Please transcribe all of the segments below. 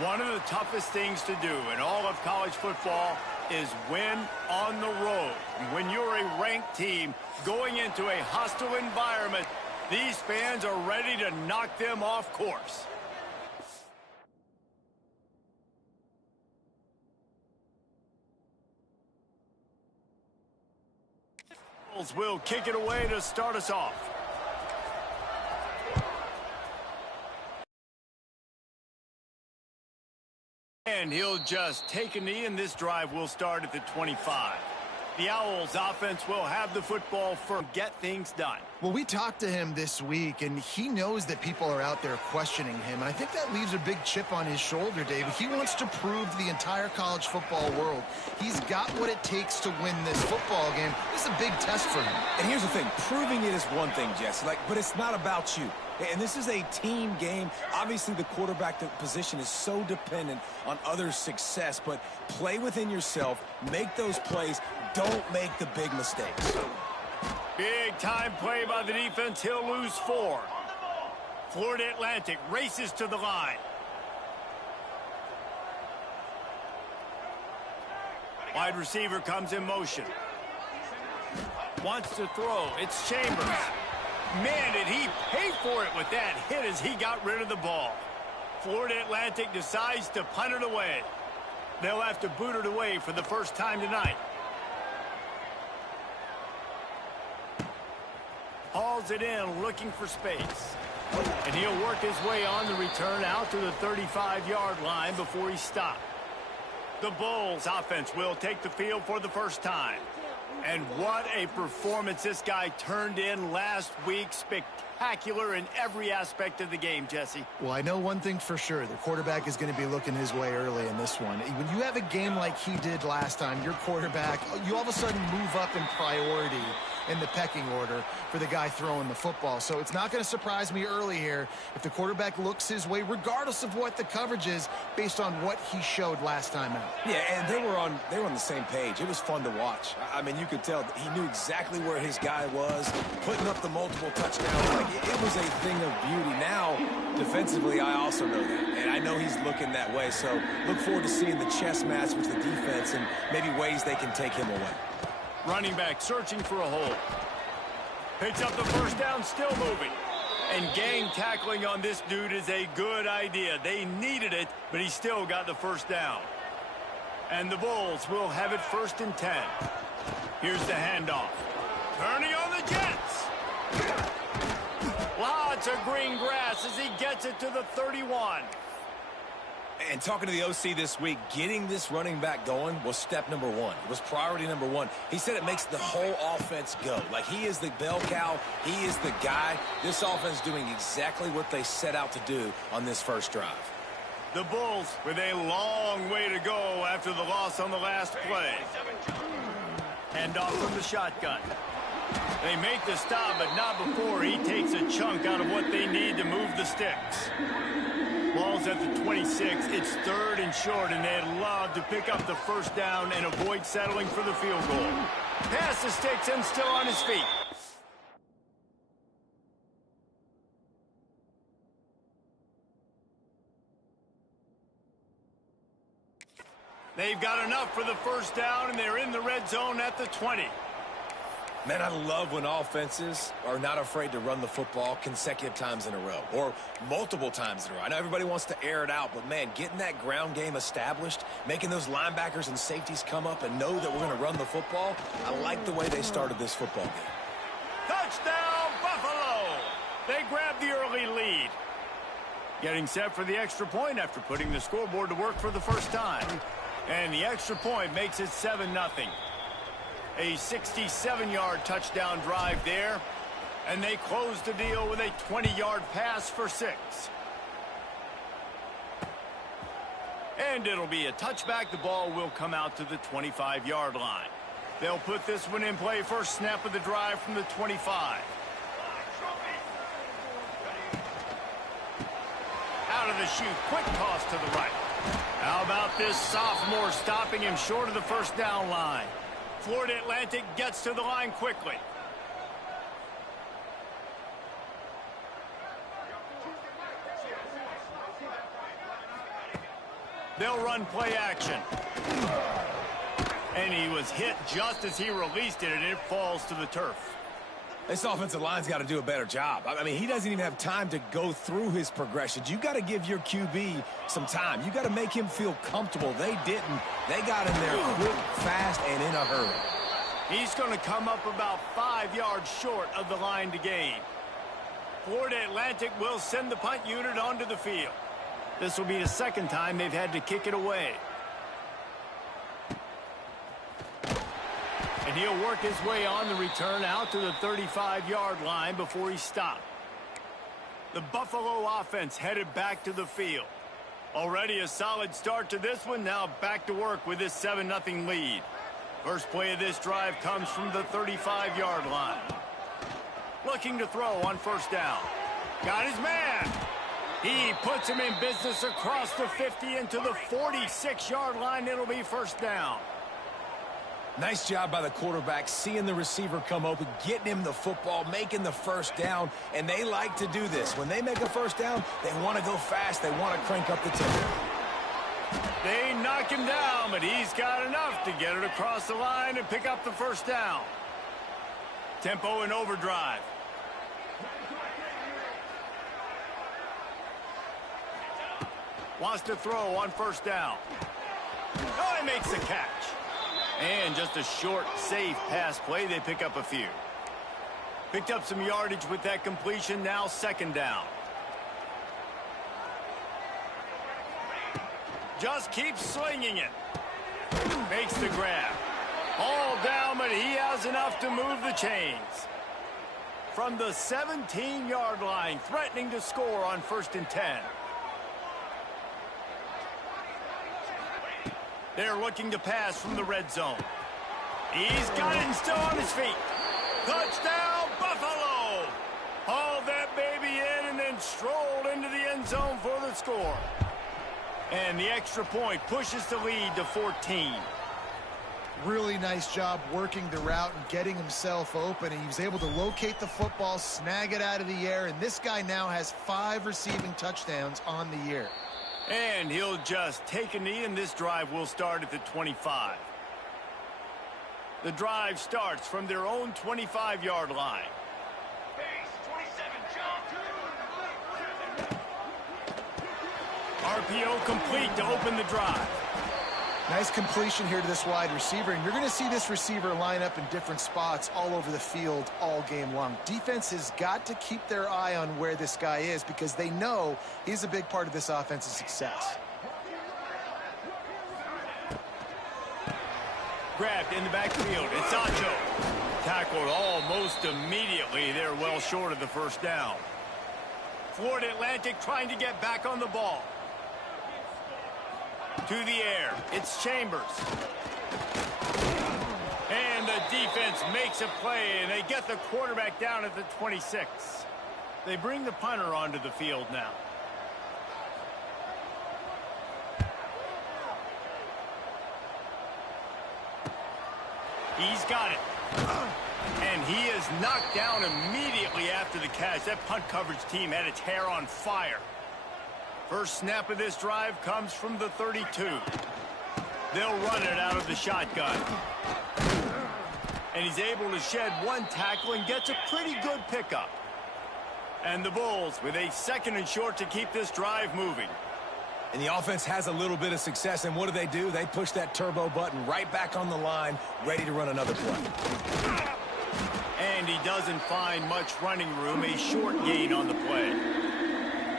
One of the toughest things to do in all of college football is win on the road. When you're a ranked team going into a hostile environment, these fans are ready to knock them off course. Will kick it away to start us off. And he'll just take a knee, and this drive will start at the 25. The Owls offense will have the football for get things done. Well, we talked to him this week, and he knows that people are out there questioning him. And I think that leaves a big chip on his shoulder, David. He wants to prove to the entire college football world he's got what it takes to win this football game. This is a big test for him. And here's the thing. Proving it is one thing, Jesse. But it's not about you. And this is a team game. Obviously, the quarterback position is so dependent on others' success, but play within yourself, make those plays, don't make the big mistakes. Big time play by the defense. He'll lose 4. Florida Atlantic races to the line. Wide receiver comes in motion. Wants to throw. It's Chambers. Man, did he pay for it with that hit as he got rid of the ball. Florida Atlantic decides to punt it away. They'll have to boot it away for the first time tonight. Hauls it in, looking for space. And he'll work his way on the return out to the 35-yard line before he's stopped. The Bulls offense will take the field for the first time. And what a performance this guy turned in last week. Spectacular in every aspect of the game, Jesse. Well, I know one thing for sure. The quarterback is going to be looking his way early in this one. When you have a game like he did last time, your quarterback, you all of a sudden move up in priority in the pecking order for the guy throwing the football. So it's not going to surprise me early here if the quarterback looks his way, regardless of what the coverage is, based on what he showed last time out. Yeah, and they were on the same page. It was fun to watch. I mean, you could tell that he knew exactly where his guy was, putting up the multiple touchdowns. It was a thing of beauty. Now, defensively, I also know that, and I know he's looking that way. So look forward to seeing the chess match with the defense and maybe ways they can take him away. Running back searching for a hole. Picks up the first down, still moving. And gang tackling on this dude is a good idea. They needed it, but he still got the first down. And the Bulls will have it 1st and 10. Here's the handoff. Turning on the Jets. Lots of green grass as he gets it to the 31. And talking to the OC this week, getting this running back going was step number 1. It was priority number 1. He said it makes the whole offense go. Like, he is the bell cow. He is the guy. This offense doing exactly what they set out to do on this first drive. The Bulls with a long way to go after the loss on the last play. Hand off from the shotgun. They make the stop, but not before he takes a chunk out of what they need to move the sticks. Ball's at the 26. It's 3rd and short, and they'd love to pick up the first down and avoid settling for the field goal. Pass the sticks and still on his feet. They've got enough for the first down, and they're in the red zone at the 20. Man, I love when offenses are not afraid to run the football consecutive times in a row or multiple times in a row. I know everybody wants to air it out, but, man, getting that ground game established, making those linebackers and safeties come up and know that we're going to run the football, I like the way they started this football game. Touchdown, Buffalo! They grab the early lead. Getting set for the extra point after putting the scoreboard to work for the first time. And the extra point makes it 7-0. A 67-yard touchdown drive there. And they close the deal with a 20-yard pass for 6. And it'll be a touchback. The ball will come out to the 25-yard line. They'll put this one in play. First snap of the drive from the 25. Out of the chute. Quick toss to the right. How about this sophomore stopping him short of the first down line? Florida Atlantic gets to the line quickly. They'll run play action. And he was hit just as he released it, and it falls to the turf. This offensive line's got to do a better job. I mean, he doesn't even have time to go through his progressions. You got to give your QB some time. You got to make him feel comfortable. They didn't. They got in there quick, fast, and in a hurry. He's going to come up about 5 yards short of the line to gain. Florida Atlantic will send the punt unit onto the field. This will be the second time they've had to kick it away. And he'll work his way on the return out to the 35-yard line before he's stopped. The Buffalo offense headed back to the field. Already a solid start to this one. Now back to work with this 7-0 lead. First play of this drive comes from the 35-yard line. Looking to throw on first down. Got his man. He puts him in business across the 50 into the 46-yard line. It'll be first down. Nice job by the quarterback, seeing the receiver come open, getting him the football, making the first down, and they like to do this. When they make a first down, they want to go fast. They want to crank up the tempo. They knock him down, but he's got enough to get it across the line and pick up the first down. Tempo in overdrive. Wants to throw on first down. Oh, he makes the catch. And just a short, safe pass play. They pick up a few. Picked up some yardage with that completion. Now second down. Just keeps slinging it. Makes the grab. All down, but he has enough to move the chains. From the 17-yard line, threatening to score on 1st and 10. They're looking to pass from the red zone. He's got it and still on his feet. Touchdown, Buffalo! Hauled that baby in and then strolled into the end zone for the score. And the extra point pushes the lead to 14. Really nice job working the route and getting himself open. He was able to locate the football, snag it out of the air, and this guy now has 5 receiving touchdowns on the year. And he'll just take a knee, and this drive will start at the 25. The drive starts from their own 25-yard line. RPO complete to open the drive. Nice completion here to this wide receiver, and you're going to see this receiver line up in different spots all over the field all game long. Defense has got to keep their eye on where this guy is because they know he's a big part of this offense's success. Grabbed in the backfield. It's Acho. Tackled almost immediately. They're well short of the first down. Florida Atlantic trying to get back on the ball. To the air. It's Chambers. And the defense makes a play, and they get the quarterback down at the 26. They bring the punter onto the field now. He's got it. And he is knocked down immediately after the catch. That punt coverage team had its hair on fire. First snap of this drive comes from the 32. They'll run it out of the shotgun. And he's able to shed one tackle and gets a pretty good pickup. And the Bulls with a 2nd and short to keep this drive moving. And the offense has a little bit of success, and what do? They push that turbo button right back on the line, ready to run another play. And he doesn't find much running room, a short gain on the play.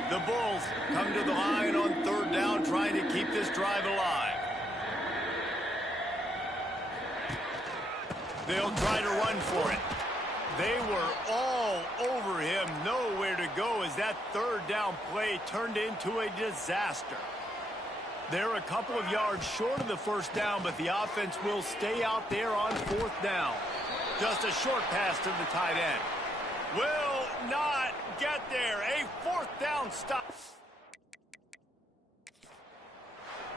The Bulls come to the line on 3rd down, trying to keep this drive alive. They'll try to run for it. They were all over him, nowhere to go as that 3rd down play turned into a disaster. They're a couple of yards short of the first down, but the offense will stay out there on 4th down. Just a short pass to the tight end. Will not get there. A 4th down stop.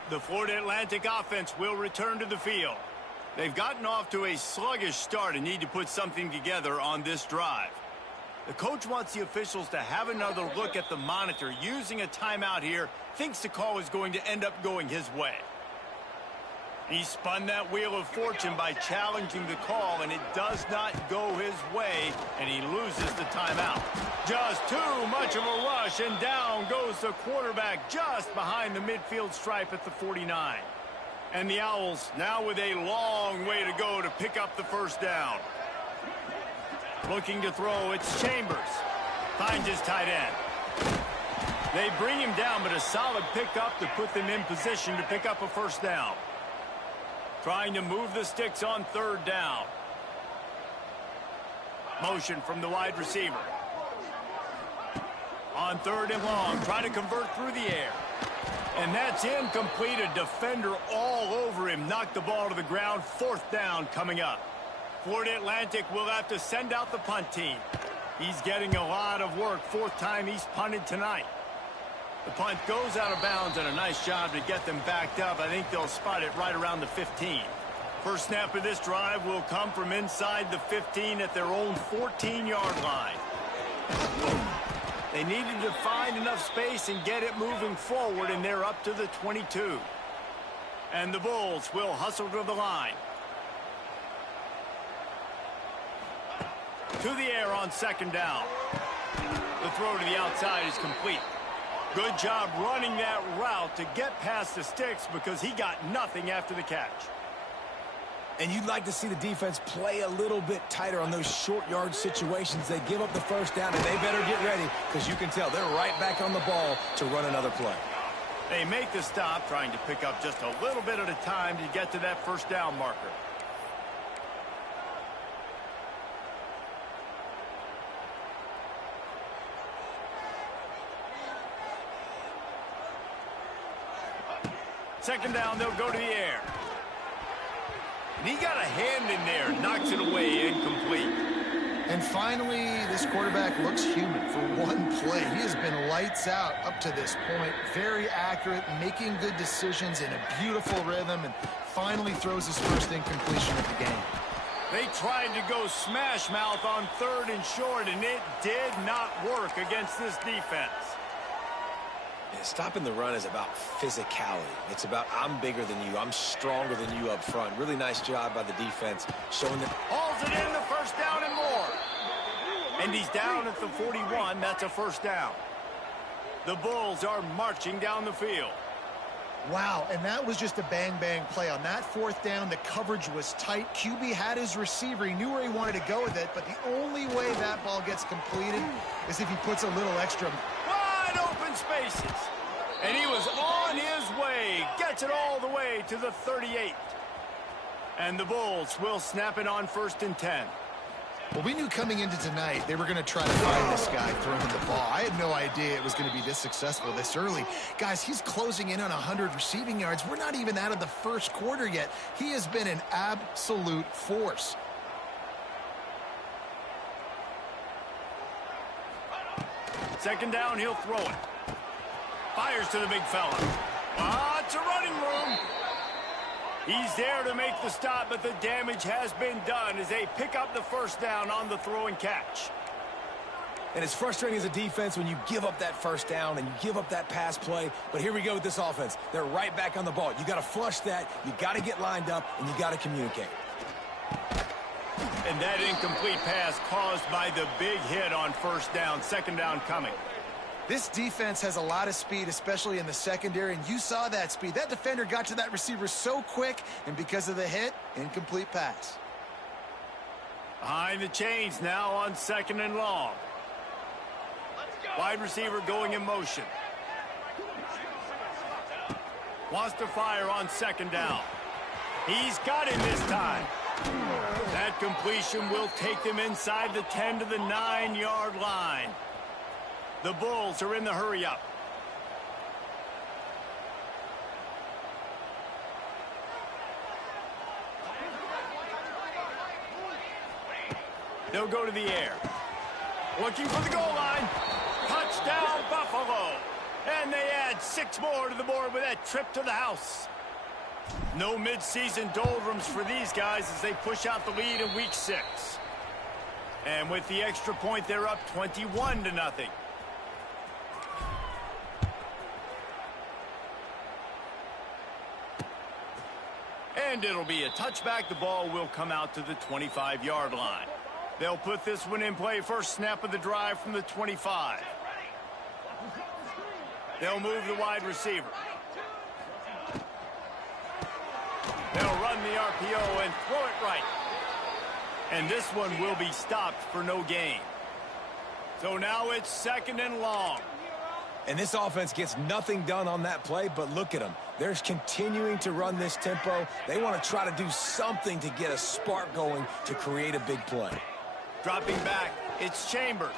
The Florida Atlantic offense will return to the field. They've gotten off to a sluggish start and need to put something together on this drive. The coach wants the officials to have another look at the monitor. Using a timeout here, thinks the call is going to end up going his way. He spun that wheel of fortune by challenging the call, and it does not go his way, and he loses the timeout. Just too much of a rush, and down goes the quarterback just behind the midfield stripe at the 49. And the Owls now with a long way to go to pick up the first down. Looking to throw, it's Chambers. Finds his tight end. They bring him down, but a solid pickup to put them in position to pick up a first down. Trying to move the sticks on third down. Motion from the wide receiver. On third and long, trying to convert through the air. And that's incomplete. A defender all over him. Knocked the ball to the ground. Fourth down coming up. Florida Atlantic will have to send out the punt team. He's getting a lot of work. Fourth time he's punted tonight. The punt goes out of bounds, and a nice job to get them backed up. I think they'll spot it right around the 15. First snap of this drive will come from inside the 15 at their own 14-yard line. They needed to find enough space and get it moving forward, and they're up to the 22. And the Bulls will hustle to the line. To the air on second down. The throw to the outside is complete. Good job running that route to get past the sticks because he got nothing after the catch. And you'd like to see the defense play a little bit tighter on those short yard situations. They give up the first down, and they better get ready because you can tell they're right back on the ball to run another play. They make the stop, trying to pick up just a little bit at a time to get to that first down marker. Second down, they'll go to the air. And he got a hand in there, knocks it away, incomplete. And finally, this quarterback looks human for one play. He has been lights out up to this point. Very accurate, making good decisions in a beautiful rhythm, and finally throws his first incompletion of the game. They tried to go smash mouth on third and short, and it did not work against this defense. Stopping the run is about physicality. It's about I'm bigger than you. I'm stronger than you up front. Really nice job by the defense showing that. Hauls it in, the first down and more. And he's down at the 41. That's a first down. The Bulls are marching down the field. Wow, and that was just a bang-bang play. On that fourth down, the coverage was tight. QB had his receiver. He knew where he wanted to go with it, but the only way that ball gets completed is if he puts a little extra. Wide open spaces. And he was on his way. Gets it all the way to the 38. And the Bulls will snap it on first and 10. Well, we knew coming into tonight they were going to try to find this guy throwing the ball. I had no idea it was going to be this successful this early. Guys, he's closing in on 100 receiving yards. We're not even out of the first quarter yet. He has been an absolute force. Second down, he'll throw it. Fires to the big fella. It's a running room. He's there to make the stop, but the damage has been done as they pick up the first down on the throw and catch. And it's frustrating as a defense when you give up that first down and you give up that pass play. But here we go with this offense. They're right back on the ball. You got to flush that. You got to get lined up, and you got to communicate. And that incomplete pass caused by the big hit on first down. Second down coming. This defense has a lot of speed, especially in the secondary, and you saw that speed. That defender got to that receiver so quick, and because of the hit, incomplete pass. Behind the chains now on second and long. Wide receiver going in motion. Wants to fire on second down. He's got him this time. That completion will take them inside the 10 to the 9-yard line. The Bulls are in the hurry-up. They'll go to the air. Looking for the goal line. Touchdown, Buffalo. And they add 6 more to the board with that trip to the house. No midseason doldrums for these guys as they push out the lead in week 6. And with the extra point, they're up 21-0. And it'll be a touchback. The ball will come out to the 25-yard line. They'll put this one in play. First snap of the drive from the 25. They'll move the wide receiver. They'll run the RPO and throw it right. And this one will be stopped for no gain. So now it's 2nd and long. And this offense gets nothing done on that play, but look at them. They're continuing to run this tempo. They want to try to do something to get a spark going to create a big play. Dropping back, it's Chambers.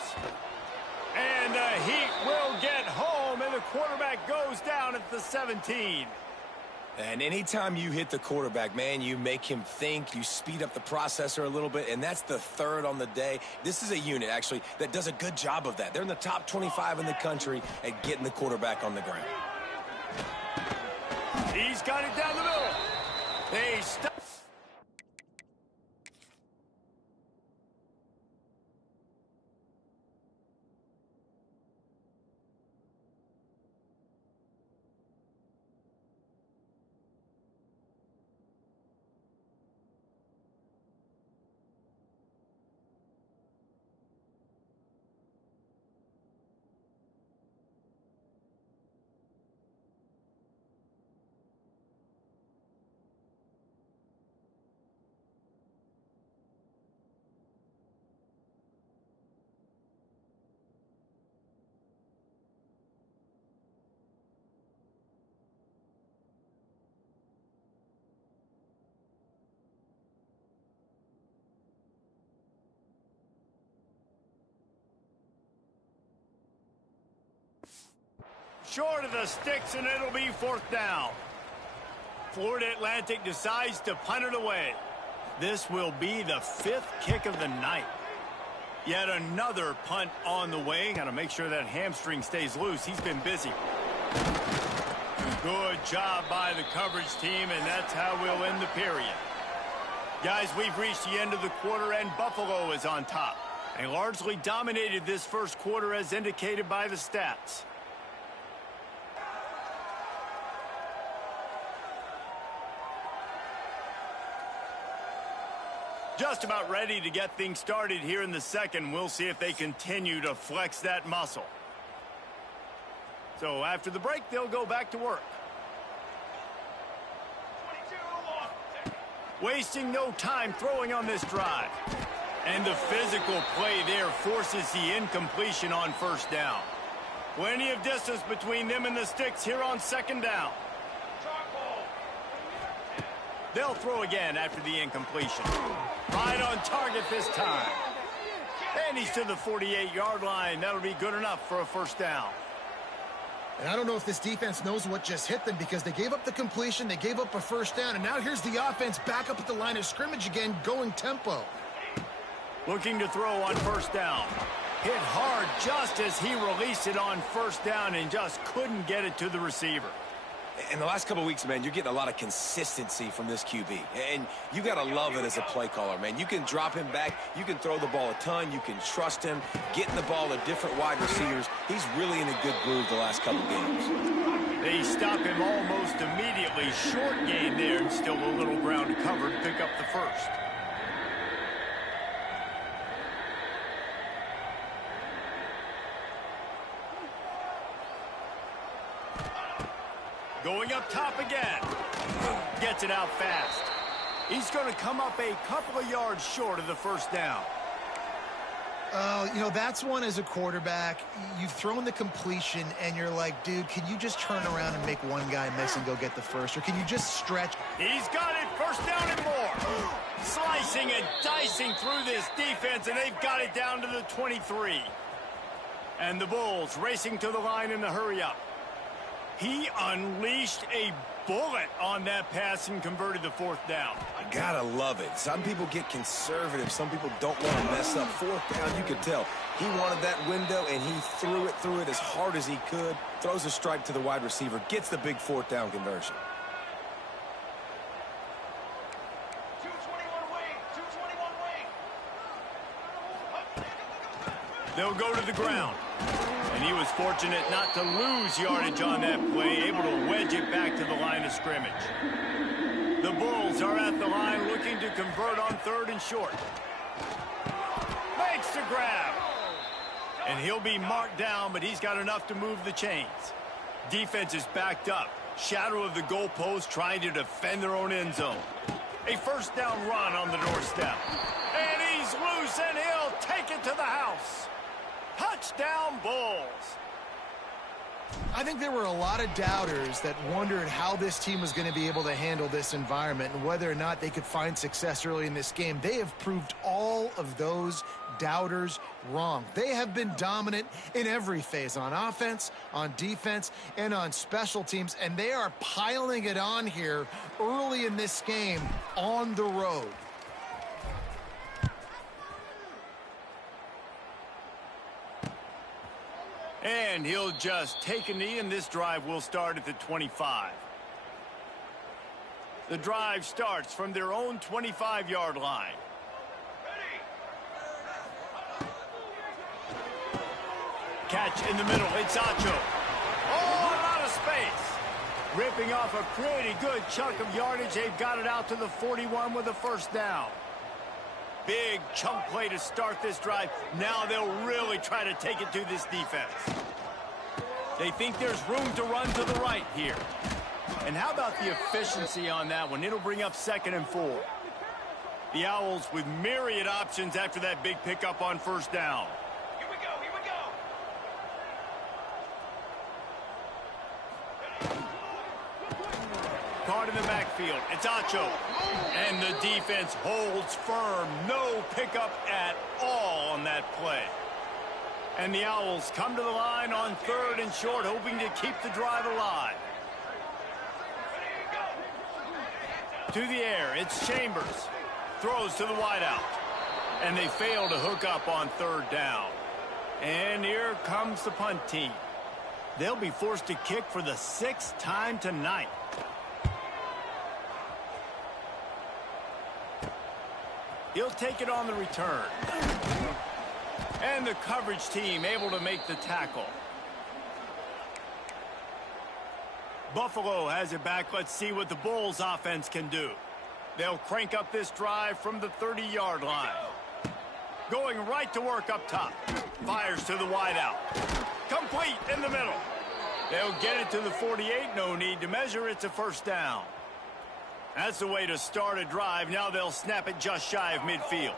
And the Heat will get home, and the quarterback goes down at the 17. And anytime you hit the quarterback, man, you make him think, you speed up the processor a little bit, and that's the 3rd on the day. This is a unit, actually, that does a good job of that. They're in the top 25 in the country at getting the quarterback on the ground. He's got it down the middle. They stop. Short of the sticks, and it'll be 4th down. Florida Atlantic decides to punt it away. This will be the 5th kick of the night. Yet another punt on the way. Got to make sure that hamstring stays loose. He's been busy. Good job by the coverage team, and that's how we'll end the period. Guys, we've reached the end of the quarter, and Buffalo is on top. They largely dominated this first quarter as indicated by the stats. Just about ready to get things started here in the second. We'll see if they continue to flex that muscle. So after the break, they'll go back to work. Wasting no time throwing on this drive. And the physical play there forces the incompletion on 1st down. Plenty of distance between them and the sticks here on 2nd down. They'll throw again after the incompletion. Right on target this time. And he's to the 48-yard line. That'll be good enough for a 1st down. And I don't know if this defense knows what just hit them because they gave up the completion, they gave up a 1st down, and now here's the offense back up at the line of scrimmage again, going tempo. Looking to throw on 1st down. Hit hard just as he released it on 1st down and just couldn't get it to the receiver. In the last couple of weeks, man, you're getting a lot of consistency from this QB. And you got to love it as a play caller, man. You can drop him back. You can throw the ball a ton. You can trust him. Getting the ball to different wide receivers. He's really in a good groove the last couple games. They stop him almost immediately. Short gain there and still a little ground to cover to pick up the 1st. Going up top again. Gets it out fast. He's going to come up a couple of yards short of the 1st down. You know, that's one as a quarterback. You've thrown the completion, and you're like, dude, can you just turn around and make one guy miss and go get the 1st? Or can you just stretch? He's got it. 1st down and more. Slicing and dicing through this defense, and they've got it down to the 23. And the Bulls racing to the line in the hurry-up. He unleashed a bullet on that pass and converted the 4th down. Gotta love it. Some people get conservative. Some people don't want to mess up. 4th down, you could tell. He wanted that window, and he threw it as hard as he could. Throws a strike to the wide receiver. Gets the big 4th down conversion. They'll go to the ground. And he was fortunate not to lose yardage on that play, able to wedge it back to the line of scrimmage. The Bulls are at the line looking to convert on 3rd and short. Makes the grab. And he'll be marked down, but he's got enough to move the chains. Defense is backed up. Shadow of the goalpost trying to defend their own end zone. A 1st down run on the doorstep. And he's loose, and he'll take it to the house. Touchdown, Bulls. I think there were a lot of doubters that wondered how this team was going to be able to handle this environment and whether or not they could find success early in this game. They have proved all of those doubters wrong. They have been dominant in every phase, on offense, on defense, and on special teams, and they are piling it on here early in this game on the road. And he'll just take a knee, and this drive will start at the 25. The drive starts from their own 25-yard line. Catch in the middle. It's Acho. Oh, a lot of space. Ripping off a pretty good chunk of yardage. They've got it out to the 41 with a 1st down. Big chunk play to start this drive. Now they'll really try to take it to this defense. They think there's room to run to the right here. And how about the efficiency on that one? It'll bring up 2nd and 4. The Owls with myriad options after that big pickup on 1st down. Here we go, here we go. Caught in the backfield. It's Acho. And the defense holds firm. No pickup at all on that play. And the Owls come to the line on 3rd and short, hoping to keep the drive alive. To the air, it's Chambers. Throws to the wideout. And they fail to hook up on 3rd down. And here comes the punt team. They'll be forced to kick for the 6th time tonight. He'll take it on the return. And the coverage team able to make the tackle. Buffalo has it back. Let's see what the Bulls offense can do. They'll crank up this drive from the 30-yard line. Going right to work up top. Fires to the wideout. Complete in the middle. They'll get it to the 48. No need to measure. It's a 1st down. That's the way to start a drive. Now they'll snap it just shy of midfield.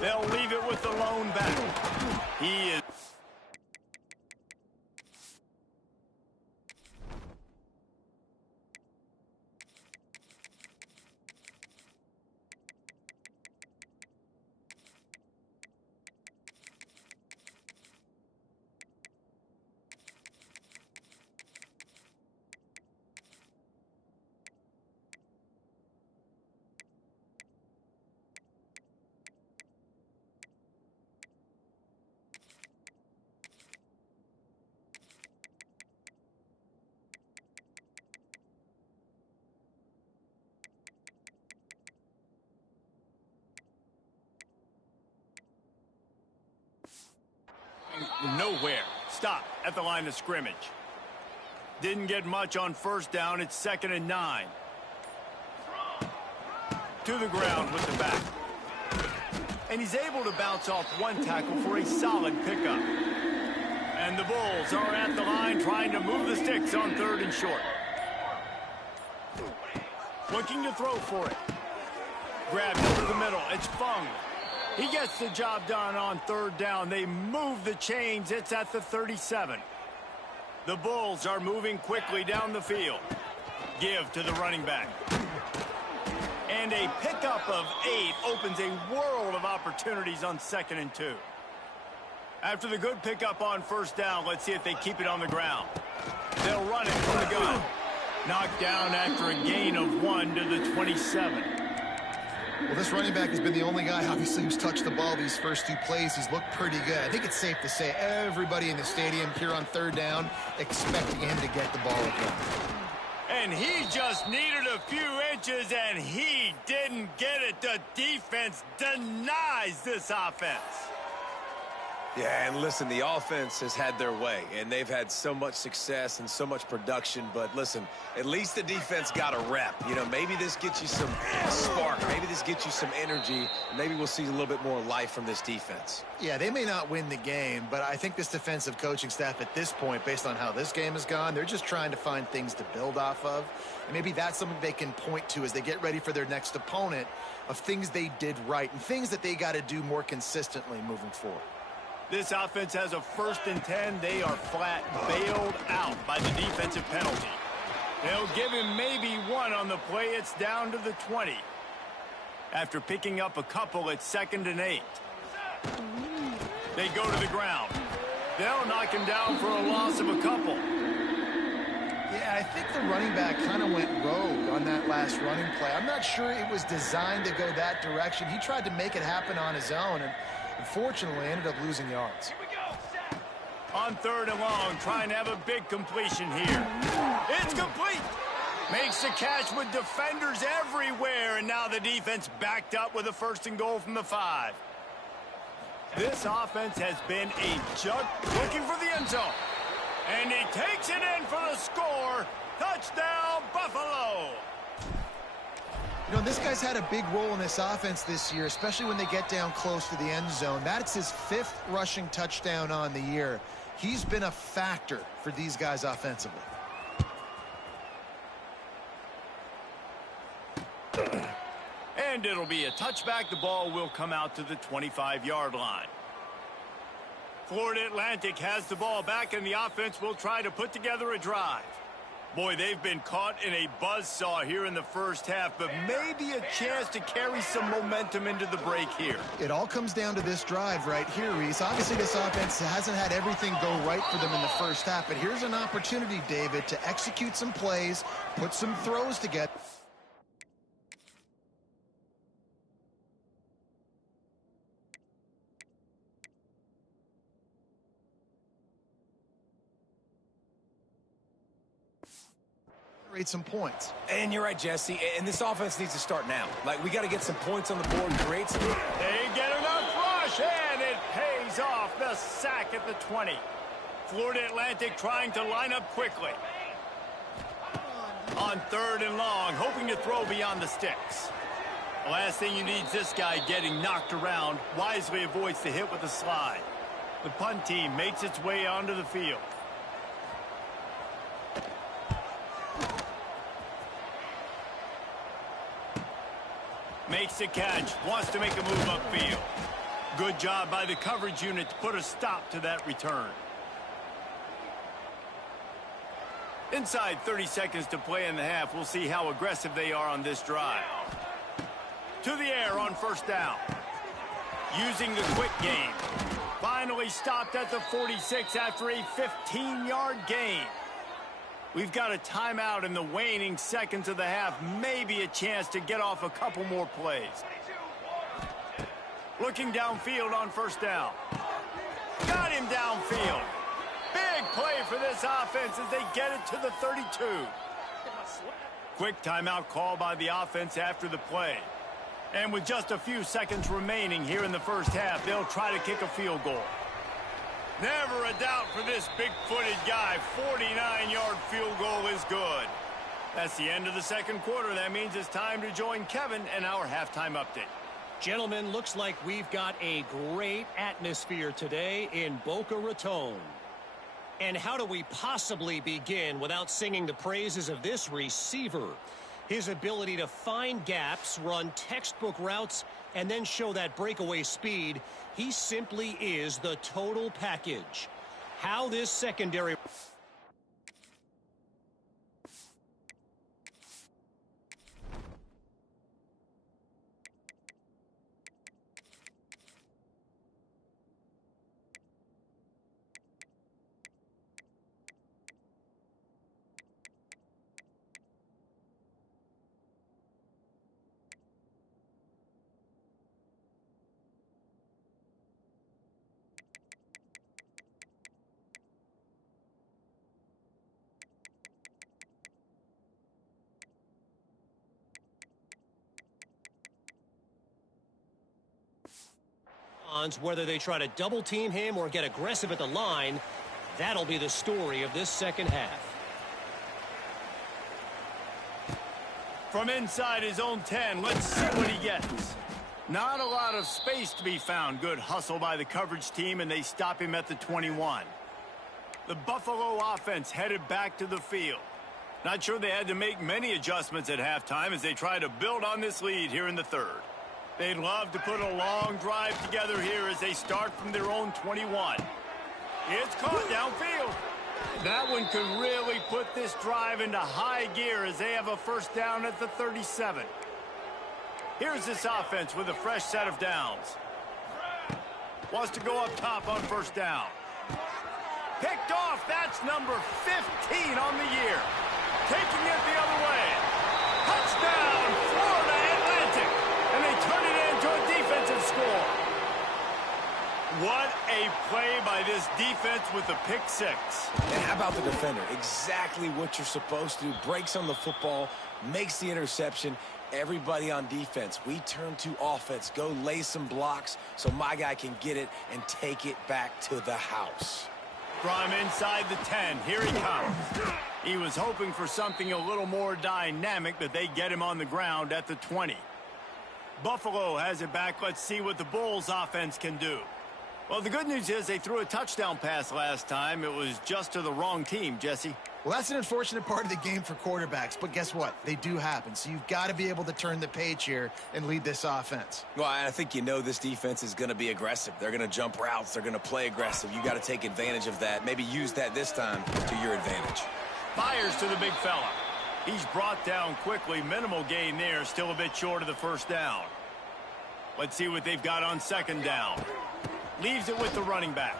They'll leave it with the lone back. He is... nowhere. Stop at the line of scrimmage. Didn't get much on 1st down. It's 2nd and 9. To the ground with the back. And he's able to bounce off one tackle for a solid pickup. And the Bulls are at the line trying to move the sticks on 3rd and short. Looking to throw for it. Grabbed over the middle. It's Fung. He gets the job done on 3rd down. They move the chains. It's at the 37. The Bulls are moving quickly down the field. Give to the running back. And a pickup of 8 opens a world of opportunities on 2nd and 2. After the good pickup on 1st down, let's see if they keep it on the ground. They'll run it from the gun. Knocked down after a gain of 1 to the 27. Well, this running back has been the only guy, obviously, who's touched the ball these first 2 plays. He's looked pretty good. I think it's safe to say everybody in the stadium here on 3rd down expecting him to get the ball again. And he just needed a few inches, and he didn't get it. The defense denies this offense. Yeah, and listen, the offense has had their way, and they've had so much success and so much production. But listen, at least the defense got a rep. You know, maybe this gets you some spark. Maybe this gets you some energy. Maybe we'll see a little bit more life from this defense. Yeah, they may not win the game, but I think this defensive coaching staff at this point, based on how this game has gone, they're just trying to find things to build off of. And maybe that's something they can point to as they get ready for their next opponent, of things they did right and things that they got to do more consistently moving forward. This offense has a 1st and 10. They are flat bailed out by the defensive penalty. They'll give him maybe one on the play. It's down to the 20. After picking up a couple, it's 2nd and 8. They go to the ground. They'll knock him down for a loss of a couple. Yeah, I think the running back kind of went rogue on that last running play. I'm not sure it was designed to go that direction. He tried to make it happen on his own, and unfortunately ended up losing yards. On 3rd and long, trying to have a big completion here. It's complete. Makes the catch with defenders everywhere, and now the defense backed up with a 1st and goal from the 5. This offense has been a jug looking for the end zone. And he takes it in for the score. Touchdown, Buffalo. You know, this guy's had a big role in this offense this year, especially when they get down close to the end zone. That's his 5th rushing touchdown on the year. He's been a factor for these guys offensively. And it'll be a touchback. The ball will come out to the 25-yard line. Florida Atlantic has the ball back, and the offense will try to put together a drive. Boy, they've been caught in a buzzsaw here in the first half, but maybe a chance to carry some momentum into the break here. It all comes down to this drive right here, Reese. Obviously, this offense hasn't had everything go right for them in the first half, but here's an opportunity, David, to execute some plays, put some throws together. Some points. And you're right, Jesse. And this offense needs to start now. Like, we got to get some points on the board, create some. They get enough rush, and it pays off. The sack at the 20. Florida Atlantic trying to line up quickly. On 3rd and long, hoping to throw beyond the sticks. The last thing you need is this guy getting knocked around. Wisely avoids the hit with the slide. The punt team makes its way onto the field. Makes the catch, wants to make a move upfield. Good job by the coverage unit to put a stop to that return. Inside 30 seconds to play in the half, we'll see how aggressive they are on this drive. To the air on 1st down. Using the quick game. Finally stopped at the 46 after a 15-yard gain. We've got a timeout in the waning seconds of the half. Maybe a chance to get off a couple more plays. Looking downfield on 1st down. Got him downfield. Big play for this offense as they get it to the 32. Quick timeout call by the offense after the play. And with just a few seconds remaining here in the first half, they'll try to kick a field goal. Never a doubt for this big-footed guy. 49-yard field goal is good. That's the end of the 2nd quarter. That means it's time to join Kevin and our halftime update. Gentlemen, looks like we've got a great atmosphere today in Boca Raton. And how do we possibly begin without singing the praises of this receiver? His ability to find gaps, run textbook routes, and then show that breakaway speed. He simply is the total package. How this secondary... responds, whether they try to double team him or get aggressive at the line. That'll be the story of this second half. From inside his own 10, let's see what he gets. Not a lot of space to be found. Good hustle by the coverage team, and they stop him at the 21. The Buffalo offense headed back to the field. Not sure they had to make many adjustments at halftime as they try to build on this lead here in the third. They'd love to put a long drive together here as they start from their own 21. It's caught downfield. That one could really put this drive into high gear as they have a first down at the 37. Here's this offense with a fresh set of downs. Wants to go up top on first down. Picked off. That's number 15 on the year. Taking it the other way. Touchdown, Florida Atlantic. And they turn it into a defensive score. What a play by this defense with the pick six. And how about the defender? Exactly what you're supposed to do. Breaks on the football, makes the interception. Everybody on defense, we turn to offense. Go lay some blocks so my guy can get it and take it back to the house. From inside the 10, here he comes. He was hoping for something a little more dynamic, but they get him on the ground at the 20. Buffalo has it back. Let's see what the Bulls offense can do. Well, the good news is they threw a touchdown pass last time. It was just to the wrong team, Jesse. Well, that's an unfortunate part of the game for quarterbacks, but guess what? They do happen, so you've got to be able to turn the page here and lead this offense. Well, I think you know this defense is going to be aggressive. They're going to jump routes. They're going to play aggressive. You got to take advantage of that. Maybe use that this time to your advantage. Fires to the big fella. He's brought down quickly. Minimal gain there. Still a bit short of the first down. Let's see what they've got on second down. Leaves it with the running back.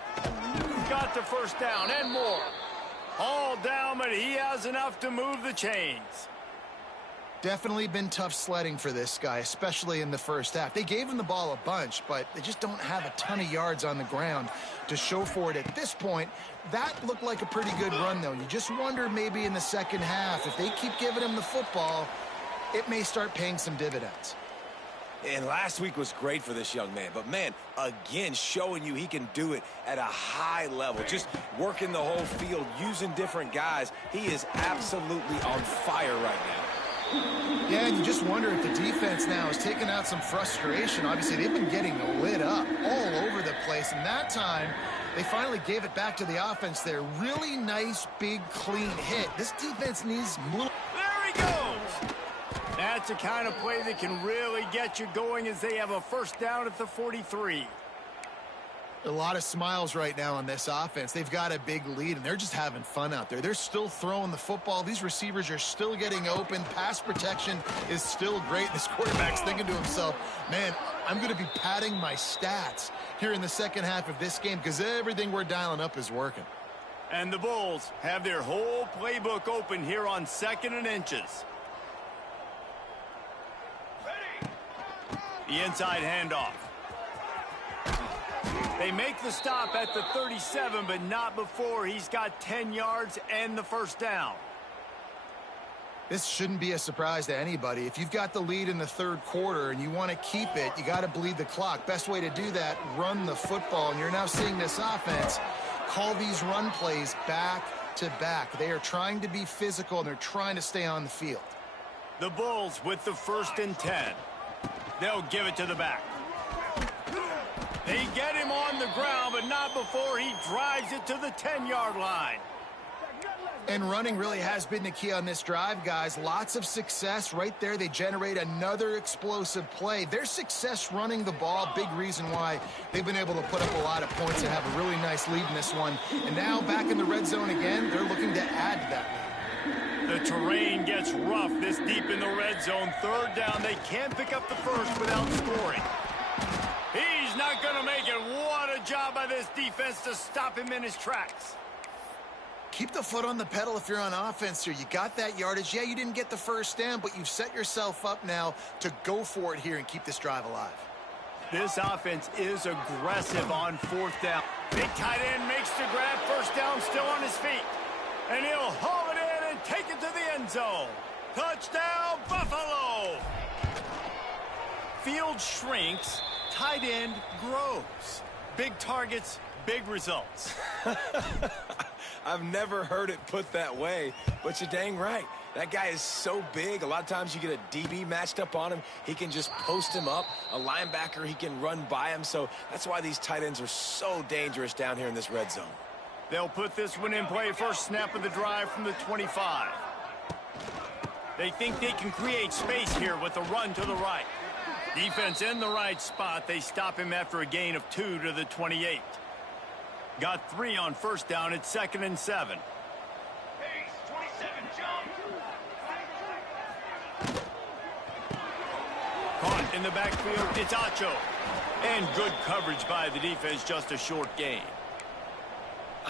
Got the first down and more. All down, but he has enough to move the chains. Definitely been tough sledding for this guy, especially in the first half. They gave him the ball a bunch, but they just don't have a ton of yards on the ground to show for it at this point. That looked like a pretty good run, though. You just wonder maybe in the second half, if they keep giving him the football, it may start paying some dividends. And last week was great for this young man. But, man, again, showing you he can do it at a high level. Just working the whole field, using different guys. He is absolutely on fire right now. Yeah, and you just wonder if the defense now is taking out some frustration. Obviously, they've been getting lit up all over the place. And that time, they finally gave it back to the offense there. Really nice, big, clean hit. This defense needs more. There he goes. That's the kind of play that can really get you going as they have a first down at the 43. A lot of smiles right now on this offense. They've got a big lead, and they're just having fun out there. They're still throwing the football. These receivers are still getting open. Pass protection is still great. This quarterback's thinking to himself, man, I'm going to be padding my stats here in the second half of this game because everything we're dialing up is working. And the Bulls have their whole playbook open here on 2nd and inches. The inside handoff. They make the stop at the 37, but not before he's got 10 yards and the first down. This shouldn't be a surprise to anybody. If you've got the lead in the third quarter and you want to keep it, you got to bleed the clock. Best way to do that, run the football. And you're now seeing this offense call these run plays back to back. They are trying to be physical, and they're trying to stay on the field. The Bulls with the 1st and 10. They'll give it to the back. They get him on the ground, but not before he drives it to the 10-yard line. And running really has been the key on this drive, guys. Lots of success right there. They generate another explosive play. Their success running the ball, big reason why they've been able to put up a lot of points and have a really nice lead in this one. And now back in the red zone again, they're looking to add to that lead. The terrain gets rough this deep in the red zone. 3rd down, they can't pick up the first without scoring. He's not going to make it. What a job by this defense to stop him in his tracks. Keep the foot on the pedal if you're on offense here. You got that yardage. Yeah, you didn't get the first down, but you've set yourself up now to go for it here and keep this drive alive. This offense is aggressive on 4th down. Big tight end makes the grab. First down, still on his feet. And he'll haul it in and take it to the end zone. Touchdown, Buffalo! Field shrinks, Tight end grows. Big targets, big results. I've never heard it put that way, but you're dang right. That guy is so big. A lot of times you get a DB matched up on him. He can just post him up. A linebacker, he can run by him. So that's why these tight ends are so dangerous down here in this red zone. They'll put this one in play first snap of the drive from the 25. They think they can create space here with a run to the right. Defense in the right spot. They stop him after a gain of 2 to the 28. Got 3 on first down. It's 2nd and 7. Caught in the backfield. It's Acho. And good coverage by the defense. Just a short gain.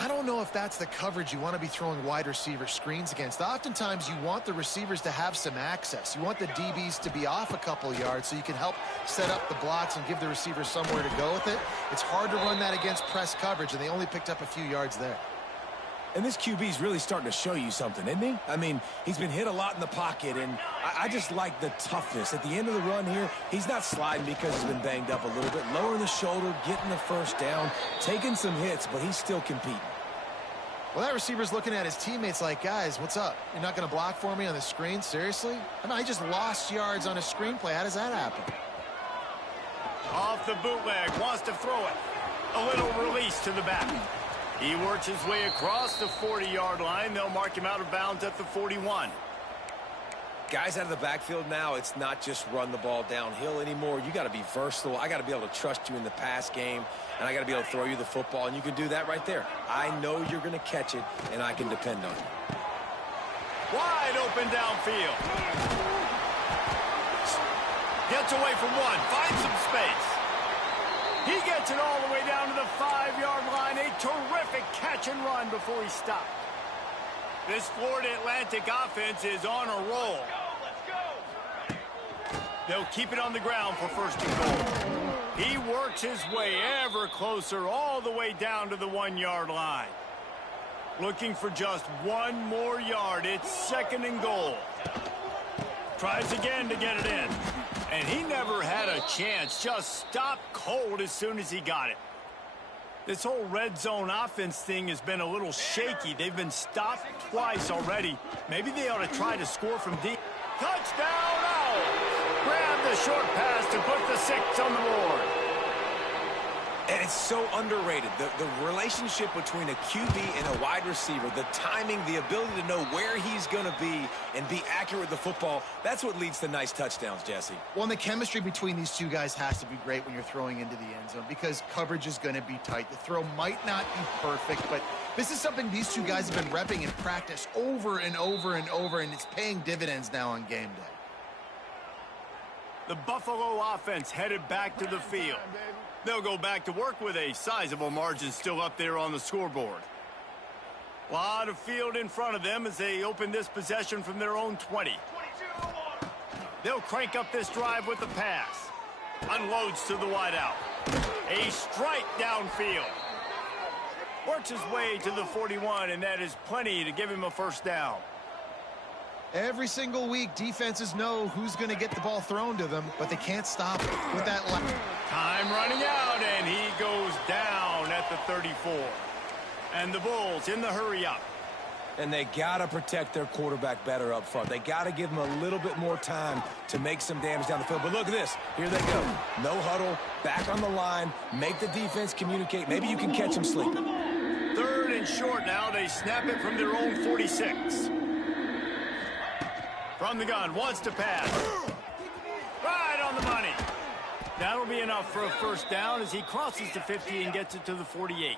I don't know if that's the coverage you want to be throwing wide receiver screens against. Oftentimes, you want the receivers to have some access. You want the DBs to be off a couple yards so you can help set up the blocks and give the receivers somewhere to go with it. It's hard to run that against press coverage, and they only picked up a few yards there. And this QB's really starting to show you something, isn't he? I mean, he's been hit a lot in the pocket, and I just like the toughness. At the end of the run here, he's not sliding because he's been banged up a little bit. Lowering the shoulder, getting the first down, taking some hits, but he's still competing. Well, that receiver's looking at his teammates like, guys, what's up? You're not going to block for me on the screen? Seriously? I mean, I just lost yards on a screenplay. How does that happen? Off the bootleg, wants to throw it. A little release to the back. He works his way across the 40-yard line. They'll mark him out of bounds at the 41. Guys out of the backfield now, it's not just run the ball downhill anymore. You got to be versatile. I got to be able to trust you in the pass game, and I got to be able to throw you the football, and you can do that right there. I know you're going to catch it, and I can depend on you. Wide open downfield. Gets away from one, finds some space. He gets it all the way down to the 5-yard line. A terrific catch and run before he stopped. This Florida Atlantic offense is on a roll. They'll keep it on the ground for 1st and goal. He works his way ever closer all the way down to the 1-yard line. Looking for just 1 more yard. It's 2nd and goal. Tries again to get it in. And he never had a chance. Just stopped cold as soon as he got it. This whole red zone offense thing has been a little shaky. They've been stopped twice already. Maybe they ought to try to score from deep. Touchdown, Owls! Grab the short pass to put the 6 on the board. And it's so underrated. The relationship between a QB and a wide receiver, the timing, the ability to know where he's going to be and be accurate with the football, that's what leads to nice touchdowns, Jesse. Well, and the chemistry between these two guys has to be great when you're throwing into the end zone because coverage is going to be tight. The throw might not be perfect, but this is something these two guys have been repping in practice over and over and over, and it's paying dividends now on game day. The Buffalo offense headed back to the field. They'll go back to work with a sizable margin still up there on the scoreboard. A lot of field in front of them as they open this possession from their own 20. They'll crank up this drive with the pass. Unloads to the wideout. A strike downfield. Works his way to the 41, and that is plenty to give him a 1st down. Every single week, defenses know who's going to get the ball thrown to them, but they can't stop it with that. Time running out, and he goes down at the 34. And the Bulls in the hurry up. And they got to protect their quarterback better up front. They got to give him a little bit more time to make some damage down the field. But look at this. Here they go. No huddle, back on the line, make the defense communicate. Maybe you can catch them sleeping. 3rd and short now. They snap it from their own 46. From the gun, wants to pass. Right on the money. That'll be enough for a 1st down as he crosses the 50 and gets it to the 48.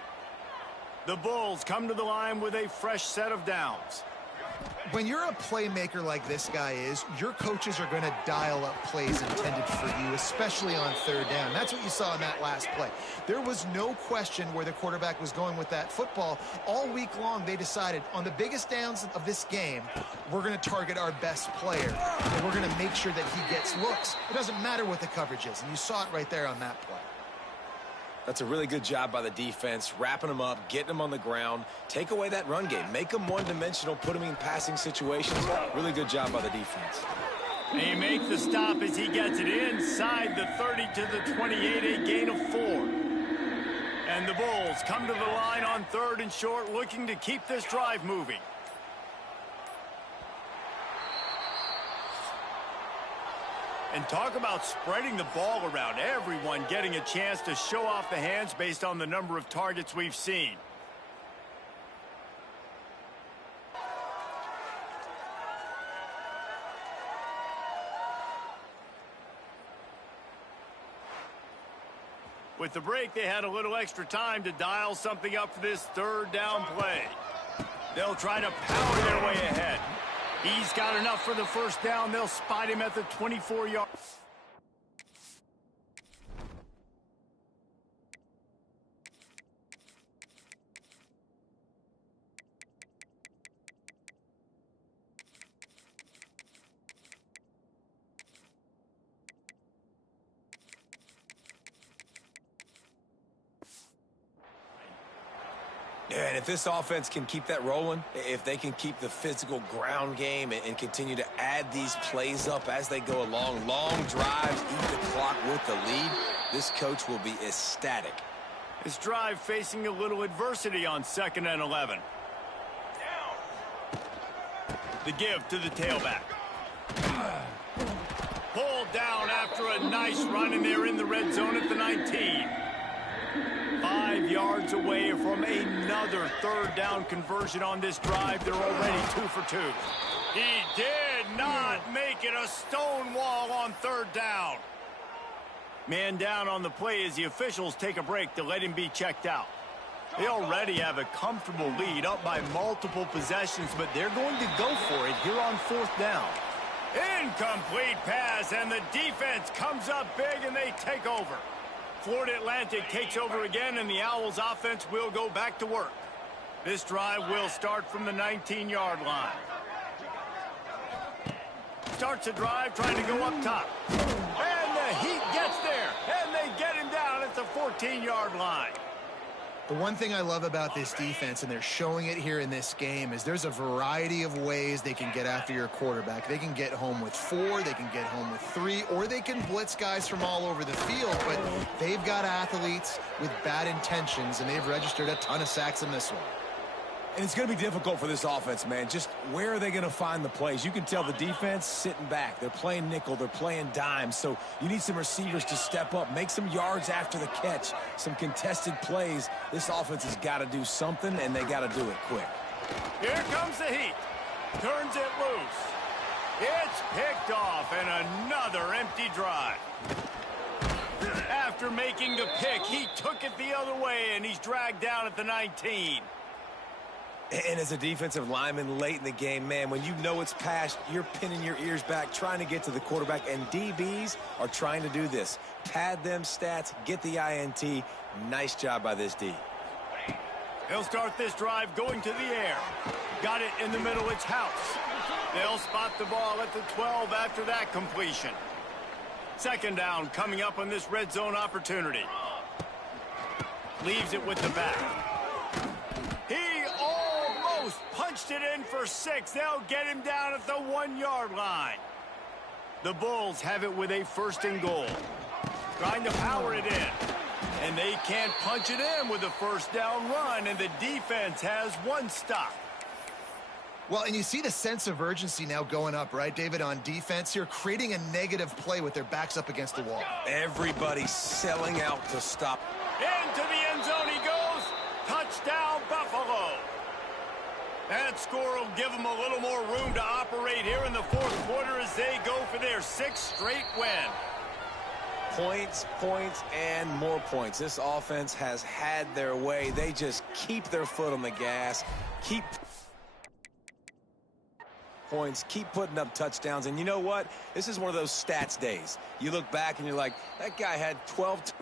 The Bulls come to the line with a fresh set of downs. When you're a playmaker like this guy is, your coaches are going to dial up plays intended for you, especially on 3rd down. That's what you saw in that last play. There was no question where the quarterback was going with that football. All week long, they decided on the biggest downs of this game, we're going to target our best player, and we're going to make sure that he gets looks. It doesn't matter what the coverage is, and you saw it right there on that play. That's a really good job by the defense, wrapping them up, getting them on the ground. Take away that run game. Make them one-dimensional, put them in passing situations. Really good job by the defense. They make the stop as he gets it inside the 30 to the 28, a gain of 4. And the Bulls come to the line on 3rd and short, looking to keep this drive moving. And talk about spreading the ball around, everyone getting a chance to show off the hands based on the number of targets we've seen. With the break, they had a little extra time to dial something up for this 3rd down play. They'll try to power their way ahead. He's got enough for the 1st down. They'll spot him at the 24-yard. Yeah, and if this offense can keep that rolling, if they can keep the physical ground game and continue to add these plays up as they go along, long drives, eat the clock with the lead, this coach will be ecstatic. This drive facing a little adversity on 2nd and 11. The give to the tailback. Pulled down after a nice run, and they're in the red zone at the 19. 5 yards away from another 3rd down conversion on this drive. They're already 2 for 2. He did not make it a stone wall on 3rd down. Man down on the play as the officials take a break to let him be checked out. They already have a comfortable lead, up by multiple possessions, but they're going to go for it here on 4th down. Incomplete pass, and the defense comes up big, and they take over. Florida Atlantic takes over again, and the Owls offense will go back to work. This drive will start from the 19-yard line. Starts a drive trying to go up top. And the Heat gets there, and they get him down at the 14-yard line. The one thing I love about this defense, and they're showing it here in this game, is there's a variety of ways they can get after your quarterback. They can get home with 4, they can get home with 3, or they can blitz guys from all over the field. But they've got athletes with bad intentions, and they've registered a ton of sacks in this one. And it's going to be difficult for this offense, man. Just where are they going to find the plays? You can tell the defense sitting back. They're playing nickel. They're playing dime. So you need some receivers to step up, make some yards after the catch, some contested plays. This offense has got to do something, and they got to do it quick. Here comes the Heat. Turns it loose. It's picked off, and another empty drive. After making the pick, he took it the other way, and he's dragged down at the 19. And as a defensive lineman late in the game, man, when you know it's passed, you're pinning your ears back, trying to get to the quarterback, and DBs are trying to do this. Pad them stats, get the INT. Nice job by this D. They'll start this drive going to the air. Got it in the middle, it's House. They'll spot the ball at the 12 after that completion. 2nd down coming up on this red zone opportunity. Leaves it with the back. He almost punched it in for 6. They'll get him down at the 1-yard line. The Bulls have it with a 1st and goal. Trying to power it in. And they can't punch it in with a 1st down run, and the defense has 1 stop. Well, and you see the sense of urgency now going up, right, David, on defense here, creating a negative play with their backs up against the wall. Everybody selling out to stop. Into the end zone he goes. Touchdown, Buffalo. That score will give them a little more room to operate here in the 4th quarter as they go for their 6th straight win. Points, points, and more points. This offense has had their way. They just keep their foot on the gas, keep points, keep putting up touchdowns. And you know what? This is one of those stats days. You look back and you're like, that guy had 12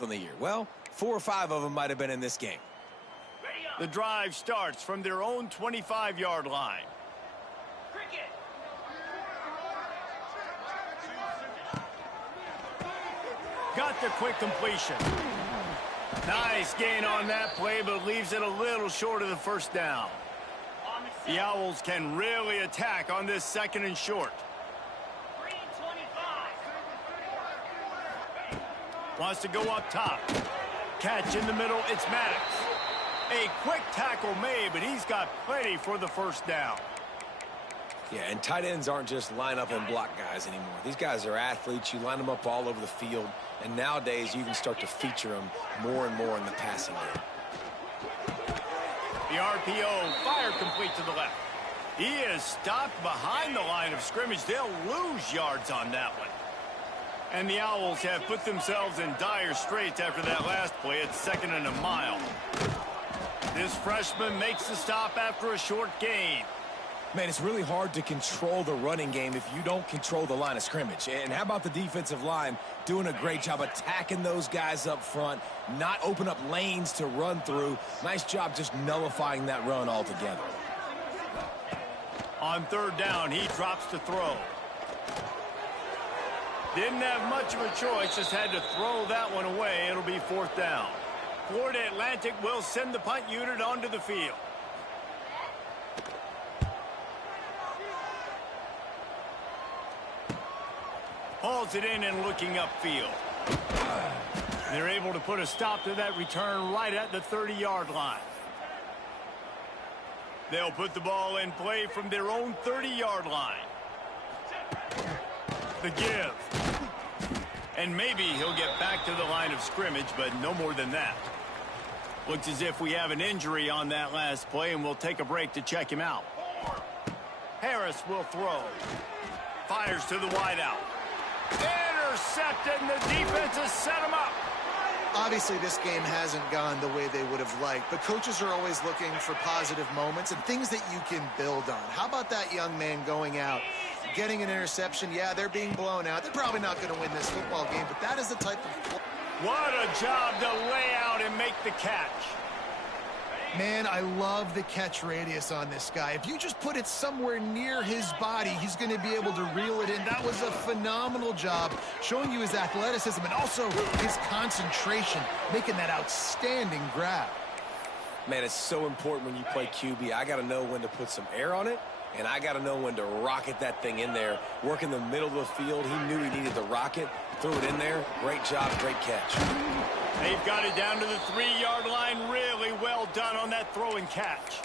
sacked on the year? Well, 4 or 5 of them might have been in this game. The drive starts from their own 25-yard line. Got the quick completion. Nice gain on that play, but leaves it a little short of the first down. The Owls can really attack on this 2nd and short. Wants to go up top. Catch in the middle, it's Maddox. A quick tackle made, but he's got plenty for the first down. Yeah, and tight ends aren't just line up and block guys anymore. These guys are athletes. You line them up all over the field, and nowadays you can start to feature them more and more in the passing game. The RPO fired complete to the left. He is stopped behind the line of scrimmage. They'll lose yards on that one. And the Owls have put themselves in dire straits after that last play. It's 2nd and a mile. This freshman makes the stop after a short gain. Man, it's really hard to control the running game if you don't control the line of scrimmage. And how about the defensive line doing a great job attacking those guys up front, not open up lanes to run through. Nice job just nullifying that run altogether. On 3rd down, he drops to throw. Didn't have much of a choice, just had to throw that one away. It'll be 4th down. Florida Atlantic will send the punt unit onto the field. Hauls it in and looking upfield. They're able to put a stop to that return right at the 30-yard line. They'll put the ball in play from their own 30-yard line. The give. And maybe he'll get back to the line of scrimmage, but no more than that. Looks as if we have an injury on that last play, and we'll take a break to check him out. Harris will throw. Fires to the wideout. Intercepted, and the defense has set him up. Obviously, this game hasn't gone the way they would have liked, but coaches are always looking for positive moments and things that you can build on. How about that young man going out, getting an interception? Yeah, they're being blown out. They're probably not going to win this football game, but that is the type of... What a job to lay out and make the catch. Man, I love the catch radius on this guy. If you just put it somewhere near his body, he's going to be able to reel it in. That was a phenomenal job, showing you his athleticism and also his concentration, making that outstanding grab. Man, it's so important when you play QB. I got to know when to put some air on it, and I got to know when to rocket that thing in there. Work in the middle of the field. He knew he needed the rocket. Threw it in there. Great job, great catch. They've got it down to the 3-yard line. Really well done on that throw and catch.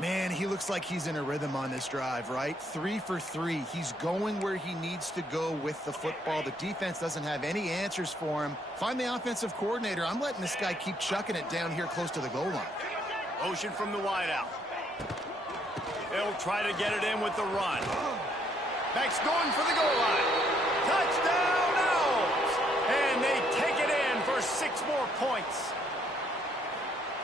Man, he looks like he's in a rhythm on this drive, right? 3 for 3. He's going where he needs to go with the football. The defense doesn't have any answers for him. Find the offensive coordinator. I'm letting this guy keep chucking it down here close to the goal line. Motion from the wideout. They'll try to get it in with the run. Max going for the goal line. Touchdown, Owls! And they take it in for 6 more points.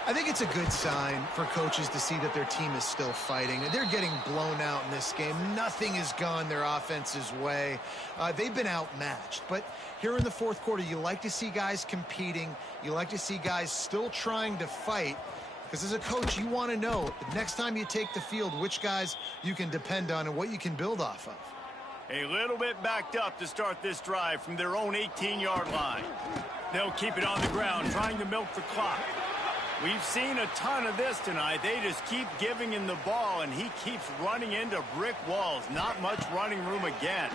I think it's a good sign for coaches to see that their team is still fighting. They're getting blown out in this game. Nothing has gone their offense's way. They've been outmatched. But here in the 4th quarter, you like to see guys competing. You like to see guys still trying to fight. Because as a coach, you want to know the next time you take the field, which guys you can depend on and what you can build off of. A little bit backed up to start this drive from their own 18-yard line. They'll keep it on the ground, trying to milk the clock. We've seen a ton of this tonight. They just keep giving him the ball, and he keeps running into brick walls. Not much running room again.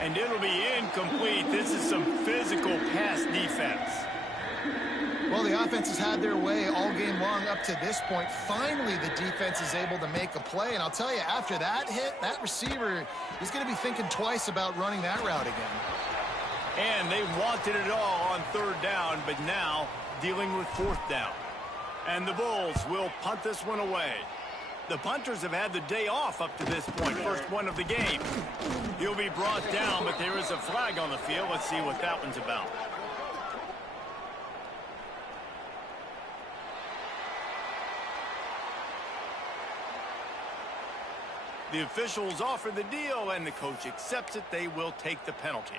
And it'll be incomplete. This is some physical pass defense. Well, the offense has had their way all game long up to this point. Finally, the defense is able to make a play. And I'll tell you, after that hit, that receiver is going to be thinking twice about running that route again. And they wanted it all on 3rd down, but now dealing with 4th down. And the Bulls will punt this one away. The punters have had the day off up to this point. First one of the game. He'll be brought down, but there is a flag on the field. Let's see what that one's about. The officials offer the deal, and the coach accepts it. They will take the penalty.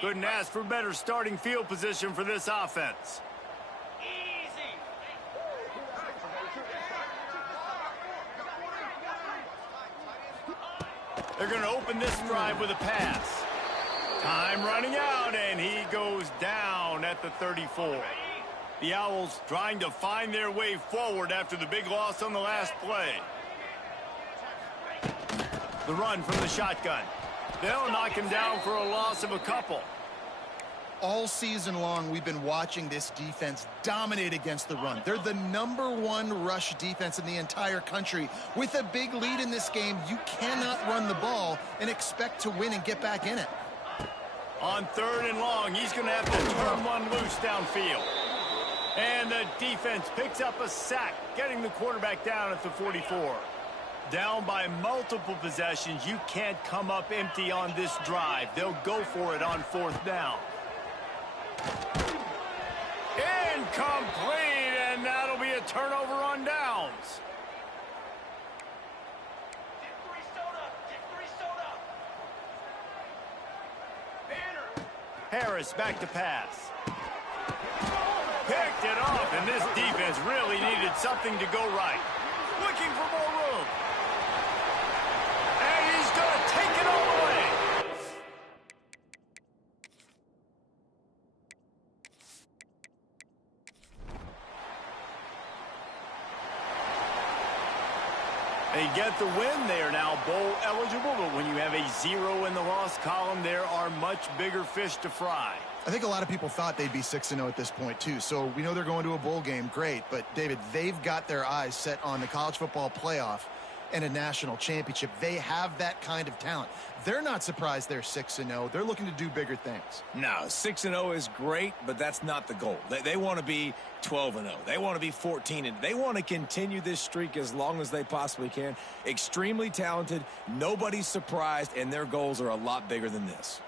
Couldn't ask for better starting field position for this offense. They're going to open this drive with a pass. Time running out, and he goes down at the 34. The Owls trying to find their way forward after the big loss on the last play. The run from the shotgun. They'll knock him down for a loss of a couple. All season long, we've been watching this defense dominate against the run. They're the #1 rush defense in the entire country. With a big lead in this game, you cannot run the ball and expect to win and get back in it. On 3rd and long, he's going to have to turn one loose downfield. And the defense picks up a sack, getting the quarterback down at the 44. Down by multiple possessions, you can't come up empty on this drive. They'll go for it on 4th down. Incomplete, and that'll be a turnover on downs. Harris back to pass. Picked it off, and this defense really needed something to go right. Looking for more room. And he's going to take it all away. They get the win. They are now bowl eligible, but when you have a 0 in the loss column, there are much bigger fish to fry. I think a lot of people thought they'd be 6-0 at this point, too. So we know they're going to a bowl game. Great. But, David, they've got their eyes set on the college football playoff and a national championship. They have that kind of talent. They're not surprised they're 6-0. They're looking to do bigger things. No, 6-0 is great, but that's not the goal. They want to be 12-0. They want to be 14-0. They want to continue this streak as long as they possibly can. Extremely talented. Nobody's surprised, and their goals are a lot bigger than this.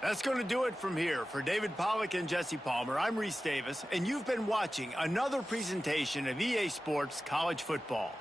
That's going to do it from here. For David Pollack and Jesse Palmer, I'm Reese Davis, and you've been watching another presentation of EA Sports College Football.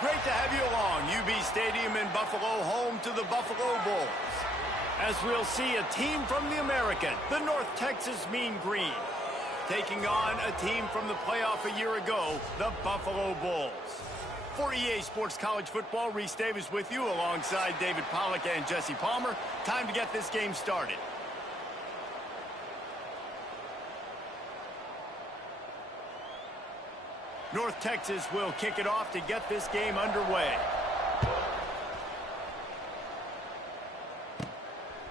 Great to have you along. UB Stadium in Buffalo, home to the Buffalo Bulls. As we'll see, a team from the American, the North Texas Mean Green, taking on a team from the playoff a year ago, the Buffalo Bulls. For EA Sports College Football, Reese Davis with you alongside David Pollack and Jesse Palmer. Time to get this game started. North Texas will kick it off to get this game underway.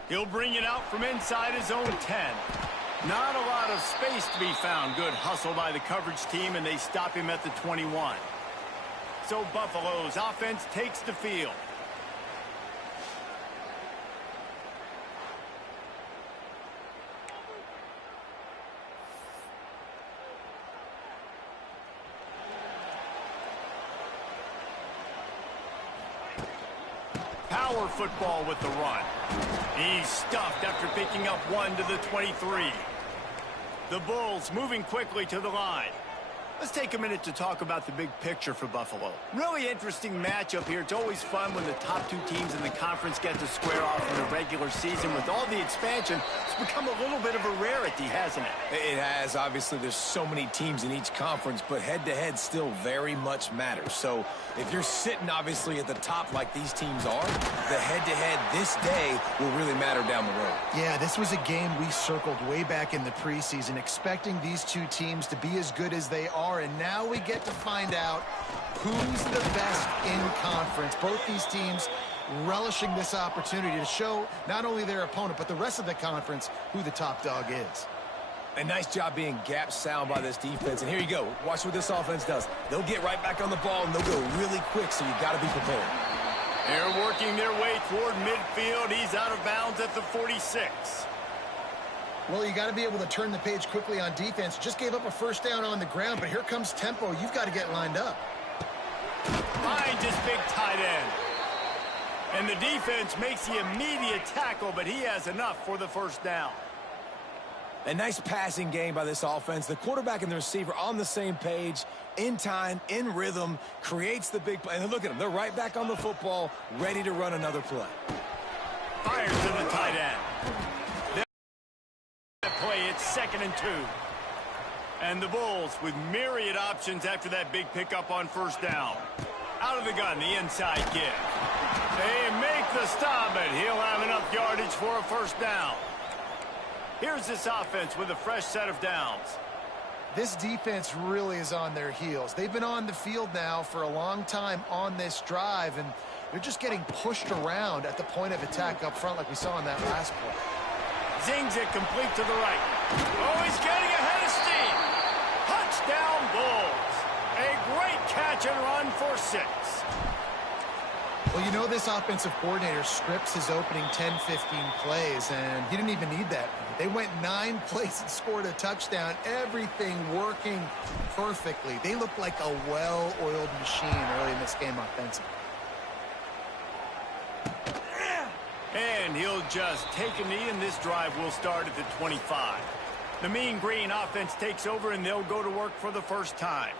He'll bring it out from inside his own 10. Not a lot of space to be found. Good hustle by the coverage team, and they stop him at the 21. So Buffalo's offense takes the field. Power football with the run. He's stuffed after picking up one to the 23. The Bulls moving quickly to the line. Let's take a minute to talk about the big picture for Buffalo. Really interesting matchup here. It's always fun when the top two teams in the conference get to square off in the regular season. With all the expansion, it's become a little bit of a rarity, hasn't it? It has. Obviously, there's so many teams in each conference, but head-to-head still very much matters. So if you're sitting, obviously, at the top like these teams are, the head-to-head this day will really matter down the road. Yeah, this was a game we circled way back in the preseason, expecting these two teams to be as good as they are, and now we get to find out who's the best in conference. Both these teams relishing this opportunity to show not only their opponent, but the rest of the conference who the top dog is. A nice job being gap sound by this defense. And here you go. Watch what this offense does. They'll get right back on the ball, and they'll go really quick, so you got to be prepared. They're working their way toward midfield. He's out of bounds at the 46. Well, you got to be able to turn the page quickly on defense. Just gave up a first down on the ground, but here comes tempo. You've got to get lined up. Finds his big tight end. And the defense makes the immediate tackle, but he has enough for the first down. A nice passing game by this offense. The quarterback and the receiver on the same page, in time, in rhythm, creates the big play. And look at them. They're right back on the football, ready to run another play. Fires to the tight end. Play, it's 2nd and 2. And the Bulls with myriad options after that big pickup on first down. Out of the gun, the inside kick. They make the stop, but he'll have enough yardage for a first down. Here's this offense with a fresh set of downs. This defense really is on their heels. They've been on the field now for a long time on this drive, and they're just getting pushed around at the point of attack up front like we saw in that last play. Zings it complete to the right. Oh, he's getting ahead of steam. Touchdown, Bulls. A great catch and run for 6. Well, you know this offensive coordinator scripts his opening 10, 15 plays, and he didn't even need that. They went 9 plays and scored a touchdown. Everything working perfectly. They look like a well-oiled machine early in this game offensively. and he'll just take a knee, and this drive will start at the 25. The Mean Green offense takes over, and they'll go to work for the first time.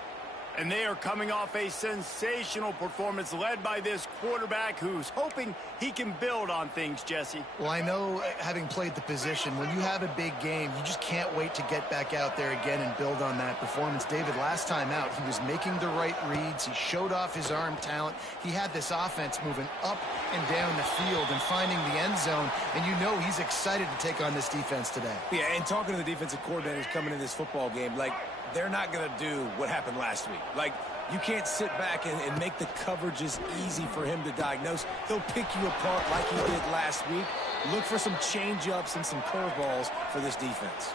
And they are coming off a sensational performance led by this quarterback who's hoping he can build on things, Jesse. Well, I know, having played the position, when you have a big game, you just can't wait to get back out there again and build on that performance. David, last time out, he was making the right reads. He showed off his arm talent. He had this offense moving up and down the field and finding the end zone. And you know he's excited to take on this defense today. Yeah, and talking to the defensive coordinators coming in this football game, like, they're not going to do what happened last week. Like, you can't sit back and make the coverages easy for him to diagnose. He'll pick you apart like he did last week. Look for some change-ups and some curveballs for this defense.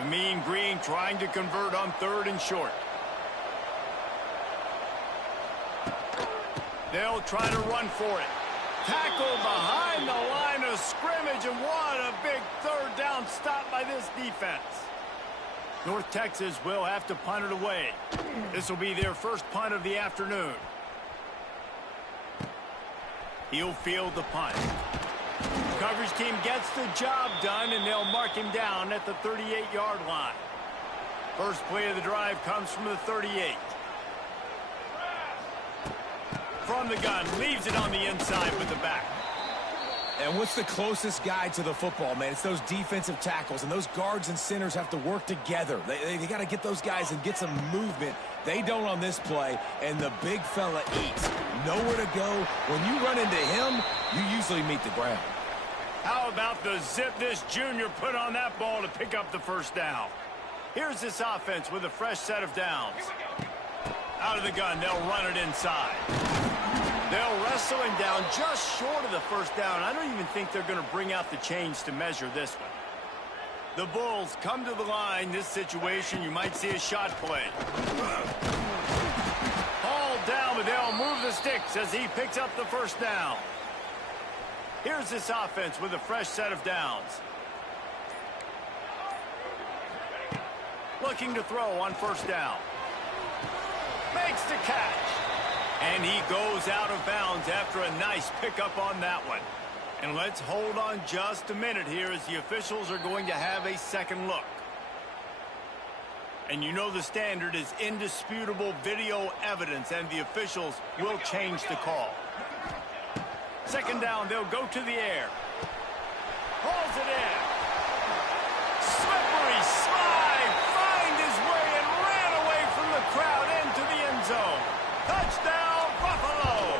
The Mean Green trying to convert on 3rd and short. They'll try to run for it. Tackle behind the line of scrimmage, and what a big 3rd down stop by this defense. North Texas will have to punt it away. This will be their first punt of the afternoon. He'll field the punt. Coverage team gets the job done, and they'll mark him down at the 38-yard line. First play of the drive comes from the 38. From the gun, leaves it on the inside with the back. And what's the closest guy to the football, man? It's those defensive tackles, and those guards and centers have to work together. They got to get those guys and get some movement. They don't on this play, and the big fella eats. Nowhere to go. When you run into him, you usually meet the ground. How about the zip this junior put on that ball to pick up the first down? Here's this offense with a fresh set of downs. Out of the gun, they'll run it inside. They'll wrestle him down just short of the first down. I don't even think they're going to bring out the chains to measure this one. The Bulls come to the line. This situation, you might see a shot play. Hauled down, but they'll move the sticks as he picks up the first down. Here's this offense with a fresh set of downs. Looking to throw on first down. Makes the catch. And he goes out of bounds after a nice pickup on that one. And let's hold on just a minute here as the officials are going to have a second look. And you know the standard is indisputable video evidence, and the officials will change the call. Second down, they'll go to the air. Hauls it in. Slippery slide, find his way and ran away from the crowd into the end zone. Touchdown, Buffalo!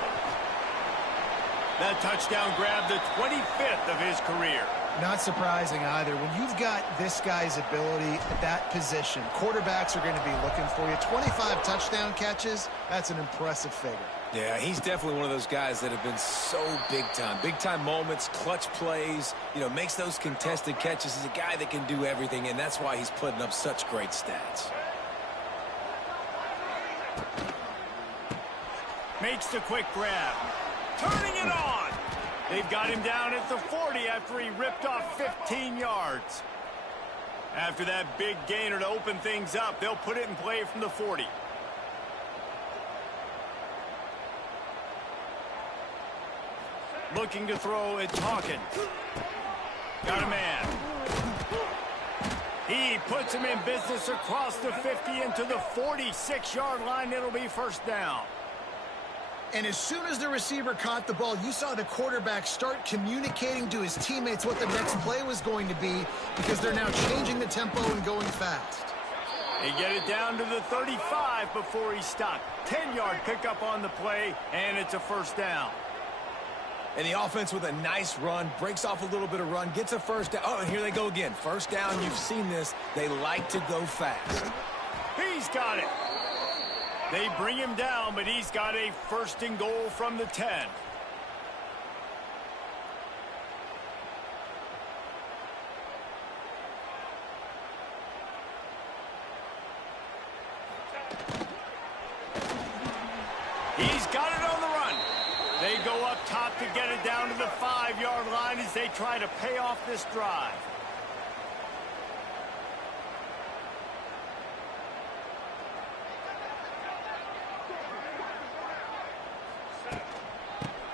That touchdown grabbed the 25th of his career. Not surprising either. When you've got this guy's ability at that position, quarterbacks are going to be looking for you. 25 touchdown catches, that's an impressive figure. Yeah, he's definitely one of those guys that have been so big time. Big time moments, clutch plays, makes those contested catches. He's a guy that can do everything, and that's why he's putting up such great stats. Makes the quick grab. Turning it on. They've got him down at the 40 after he ripped off 15 yards. After that big gainer to open things up, they'll put it in play from the 40. Looking to throw at Hawkins. Got a man. He puts him in business across the 50 into the 46-yard line. It'll be first down. And as soon as the receiver caught the ball, you saw the quarterback start communicating to his teammates what the next play was going to be, because they're now changing the tempo and going fast. They get it down to the 35 before he stopped. 10-yard pickup on the play, and it's a first down. And the offense with a nice run, breaks off a little bit of run, gets a first down. Oh, and here they go again. First down, you've seen this. They like to go fast. He's got it. They bring him down, but he's got a first and goal from the 10. He's got it on the run. They go up top to get it down to the 5-yard line as they try to pay off this drive.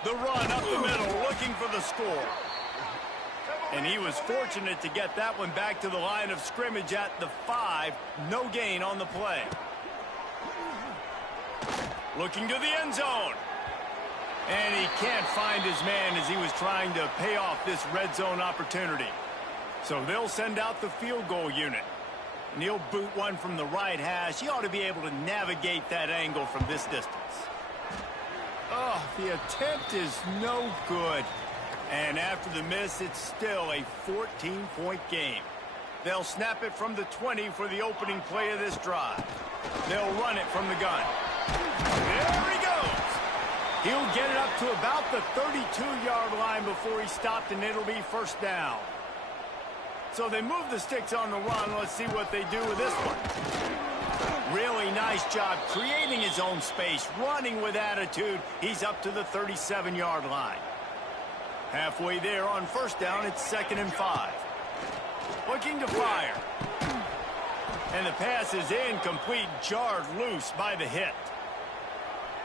The run up the middle, looking for the score. And he was fortunate to get that one back to the line of scrimmage at the 5. No gain on the play. Looking to the end zone. And he can't find his man as he was trying to pay off this red zone opportunity. So they'll send out the field goal unit. And he'll boot one from the right hash. He ought to be able to navigate that angle from this distance. Oh, the attempt is no good. And after the miss, it's still a 14-point game. They'll snap it from the 20 for the opening play of this drive. They'll run it from the gun. There he goes. He'll get it up to about the 32-yard line before he stopped, and it'll be first down. So they move the sticks on the run. Let's see what they do with this one. Really nice job creating his own space, running with attitude. He's up to the 37-yard line. Halfway there on first down, it's 2nd and 5. Looking to fire. And the pass is incomplete, jarred loose by the hit.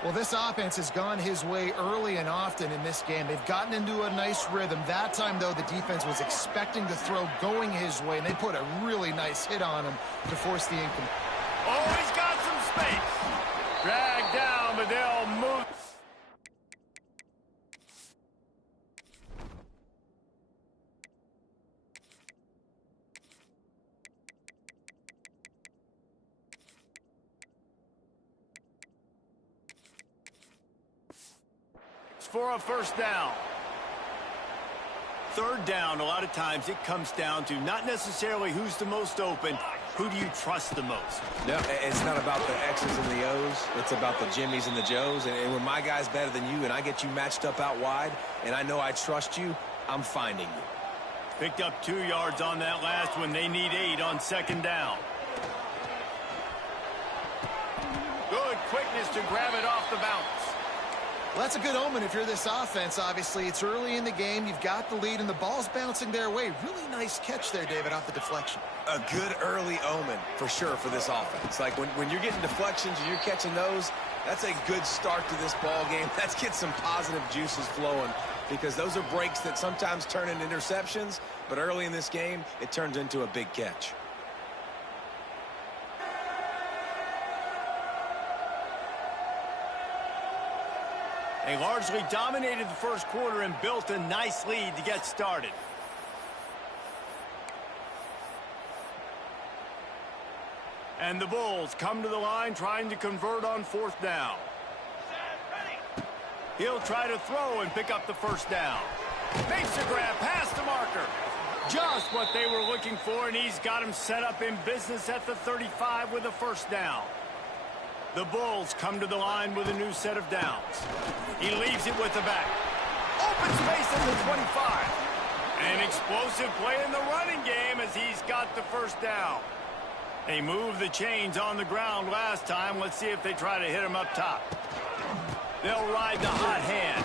Well, this offense has gone his way early and often in this game. They've gotten into a nice rhythm. That time, though, the defense was expecting the throw going his way, and they put a really nice hit on him to force the incomplete. Oh, he's got some space. Dragged down, but they'll move. For a first down. 3rd down, a lot of times it comes down to not necessarily who's the most open, who do you trust the most? No, it's not about the X's and the O's. It's about the Jimmys and the Joes. And when my guy's better than you and I get you matched up out wide and I know I trust you, I'm finding you. Picked up 2 yards on that last one. They need 8 on 2nd down. Good quickness to grab it off the bounce. Well, that's a good omen if you're this offense, obviously. It's early in the game. You've got the lead, and the ball's bouncing their way. Really nice catch there, David, off the deflection. A good early omen, for sure, for this offense. Like, when you're getting deflections and you're catching those, that's a good start to this ball game. Let's get some positive juices flowing because those are breaks that sometimes turn into interceptions, but early in this game, it turns into a big catch. They largely dominated the first quarter and built a nice lead to get started. And the Bulls come to the line trying to convert on 4th down. He'll try to throw and pick up the first down. Makes a grab past the marker. Just what they were looking for, and he's got him set up in business at the 35 with a first down. The Bulls come to the line with a new set of downs. He leaves it with the back. Open space at the 25. An explosive play in the running game as he's got the first down. They moved the chains on the ground last time. Let's see if they try to hit him up top. They'll ride the hot hand.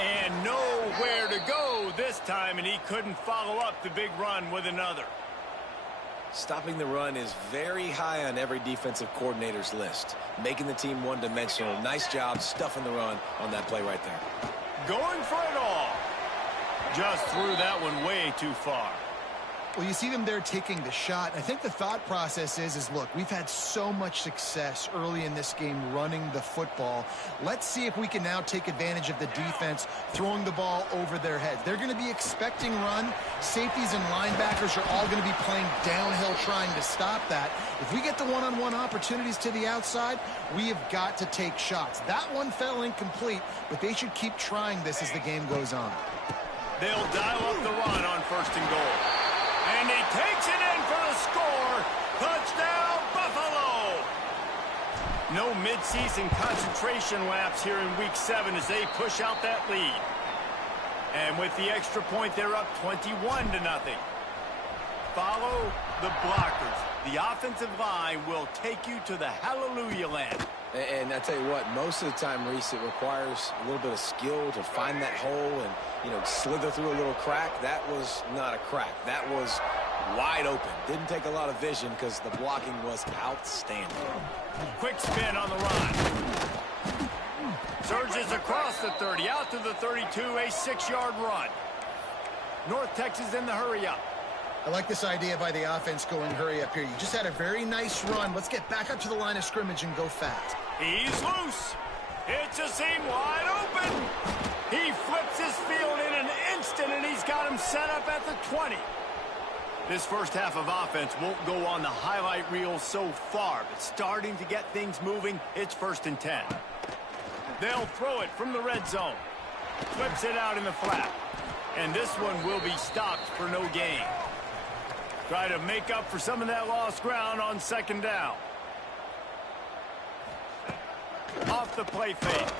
And nowhere to go this time, and he couldn't follow up the big run with another. Stopping the run is very high on every defensive coordinator's list. Making the team one-dimensional. Nice job stuffing the run on that play right there. Going for it all. Just threw that one way too far. Well, you see them there taking the shot. I think the thought process is look, we've had so much success early in this game running the football. Let's see if we can now take advantage of the defense throwing the ball over their heads. They're going to be expecting run. Safeties and linebackers are all going to be playing downhill trying to stop that. If we get the one-on-one opportunities to the outside, we have got to take shots. That one fell incomplete, but they should keep trying this as the game goes on. They'll dial up the run on 1st and goal. And he takes it in for the score. Touchdown, Buffalo! No midseason concentration laps here in Week 7 as they push out that lead. And with the extra point, they're up 21-0. Follow the blockers. The offensive line will take you to the hallelujah land. And I tell you what, most of the time, Reese, it requires a little bit of skill to find that hole and, slither through a little crack. That was not a crack. That was wide open. Didn't take a lot of vision because the blocking was outstanding. Quick spin on the run. Surges across the 30, out to the 32, a 6-yard run. North Texas in the hurry-up. I like this idea by the offense going hurry up here. You just had a very nice run. Let's get back up to the line of scrimmage and go fast. He's loose. It's a seam wide open. He flips his field in an instant, and he's got him set up at the 20. This first half of offense won't go on the highlight reel so far, but starting to get things moving, it's 1st and 10. They'll throw it from the red zone. Flips it out in the flat. And this one will be stopped for no gain. Try to make up for some of that lost ground on 2nd down. Off the play fake.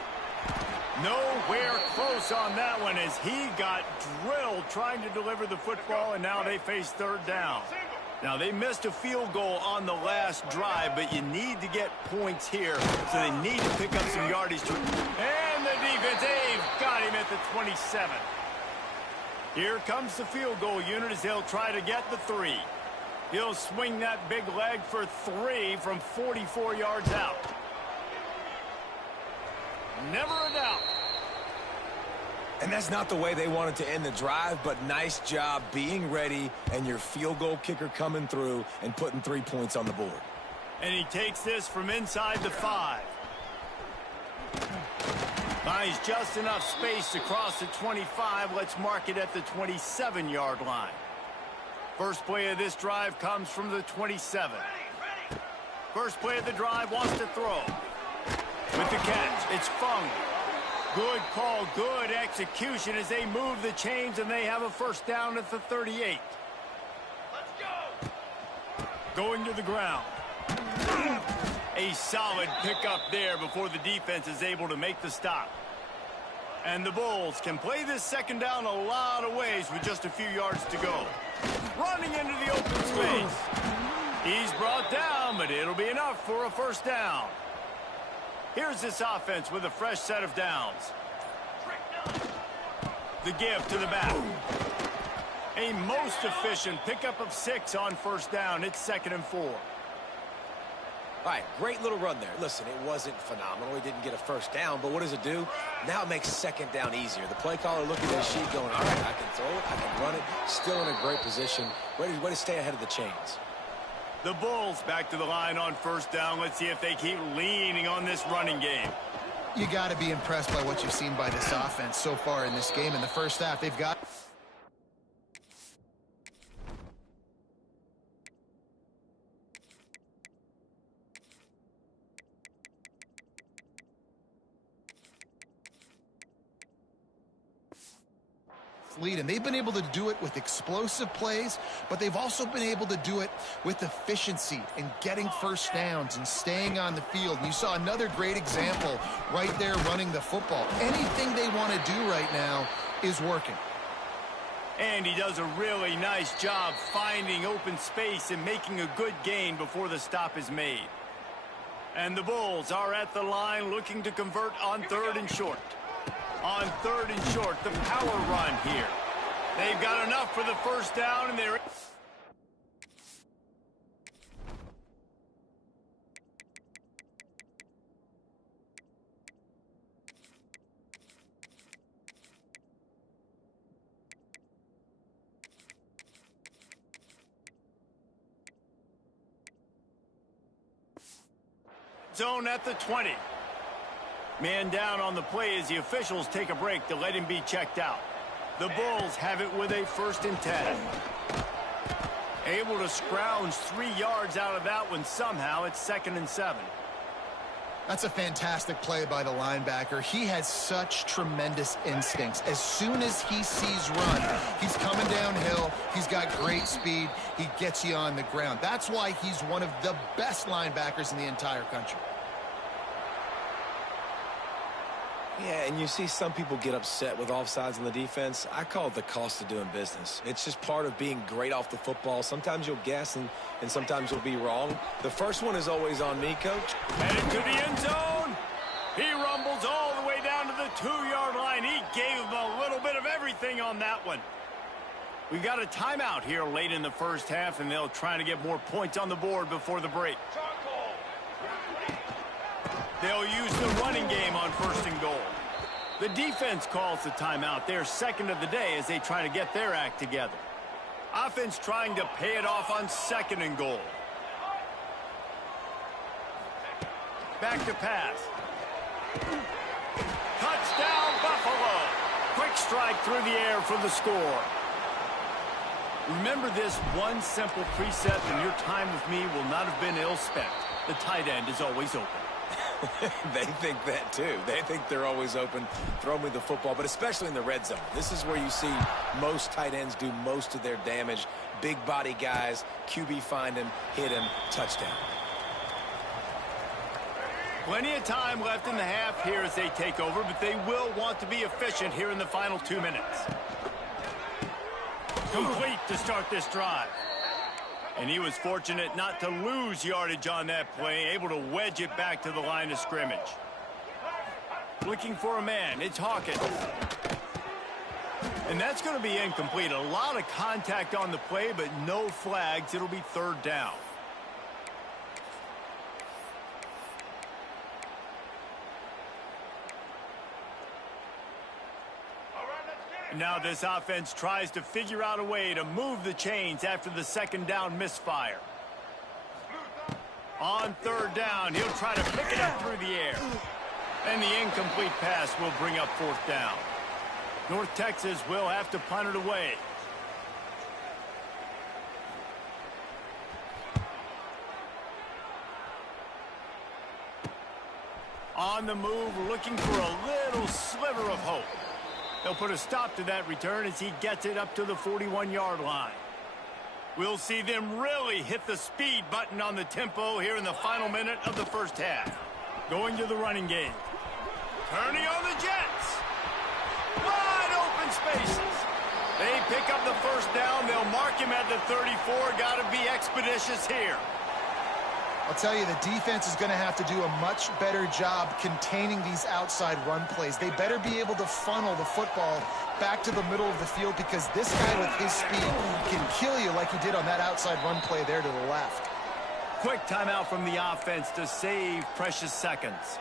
Nowhere close on that one as he got drilled trying to deliver the football, and now they face 3rd down. Now, they missed a field goal on the last drive, but you need to get points here, so they need to pick up some yardage. And the defense, they've got him at the 27. Here comes the field goal unit as they'll try to get the 3. He'll swing that big leg for 3 from 44 yards out. Never a doubt. And that's not the way they wanted to end the drive, but nice job being ready and your field goal kicker coming through and putting 3 points on the board. And he takes this from inside the 5. Finds just enough space to cross the 25. Let's mark it at the 27-yard line. First play of this drive comes from the 27. First play of the drive wants to throw. With the catch, it's Fung. Good call, good execution as they move the chains, and they have a 1st down at the 38. Let's go. Going to the ground. A solid pickup there before the defense is able to make the stop. And the Bulls can play this 2nd down a lot of ways with just a few yards to go. Running into the open space. He's brought down, but it'll be enough for a 1st down. Here's this offense with a fresh set of downs. The give to the back. A most efficient pickup of 6 on 1st down. It's 2nd and 4. All right, great little run there. Listen, it wasn't phenomenal. He didn't get a 1st down, but what does it do? Now it makes 2nd down easier. The play caller looking at his sheet going, all right, I can throw it, I can run it. Still in a great position. Way to stay ahead of the chains. The Bulls back to the line on 1st down. Let's see if they keep leaning on this running game. You got to be impressed by what you've seen by this offense so far in this game. In the first half, they've got... lead, and they've been able to do it with explosive plays, but they've also been able to do it with efficiency and getting 1st downs and staying on the field. And you saw another great example right there running the football. Anything they want to do right now is working. And he does a really nice job finding open space and making a good gain before the stop is made. And the Bulls are at the line looking to convert on 3rd and short. On 3rd and short, the power run here. They've got enough for the 1st down, and they're... Zone at the 20. Man down on the play as the officials take a break to let him be checked out. The Bulls have it with a 1st and 10. Able to scrounge 3 yards out of that one somehow. It's 2nd and 7. That's a fantastic play by the linebacker. He has such tremendous instincts. As soon as he sees run, he's coming downhill. He's got great speed. He gets you on the ground. That's why he's one of the best linebackers in the entire country. Yeah, and you see some people get upset with offsides on the defense. I call it the cost of doing business. It's just part of being great off the football. Sometimes you'll guess and sometimes you'll be wrong. The first one is always on me, Coach. Headed to the end zone. He rumbles all the way down to the 2-yard line. He gave him a little bit of everything on that one. We've got a timeout here late in the first half, and they'll try to get more points on the board before the break. They'll use the running game on 1st and goal. The defense calls the timeout. They're second of the day as they try to get their act together. Offense trying to pay it off on 2nd and goal. Back to pass. Touchdown, Buffalo. Quick strike through the air for the score. Remember this one simple precept, and your time with me will not have been ill-spent. The tight end is always open. They think that too. They think they're always open. Throw me the football, but especially in the red zone. This is where you see most tight ends do most of their damage. Big body guys, QB find him, hit him, touchdown. Plenty of time left in the half here as they take over, but they will want to be efficient here in the final 2 minutes. Complete to start this drive. And he was fortunate not to lose yardage on that play, able to wedge it back to the line of scrimmage. Looking for a man, it's Hawkins. And that's going to be incomplete. A lot of contact on the play, but no flags. It'll be 3rd down. Now this offense tries to figure out a way to move the chains after the 2nd down misfire. On 3rd down, he'll try to pick it up through the air. And the incomplete pass will bring up 4th down. North Texas will have to punt it away. On the move, looking for a little sliver of hope. They'll put a stop to that return as he gets it up to the 41-yard line. We'll see them really hit the speed button on the tempo here in the final minute of the first half. Going to the running game. Turning on the Jets. Wide open spaces. They pick up the 1st down. They'll mark him at the 34. Got to be expeditious here. I'll tell you, the defense is going to have to do a much better job containing these outside run plays. They better be able to funnel the football back to the middle of the field because this guy with his speed can kill you like he did on that outside run play there to the left. Quick timeout from the offense to save precious seconds.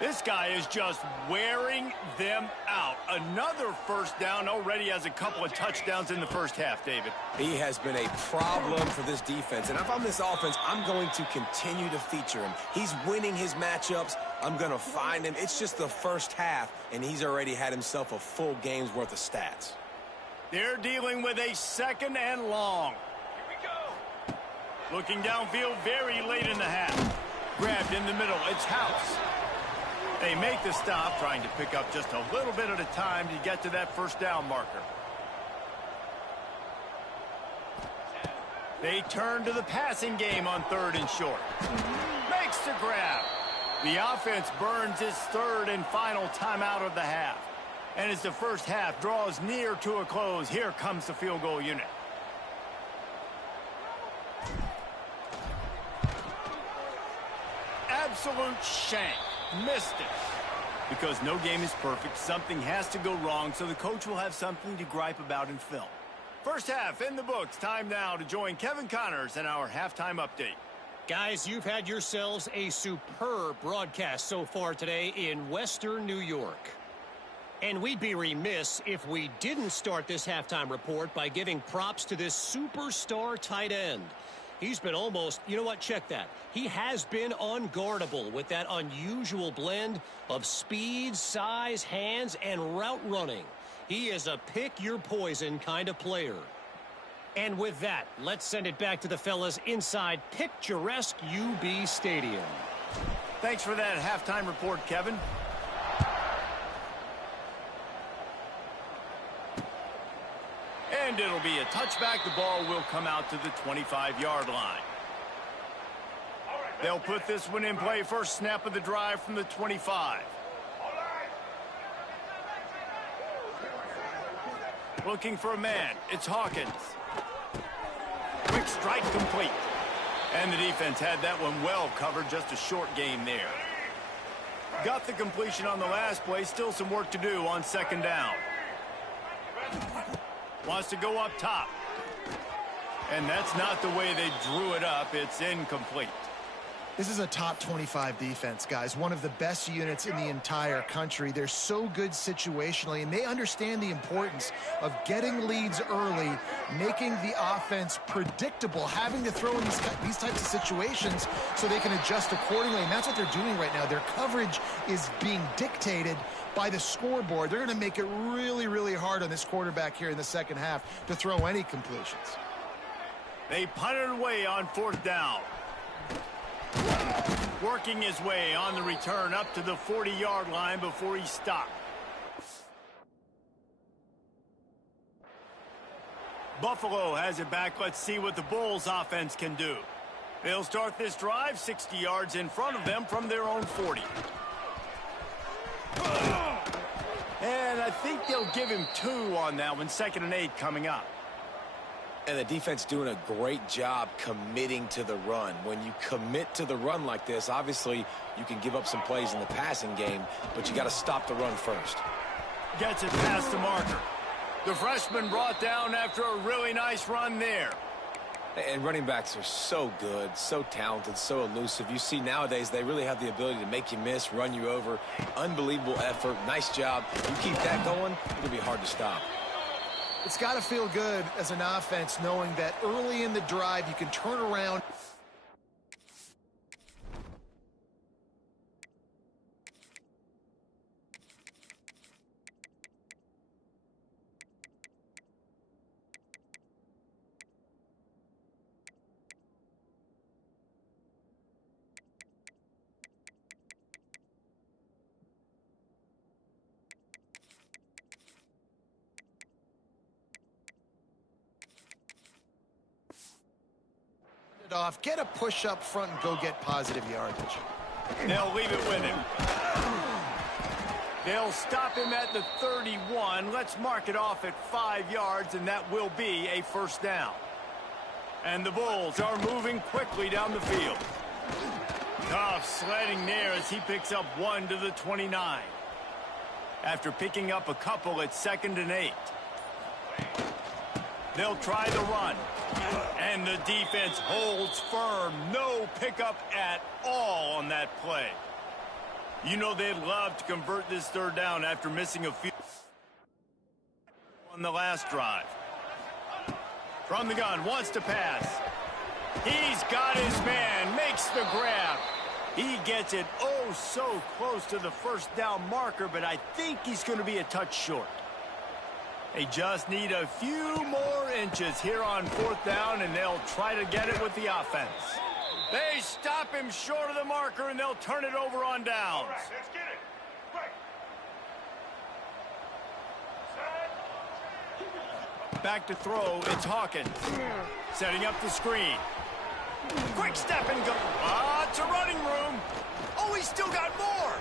This guy is just wearing them out. Another 1st down, already has a couple of touchdowns in the first half, David. He has been a problem for this defense. And if I'm this offense, I'm going to continue to feature him. He's winning his matchups. I'm going to find him. It's just the first half, and he's already had himself a full game's worth of stats. They're dealing with a 2nd and long. Here we go. Looking downfield very late in the half. Grabbed in the middle. It's House. They make the stop, trying to pick up just a little bit at a time to get to that 1st down marker. They turn to the passing game on 3rd and short. Makes the grab. The offense burns its 3rd and final timeout of the half. And as the first half draws near to a close, here comes the field goal unit. Absolute shank. Missed it. Because no game is perfect, something has to go wrong, so the coach will have something to gripe about in film. First half in the books. Time now to join Kevin Connors in our halftime update. Guys, you've had yourselves a superb broadcast so far today in Western New York. And we'd be remiss if we didn't start this halftime report by giving props to this superstar tight end. He's been almost, you know what, check that. He has been unguardable with that unusual blend of speed, size, hands, and route running. He is a pick-your-poison kind of player. And with that, let's send it back to the fellas inside picturesque UB Stadium. Thanks for that halftime report, Kevin. And it'll be a touchback. The ball will come out to the 25-yard line. They'll put this one in play. First snap of the drive from the 25. Looking for a man. It's Hawkins. Quick strike complete. And the defense had that one well covered. Just a short game there. Got the completion on the last play. Still some work to do on 2nd down. Wants to go up top. And that's not the way they drew it up. It's incomplete. This is a top 25 defense, guys. One of the best units in the entire country. They're so good situationally, and they understand the importance of getting leads early, making the offense predictable, having to throw in these types of situations so they can adjust accordingly. And that's what they're doing right now. Their coverage is being dictated by the scoreboard. They're going to make it really, really hard on this quarterback here in the second half to throw any completions. They punted away on 4th down. Working his way on the return up to the 40-yard line before he stopped. Buffalo has it back. Let's see what the Bulls offense can do. They'll start this drive 60 yards in front of them from their own 40. And I think they'll give him 2 on that one. 2nd and 8 coming up. And the defense doing a great job committing to the run. When you commit to the run like this, obviously you can give up some plays in the passing game, but you got to stop the run first. Gets it past the marker. The freshman brought down after a really nice run there. And running backs are so good, so talented, so elusive. You see nowadays they really have the ability to make you miss, run you over. Unbelievable effort. Nice job. You keep that going, it'll be hard to stop. It's got to feel good as an offense knowing that early in the drive you can turn around. Off, get a push up front and go get positive yardage. They'll leave it with him. They'll stop him at the 31. Let's mark it off at 5 yards, and that will be a 1st down. And the Bulls are moving quickly down the field. Tough sledding there as he picks up 1 to the 29. After picking up a couple at 2nd and 8. They'll try the run. And the defense holds firm. No pickup at all on that play. You know they'd love to convert this 3rd down after missing a few on the last drive. From the gun, wants to pass. He's got his man, makes the grab. He gets it oh so close to the 1st down marker, but I think he's going to be a touch short. They just need a few more inches here on 4th down, and they'll try to get it with the offense. They stop him short of the marker, and they'll turn it over on downs. All right, let's get it. Right. Back to throw, it's Hawkins. Setting up the screen. Quick step and go. It's a running room. Oh, he's still got more.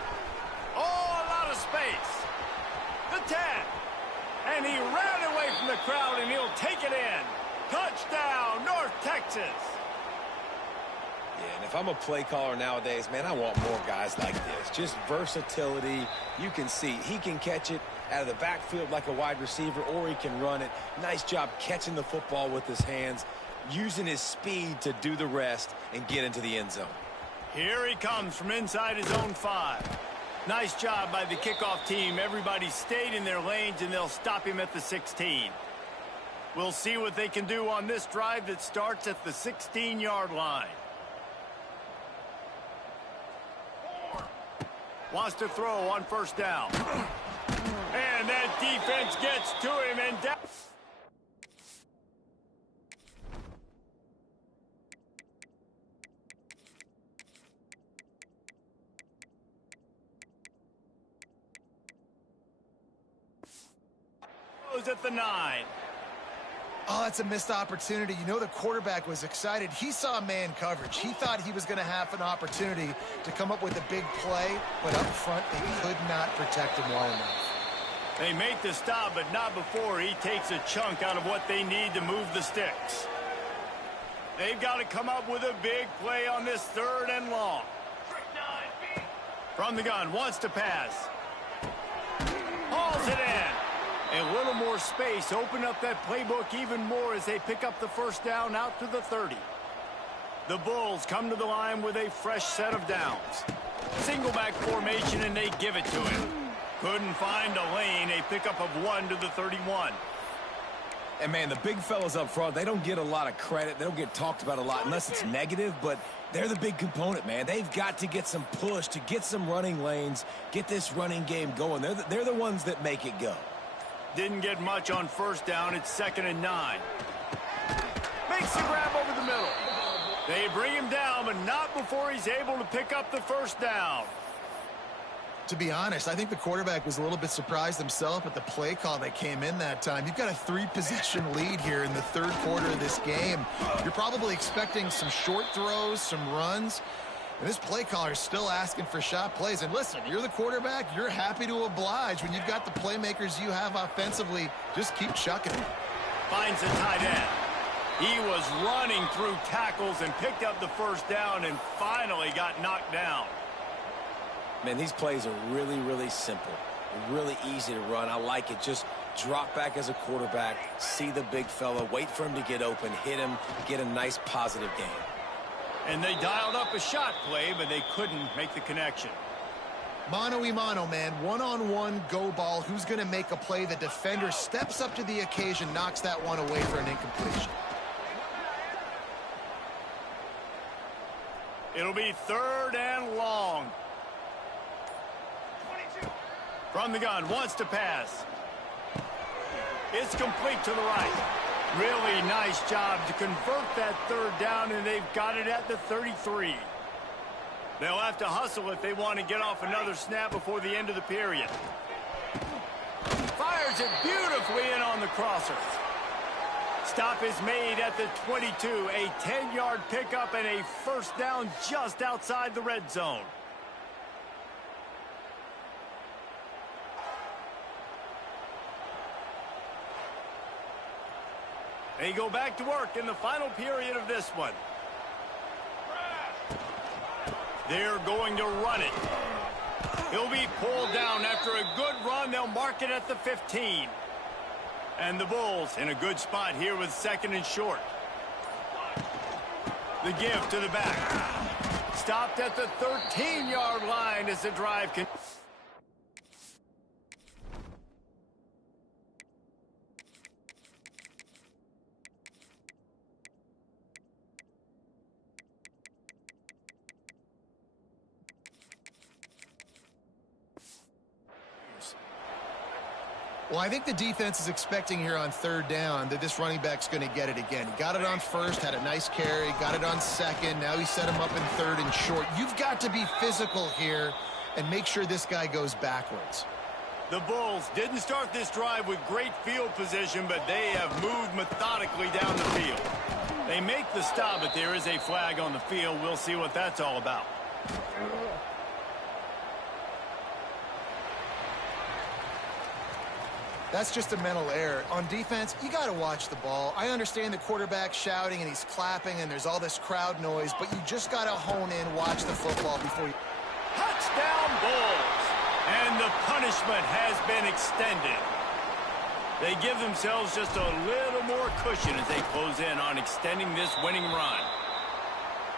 Oh, a lot of space. The 10. And he ran away from the crowd, and he'll take it in. Touchdown, North Texas. Yeah, and if I'm a play caller nowadays, man, I want more guys like this. Just versatility. You can see he can catch it out of the backfield like a wide receiver, or he can run it. Nice job catching the football with his hands, using his speed to do the rest and get into the end zone. Here he comes from inside his own 5. Nice job by the kickoff team. Everybody stayed in their lanes, and they'll stop him at the 16. We'll see what they can do on this drive that starts at the 16-yard line. Wants to throw on 1st down. And that defense gets to him, and down. At the 9. Oh, that's a missed opportunity. You know the quarterback was excited. He saw man coverage. He thought he was going to have an opportunity to come up with a big play, but up front they could not protect him well enough. They make the stop, but not before he takes a chunk out of what they need to move the sticks. They've got to come up with a big play on this 3rd and long. From the gun, wants to pass. Hauls it in. A little more space, open up that playbook even more as they pick up the 1st down out to the 30. The Bulls come to the line with a fresh set of downs. Single back formation, and they give it to him. Couldn't find a lane. A pickup of 1 to the 31. And, man, the big fellas up front, they don't get a lot of credit. They don't get talked about a lot unless it's negative, but they're the big component, man. They've got to get some push, to get some running lanes, get this running game going. They're the ones that make it go. Didn't get much on first down. It's 2nd and 9. Makes the grab over the middle. They bring him down, but not before he's able to pick up the first down. To be honest, I think the quarterback was a little bit surprised himself at the play call that came in that time. You've got a 3-possession lead here in the third quarter of this game. You're probably expecting some short throws, some runs. And this play caller is still asking for shot plays. And listen, you're the quarterback. You're happy to oblige. When you've got the playmakers you have offensively, just keep chucking it. Finds a tight end. He was running through tackles and picked up the first down and finally got knocked down. Man, these plays are really, really simple. Really easy to run. I like it. Just drop back as a quarterback, see the big fella, wait for him to get open, hit him, get a nice positive gain. And they dialed up a shot play, but they couldn't make the connection. Mano-y-mano, man. One-on-one go ball. Who's going to make a play? The defender steps up to the occasion, knocks that one away for an incompletion. It'll be 3rd and long. From the gun, wants to pass. It's complete to the right. Really nice job to convert that 3rd down, and they've got it at the 33. They'll have to hustle if they want to get off another snap before the end of the period. Fires it beautifully in on the crosser. Stop is made at the 22. A 10-yard pickup and a first down just outside the red zone. They go back to work in the final period of this one. They're going to run it. He'll be pulled down after a good run. They'll mark it at the 15. And the Bulls in a good spot here with 2nd and short. The give to the back. Stopped at the 13-yard line as the drive can... Well, I think the defense is expecting here on 3rd down that this running back's going to get it again. He got it on 1st, had a nice carry, got it on 2nd. Now he set him up in 3rd and short. You've got to be physical here and make sure this guy goes backwards. The Bulls didn't start this drive with great field position, but they have moved methodically down the field. They make the stop, but there is a flag on the field. We'll see what that's all about. That's just a mental error. On defense, you got to watch the ball. I understand the quarterback shouting and he's clapping and there's all this crowd noise, but you just got to hone in, watch the football before you... Touchdown Bulls! And the punishment has been extended. They give themselves just a little more cushion as they close in on extending this winning run.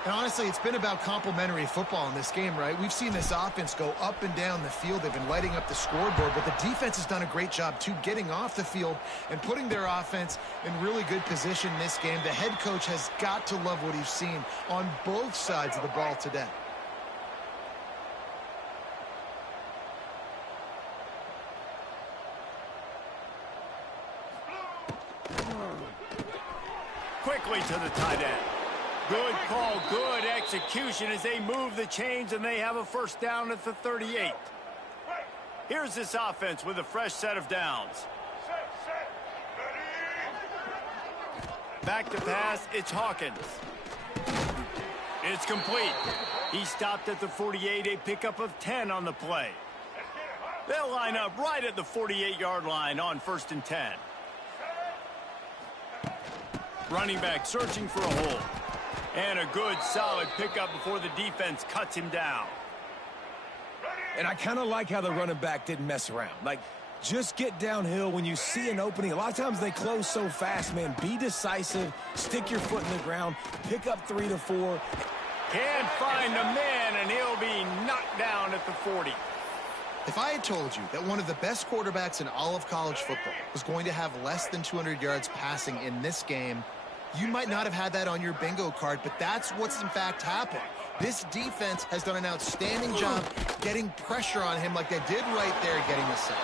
And honestly, it's been about complementary football in this game, right? We've seen this offense go up and down the field. They've been lighting up the scoreboard, but the defense has done a great job, too, getting off the field and putting their offense in really good position in this game. The head coach has got to love what he's seen on both sides of the ball today. Quickly to the tight end. Good call, good execution as they move the chains and they have a first down at the 38. Here's this offense with a fresh set of downs. Back to pass, it's Hawkins. It's complete. He stopped at the 48, a pickup of 10 on the play. They'll line up right at the 48-yard line on 1st and 10. Running back searching for a hole. And a good, solid pickup before the defense cuts him down. And I kind of like how the running back didn't mess around. Like, Just get downhill when you see an opening. A lot of times they close so fast, man. Be decisive. Stick your foot in the ground. Pick up 3 to 4. Can't find a man, and he'll be knocked down at the 40. If I had told you that one of the best quarterbacks in all of college football was going to have less than 200 yards passing in this game, you might not have had that on your bingo card, but that's what's in fact happened. This defense has done an outstanding job getting pressure on him like they did right there, getting the sack.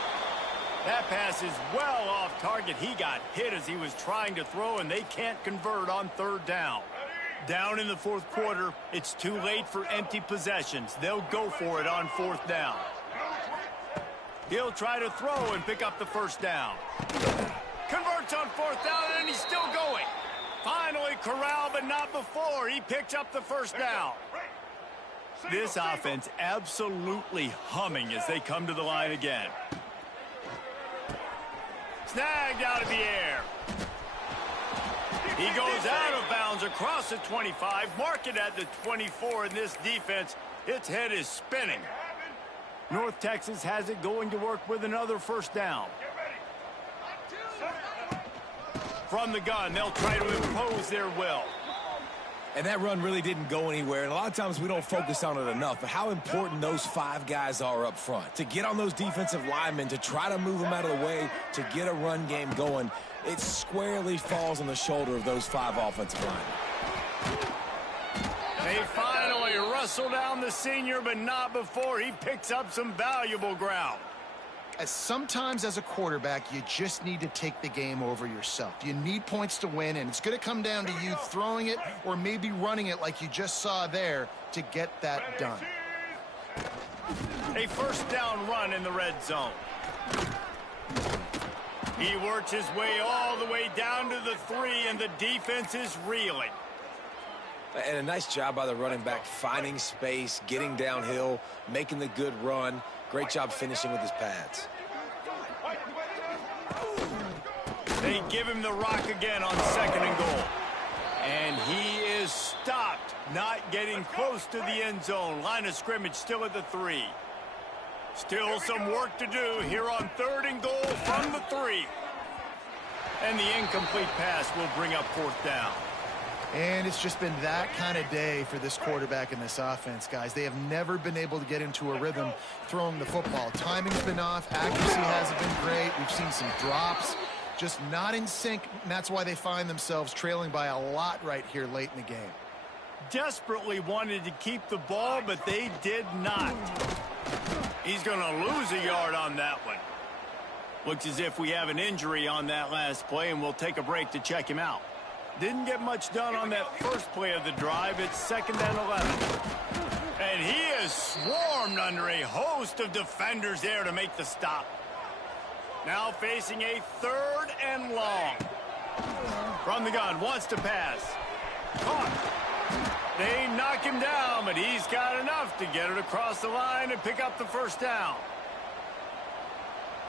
That pass is well off target. He got hit as he was trying to throw, and they can't convert on 3rd down. Down in the 4th quarter, it's too late for empty possessions. They'll go for it on 4th down. He'll try to throw and pick up the 1st down. Converts on 4th down, and he's still going. Finally corralled, but not before. He picks up the 1st down. This offense absolutely humming as they come to the line again. Snagged out of the air. He goes out of bounds across the 25. Mark it at the 24 in this defense. Its head is spinning. North Texas has it going to work with another 1st down. From the gun, they'll try to impose their will. And that run really didn't go anywhere. And a lot of times we don't focus on it enough. But how important those 5 guys are up front. To get on those defensive linemen, to try to move them out of the way, to get a run game going, it squarely falls on the shoulder of those 5 offensive linemen. They finally wrestle down the senior, but not before he picks up some valuable ground. Sometimes as a quarterback, you just need to take the game over yourself. You need points to win, and it's going to come down to you throwing it or maybe running it like you just saw there to get that done. A 1st down run in the red zone. He works his way all the way down to the 3, and the defense is reeling. And a nice job by the running back, finding space, getting downhill, making the good run. Great job finishing with his pads. They give him the rock again on 2nd and goal. And he is stopped, not getting close to the end zone. Line of scrimmage still at the 3. Still some work to do here on 3rd and goal from the 3. And the incomplete pass will bring up 4th down. And it's just been that kind of day for this quarterback in this offense, guys. They have never been able to get into a rhythm throwing the football. Timing's been off. Accuracy hasn't been great. We've seen some drops. Just not in sync, and that's why they find themselves trailing by a lot right here late in the game. Desperately wanted to keep the ball, but they did not. He's going to lose a yard on that one. Looks as if we have an injury on that last play, and we'll take a break to check him out. Didn't get much done on that first play of the drive. It's 2nd and 11. And he is swarmed under a host of defenders there to make the stop. Now facing a 3rd and long. From the gun, wants to pass. Caught. They knock him down, but he's got enough to get it across the line and pick up the 1st down.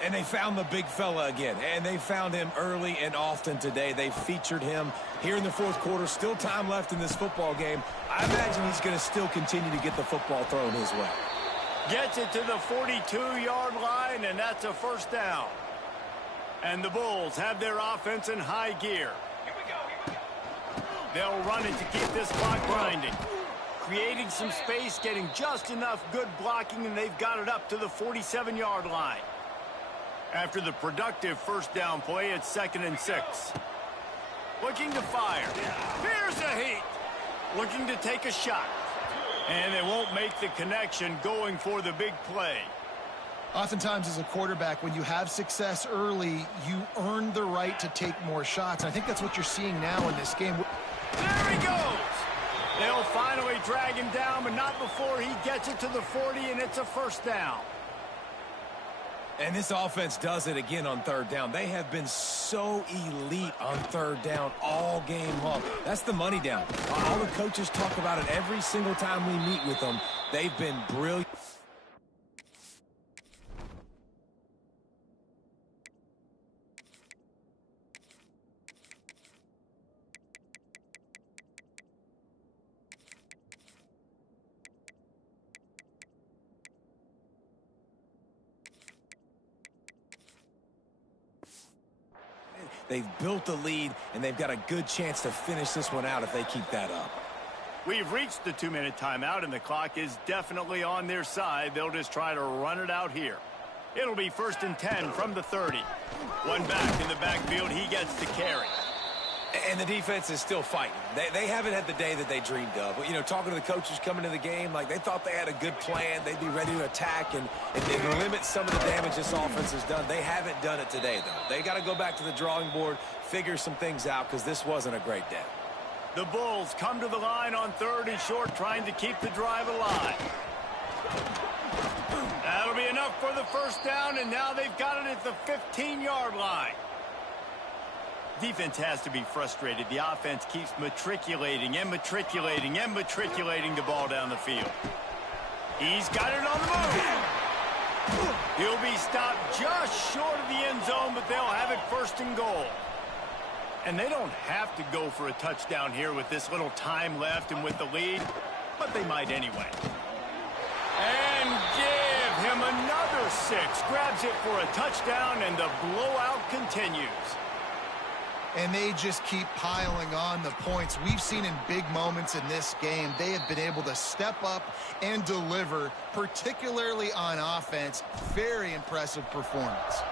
And they found the big fella again, and they found him early and often today. They featured him here in the 4th quarter. Still time left in this football game. I imagine he's going to still continue to get the football thrown his way. Gets it to the 42-yard line, and that's a 1st down. And the Bulls have their offense in high gear. They'll run it to keep this clock grinding. Creating some space, getting just enough good blocking, and they've got it up to the 47-yard line. After the productive 1st down play, it's 2nd and 6. Looking to fire. Here's the heat. Looking to take a shot. And they won't make the connection, going for the big play. Oftentimes as a quarterback, when you have success early, you earn the right to take more shots. And I think that's what you're seeing now in this game. There he goes. They'll finally drag him down, but not before he gets it to the 40, and it's a 1st down. And this offense does it again on 3rd down. They have been so elite on 3rd down all game long. That's the money down. All the coaches talk about it every single time we meet with them. They've been brilliant. They've built a lead, and they've got a good chance to finish this one out if they keep that up. We've reached the 2-minute timeout, and the clock is definitely on their side. They'll just try to run it out here. It'll be 1st and 10 from the 30. One back in the backfield. He gets to carry. And the defense is still fighting. They haven't had the day that they dreamed of. You know, talking to the coaches coming to the game, like they thought they had a good plan. They'd be ready to attack and limit some of the damage this offense has done. They haven't done it today, though. They got to go back to the drawing board, figure some things out, because this wasn't a great day. The Bulls come to the line on 3rd and short, trying to keep the drive alive. That'll be enough for the 1st down, and now they've got it at the 15-yard line. Defense has to be frustrated. The offense keeps matriculating and matriculating and matriculating the ball down the field. He's got it on the move. He'll be stopped just short of the end zone, but they'll have it 1st and goal. And they don't have to go for a touchdown here with this little time left and with the lead, but they might anyway. And give him another 6. Grabs it for a touchdown, and the blowout continues. And they just keep piling on the points. We've seen in big moments in this game, they have been able to step up and deliver, particularly on offense. Very impressive performance.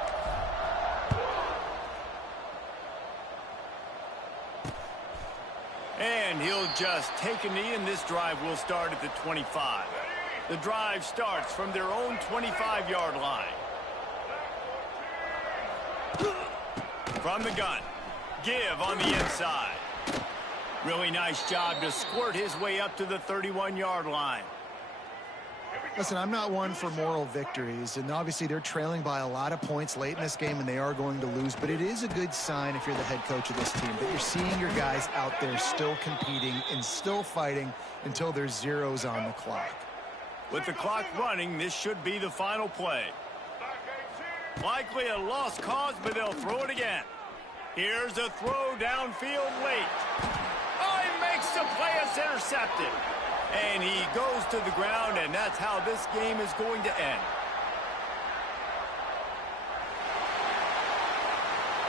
And he'll just take a knee, and this drive will start at the 25. The drive starts from their own 25-yard line. From the gun. Give on the inside. Really nice job to squirt his way up to the 31-yard line. Listen, I'm not one for moral victories, and obviously they're trailing by a lot of points late in this game, and they are going to lose, but it is a good sign if you're the head coach of this team that you're seeing your guys out there still competing and still fighting until there's zeros on the clock. With the clock running, this should be the final play. Likely a lost cause, but they'll throw it again. Here's a throw downfield late. Oh, he makes the play. It's intercepted. And he goes to the ground, and that's how this game is going to end.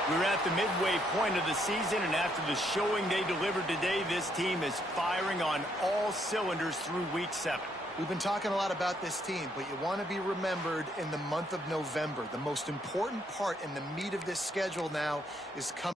We're at the midway point of the season, and after the showing they delivered today, this team is firing on all cylinders through Week 7. We've been talking a lot about this team, but you want to be remembered in the month of November. The most important part in the meat of this schedule now is coming.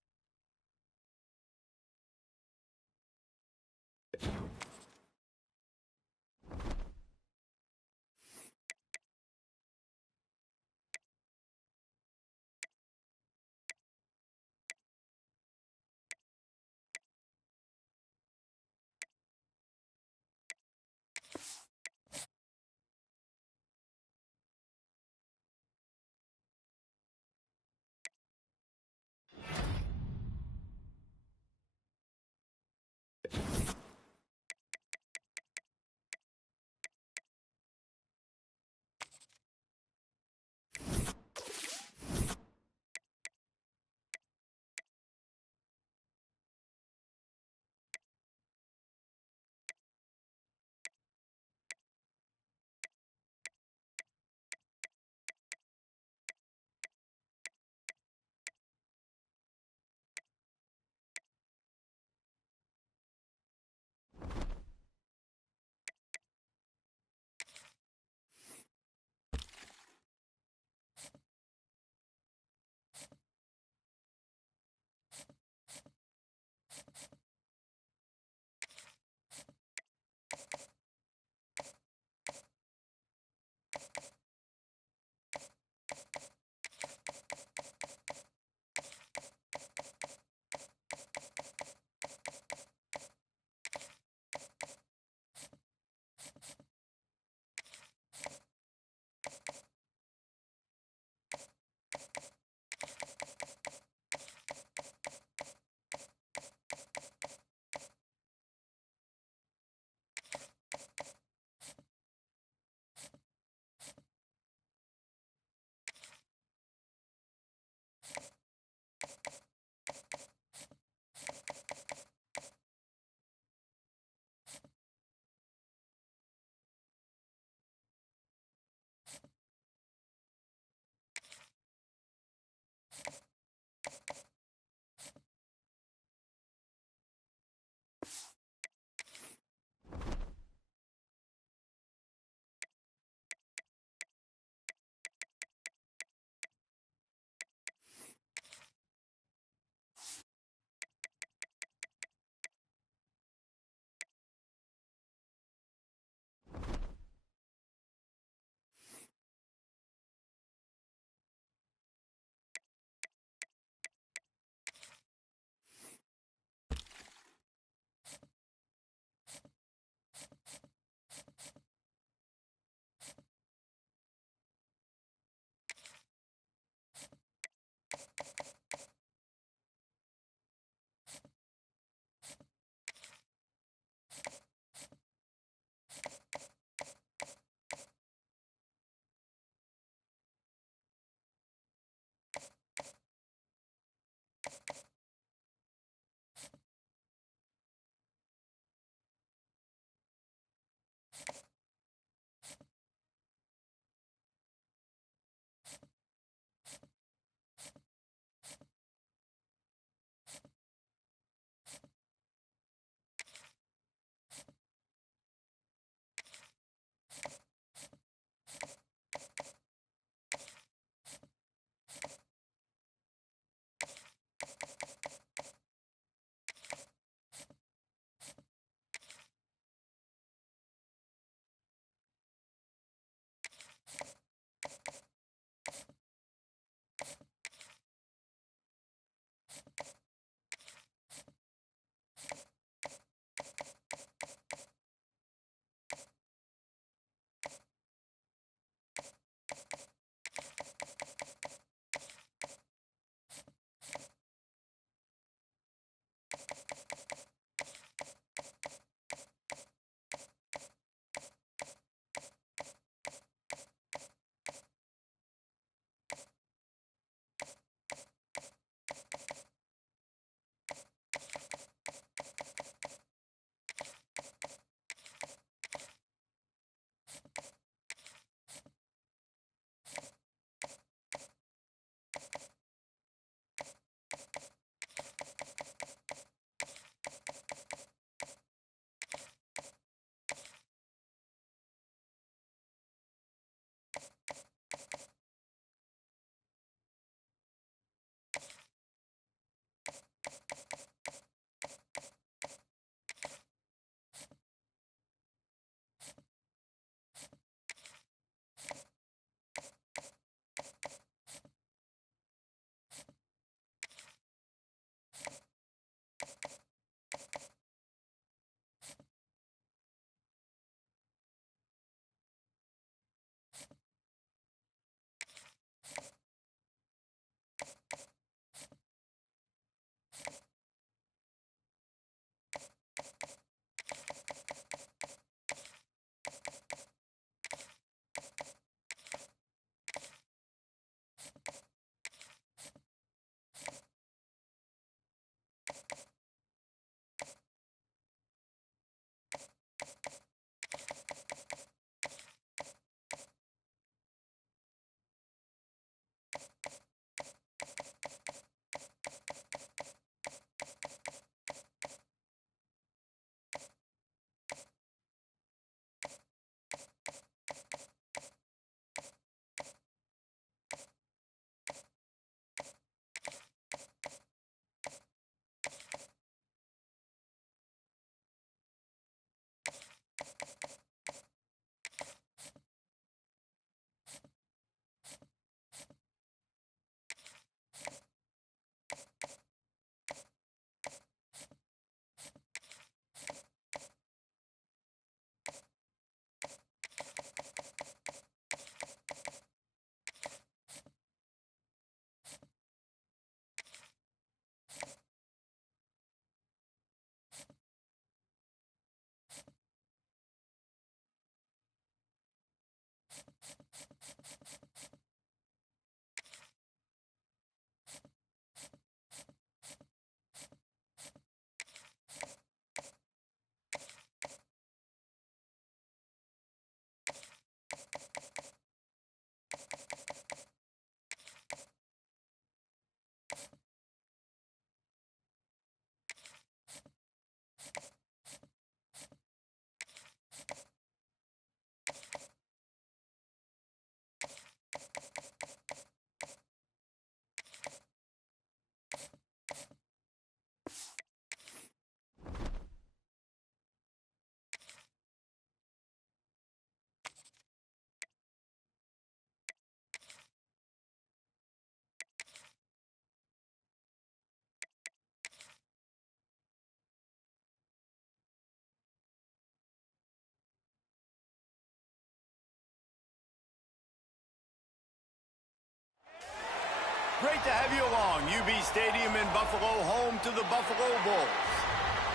Great to have you along. UB Stadium in Buffalo, home to the Buffalo Bulls.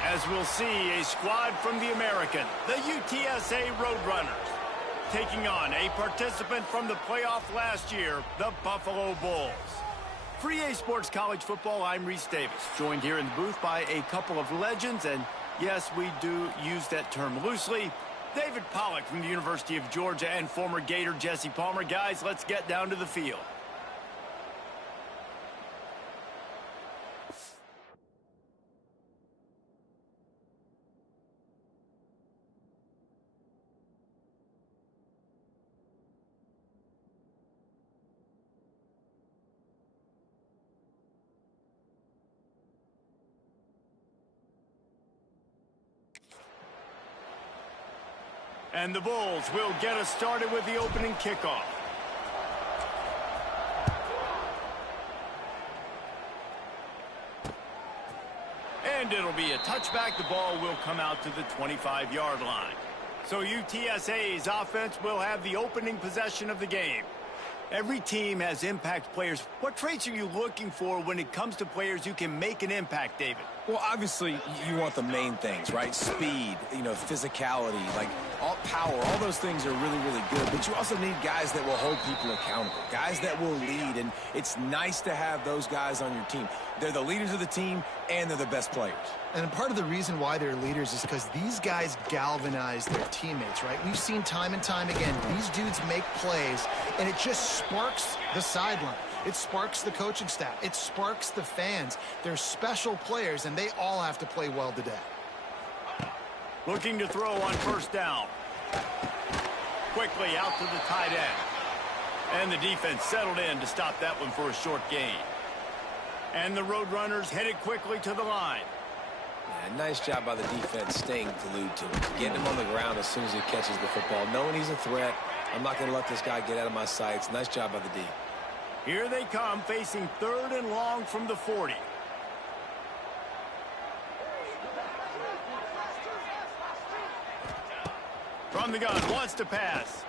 As we'll see, a squad from the American, the UTSA Roadrunners, taking on a participant from the playoff last year, the Buffalo Bulls. For EA Sports College Football, I'm Reese Davis, joined here in the booth by a couple of legends, and yes, we do use that term loosely. David Pollack from the University of Georgia and former Gator Jesse Palmer. Guys, let's get down to the field. And the Bulls will get us started with the opening kickoff. And it'll be a touchback. The ball will come out to the 25-yard line. So UTSA's offense will have the opening possession of the game. Every team has impact players. What traits are you looking for when it comes to players who can make an impact, David? Well, obviously, you want the main things, right? Speed, physicality, like all power, all those things are really, really good. But you also need guys that will hold people accountable, guys that will lead. And it's nice to have those guys on your team. They're the leaders of the team, and they're the best players. And part of the reason why they're leaders is because these guys galvanize their teammates, right? We've seen time and time again, these dudes make plays, and it just sparks the sideline. It sparks the coaching staff. It sparks the fans. They're special players, and they all have to play well today. Looking to throw on first down. Quickly out to the tight end. And the defense settled in to stop that one for a short gain. And the Roadrunners headed quickly to the line. Yeah, nice job by the defense staying glued to him, getting him on the ground as soon as he catches the football, knowing he's a threat. I'm not going to let this guy get out of my sights. Nice job by the D. Here they come, facing 3rd and long from the 40. From the gun, wants to pass.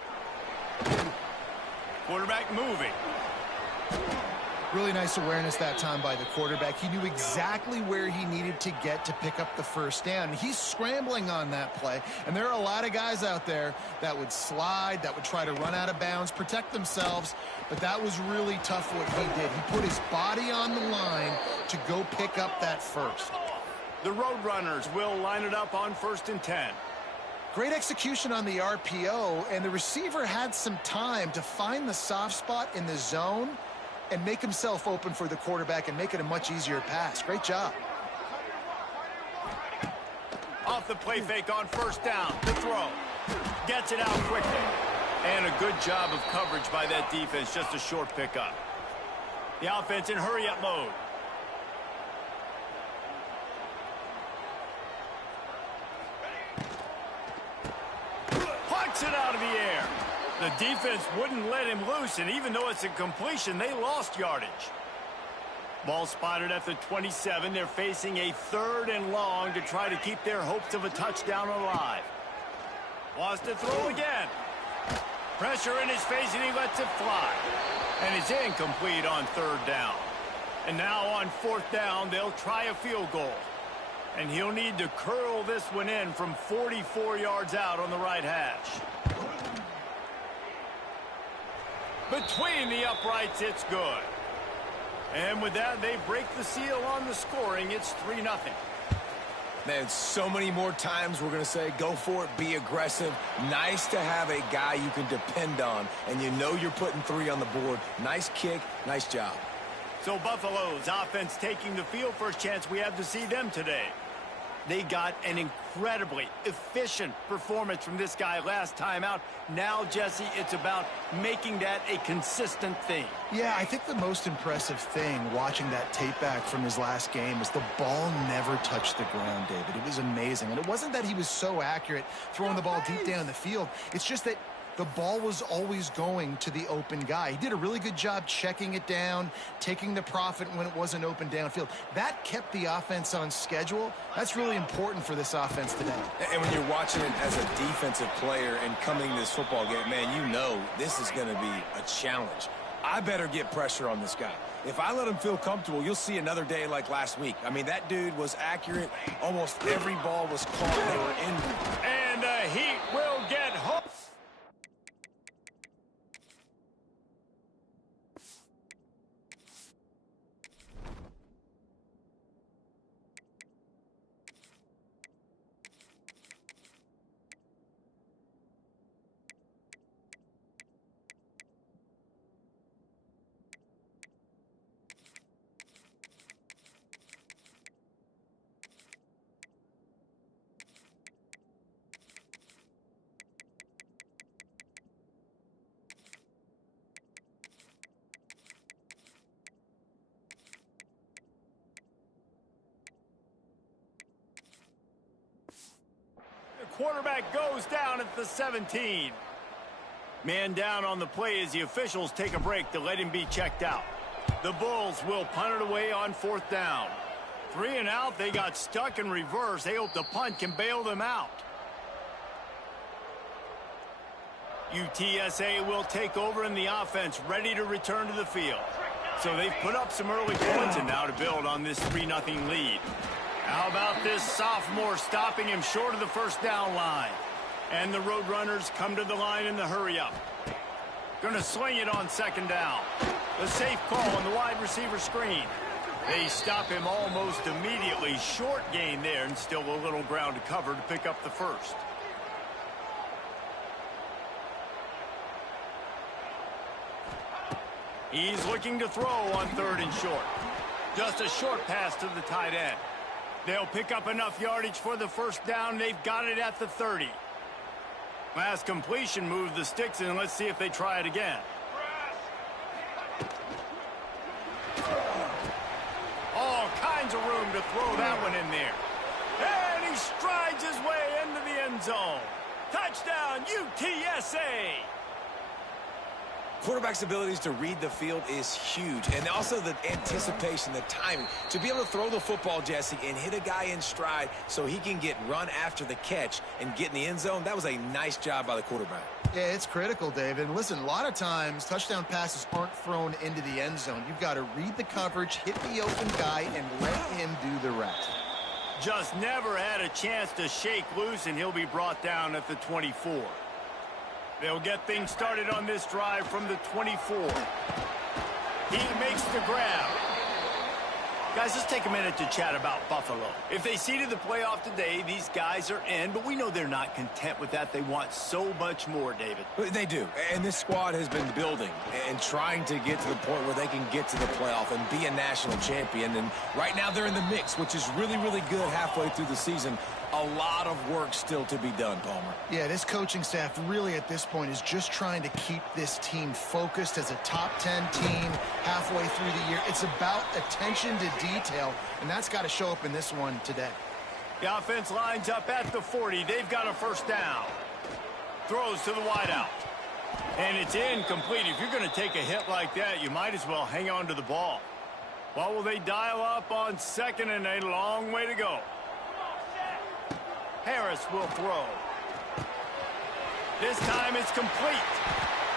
Quarterback moving. Really nice awareness that time by the quarterback. He knew exactly where he needed to get to pick up the first down. He's scrambling on that play, and there are a lot of guys out there that would slide, that would try to run out of bounds, protect themselves, but that was really tough what he did. He put his body on the line to go pick up that first. The Roadrunners will line it up on 1st and 10. Great execution on the RPO, and the receiver had some time to find the soft spot in the zone and make himself open for the quarterback and make it a much easier pass. Great job. Off the play fake on first down. The throw. Gets it out quickly. And a good job of coverage by that defense. Just a short pickup. The offense in hurry-up mode. Plucks it out of the air. The defense wouldn't let him loose, and even though it's a completion, they lost yardage. Ball spotted at the 27. They're facing a 3rd and long to try to keep their hopes of a touchdown alive. Wants to throw again. Pressure in his face, and he lets it fly. And it's incomplete on 3rd down. And now on 4th down, they'll try a field goal. And he'll need to curl this one in from 44 yards out on the right hash. Between the uprights, it's good. And with that, they break the seal on the scoring. It's 3-0. Man, so many more times we're going to say, go for it, be aggressive. Nice to have a guy you can depend on, and you know you're putting 3 on the board. Nice kick, nice job. So Buffalo's offense taking the field. First chance we have to see them today. They got an incredibly efficient performance from this guy last time out. Now, Jesse, it's about making that a consistent thing. Yeah, I think the most impressive thing watching that tape back from his last game is the ball never touched the ground, David. It was amazing. And it wasn't that he was so accurate throwing the ball deep down the field. It's just that the ball was always going to the open guy. He did a really good job checking it down, taking the profit when it wasn't open downfield. That kept the offense on schedule. That's really important for this offense today. And when you're watching it as a defensive player and coming to this football game, man, you know this is going to be a challenge. I better get pressure on this guy. If I let him feel comfortable, you'll see another day like last week. I mean, that dude was accurate. Almost every ball was caught. They were in. And the Heat will get home. Quarterback goes down at the 17. Man down on the play as the officials take a break to let him be checked out. The Bulls will punt it away on 4th down. 3 and out. They got stuck in reverse. They hope the punt can bail them out. UTSA will take over in the offense, ready to return to the field. So they've put up some early points and now to build on this 3-0 lead. How about this sophomore stopping him short of the first down line? And the Roadrunners come to the line in the hurry-up. Going to sling it on second down. The safe call on the wide receiver screen. They stop him almost immediately. Short gain there, and still a little ground to cover to pick up the first. He's looking to throw on 3rd and short. Just a short pass to the tight end. They'll pick up enough yardage for the first down. They've got it at the 30. Last completion moved the sticks, and let's see if they try it again. All kinds of room to throw that one in there. And he strides his way into the end zone. Touchdown, UTSA! Quarterback's abilities to read the field is huge, and also the anticipation, the timing. To be able to throw the football, Jesse, and hit a guy in stride so he can get run after the catch and get in the end zone, that was a nice job by the quarterback. Yeah, it's critical, David. And listen, a lot of times touchdown passes aren't thrown into the end zone. You've got to read the coverage, hit the open guy, and let him do the rest. Just never had a chance to shake loose, and he'll be brought down at the 24. They'll get things started on this drive from the 24. He makes the grab. Guys, let's take a minute to chat about Buffalo. If they seeded the playoff today, these guys are in, but we know they're not content with that. They want so much more, David. They do, and this squad has been building and trying to get to the point where they can get to the playoff and be a national champion. And right now they're in the mix, which is really, really good halfway through the season. A lot of work still to be done, Palmer. Yeah, this coaching staff really at this point is just trying to keep this team focused as a top 10 team halfway through the year. It's about attention to detail, and that's got to show up in this one today. The offense lines up at the 40. They've got a first down. Throws to the wideout. And it's incomplete. If you're going to take a hit like that, you might as well hang on to the ball. What will they dial up on second and a long way to go? Harris will throw. This time it's complete.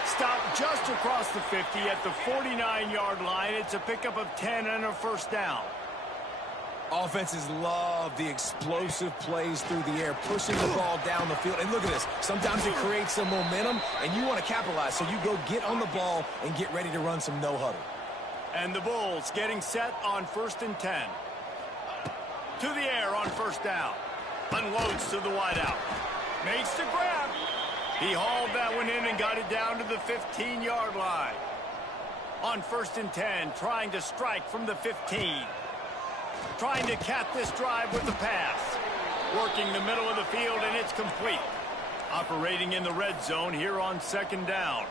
Stopped just across the 50 at the 49-yard line. It's a pickup of 10 and a first down. Offenses love the explosive plays through the air, pushing the ball down the field. And look at this. Sometimes it creates some momentum, and you want to capitalize. So you go get on the ball and get ready to run some no-huddle. And the Bulls getting set on 1st and 10. To the air on first down. Unloads to the wideout. Makes the grab. He hauled that one in and got it down to the 15-yard line. On 1st and 10, trying to strike from the 15. Trying to cap this drive with the pass. Working the middle of the field, and it's complete. Operating in the red zone here on 2nd down.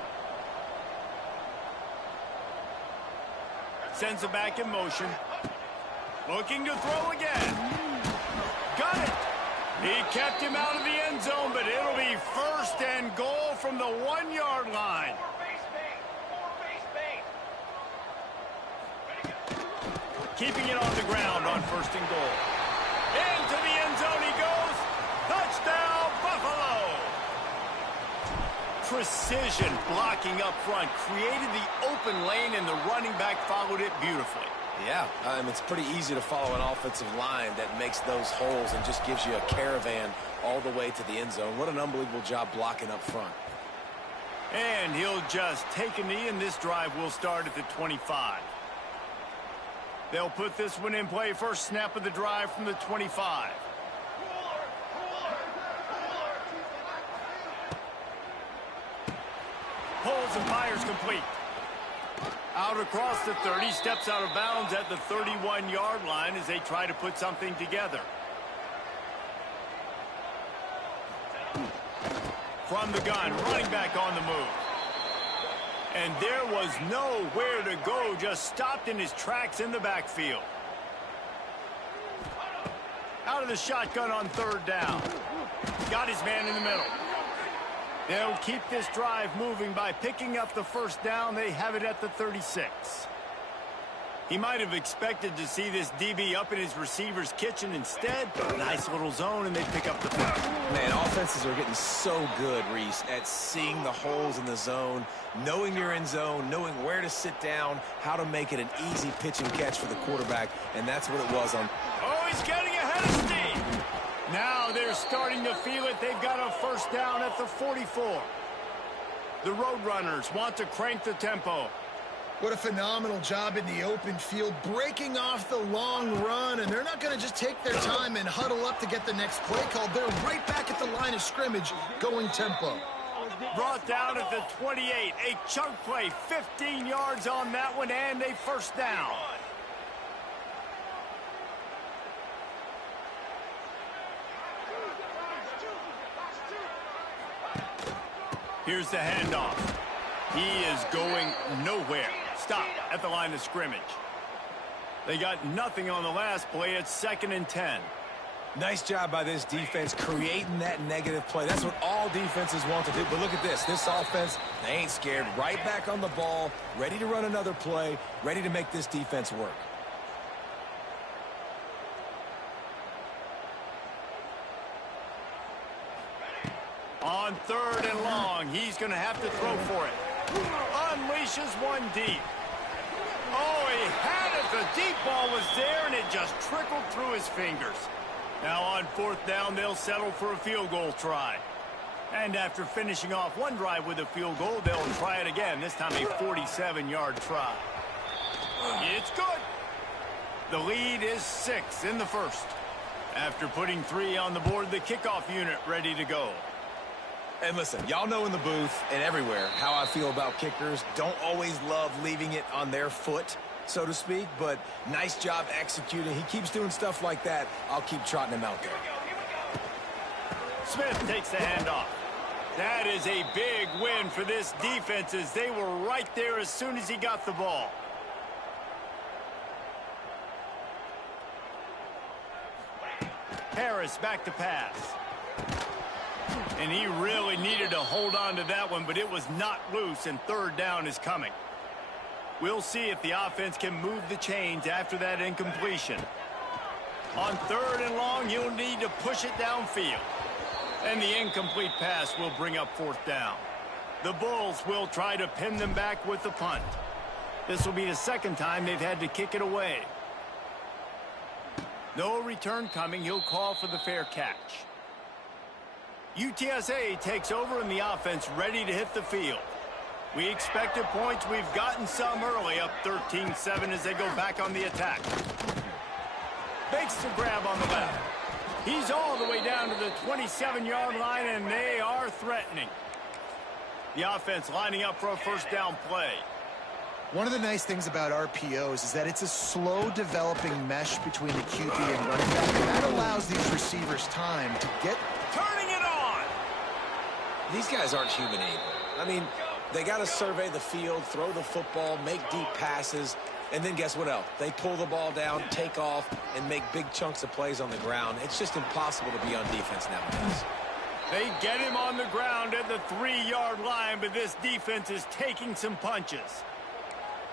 Sends it back in motion. Looking to throw again. Got it. He kept him out of the end zone, but it'll be 1st and goal from the 1-yard line. Keeping it on the ground on 1st and goal. Into the end zone he goes. Touchdown, Buffalo. Precision blocking up front. Created the open lane, and the running back followed it beautifully. Yeah, it's pretty easy to follow an offensive line that makes those holes and just gives you a caravan all the way to the end zone. What an unbelievable job blocking up front. And he'll just take a knee, and this drive will start at the 25. They'll put this one in play. First snap of the drive from the 25. Pulls and fires complete. Out across the 30, steps out of bounds at the 31-yard line as they try to put something together. From the gun, running back on the move. And there was nowhere to go, just stopped in his tracks in the backfield. Out of the shotgun on 3rd down. Got his man in the middle. They'll keep this drive moving by picking up the first down. They have it at the 36. He might have expected to see this DB up in his receiver's kitchen. Instead, nice little zone, and they pick up the first. Man, offenses are getting so good, Reese, at seeing the holes in the zone, knowing you're in zone, knowing where to sit down, how to make it an easy pitch and catch for the quarterback, and that's what it was on. Oh, he's getting ahead. starting to feel it. They've got a first down at the 44. The Roadrunners want to crank the tempo. What a phenomenal job in the open field, breaking off the long run, and they're not going to just take their time and huddle up to get the next play called. They're right back at the line of scrimmage, going tempo. Brought down at the 28, a chunk play, 15 yards on that one, and a first down. Here's the handoff. He is going nowhere. Stop at the line of scrimmage. They got nothing on the last play. It's 2nd and 10. Nice job by this defense creating that negative play. That's what all defenses want to do. But look at this. This offense, they ain't scared. Right back on the ball, ready to run another play, ready to make this defense work. On 3rd and long, he's going to have to throw for it. Unleashes one deep. Oh, he had it. The deep ball was there, and it just trickled through his fingers. Now on 4th down, they'll settle for a field goal try. And after finishing off one drive with a field goal, they'll try it again, this time a 47-yard try. It's good. The lead is 6 in the first. After putting 3 on the board, the kickoff unit ready to go. And listen, y'all know in the booth and everywhere how I feel about kickers. Don't always love leaving it on their foot, so to speak, but nice job executing. He keeps doing stuff like that. I'll keep trotting him out there. Smith takes the handoff. That is a big win for this defense as they were right there as soon as he got the ball. Harris back to pass. And he really needed to hold on to that one, but it was not loose, and 3rd down is coming. We'll see if the offense can move the chains after that incompletion. On 3rd and long, you'll need to push it downfield. And the incomplete pass will bring up 4th down. The Bulls will try to pin them back with the punt. This will be the 2nd time they've had to kick it away. No return coming. He'll call for the fair catch. UTSA takes over and the offense ready to hit the field. We expected points. We've gotten some early, up 13-7 as they go back on the attack. Makes the grab on the left. He's all the way down to the 27-yard line, and they are threatening. The offense lining up for a first down play. One of the nice things about RPOs is that it's a slow developing mesh between the QB and running back, and that allows these receivers time to get... Turning it on! These guys aren't human either. I mean, they got to survey the field, throw the football, make deep passes, and then guess what else? They pull the ball down, take off, and make big chunks of plays on the ground. It's just impossible to be on defense nowadays. They get him on the ground at the 3-yard line, but this defense is taking some punches.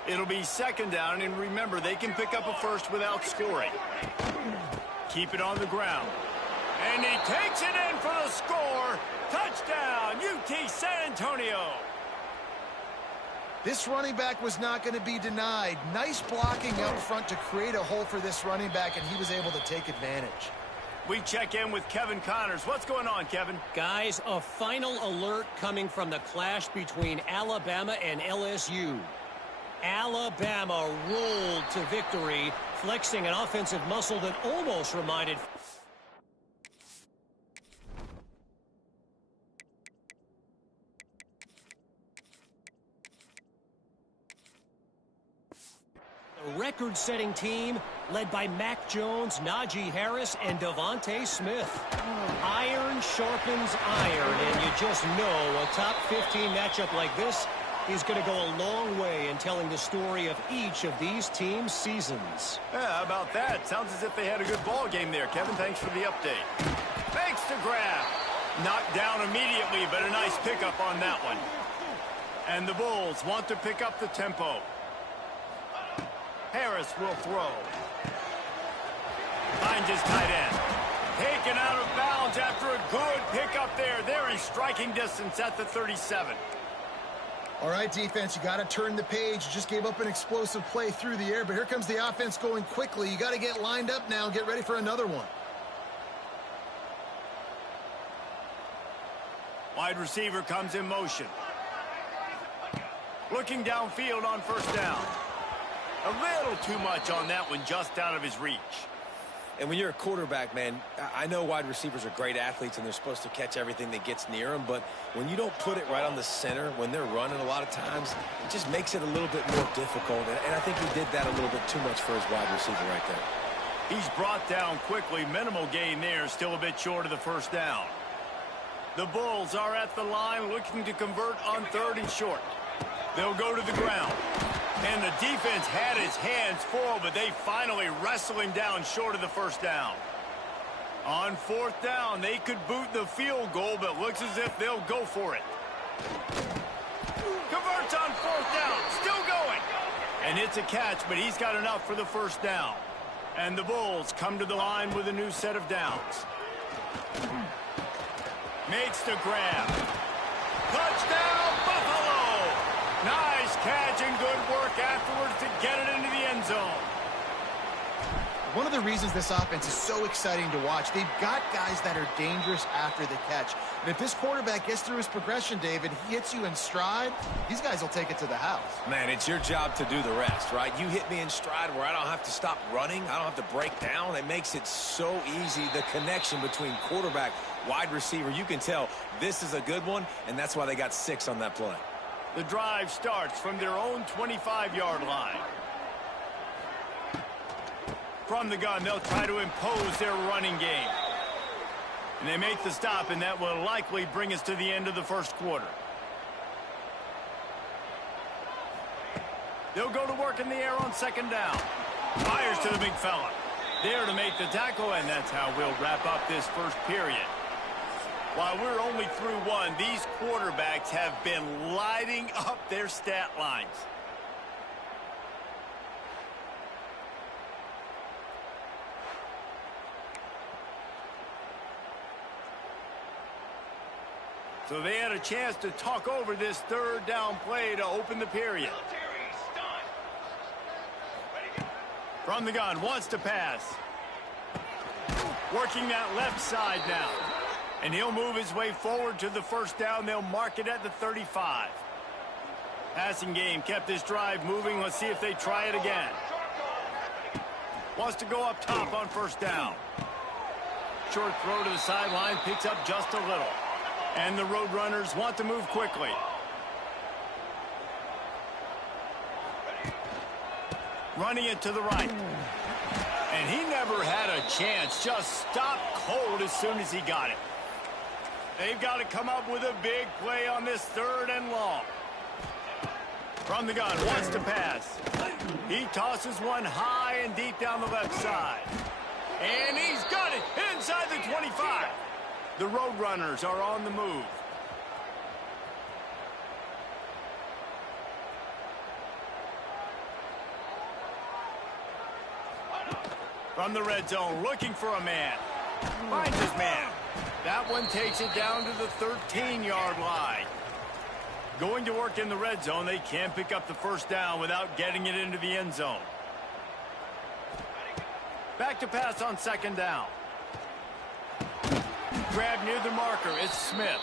It'll be 2nd down, and remember, they can pick up a first without scoring. Keep it on the ground. And he takes it in for the score. Touchdown, UT San Antonio. This running back was not going to be denied. Nice blocking out front to create a hole for this running back, and he was able to take advantage. We check in with Kevin Connors. What's going on, Kevin? Guys, a final alert coming from the clash between Alabama and LSU. Alabama rolled to victory, flexing an offensive muscle that almost reminded... a record-setting team led by Mac Jones, Najee Harris, and Devontae Smith. Iron sharpens iron, and you just know a top 15 matchup like this is going to go a long way in telling the story of each of these teams' seasons. Yeah, how about that? Sounds as if they had a good ball game there, Kevin. Thanks for the update. Thanks to grab. Knocked down immediately, but a nice pickup on that one. And the Bulls want to pick up the tempo. Harris will throw. Finds his tight end. Taken out of bounds after a good pickup there. They're in striking distance at the 37. All right, defense, you got to turn the page. You just gave up an explosive play through the air, but here comes the offense going quickly. You got to get lined up now and get ready for another one. Wide receiver comes in motion. Looking downfield on first down. A little too much on that one, just out of his reach. And when you're a quarterback, man, I know wide receivers are great athletes and they're supposed to catch everything that gets near them, but when you don't put it right on the center, when they're running a lot of times, it just makes it a little bit more difficult. And I think he did that a little bit too much for his wide receiver right there. He's brought down quickly. Minimal gain there, still a bit short of the first down. The Bulls are at the line looking to convert on 3rd and short. They'll go to the ground. And the defense had his hands full, but they finally wrestle him down short of the first down. On 4th down, they could boot the field goal, but looks as if they'll go for it. Converts on 4th down, still going. And it's a catch, but he's got enough for the first down. And the Bulls come to the line with a new set of downs. Makes the grab. Touchdown, Buffalo! Nice catch and good work afterwards to get it into the end zone. One of the reasons this offense is so exciting to watch, they've got guys that are dangerous after the catch. And if this quarterback gets through his progression, David, he hits you in stride, these guys will take it to the house. Man, it's your job to do the rest, right? You hit me in stride where I don't have to stop running. I don't have to break down. It makes it so easy, the connection between quarterback, wide receiver. You can tell this is a good one, and that's why they got 6 on that play. The drive starts from their own 25-yard line. From the gun, they'll try to impose their running game. And they make the stop, and that will likely bring us to the end of the first quarter. They'll go to work in the air on 2nd down. Fires to the big fella. There to make the tackle, and that's how we'll wrap up this first period. While we're only through one, these quarterbacks have been lighting up their stat lines. So they had a chance to talk over this 3rd down play to open the period. From the gun, wants to pass. Working that left side now. And he'll move his way forward to the first down. They'll mark it at the 35. Passing game kept this drive moving. Let's see if they try it again. Wants to go up top on 1st down. Short throw to the sideline, picks up just a little. And the Roadrunners want to move quickly. Running it to the right. And he never had a chance. Just stopped cold as soon as he got it. They've got to come up with a big play on this 3rd and long. From the gun, wants to pass. He tosses one high and deep down the left side. And he's got it inside the 25. The Roadrunners are on the move. From the red zone, looking for a man. Finds his man. That one takes it down to the 13-yard line. Going to work in the red zone, they can't pick up the first down without getting it into the end zone. Back to pass on 2nd down. Grab near the marker, it's Smith.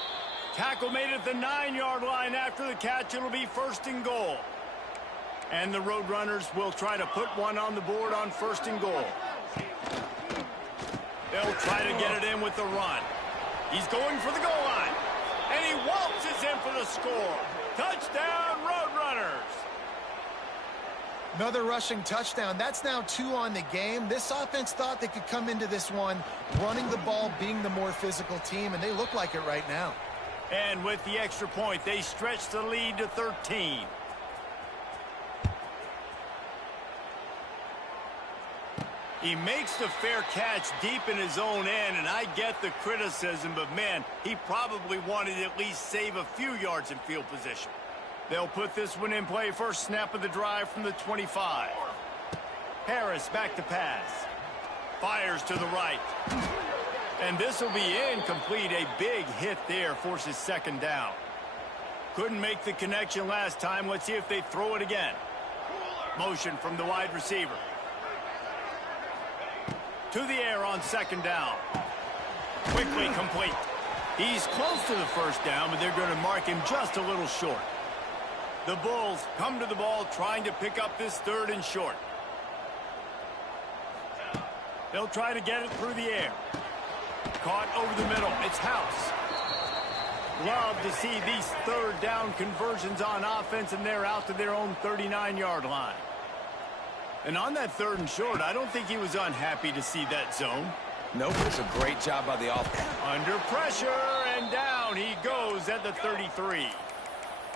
Tackle made at the 9-yard line. After the catch, it'll be 1st and goal. And the Roadrunners will try to put one on the board on 1st and goal. They'll try to get it in with the run. He's going for the goal line. And he waltzes in for the score. Touchdown, Roadrunners. Another rushing touchdown. That's now 2 on the game. This offense thought they could come into this one running the ball, being the more physical team, and they look like it right now. And with the extra point, they stretch the lead to 13. He makes the fair catch deep in his own end, and I get the criticism, but man, he probably wanted to at least save a few yards in field position. They'll put this one in play. First snap of the drive from the 25. Harris back to pass. Fires to the right. And this will be incomplete. A big hit there forces 2nd down. Couldn't make the connection last time. Let's see if they throw it again. Motion from the wide receiver. To the air on 2nd down. Quickly complete. He's close to the first down, but they're going to mark him just a little short. The Bulls come to the ball trying to pick up this 3rd and short. They'll try to get it through the air. Caught over the middle. It's House. Love to see these 3rd down conversions on offense, and they're out to their own 39-yard line. And on that 3rd and short, I don't think he was unhappy to see that zone. Nope, it's a great job by the offense. Under pressure, and down he goes at the 33.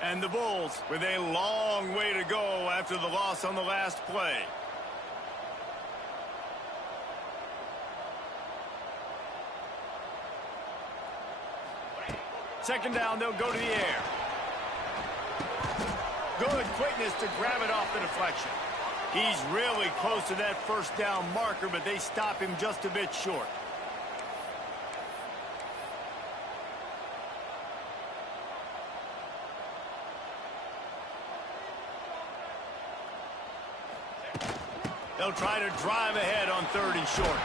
And the Bulls with a long way to go after the loss on the last play. Second down, they'll go to the air. Good quickness to grab it off the deflection. He's really close to that first down marker, but they stop him just a bit short. They'll try to drive ahead on 3rd and short.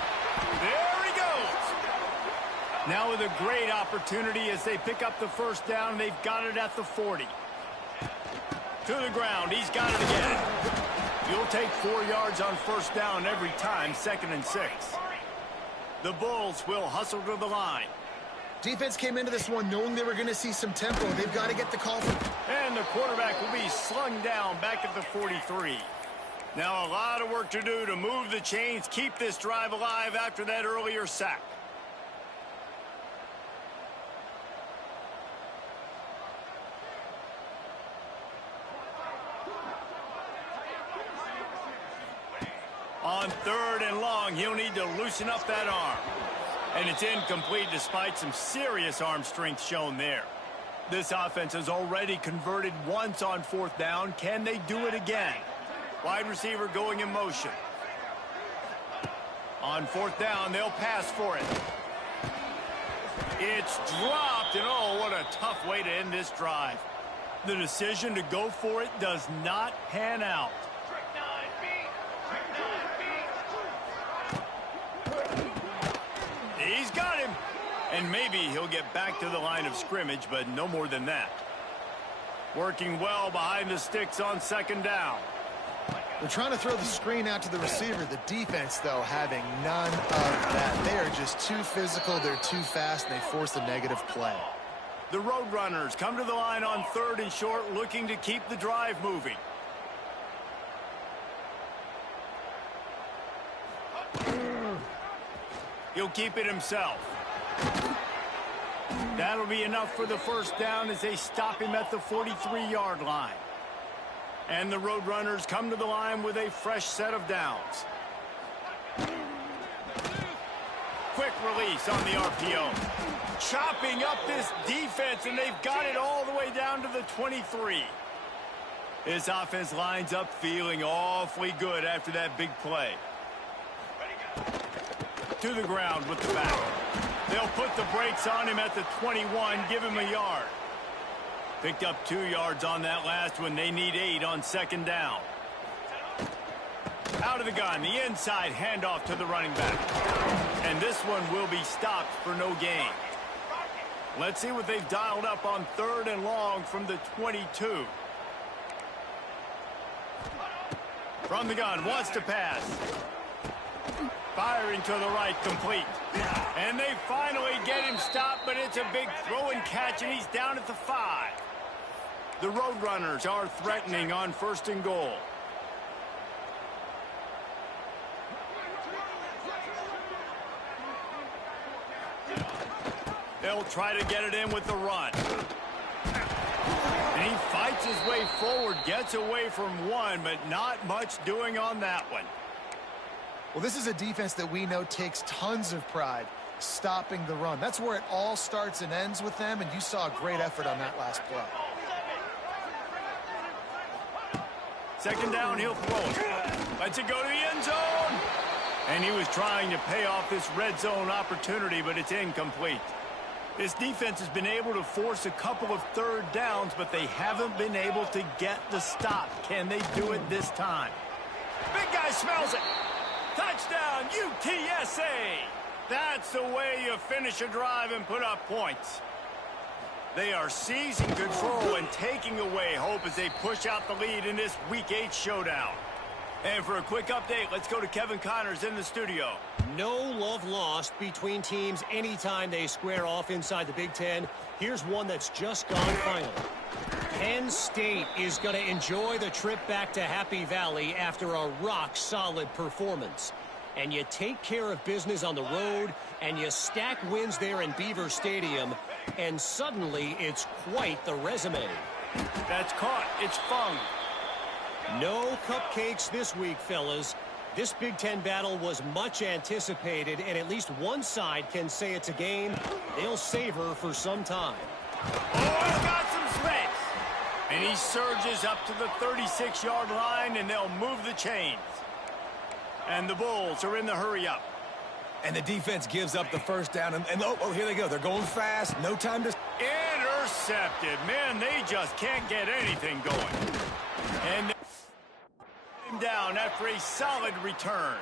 There he goes. Now with a great opportunity as they pick up the first down. They've got it at the 40. To the ground. He's got it again. You'll take 4 yards on first down every time, 2nd and 6. The Bulls will hustle to the line. Defense came into this one knowing they were going to see some tempo. They've got to get the call from... And the quarterback will be slung down back at the 43. Now a lot of work to do to move the chains, keep this drive alive after that earlier sack. On 3rd and long, he'll need to loosen up that arm. And it's incomplete despite some serious arm strength shown there. This offense has already converted once on 4th down. Can they do it again? Wide receiver going in motion. On 4th down, they'll pass for it. It's dropped, and oh, what a tough way to end this drive. The decision to go for it does not pan out. He's got him. And maybe he'll get back to the line of scrimmage, but no more than that. Working well behind the sticks on 2nd down. They're trying to throw the screen out to the receiver. The defense, though, having none of that. They are just too physical. They're too fast, and they force a negative play. The Roadrunners come to the line on 3rd and short, looking to keep the drive moving. He'll keep it himself. That'll be enough for the first down as they stop him at the 43-yard line. And the Roadrunners come to the line with a fresh set of downs. Quick release on the RPO. Chopping up this defense, and they've got it all the way down to the 23. This offense lines up feeling awfully good after that big play. To the ground with the back. They'll put the brakes on him at the 21, give him a yard. Picked up 2 yards on that last one. They need 8 on 2nd down. Out of the gun, the inside handoff to the running back. And this one will be stopped for no gain. Let's see what they've dialed up on 3rd and long from the 22. From the gun, wants to pass. Firing to the right, complete. And they finally get him stopped, but it's a big throw and catch, and he's down at the 5. The Roadrunners are threatening on 1st and goal. They'll try to get it in with the run. And he fights his way forward, gets away from one, but not much doing on that one. Well, this is a defense that we know takes tons of pride stopping the run. That's where it all starts and ends with them, and you saw a great effort on that last play. 2nd down, he'll throw it. Lets it go to the end zone. And he was trying to pay off this red zone opportunity, but it's incomplete. This defense has been able to force a couple of 3rd downs, but they haven't been able to get the stop. Can they do it this time? Big guy smells it. Touchdown, UTSA. That's the way you finish a drive and put up points. They are seizing control and taking away hope as they push out the lead in this Week 8 showdown. And for a quick update, let's go to Kevin Connors in the studio. No love lost between teams anytime they square off inside the Big Ten. Here's one that's just gone final. Penn State is going to enjoy the trip back to Happy Valley after a rock-solid performance. And you take care of business on the road, and you stack wins there in Beaver Stadium, and suddenly it's quite the resume. That's caught. It's Fung. No cupcakes this week, fellas. This Big Ten battle was much anticipated, and at least one side can say it's a game they'll savor for some time. Oh, he's got some space. And he surges up to the 36-yard line, and they'll move the chains. And the Bulls are in the hurry-up. And the defense gives up the first down. And oh, here they go. They're going fast. No time to... Intercepted. Man, they just can't get anything going. And they him down after a solid return.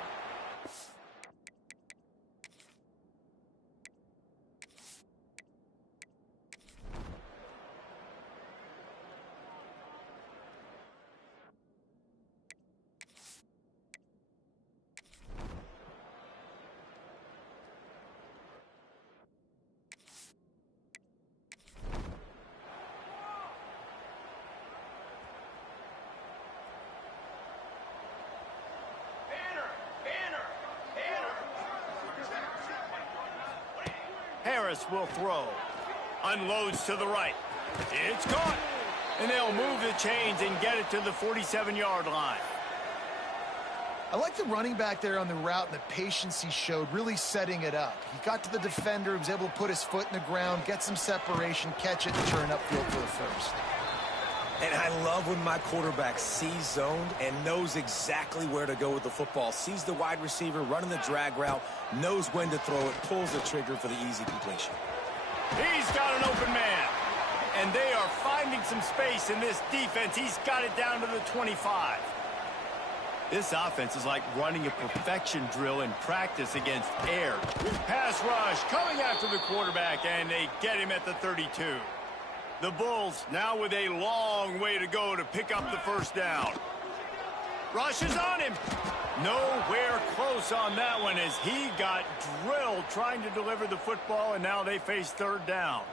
Harris will throw. Unloads to the right. It's caught. And they'll move the chains and get it to the 47-yard line. I like the running back there on the route and the patience he showed, really setting it up. He got to the defender, he was able to put his foot in the ground, get some separation, catch it, and turn upfield for the first. And I love when my quarterback sees zoned and knows exactly where to go with the football. Sees the wide receiver running the drag route, knows when to throw it, pulls the trigger for the easy completion. He's got an open man. And they are finding some space in this defense. He's got it down to the 25. This offense is like running a perfection drill in practice against air. Pass rush coming after the quarterback, and they get him at the 32. The Bulls now with a long way to go to pick up the first down. Rush is on him. Nowhere close on that one as he got drilled trying to deliver the football, and now they face third down.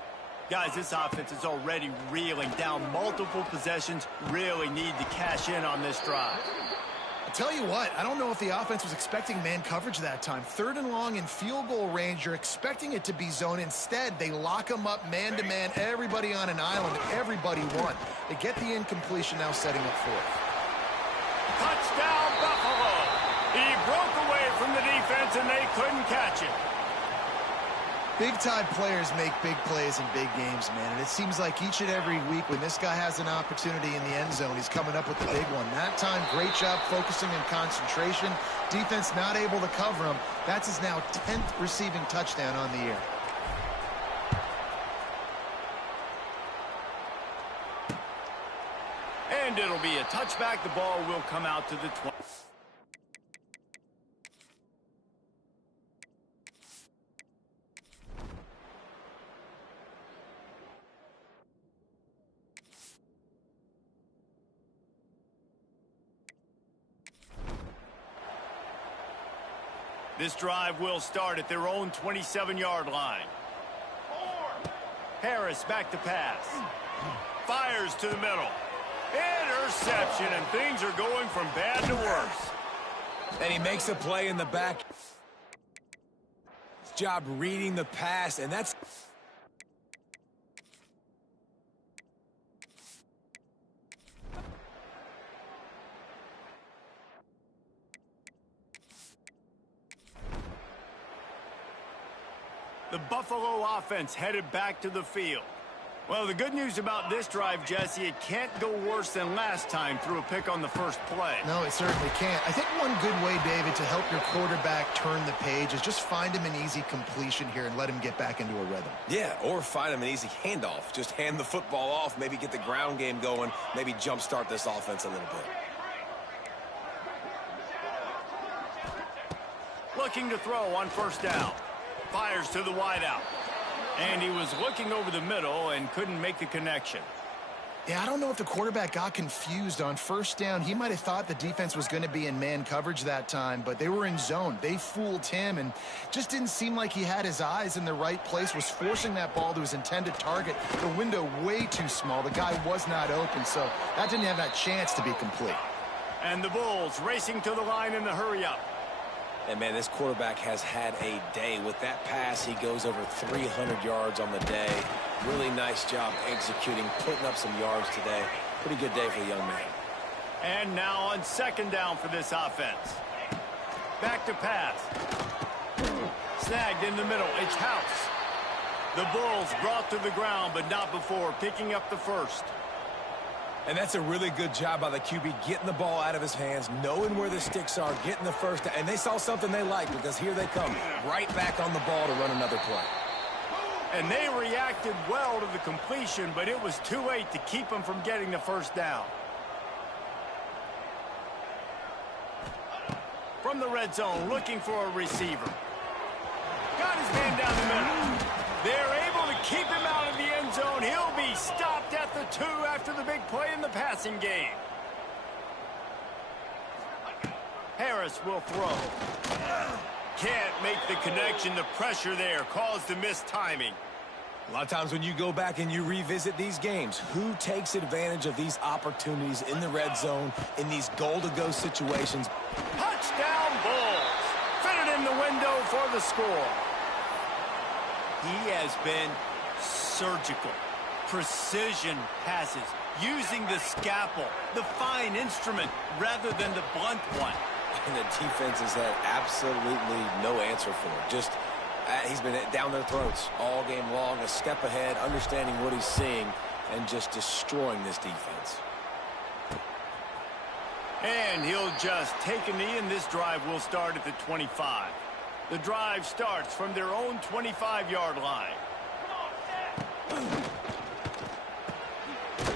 Guys, this offense is already reeling down multiple possessions. Really need to cash in on this drive. I'll tell you what, I don't know if the offense was expecting man coverage that time. Third and long in field goal range, you're expecting it to be zone. Instead, they lock them up man-to-man, everybody on an island, everybody won. They get the incompletion, now setting up fourth. Touchdown, Buffalo. He broke away from the defense, and they couldn't catch him. Big-time players make big plays in big games, man. And it seems like each and every week when this guy has an opportunity in the end zone, he's coming up with the big one. That time, great job focusing and concentration. Defense not able to cover him. That's his now 10th receiving touchdown on the year. And it'll be a touchback. The ball will come out to the 20. This drive will start at their own 27-yard line. Harris back to pass. Fires to the middle. Interception, and things are going from bad to worse. And he makes a play in the back. His job reading the pass, and that's... The Buffalo offense headed back to the field. Well, the good news about this drive, Jesse, it can't go worse than last time through a pick on the first play. No, it certainly can't. I think one good way, David, to help your quarterback turn the page is just find him an easy completion here and let him get back into a rhythm. Yeah, or find him an easy handoff. Just hand the football off, maybe get the ground game going, maybe jumpstart this offense a little bit. Looking to throw on first down. Fires to the wideout. And he was looking over the middle and couldn't make the connection. Yeah, I don't know if the quarterback got confused on first down. He might have thought the defense was going to be in man coverage that time, but they were in zone. They fooled him and just didn't seem like he had his eyes in the right place, was forcing that ball to his intended target. The window way too small. The guy was not open, so that didn't have that chance to be complete. And the Bulls racing to the line in the hurry-up. And, man, this quarterback has had a day. With that pass, he goes over 300 yards on the day. Really nice job executing, putting up some yards today. Pretty good day for the young man. And now on second down for this offense. Back to pass. Snagged in the middle. It's House. The Bulls brought to the ground, but not before picking up the first. And that's a really good job by the QB, getting the ball out of his hands, knowing where the sticks are, getting the first. And they saw something they liked, because here they come, right back on the ball to run another play. And they reacted well to the completion, but it was too late to keep them from getting the first down. From the red zone, looking for a receiver. Got his man down the middle. They're able to keep him out of the end zone. He'll be stopped at the 2 after the big play in the passing game. Harris will throw. Can't make the connection. The pressure there caused the missed timing. A lot of times when you go back and you revisit these games, who takes advantage of these opportunities in the red zone, in these goal-to-go situations? Touchdown Bulls. Fitted in the window for the score. He has been surgical. Precision passes. Using the scalpel, the fine instrument, rather than the blunt one. And the defense has had absolutely no answer for it. Just, he's been down their throats all game long, a step ahead, understanding what he's seeing, and just destroying this defense. And he'll just take a knee, and this drive will start at the 25. The drive starts from their own 25-yard line.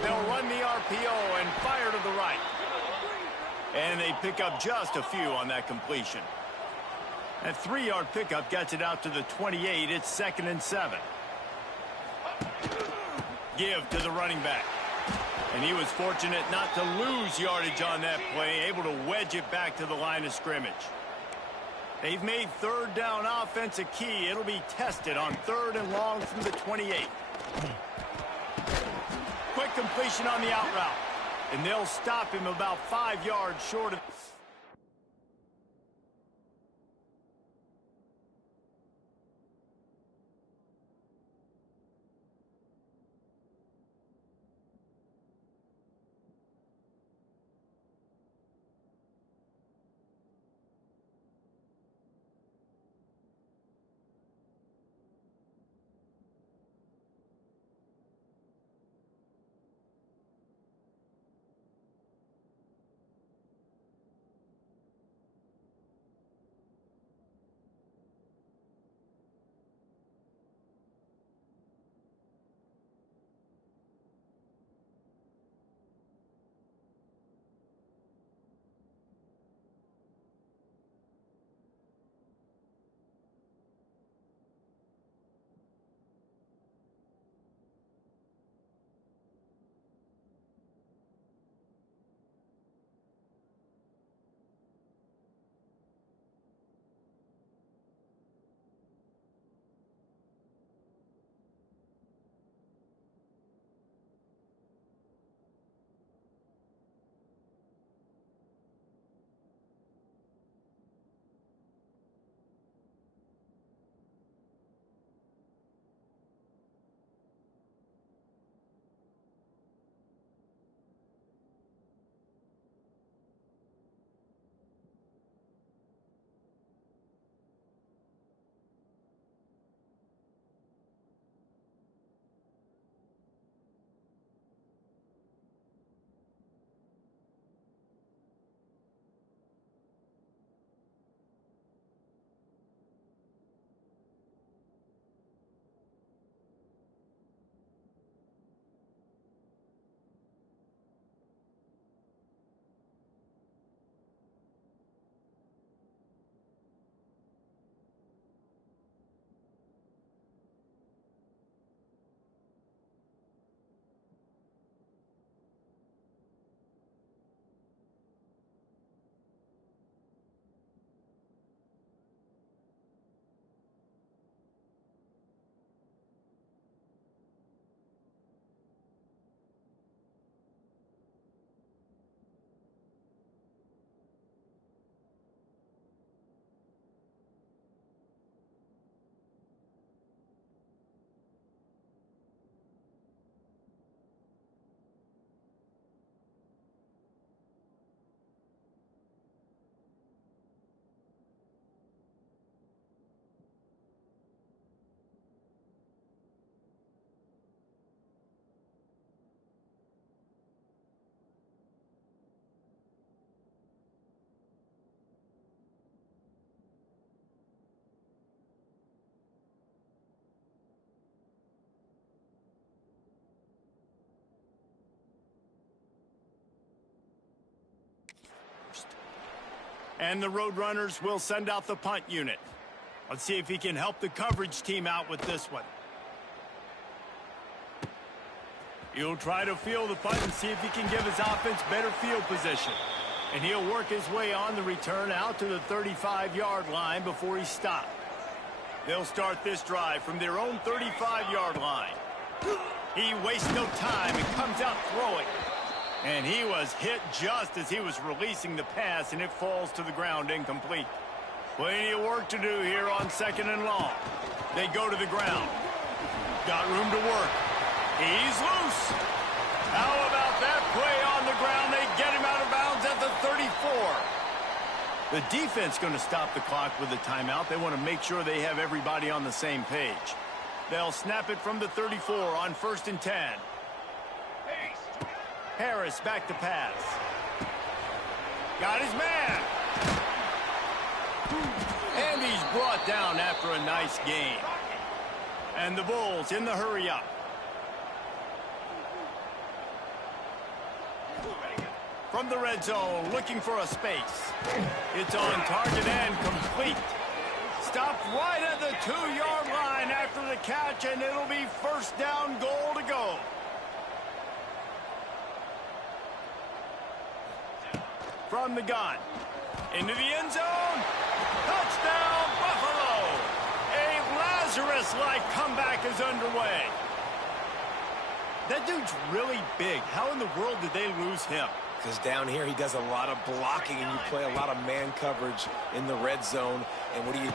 They'll run the RPO and fire to the right. And they pick up just a few on that completion. That 3-yard pickup gets it out to the 28. It's 2nd and 7. Give to the running back. And he was fortunate not to lose yardage on that play, able to wedge it back to the line of scrimmage. They've made third down offense a key. It'll be tested on 3rd and long from the 28. Quick completion on the out route. And they'll stop him about 5 yards short of... And the Roadrunners will send out the punt unit. Let's see if he can help the coverage team out with this one. He'll try to field the punt and see if he can give his offense better field position. And he'll work his way on the return out to the 35-yard line before he stopped. They'll start this drive from their own 35-yard line. He wastes no time and comes out throwing. And he was hit just as he was releasing the pass, and it falls to the ground incomplete. Plenty of work to do here on 2nd and long. They go to the ground. Got room to work. He's loose. How about that play on the ground? They get him out of bounds at the 34. The defense going to stop the clock with a timeout. They want to make sure they have everybody on the same page. They'll snap it from the 34 on 1st and 10. Harris back to pass. Got his man. And he's brought down after a nice gain. And the Bulls in the hurry up. From the red zone, looking for a space. It's on target and complete. Stopped right at the 2-yard line after the catch, and it'll be 1st down goal to go. From the gun. Into the end zone. Touchdown, Buffalo. A Lazarus-like comeback is underway. That dude's really big. How in the world did they lose him? Because down here he does a lot of blocking, and you play a lot of man coverage in the red zone. And what do? You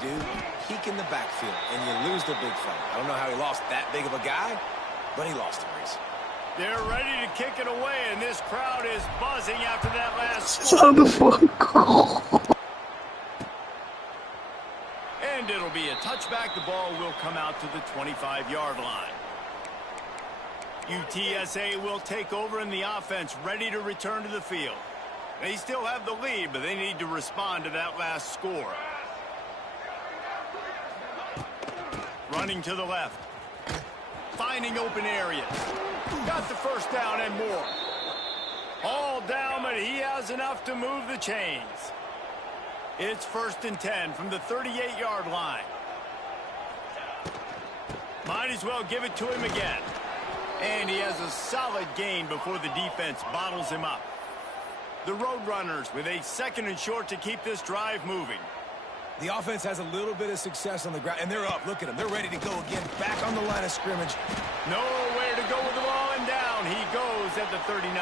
peek in the backfield, and you lose the big fella. I don't know how he lost that big of a guy, but he lost him, Reese. They're ready to kick it away, and this crowd is buzzing after that last score. And it'll be a touchback. The ball will come out to the 25-yard line. UTSA will take over in the offense, ready to return to the field. They still have the lead, but they need to respond to that last score. Running to the left. Finding open areas. Got the 1st down and more. All down, but he has enough to move the chains. It's 1st and 10 from the 38-yard line. Might as well give it to him again. And he has a solid gain before the defense bottles him up. The Roadrunners with a 2nd and short to keep this drive moving. The offense has a little bit of success on the ground, and they're up. Look at them. They're ready to go again. Back on the line of scrimmage. Nowhere to go with the ball, and down he goes at the 39.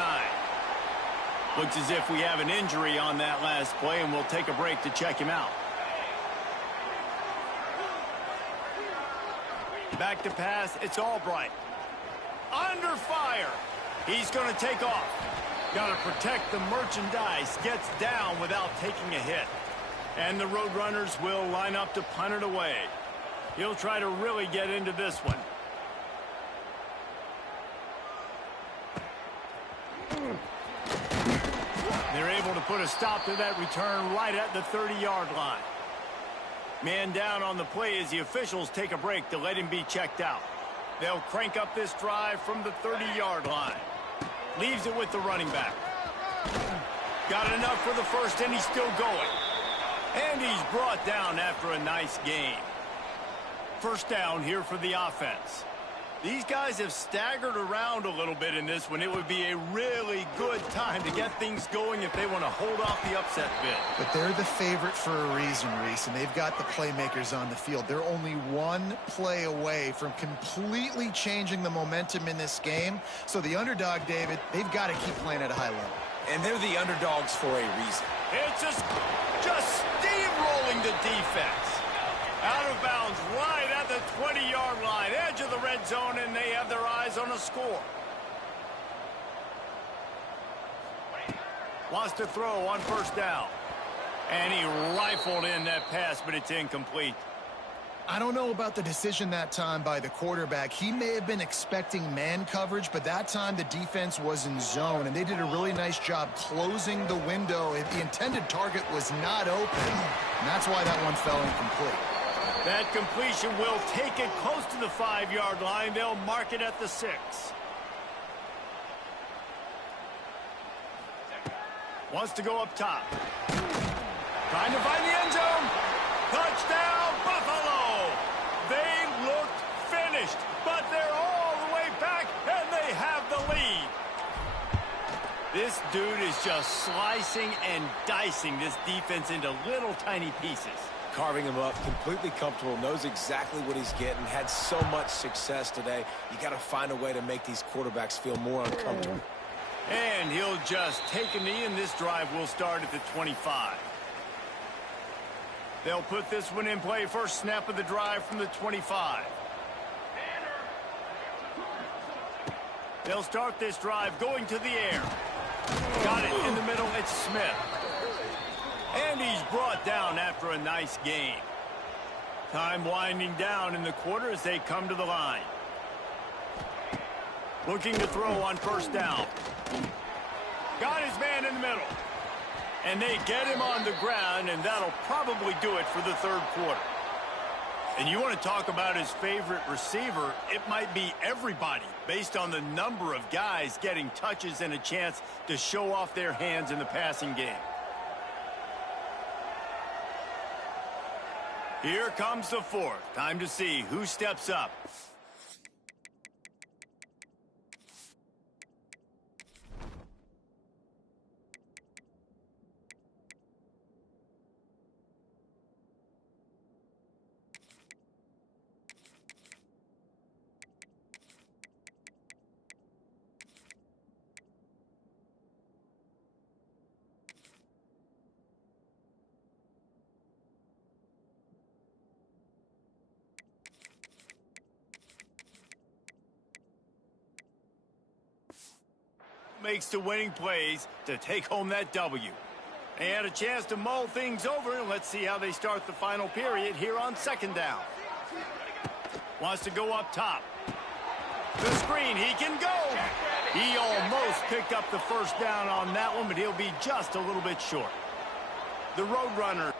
Looks as if we have an injury on that last play, and we'll take a break to check him out. Back to pass. It's Albright. Under fire. He's going to take off. Got to protect the merchandise. Gets down without taking a hit. And the Roadrunners will line up to punt it away. He'll try to really get into this one. They're able to put a stop to that return right at the 30-yard line. Man down on the play as the officials take a break to let him be checked out. They'll crank up this drive from the 30-yard line. Leaves it with the running back. Got enough for the 1st, and he's still going. And he's brought down after a nice gain. 1st down here for the offense. These guys have staggered around a little bit in this one. It would be a really good time to get things going if they want to hold off the upset bid. But they're the favorite for a reason, Reese, and they've got the playmakers on the field. They're only one play away from completely changing the momentum in this game. So the underdog, David, they've got to keep playing at a high level. And they're the underdogs for a reason. It's just steamrolling the defense. Out of bounds right at the 20-yard line, edge of the red zone, and they have their eyes on a score. Wants to throw on 1st down. And he rifled in that pass, but it's incomplete. I don't know about the decision that time by the quarterback. He may have been expecting man coverage, but that time the defense was in zone, and they did a really nice job closing the window. The intended target was not open, and that's why that one fell incomplete. That completion will take it close to the 5-yard line. They'll mark it at the 6. Wants to go up top. Trying to find the end zone. Touchdown, Buffalo! They looked finished, but they're all the way back, and they have the lead. This dude is just slicing and dicing this defense into little tiny pieces. Carving him up, completely comfortable, knows exactly what he's getting, had so much success today. You got to find a way to make these quarterbacks feel more uncomfortable. And he'll just take a knee, and this drive will start at the 25. They'll put this one in play. First snap of the drive from the 25. They'll start this drive going to the air. Got it in the middle. It's Smith. And he's brought down after a nice gain. Time winding down in the quarter as they come to the line. Looking to throw on first down. Got his man in the middle. And they get him on the ground, and that'll probably do it for the third quarter. And you want to talk about his favorite receiver, it might be everybody based on the number of guys getting touches and a chance to show off their hands in the passing game. Here comes the fourth. Time to see who steps up. Makes the winning plays to take home that W. They had a chance to mull things over, and let's see how they start the final period here on second down. Wants to go up top. The screen, he can go. He almost picked up the first down on that one, but he'll be just a little bit short. The Roadrunner.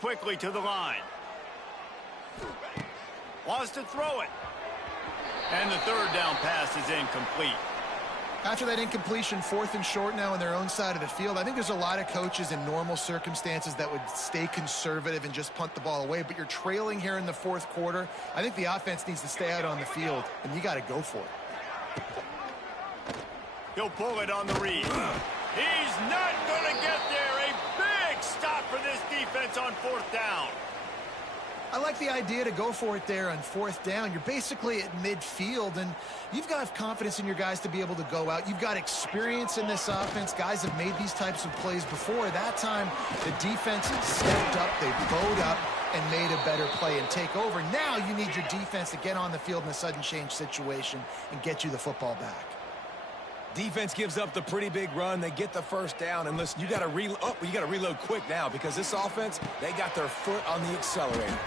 Quickly to the line. Wants to throw it. And the third down pass is incomplete. After that incompletion, fourth and short now on their own side of the field, I think there's a lot of coaches in normal circumstances that would stay conservative and just punt the ball away. But you're trailing here in the fourth quarter. I think the offense needs to stay out on the field, and you got to go for it. He'll pull it on the read. He's not going to get there. for this defense on 4th down. I like the idea to go for it there on 4th down. You're basically at midfield, and you've got confidence in your guys to be able to go out. You've got experience in this offense. Guys have made these types of plays before. That time, the defense stepped up, they bowed up, and made a better play and take over. Now you need your defense to get on the field in a sudden change situation and get you the football back. Defense gives up the pretty big run. They get the 1st down. And listen, you got to reload quick now because this offense, they got their foot on the accelerator.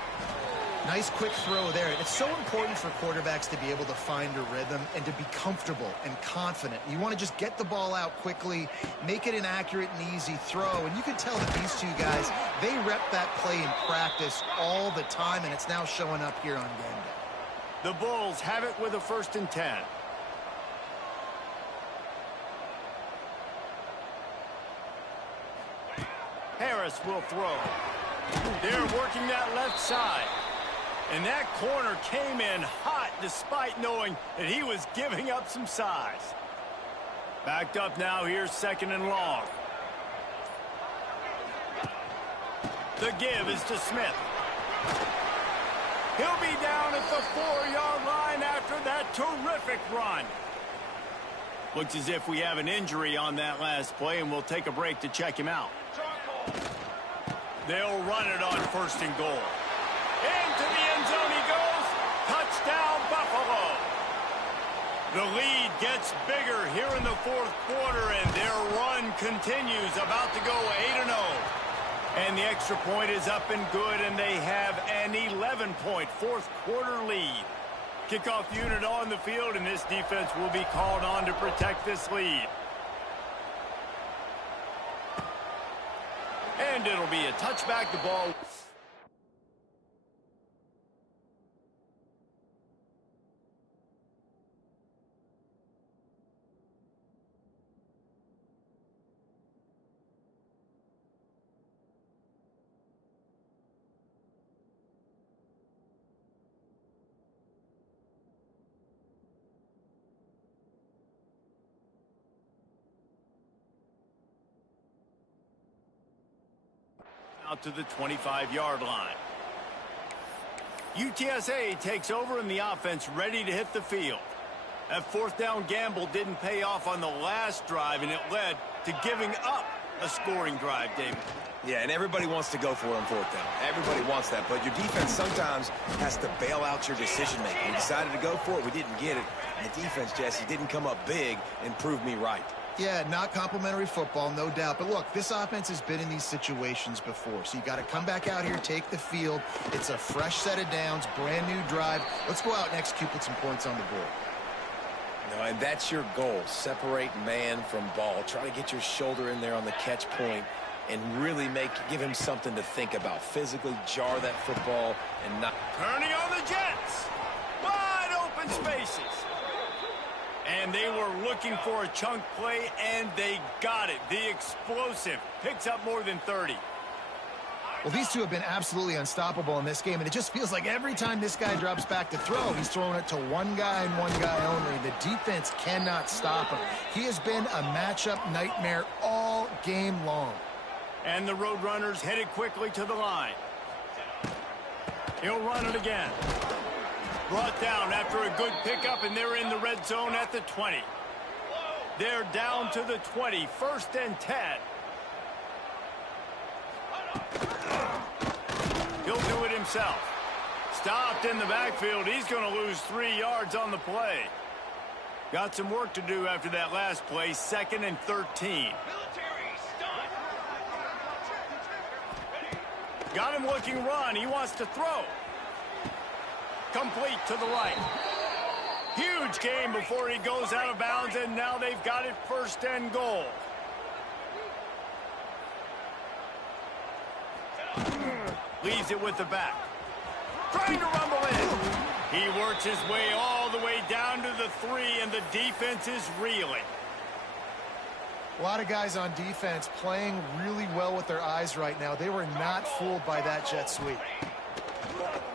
Nice quick throw there. It's so important for quarterbacks to be able to find a rhythm and to be comfortable and confident. You want to just get the ball out quickly, make it an accurate and easy throw. And you can tell that these two guys, they rep that play in practice all the time, and it's now showing up here on game day. The Bulls have it with a 1st and 10. Harris will throw. They're working that left side. And that corner came in hot despite knowing that he was giving up some size. Backed up now, here's 2nd and long. The give is to Smith. He'll be down at the 4-yard line after that terrific run. Looks as if we have an injury on that last play, and we'll take a break to check him out. They'll run it on 1st and goal. Into the end zone he goes. Touchdown, Buffalo. The lead gets bigger here in the 4th quarter, and their run continues, about to go 8-0. And the extra point is up and good, and they have an 11-point 4th quarter lead. Kickoff unit on the field, and this defense will be called on to protect this lead. And it'll be a touchback. The ball. Out to the 25-yard line. UTSA takes over and the offense ready to hit the field. That 4th down gamble didn't pay off on the last drive, and it led to giving up a scoring drive, David. Yeah, and everybody wants to go for it on 4th down. Everybody wants that, but your defense sometimes has to bail out your decision-making. We decided to go for it. We didn't get it. And the defense, Jesse, didn't come up big and prove me right. Yeah, not complimentary football, no doubt. But look, this offense has been in these situations before. So you got to come back out here, take the field. It's a fresh set of downs, brand new drive. Let's go out and execute, put some points on the board. No, and that's your goal. Separate man from ball. Try to get your shoulder in there on the catch point and really give him something to think about. Physically jar that football and not. Turning on the Jets. Wide open spaces. And they were looking for a chunk play, and they got it. The explosive picks up more than 30. Well, these two have been absolutely unstoppable in this game, and it just feels like every time this guy drops back to throw, he's throwing it to one guy and one guy only. The defense cannot stop him. He has been a matchup nightmare all game long. And the Roadrunners headed quickly to the line. He'll run it again. Brought down after a good pickup, and they're in the red zone at the 20. They're down to the 20, 1st and 10. He'll do it himself. Stopped in the backfield. He's going to lose 3 yards on the play. Got some work to do after that last play, 2nd and 13. Got him looking run. He wants to throw. Complete to the right. Huge game before he goes out of bounds, and now they've got it 1st and goal. Leaves it with the back. Trying to rumble in. He works his way all the way down to the 3, and the defense is reeling. A lot of guys on defense playing really well with their eyes right now. They were not fooled by that jet sweep.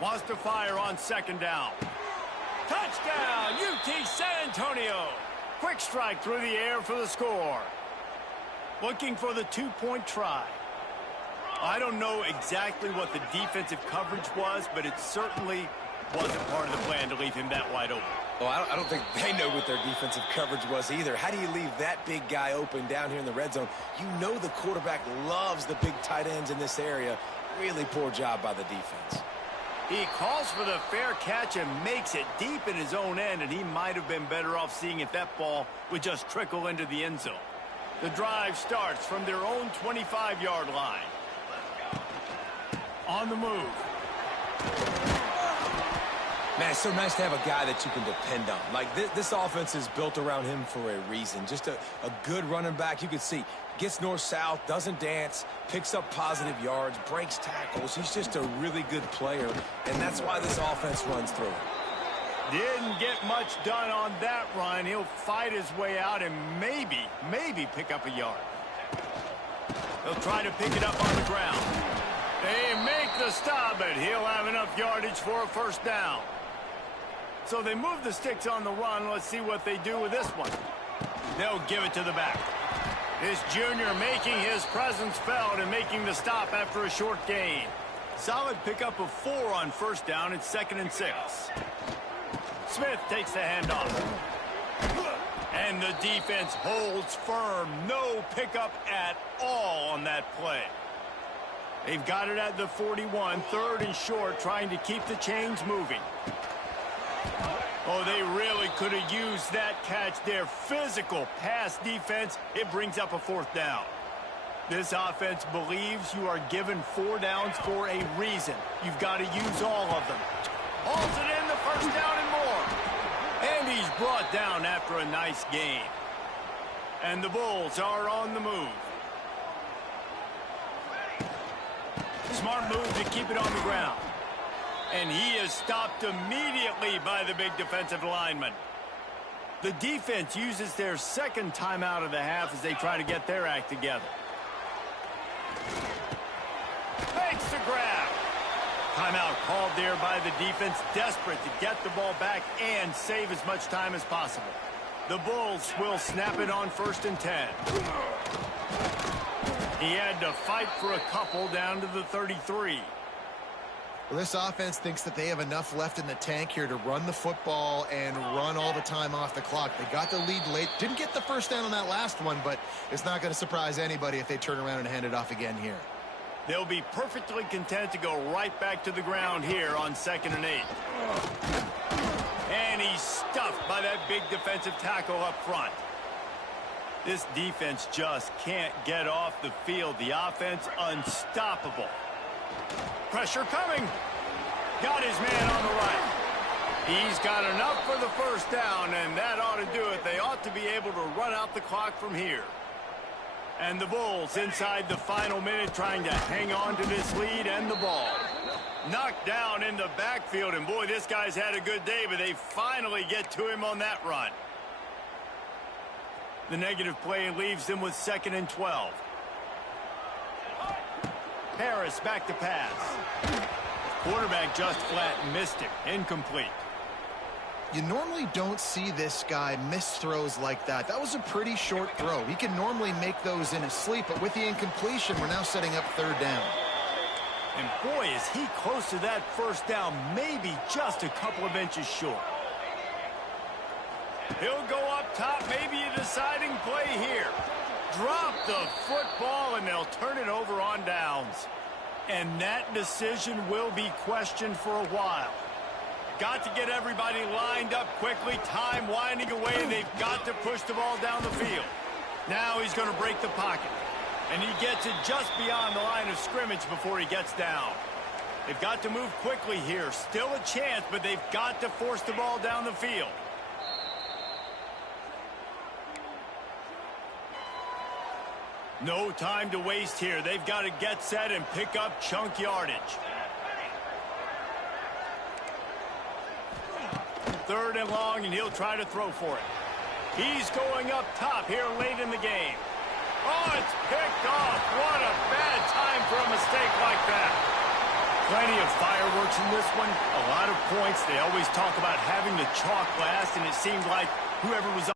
Wants to fire on 2nd down. Touchdown, UT San Antonio. Quick strike through the air for the score. Looking for the 2-point try. I don't know exactly what the defensive coverage was, but it certainly wasn't part of the plan to leave him that wide open. Well, I don't think they know what their defensive coverage was either. How do you leave that big guy open down here in the red zone? You know the quarterback loves the big tight ends in this area. Really poor job by the defense. He calls for the fair catch and makes it deep in his own end, and he might have been better off seeing if that ball would just trickle into the end zone. The drive starts from their own 25-yard line. On the move. Man, it's so nice to have a guy that you can depend on. Like, this offense is built around him for a reason. Just a good running back. You can see, gets north-south, doesn't dance, picks up positive yards, breaks tackles. He's just a really good player, and that's why this offense runs through him. Didn't get much done on that run. He'll fight his way out and maybe pick up a yard. He'll try to pick it up on the ground. They make the stop, but he'll have enough yardage for a first down. So they move the sticks on the run. Let's see what they do with this one. They'll give it to the back. This junior making his presence felt and making the stop after a short gain. Solid pickup of 4 on first down. It's 2nd and 6. Smith takes the handoff. And the defense holds firm. No pickup at all on that play. They've got it at the 41, 3rd and short, trying to keep the chains moving. Oh, they really could have used that catch there. Physical pass defense. It brings up a 4th down. This offense believes you are given 4 downs for a reason. You've got to use all of them. Hauls it in, the first down and more. And he's brought down after a nice gain. And the Bulls are on the move. Smart move to keep it on the ground. And he is stopped immediately by the big defensive lineman. The defense uses their 2nd timeout of the half as they try to get their act together. Makes the grab. Timeout called there by the defense, desperate to get the ball back and save as much time as possible. The Bulls will snap it on 1st and 10. He had to fight for a couple down to the 33. Well, this offense thinks that they have enough left in the tank here to run the football and run all the time off the clock. They got the lead late. Didn't get the first down on that last one, but it's not going to surprise anybody if they turn around and hand it off again here. They'll be perfectly content to go right back to the ground here on 2nd and 8. And he's stuffed by that big defensive tackle up front. This defense just can't get off the field. The offense unstoppable. Pressure coming. Got his man on the right. He's got enough for the first down, and that ought to do it. They ought to be able to run out the clock from here. And the Bulls inside the final minute trying to hang on to this lead and the ball. Knocked down in the backfield, and boy, this guy's had a good day, but they finally get to him on that run. The negative play leaves them with 2nd and 12. Harris back to pass. Quarterback just flat missed it. Incomplete. You normally don't see this guy miss throws like that. That was a pretty short throw. He can normally make those in his sleep, but with the incompletion, we're now setting up 3rd down. And boy, is he close to that first down, maybe just a couple of inches short. He'll go up top, maybe a deciding play here. Drop the football, and they'll turn it over on downs. And that decision will be questioned for a while. Got to get everybody lined up quickly. Time winding away, and they've got to push the ball down the field. Now he's going to break the pocket. And he gets it just beyond the line of scrimmage before he gets down. They've got to move quickly here. Still a chance, but they've got to force the ball down the field. No time to waste here. They've got to get set and pick up chunk yardage. 3rd and long, and he'll try to throw for it. He's going up top here late in the game. Oh, it's picked off. What a bad time for a mistake like that. Plenty of fireworks in this one. A lot of points. They always talk about having the chalk last, and it seemed like whoever was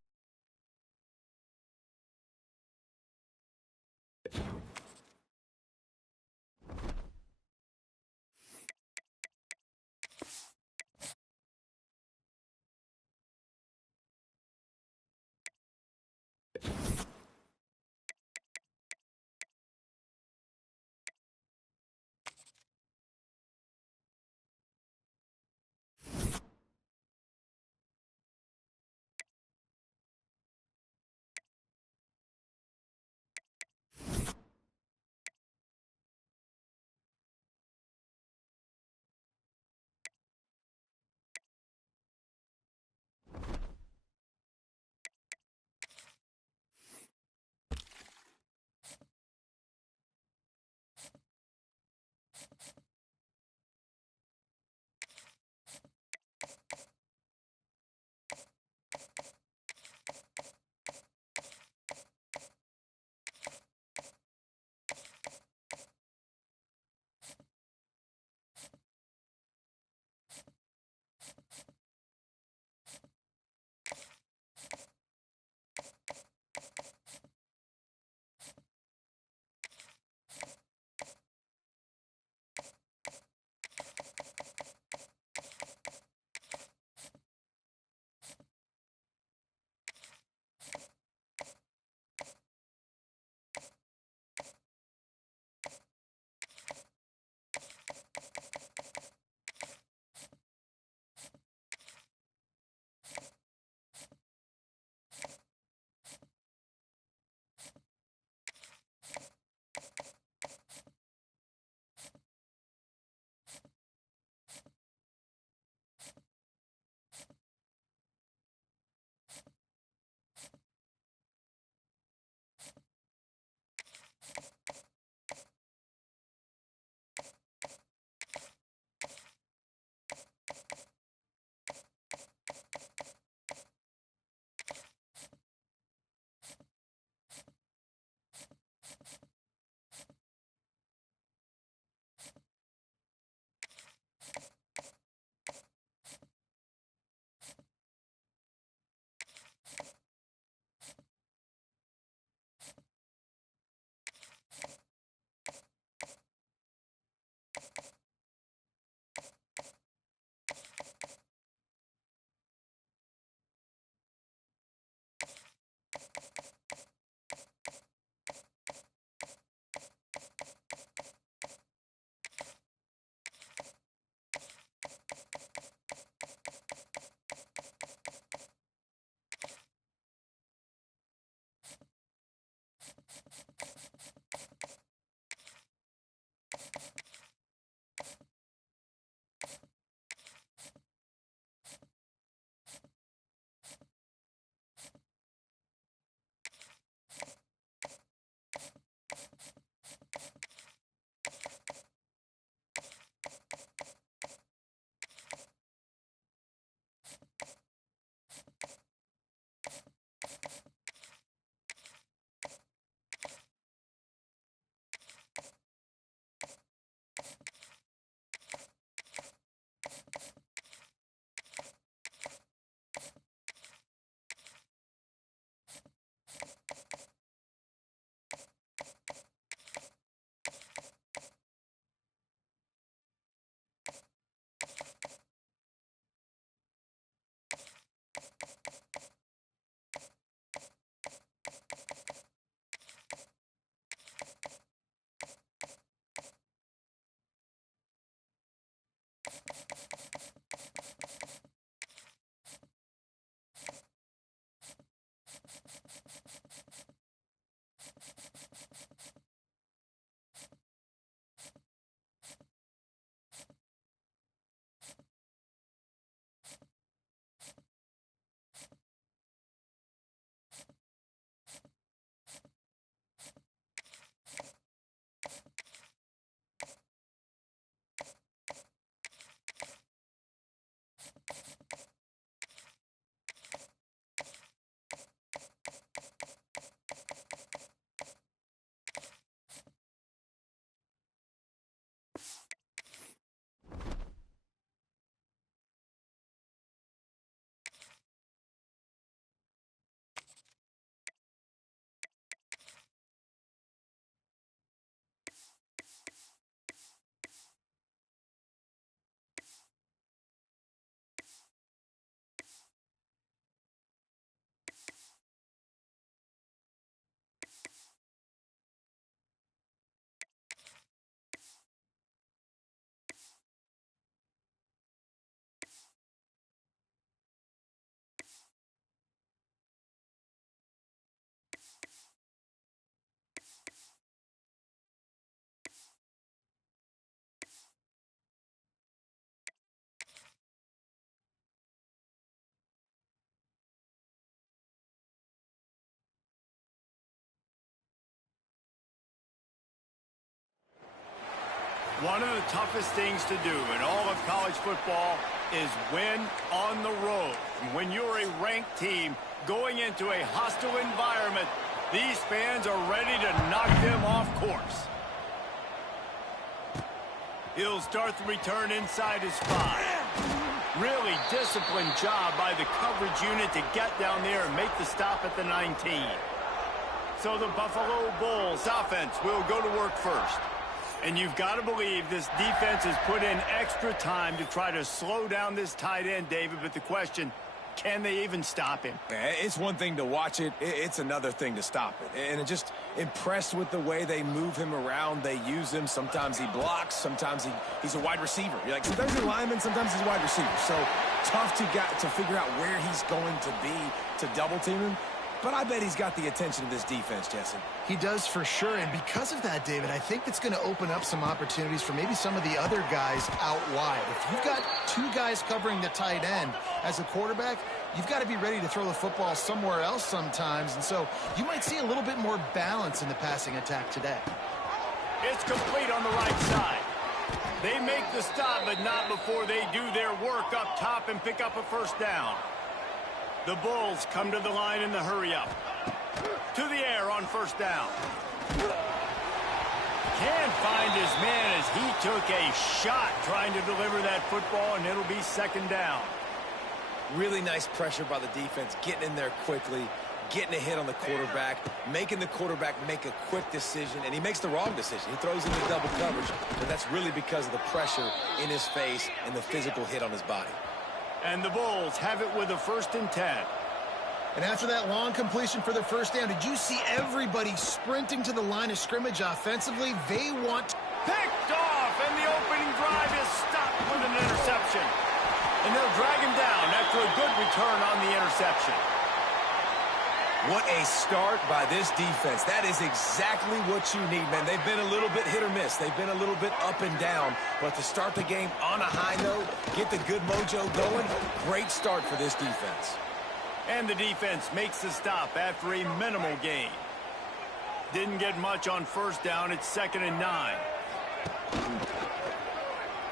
One of the toughest things to do in all of college football is win on the road. And when you're a ranked team going into a hostile environment, these fans are ready to knock them off course. He'll start the return inside his 5. Really disciplined job by the coverage unit to get down there and make the stop at the 19. So the Buffalo Bulls offense will go to work first. And you've got to believe this defense has put in extra time to try to slow down this tight end, David. But the question, can they even stop him? It's one thing to watch it. It's another thing to stop it. And I'm just impressed with the way they move him around. They use him. Sometimes he blocks. Sometimes he's a wide receiver. You're like, sometimes he's a lineman. Sometimes he's a wide receiver. So tough to figure out where he's going to be to double team him. But I bet he's got the attention of this defense, Jesse. He does for sure, and because of that, David, I think it's going to open up some opportunities for maybe some of the other guys out wide. If you've got two guys covering the tight end as a quarterback, you've got to be ready to throw the football somewhere else sometimes, and so you might see a little bit more balance in the passing attack today. It's complete on the right side. They make the stop, but not before they do their work up top and pick up a first down. The Bulls come to the line in the hurry-up. To the air on first down. Can't find his man as he took a shot trying to deliver that football, and it'll be second down. Really nice pressure by the defense, getting in there quickly, getting a hit on the quarterback, making the quarterback make a quick decision, and he makes the wrong decision. He throws into double coverage, and that's really because of the pressure in his face and the physical hit on his body. And the Bulls have it with a 1st and 10. And after that long completion for the first down, did you see everybody sprinting to the line of scrimmage offensively? They want... Picked off, and the opening drive is stopped with an interception. And they'll drag him down after a good return on the interception. What a start by this defense. That is exactly what you need, man. They've been a little bit hit or miss. They've been a little bit up and down. But to start the game on a high note, get the good mojo going, great start for this defense. And the defense makes the stop after a minimal gain. Didn't get much on first down. It's 2nd and 9.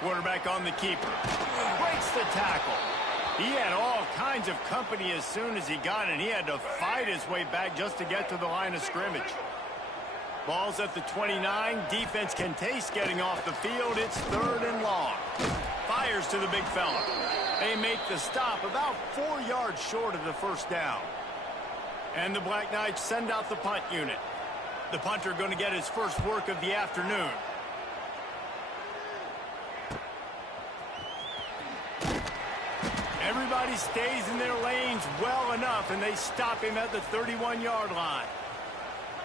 Quarterback on the keeper. Breaks the tackle. He had all kinds of company as soon as he got it. He had to fight his way back just to get to the line of scrimmage. Ball's at the 29. Defense can taste getting off the field. It's 3rd and long. Fires to the big fella. They make the stop about 4 yards short of the first down. And the Black Knights send out the punt unit. The punter going to get his first work of the afternoon. Everybody stays in their lanes well enough, and they stop him at the 31-yard line.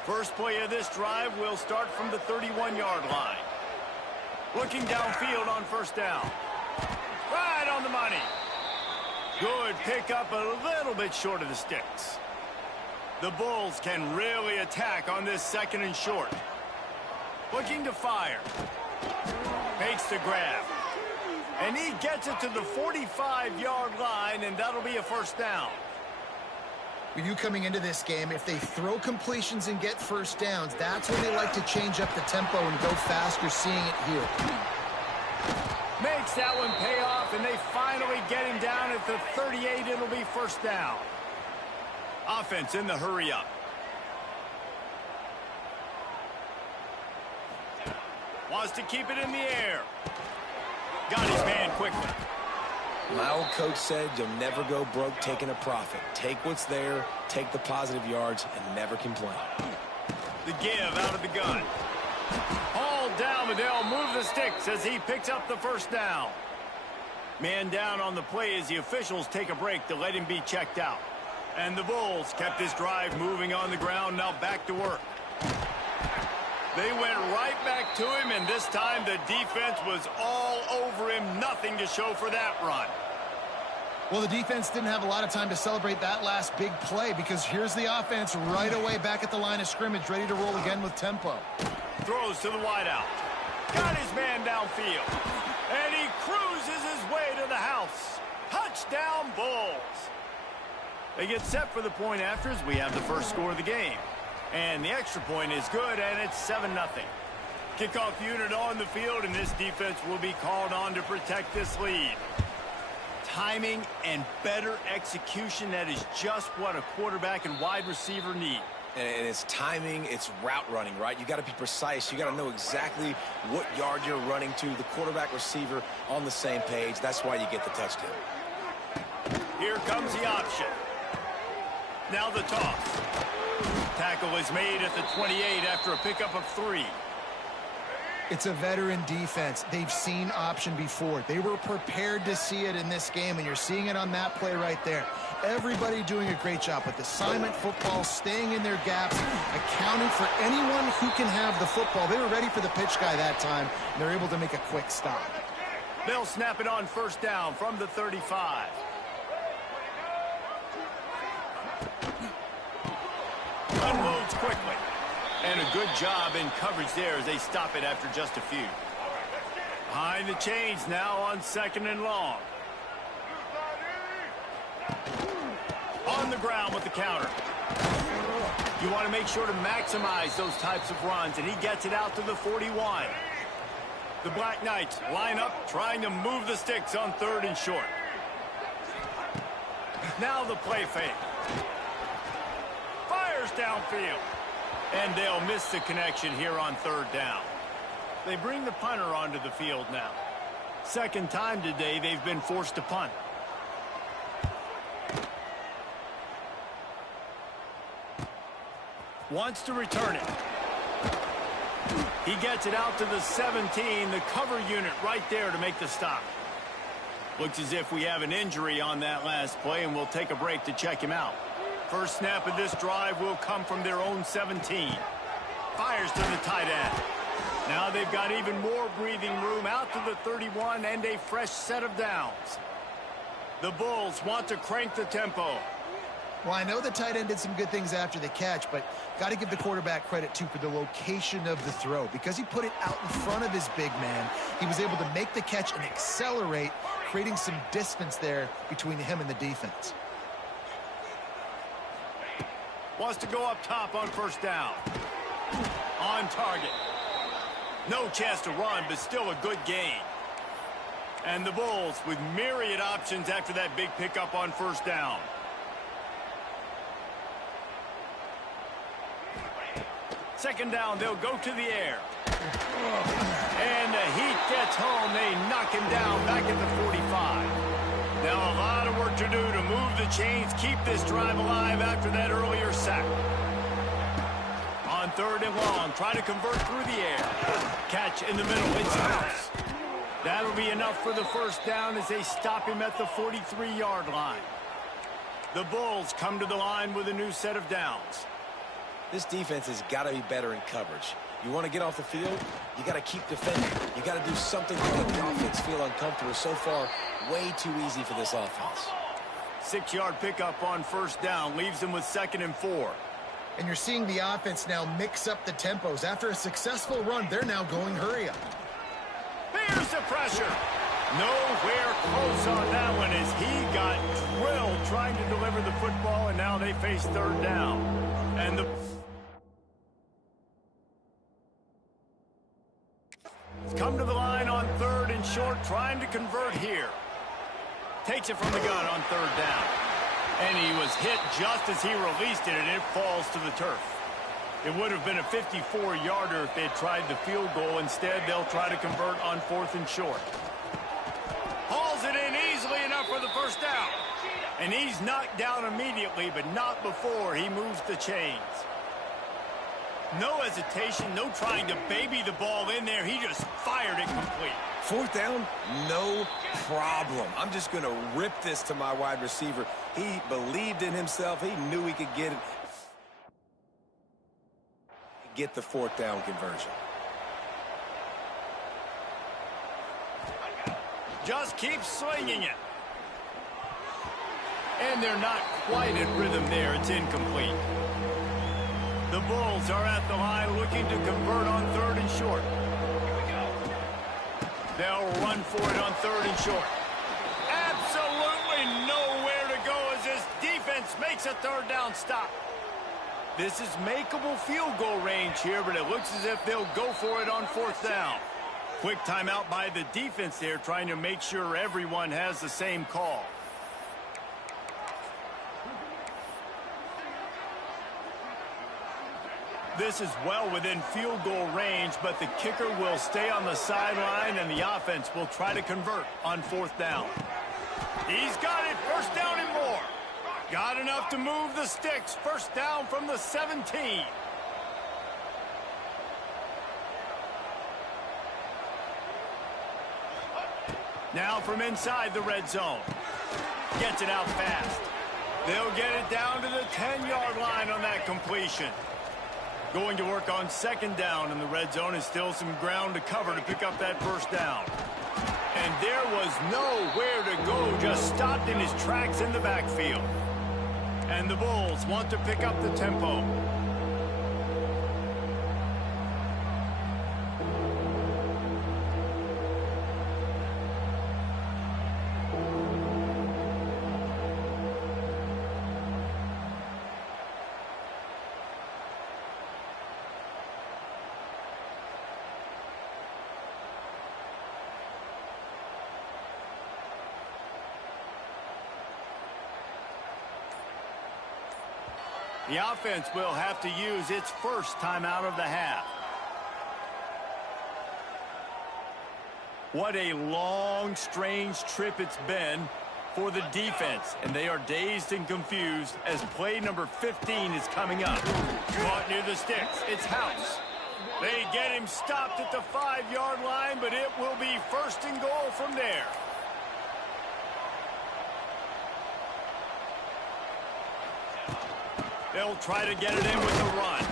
First play of this drive will start from the 31-yard line. Looking downfield on first down. Right on the money. Good pickup, a little bit short of the sticks. The Bulls can really attack on this 2nd and short. Looking to fire. Makes the grab. And he gets it to the 45-yard line, and that'll be a first down. With you coming into this game, if they throw completions and get first downs, that's when they like to change up the tempo and go faster, seeing it here. Makes that one pay off, and they finally get him down at the 38. It'll be first down. Offense in the hurry-up. Wants to keep it in the air. Got his man quickly. My old coach said you'll never go broke taking a profit. Take what's there, take the positive yards, and never complain. The give out of the gun. Hauled down, but they'll move the sticks as he picks up the first down. Man down on the play as the officials take a break to let him be checked out. And the Bulls kept this drive moving on the ground, now back to work. They went right back to him, and this time the defense was all over him. Nothing to show for that run. Well, the defense didn't have a lot of time to celebrate that last big play, because here's the offense right away back at the line of scrimmage, ready to roll again with tempo. Throws to the wideout. Got his man downfield. And he cruises his way to the house. Touchdown, Bulls. They get set for the point after as we have the first score of the game. And the extra point is good, and it's 7-0. Kickoff unit on the field, and this defense will be called on to protect this lead. Timing and better execution, that is just what a quarterback and wide receiver need. And it's timing, it's route running, right? You got to be precise. You got to know exactly what yard you're running to. The quarterback receiver on the same page. That's why you get the touchdown. Here comes the option. Now the toss. Tackle is made at the 28 after a pickup of 3. It's a veteran defense. They've seen option before. They were prepared to see it in this game, and you're seeing it on that play right there. Everybody doing a great job with assignment football, staying in their gaps, accounting for anyone who can have the football. They were ready for the pitch guy that time, and they're able to make a quick stop. They'll snap it on first down from the 35. Unloads quickly. And a good job in coverage there as they stop it after just a few. Behind the chains now on 2nd and long. On the ground with the counter. You want to make sure to maximize those types of runs, and he gets it out to the 41. The Black Knights line up, trying to move the sticks on 3rd and short. Now the play fake. Fires downfield. And they'll miss the connection here on 3rd down. They bring the punter onto the field now. 2nd time today they've been forced to punt. Wants to return it. He gets it out to the 17, the cover unit right there to make the stop. Looks as if we have an injury on that last play, and we'll take a break to check him out. First snap of this drive will come from their own 17. Fires to the tight end. Now they've got even more breathing room out to the 31 and a fresh set of downs. The Bulls want to crank the tempo. Well, I know the tight end did some good things after the catch, but got to give the quarterback credit, too, for the location of the throw. Because he put it out in front of his big man, he was able to make the catch and accelerate, creating some distance there between him and the defense. Wants to go up top on first down. On target. No chance to run, but still a good gain. And the Bulls with myriad options after that big pickup on first down. Second down, they'll go to the air. And the Heat gets home. They knock him down back at the 45. Now a lot of work to do to move the chains, keep this drive alive after that earlier sack. On 3rd and long, try to convert through the air. Catch in the middle, it's close. That'll be enough for the first down as they stop him at the 43-yard line. The Bulls come to the line with a new set of downs. This defense has got to be better in coverage. You want to get off the field, you got to keep defending. You got to do something to make the offense feel uncomfortable. So far, way too easy for this offense. 6-yard pickup on first down leaves them with 2nd and 4. And you're seeing the offense now mix up the tempos. After a successful run, they're now going hurry up. Here's the pressure. Nowhere close on that one as he got drilled trying to deliver the football, and now they face 3rd down. And the come to the line on 3rd and short, trying to convert here. Takes it from the gun on 3rd down. And he was hit just as he released it, and it falls to the turf. It would have been a 54-yarder if they had tried the field goal. Instead, they'll try to convert on 4th and short. Hauls it in easily enough for the first down. And he's knocked down immediately, but not before he moves the chains. No hesitation, no trying to baby the ball in there. He just fired it complete. 4th down, no problem. I'm just going to rip this to my wide receiver. He believed in himself. He knew he could get it. Get the 4th down conversion. Just keep swinging it. And they're not quite in rhythm there. It's incomplete. The Bulls are at the line looking to convert on 3rd and short. They'll run for it on 3rd and short. Absolutely nowhere to go as this defense makes a 3rd down stop. This is makeable field goal range here, but it looks as if they'll go for it on 4th down. Quick timeout by the defense there, trying to make sure everyone has the same call. This is well within field goal range, but the kicker will stay on the sideline, and the offense will try to convert on 4th down. He's got it, 1st down and more. Got enough to move the sticks, 1st down from the 17. Now from inside the red zone. Gets it out fast. They'll get it down to the 10-yard line on that completion. Going to work on 2nd down in the red zone is still some ground to cover to pick up that 1st down. And there was nowhere to go, just stopped in his tracks in the backfield. And the Bulls want to pick up the tempo. The offense will have to use its 1st timeout of the half. What a long, strange trip it's been for the defense, and they are dazed and confused as play number 15 is coming up. Caught near the sticks. It's House. They get him stopped at the 5-yard line, but it will be 1st and goal from there. They'll try to get it in with the run.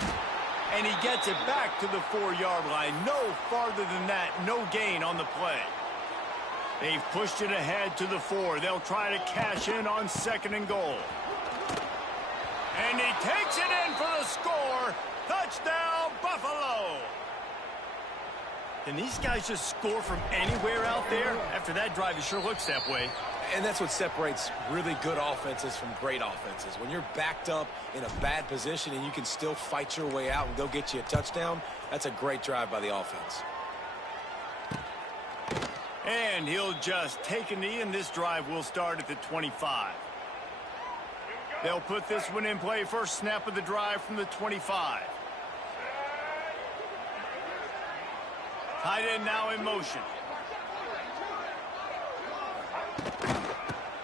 And he gets it back to the 4-yard line. No farther than that. No gain on the play. They've pushed it ahead to the 4. They'll try to cash in on 2nd and goal. And he takes it in for the score. Touchdown, Buffalo. Can these guys just score from anywhere out there? After that drive, it sure looks that way. And that's what separates really good offenses from great offenses. When you're backed up in a bad position and you can still fight your way out and go get you a touchdown, that's a great drive by the offense. And he'll just take a knee, and this drive will start at the 25. They'll put this one in play. 1st snap of the drive from the 25. Tight end now in motion.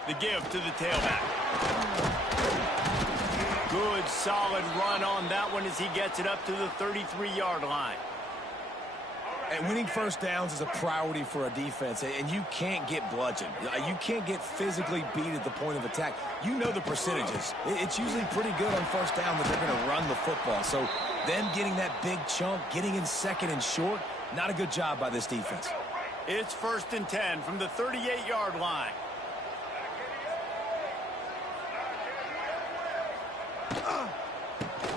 The give to the tailback. Good, solid run on that one as he gets it up to the 33-yard line. And winning 1st downs is a priority for a defense, and you can't get bludgeoned. You can't get physically beat at the point of attack. You know the percentages. It's usually pretty good on 1st down that they're going to run the football. So them getting that big chunk, getting in 2nd and short, not a good job by this defense. It's 1st and 10 from the 38-yard line.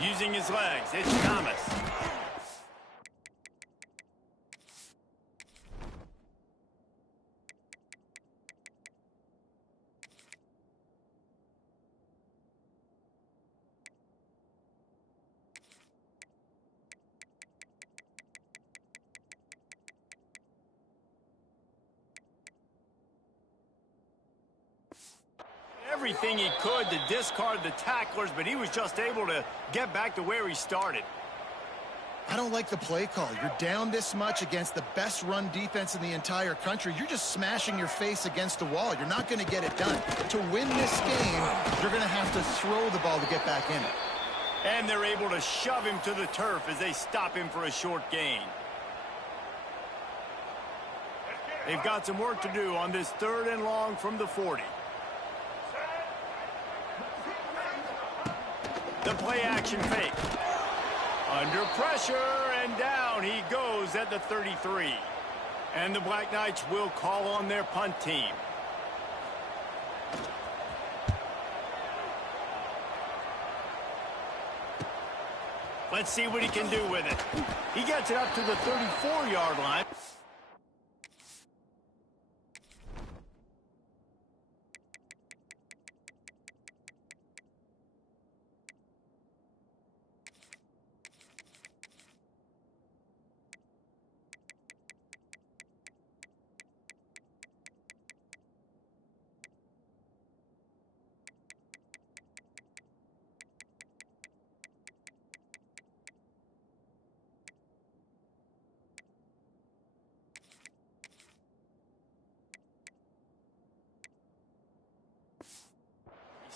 Using his legs, it's Thomas. Everything he could to discard the tacklers, but he was just able to get back to where he started. I don't like the play call. You're down this much against the best run defense in the entire country. You're just smashing your face against the wall. You're not going to get it done. To win this game, you're going to have to throw the ball to get back in it. And they're able to shove him to the turf as they stop him for a short gain. They've got some work to do on this 3rd and long from the 40. The play action fake. Under pressure, and down he goes at the 33. And the Black Knights will call on their punt team. Let's see what he can do with it. He gets it up to the 34-yard line.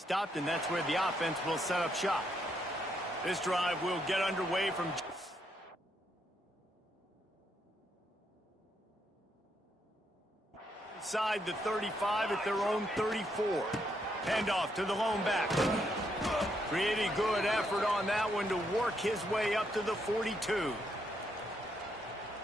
stopped, and that's where the offense will set up shop. This drive will get underway from inside the 35 at their own 34. Handoff to the lone back. Pretty good effort on that one to work his way up to the 42.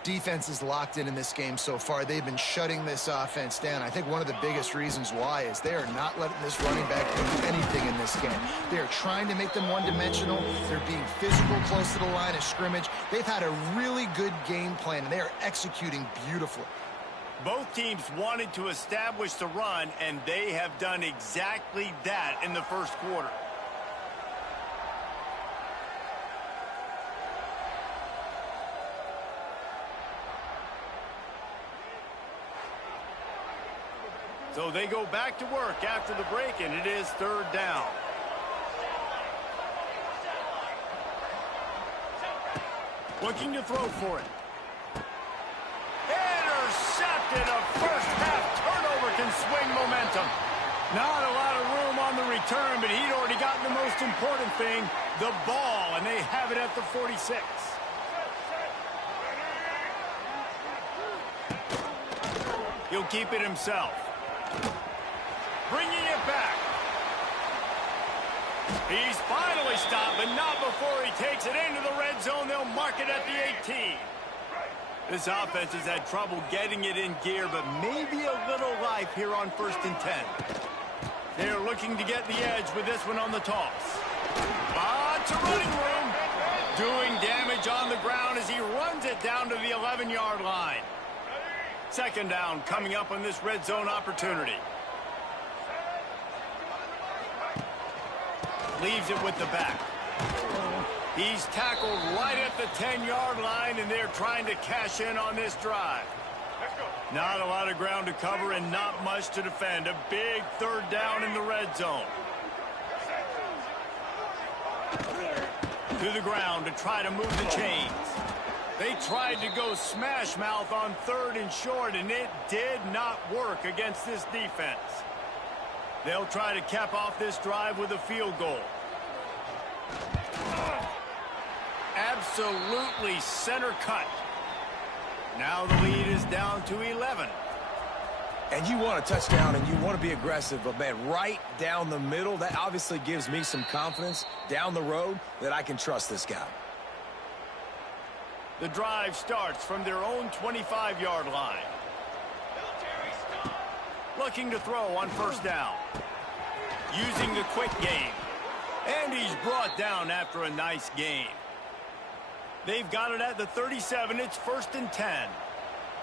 Defense is locked in this game so far. They've been shutting this offense down. I think one of the biggest reasons why is they are not letting this running back do anything in this game. They are trying to make them one-dimensional. They're being physical close to the line of scrimmage. They've had a really good game plan, and they are executing beautifully. Both teams wanted to establish the run, and they have done exactly that in the first quarter. So they go back to work after the break, and it is third down. Looking to throw for it. Intercepted. A first-half turnover can swing momentum. Not a lot of room on the return, but he'd already gotten the most important thing, the ball, and they have it at the 46. He'll keep it himself. Bringing it back. He's finally stopped, but not before he takes it into the red zone. They'll mark it at the 18. This offense has had trouble getting it in gear, but maybe a little life here on 1st and 10. They're looking to get the edge with this one on the toss. Lots of running room. Doing damage on the ground as he runs it down to the 11-yard line. Second down coming up on this red zone opportunity. Leaves it with the back. He's tackled right at the 10-yard line, and they're trying to cash in on this drive. Not a lot of ground to cover and not much to defend. A big third down in the red zone. To the ground to try to move the chains. They tried to go smash mouth on 3rd and short, and it did not work against this defense. They'll try to cap off this drive with a field goal. Absolutely center cut. Now the lead is down to 11. And you want a touchdown and you want to be aggressive, but man, right down the middle, that obviously gives me some confidence down the road that I can trust this guy. The drive starts from their own 25-yard line. Looking to throw on first down. Using the quick game. And he's brought down after a nice game. They've got it at the 37. It's 1st and 10.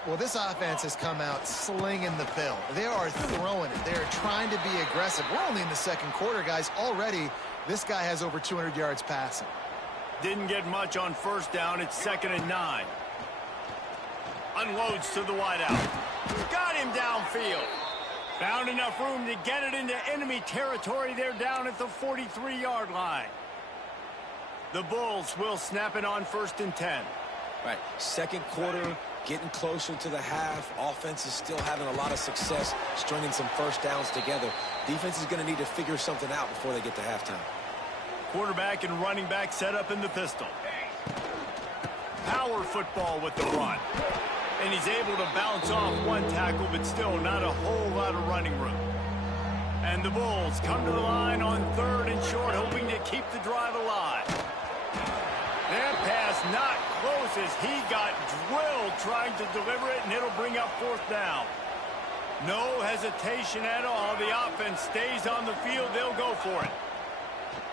Well, this offense has come out slinging the pill. They are throwing it. They are trying to be aggressive. We're only in the second quarter, guys. Already, this guy has over 200 yards passing. Didn't get much on first down. It's 2nd and 9. Unloads to the wideout. Got him downfield. Found enough room to get it into enemy territory. They're down at the 43-yard line. The Bulls will snap it on 1st and 10. Right, second quarter, getting closer to the half. Offense is still having a lot of success stringing some first downs together. Defense is going to need to figure something out before they get to halftime. Quarterback and running back set up in the pistol. Power football with the run. And he's able to bounce off one tackle, but still not a whole lot of running room. And the Bulls come to the line on 3rd and short, hoping to keep the drive alive. That pass not close as he got drilled trying to deliver it, and it'll bring up 4th down. No hesitation at all. The offense stays on the field. They'll go for it.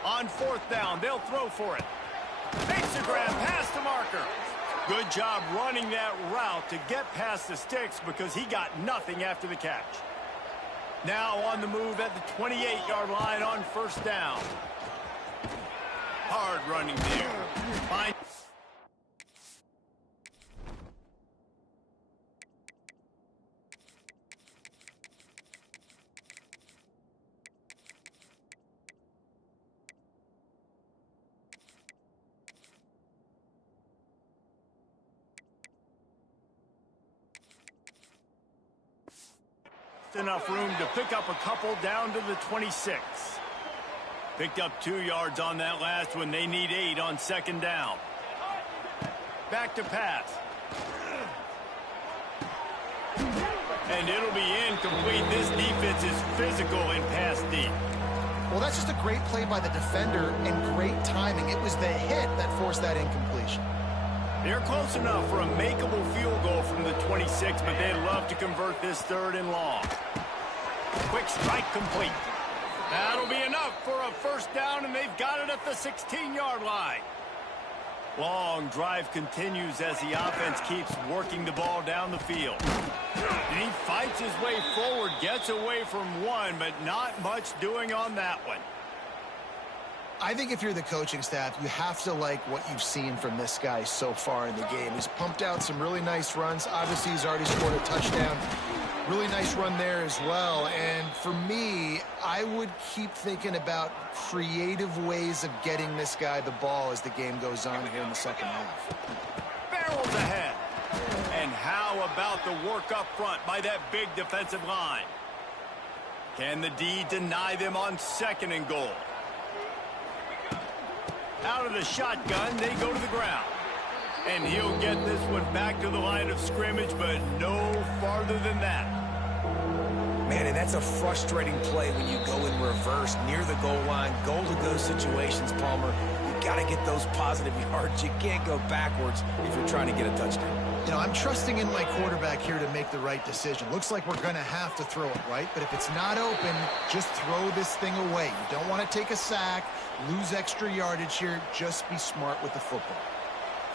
On 4th down, they'll throw for it. Makes the grab past the marker. Good job running that route to get past the sticks because he got nothing after the catch. Now on the move at the 28-yard line on 1st down. Hard running there. Fine. Enough room to pick up a couple down to the 26. Picked up 2 yards on that last one. They need 8 on second down. Back to pass. And it'll be incomplete. This defense is physical in pass deep. Well, that's just a great play by the defender and great timing. It was the hit that forced that incompletion. They're close enough for a makeable field goal from the 26, but they'd love to convert this 3rd and long. Quick strike complete. That'll be enough for a first down, and they've got it at the 16-yard line. Long drive continues as the offense keeps working the ball down the field. And he fights his way forward, gets away from one, but not much doing on that one. I think if you're the coaching staff, you have to like what you've seen from this guy so far in the game. He's pumped out some really nice runs. Obviously, he's already scored a touchdown. Really nice run there as well. And for me, I would keep thinking about creative ways of getting this guy the ball as the game goes on here in the second half. Barrels ahead. And how about the work up front by that big defensive line? Can the D deny them on 2nd and goal? Out of the shotgun, they go to the ground. And he'll get this one back to the line of scrimmage, but no farther than that. Man, and that's a frustrating play when you go in reverse near the goal line. Goal-to-go situations, Palmer. You got to get those positive yards. You can't go backwards if you're trying to get a touchdown. You know, I'm trusting in my quarterback here to make the right decision. Looks like we're going to have to throw it, right? But if it's not open, just throw this thing away. You don't want to take a sack, lose extra yardage here. Just be smart with the football.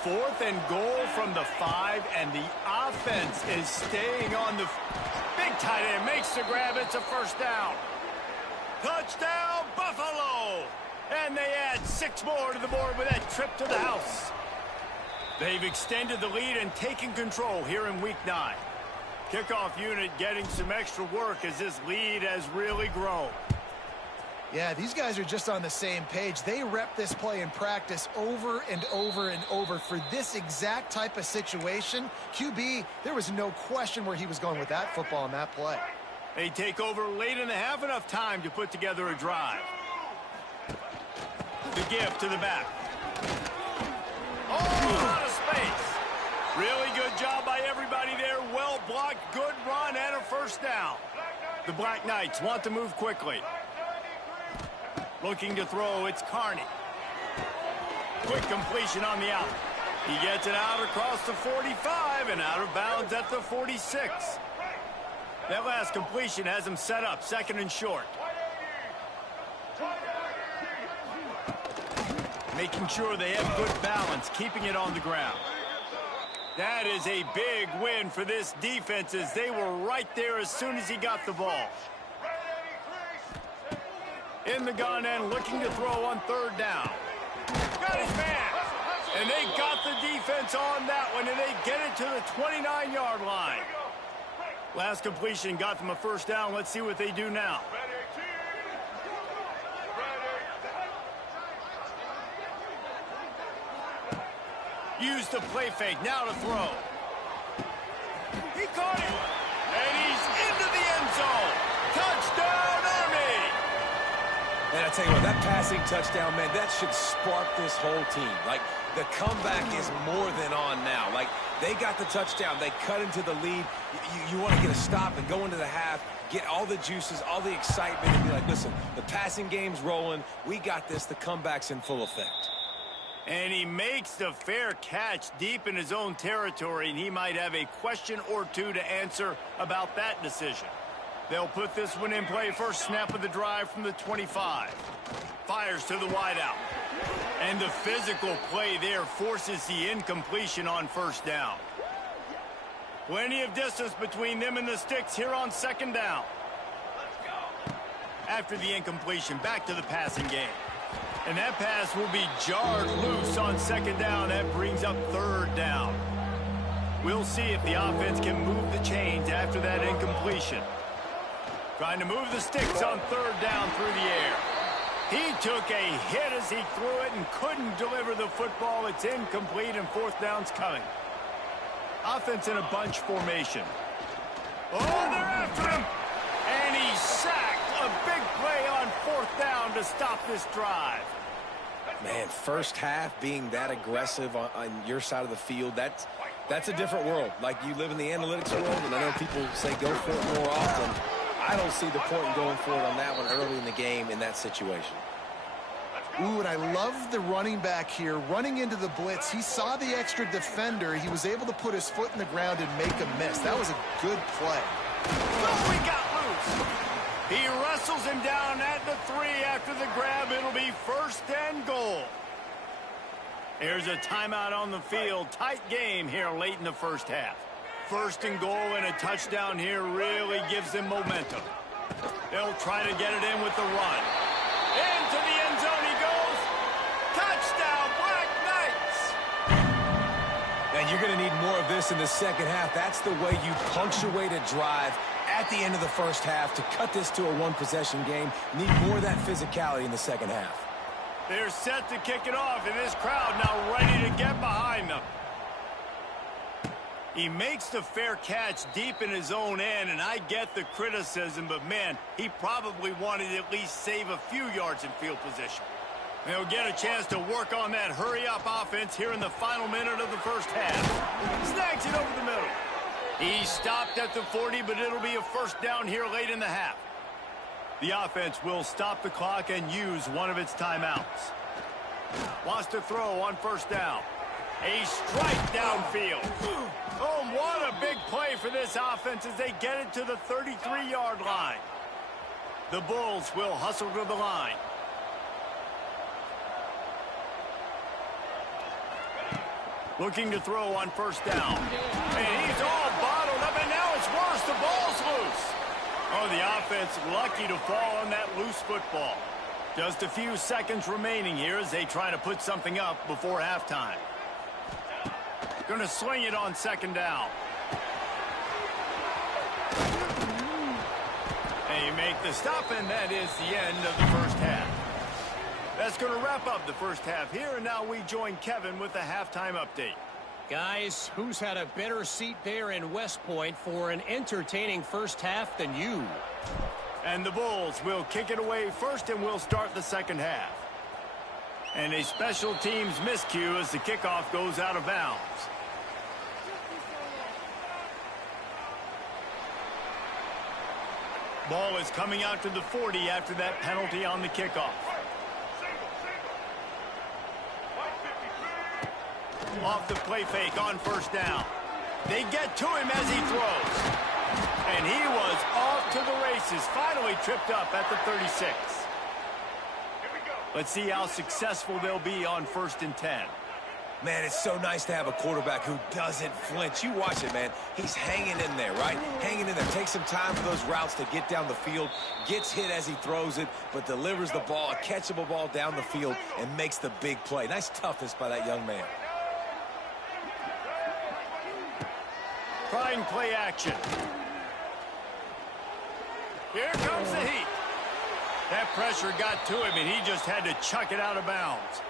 4th and goal from the 5, and the offense is staying on the... Big tight end makes the grab. It's a first down. Touchdown, Buffalo! And they add 6 more to the board with that trip to the house. They've extended the lead and taken control here in Week 9. Kickoff unit getting some extra work as this lead has really grown. Yeah, these guys are just on the same page. They rep this play in practice over and over and over for this exact type of situation. QB, there was no question where he was going with that football and that play. They take over late and have enough time to put together a drive. The give to the back. Oh, out of space. Really good job by everybody there. Well blocked, good run, and a first down. The Black Knights want to move quickly. Looking to throw, it's Carney. Quick completion on the out. He gets it out across the 45 and out of bounds at the 46. That last completion has him set up 2nd and short. Making sure they have good balance, keeping it on the ground. That is a big win for this defense as they were right there as soon as he got the ball. In the gun and looking to throw on 3rd down. Got his man. And they got the defense on that one, and they get it to the 29-yard line. Last completion got them a first down. Let's see what they do now. Use the play fake. Now to throw. He caught him. And he's into the end zone. Touchdown, Army. And I tell you what, that passing touchdown, man, that should spark this whole team. Like, the comeback is more than on now. Like, they got the touchdown. They cut into the lead. You want to get a stop and go into the half, get all the juices, all the excitement, and be like, listen, the passing game's rolling. We got this. The comeback's in full effect. And he makes the fair catch deep in his own territory, and he might have a question or two to answer about that decision. They'll put this one in play. First snap of the drive from the 25. Fires to the wideout. And the physical play there forces the incompletion on first down. Plenty of distance between them and the sticks here on 2nd down. After the incompletion, back to the passing game. And that pass will be jarred loose on 2nd down. That brings up 3rd down. We'll see if the offense can move the chains after that incompletion. Trying to move the sticks on 3rd down through the air. He took a hit as he threw it and couldn't deliver the football. It's incomplete and 4th down's coming. Offense in a bunch formation. Oh, they're after him. And he's sacked. A big play on 4th down to stop this drive. Man, first half being that aggressive on your side of the field, that's a different world. Like, you live in the analytics world, and I know people say go for it more often. I don't see the point in going for it on that one early in the game in that situation. Ooh, and I love the running back here. Running into the blitz, he saw the extra defender. He was able to put his foot in the ground and make a miss. That was a good play. Oh, he got loose. He wrestles him down at the 3 after the grab. It'll be 1st and goal. There's a timeout on the field. Tight game here late in the first half. 1st and goal and a touchdown here really gives them momentum. They'll try to get it in with the run. Into the end zone he goes. Touchdown, Black Knights. And you're going to need more of this in the second half. That's the way you punctuate a drive at the end of the first half to cut this to a one-possession game. Need more of that physicality in the second half. They're set to kick it off, and this crowd now ready to get behind them. He makes the fair catch deep in his own end, and I get the criticism, but, man, he probably wanted to at least save a few yards in field position. They'll get a chance to work on that hurry-up offense here in the final minute of the first half. Snags it over the middle. He stopped at the 40, but it'll be a 1st down here late in the half. The offense will stop the clock and use one of its timeouts. Wants to throw on 1st down. A strike downfield. Oh, what a big play for this offense as they get it to the 33-yard line. The Bulls will hustle to the line. Looking to throw on 1st down. And he's all bottled up, and now it's worse. The ball's loose. Oh, the offense lucky to fall on that loose football. Just a few seconds remaining here as they try to put something up before halftime. Going to swing it on 2nd down. They make the stop, and that is the end of the first half. That's going to wrap up the first half here, and now we join Kevin with the halftime update. Guys, who's had a better seat there in West Point for an entertaining first half than you? And the Bulls will kick it away first, and we'll start the second half. And a special teams miscue as the kickoff goes out of bounds. Ball is coming out to the 40 after that penalty on the kickoff. Off the play fake on 1st down. They get to him as he throws. And he was off to the races, finally tripped up at the 36. Let's see how successful they'll be on 1st and 10. Man, it's so nice to have a quarterback who doesn't flinch. You watch it, man. He's hanging in there, right? Hanging in there. Takes some time for those routes to get down the field. Gets hit as he throws it, but delivers the ball, a catchable ball down the field, and makes the big play. Nice toughness by that young man. Trying play action. Here comes the heat. That pressure got to him, and he just had to chuck it out of bounds.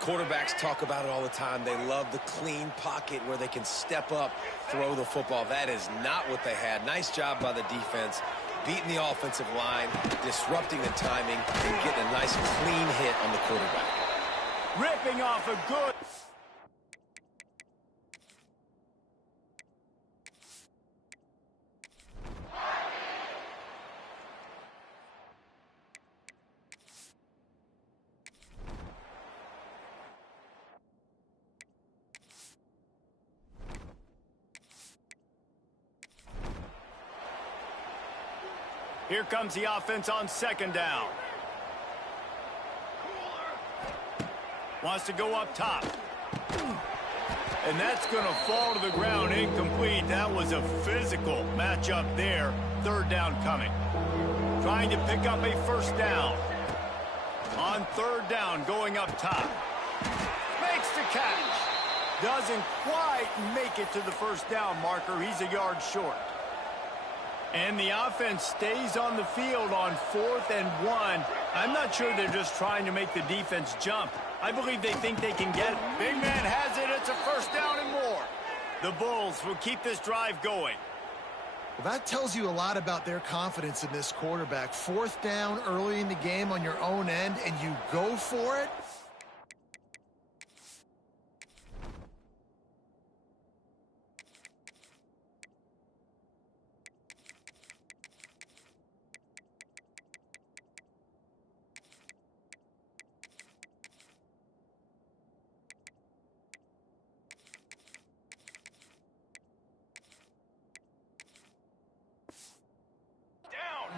Quarterbacks talk about it all the time. They love the clean pocket where they can step up, throw the football. That is not what they had. Nice job by the defense, beating the offensive line, disrupting the timing, and getting a nice clean hit on the quarterback. Ripping off a good... Here comes the offense on 2nd down. Wants to go up top. And that's going to fall to the ground incomplete. That was a physical matchup there. 3rd down coming. Trying to pick up a 1st down. On 3rd down, going up top. Makes the catch. Doesn't quite make it to the 1st down marker. He's a yard short. And the offense stays on the field on 4th and 1. I'm not sure they're just trying to make the defense jump. I believe they think they can get it. Big man has it. It's a 1st down and more. The Bulls will keep this drive going. Well, that tells you a lot about their confidence in this quarterback. 4th down early in the game on your own end, and you go for it.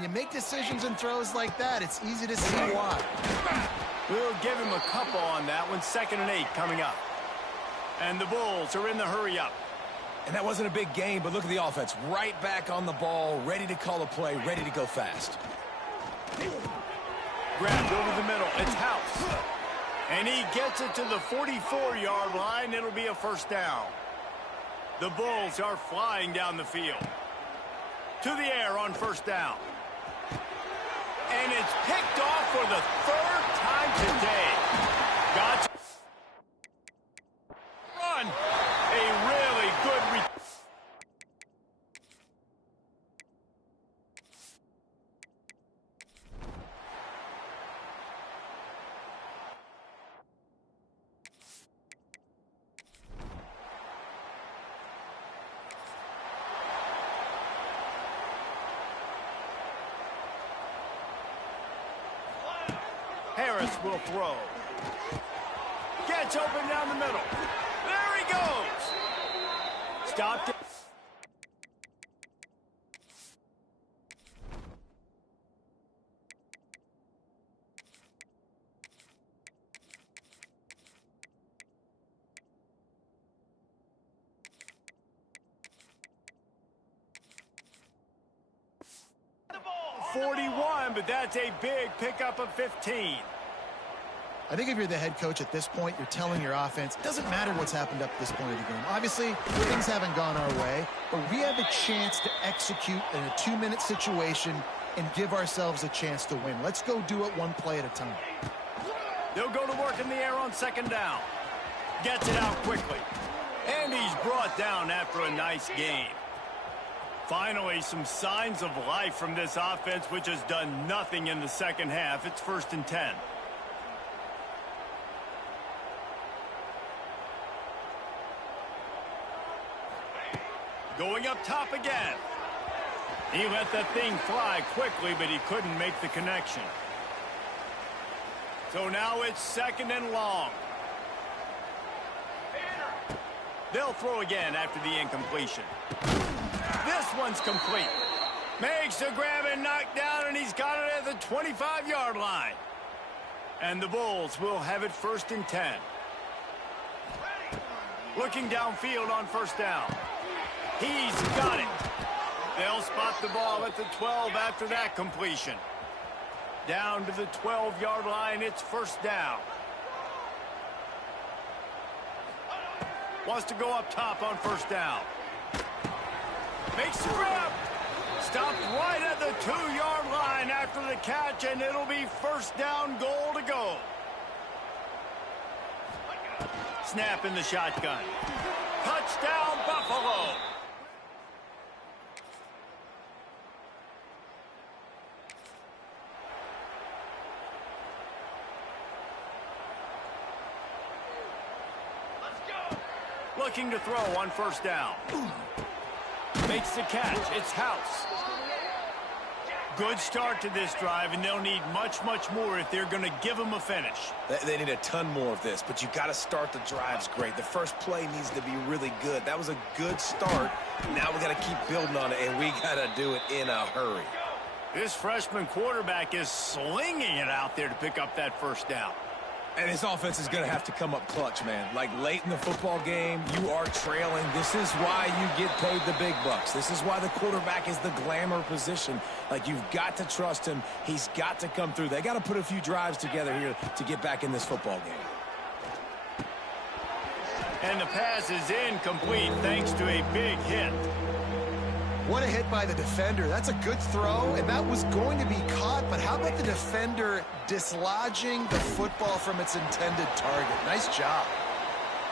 You make decisions and throws like that, it's easy to see why. We'll give him a couple on that one. 2nd and 8 coming up. And the Bulls are in the hurry-up. And that wasn't a big game, but look at the offense. Right back on the ball, ready to call a play, ready to go fast. Grabbed over the middle. It's House. And he gets it to the 44-yard line. It'll be a 1st down. The Bulls are flying down the field. To the air on 1st down. And it's picked off for the 3rd time today. Gotcha. Run. A really good Harris will throw. Gets open down the middle. There he goes. Stopped it. The ball. 41, but that's a big pickup of 15. I think if you're the head coach at this point, you're telling your offense, it doesn't matter what's happened up to this point of the game. Obviously, things haven't gone our way, but we have a chance to execute in a 2-minute situation and give ourselves a chance to win. Let's go do it one play at a time. They'll go to work in the air on 2nd down. Gets it out quickly. And he's brought down after a nice game. Finally, some signs of life from this offense, which has done nothing in the 2nd half. It's 1st and 10. Going up top again. He let that thing fly quickly, but he couldn't make the connection. So now it's 2nd and long. They'll throw again after the incompletion. This one's complete. Makes the grab and knock down, and he's got it at the 25-yard line. And the Bulls will have it 1st and 10. Looking downfield on 1st down. He's got it. They'll spot the ball at the 12 after that completion. Down to the 12-yard line, it's 1st down. Wants to go up top on 1st down. Makes the grab. Stopped right at the 2-yard line after the catch, and it'll be 1st down, goal to go. Snap in the shotgun. Touchdown, Buffalo. Looking to throw on 1st down. Makes the catch. It's House. Good start to this drive, and they'll need much, much more if they're going to give them a finish. They need a ton more of this, but you got to start the drives great. The first play needs to be really good. That was a good start. Now we got to keep building on it, and we got to do it in a hurry. This freshman quarterback is slinging it out there to pick up that 1st down. And his offense is going to have to come up clutch, man. Like late in the football game, you are trailing. This is why you get paid the big bucks. This is why the quarterback is the glamour position. Like, you've got to trust him. He's got to come through. They got to put a few drives together here to get back in this football game. And the pass is incomplete thanks to a big hit. What a hit by the defender. That's a good throw, and that was going to be caught, but how about the defender dislodging the football from its intended target? Nice job.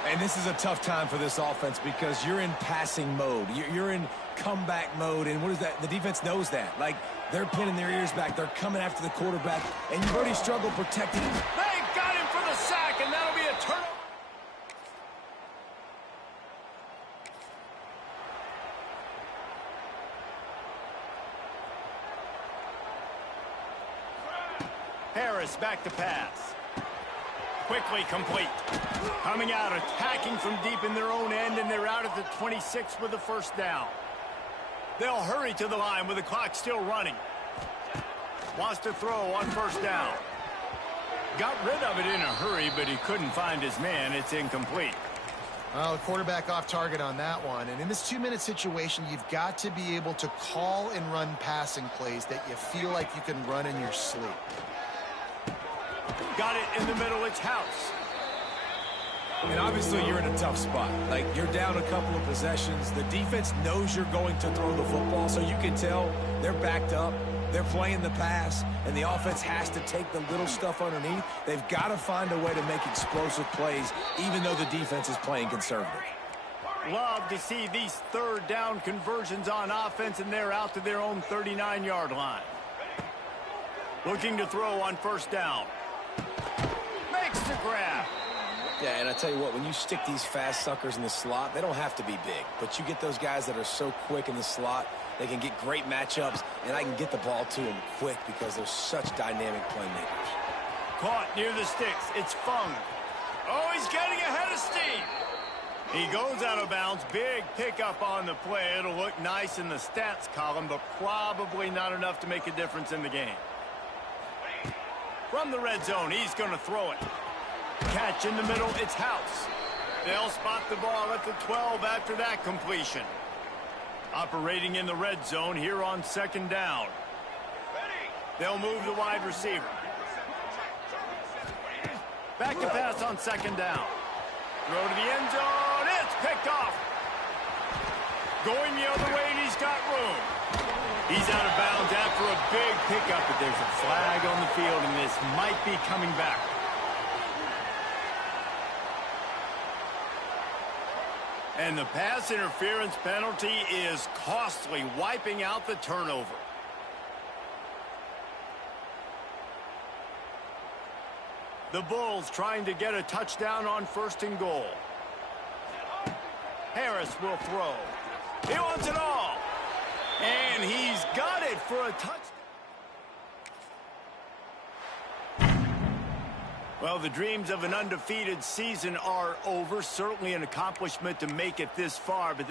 And this is a tough time for this offense because you're in passing mode. You're in comeback mode, and what is that? The defense knows that. Like, they're pinning their ears back. They're coming after the quarterback, and you've already struggled protecting him. They got him for the sack, and that'll be a turnover. Harris back to pass. Quickly complete. Coming out, attacking from deep in their own end, and they're out at the 26 with the first down. They'll hurry to the line with the clock still running. Wants to throw on first down. Got rid of it in a hurry, but he couldn't find his man. It's incomplete. Well, the quarterback off target on that one. And in this 2-minute situation, you've got to be able to call and run passing plays that you feel like you can run in your sleep. Got it in the middle. It's House. And obviously you're in a tough spot. Like, you're down a couple of possessions. The defense knows you're going to throw the football, so you can tell they're backed up. They're playing the pass, and the offense has to take the little stuff underneath. They've got to find a way to make explosive plays, even though the defense is playing conservative. Love to see these third down conversions on offense, and they're out to their own 39-yard line. Looking to throw on first down. Makes the grab. Yeah, and I tell you what, when you stick these fast suckers in the slot, they don't have to be big. But you get those guys that are so quick in the slot, they can get great matchups, and I can get the ball to them quick because they're such dynamic playmakers. Caught near the sticks. It's Fung. Oh, he's getting ahead of steam. He goes out of bounds. Big pickup on the play. It'll look nice in the stats column, but probably not enough to make a difference in the game. From the red zone, he's going to throw it. Catch in the middle, it's House. They'll spot the ball at the 12 after that completion. Operating in the red zone here on second down. They'll move the wide receiver. Back to pass on second down. Throw to the end zone, it's picked off. Going the other way, and he's got room. He's out of bounds after a big pickup, but there's a flag on the field, and this might be coming back. And the pass interference penalty is costly, wiping out the turnover. The Bulls trying to get a touchdown on first and goal. Harris will throw. He wants it all. And he's got it for a touchdown. Well, the dreams of an undefeated season are over. Certainly an accomplishment to make it this far, but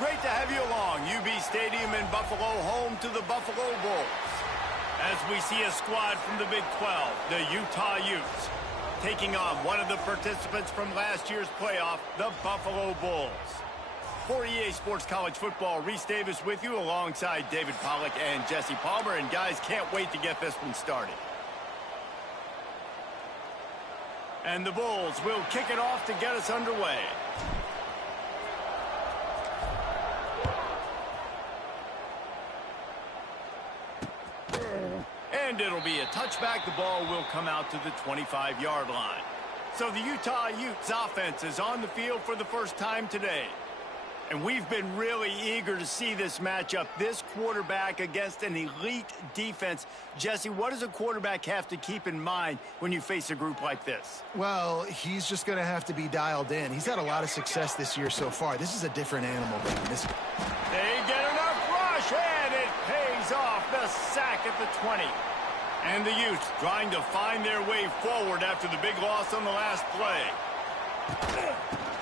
Great to have you along. UB Stadium in Buffalo, home to the Buffalo Bulls. As we see a squad from the Big 12, the Utah Utes, taking on one of the participants from last year's playoff, the Buffalo Bulls. For EA Sports College Football, Reese Davis with you alongside David Pollack and Jesse Palmer. And guys, can't wait to get this one started. And the Bulls will kick it off to get us underway. And it'll be a touchback. The ball will come out to the 25-yard line. So the Utah Utes offense is on the field for the first time today. And we've been really eager to see this matchup, this quarterback against an elite defense. Jesse, what does a quarterback have to keep in mind when you face a group like this? Well, he's just going to have to be dialed in. He's had a lot of success this year so far. This is a different animal than this. They get enough rush, and it pays off. The sack at the 20. And the Utes trying to find their way forward after the big loss on the last play.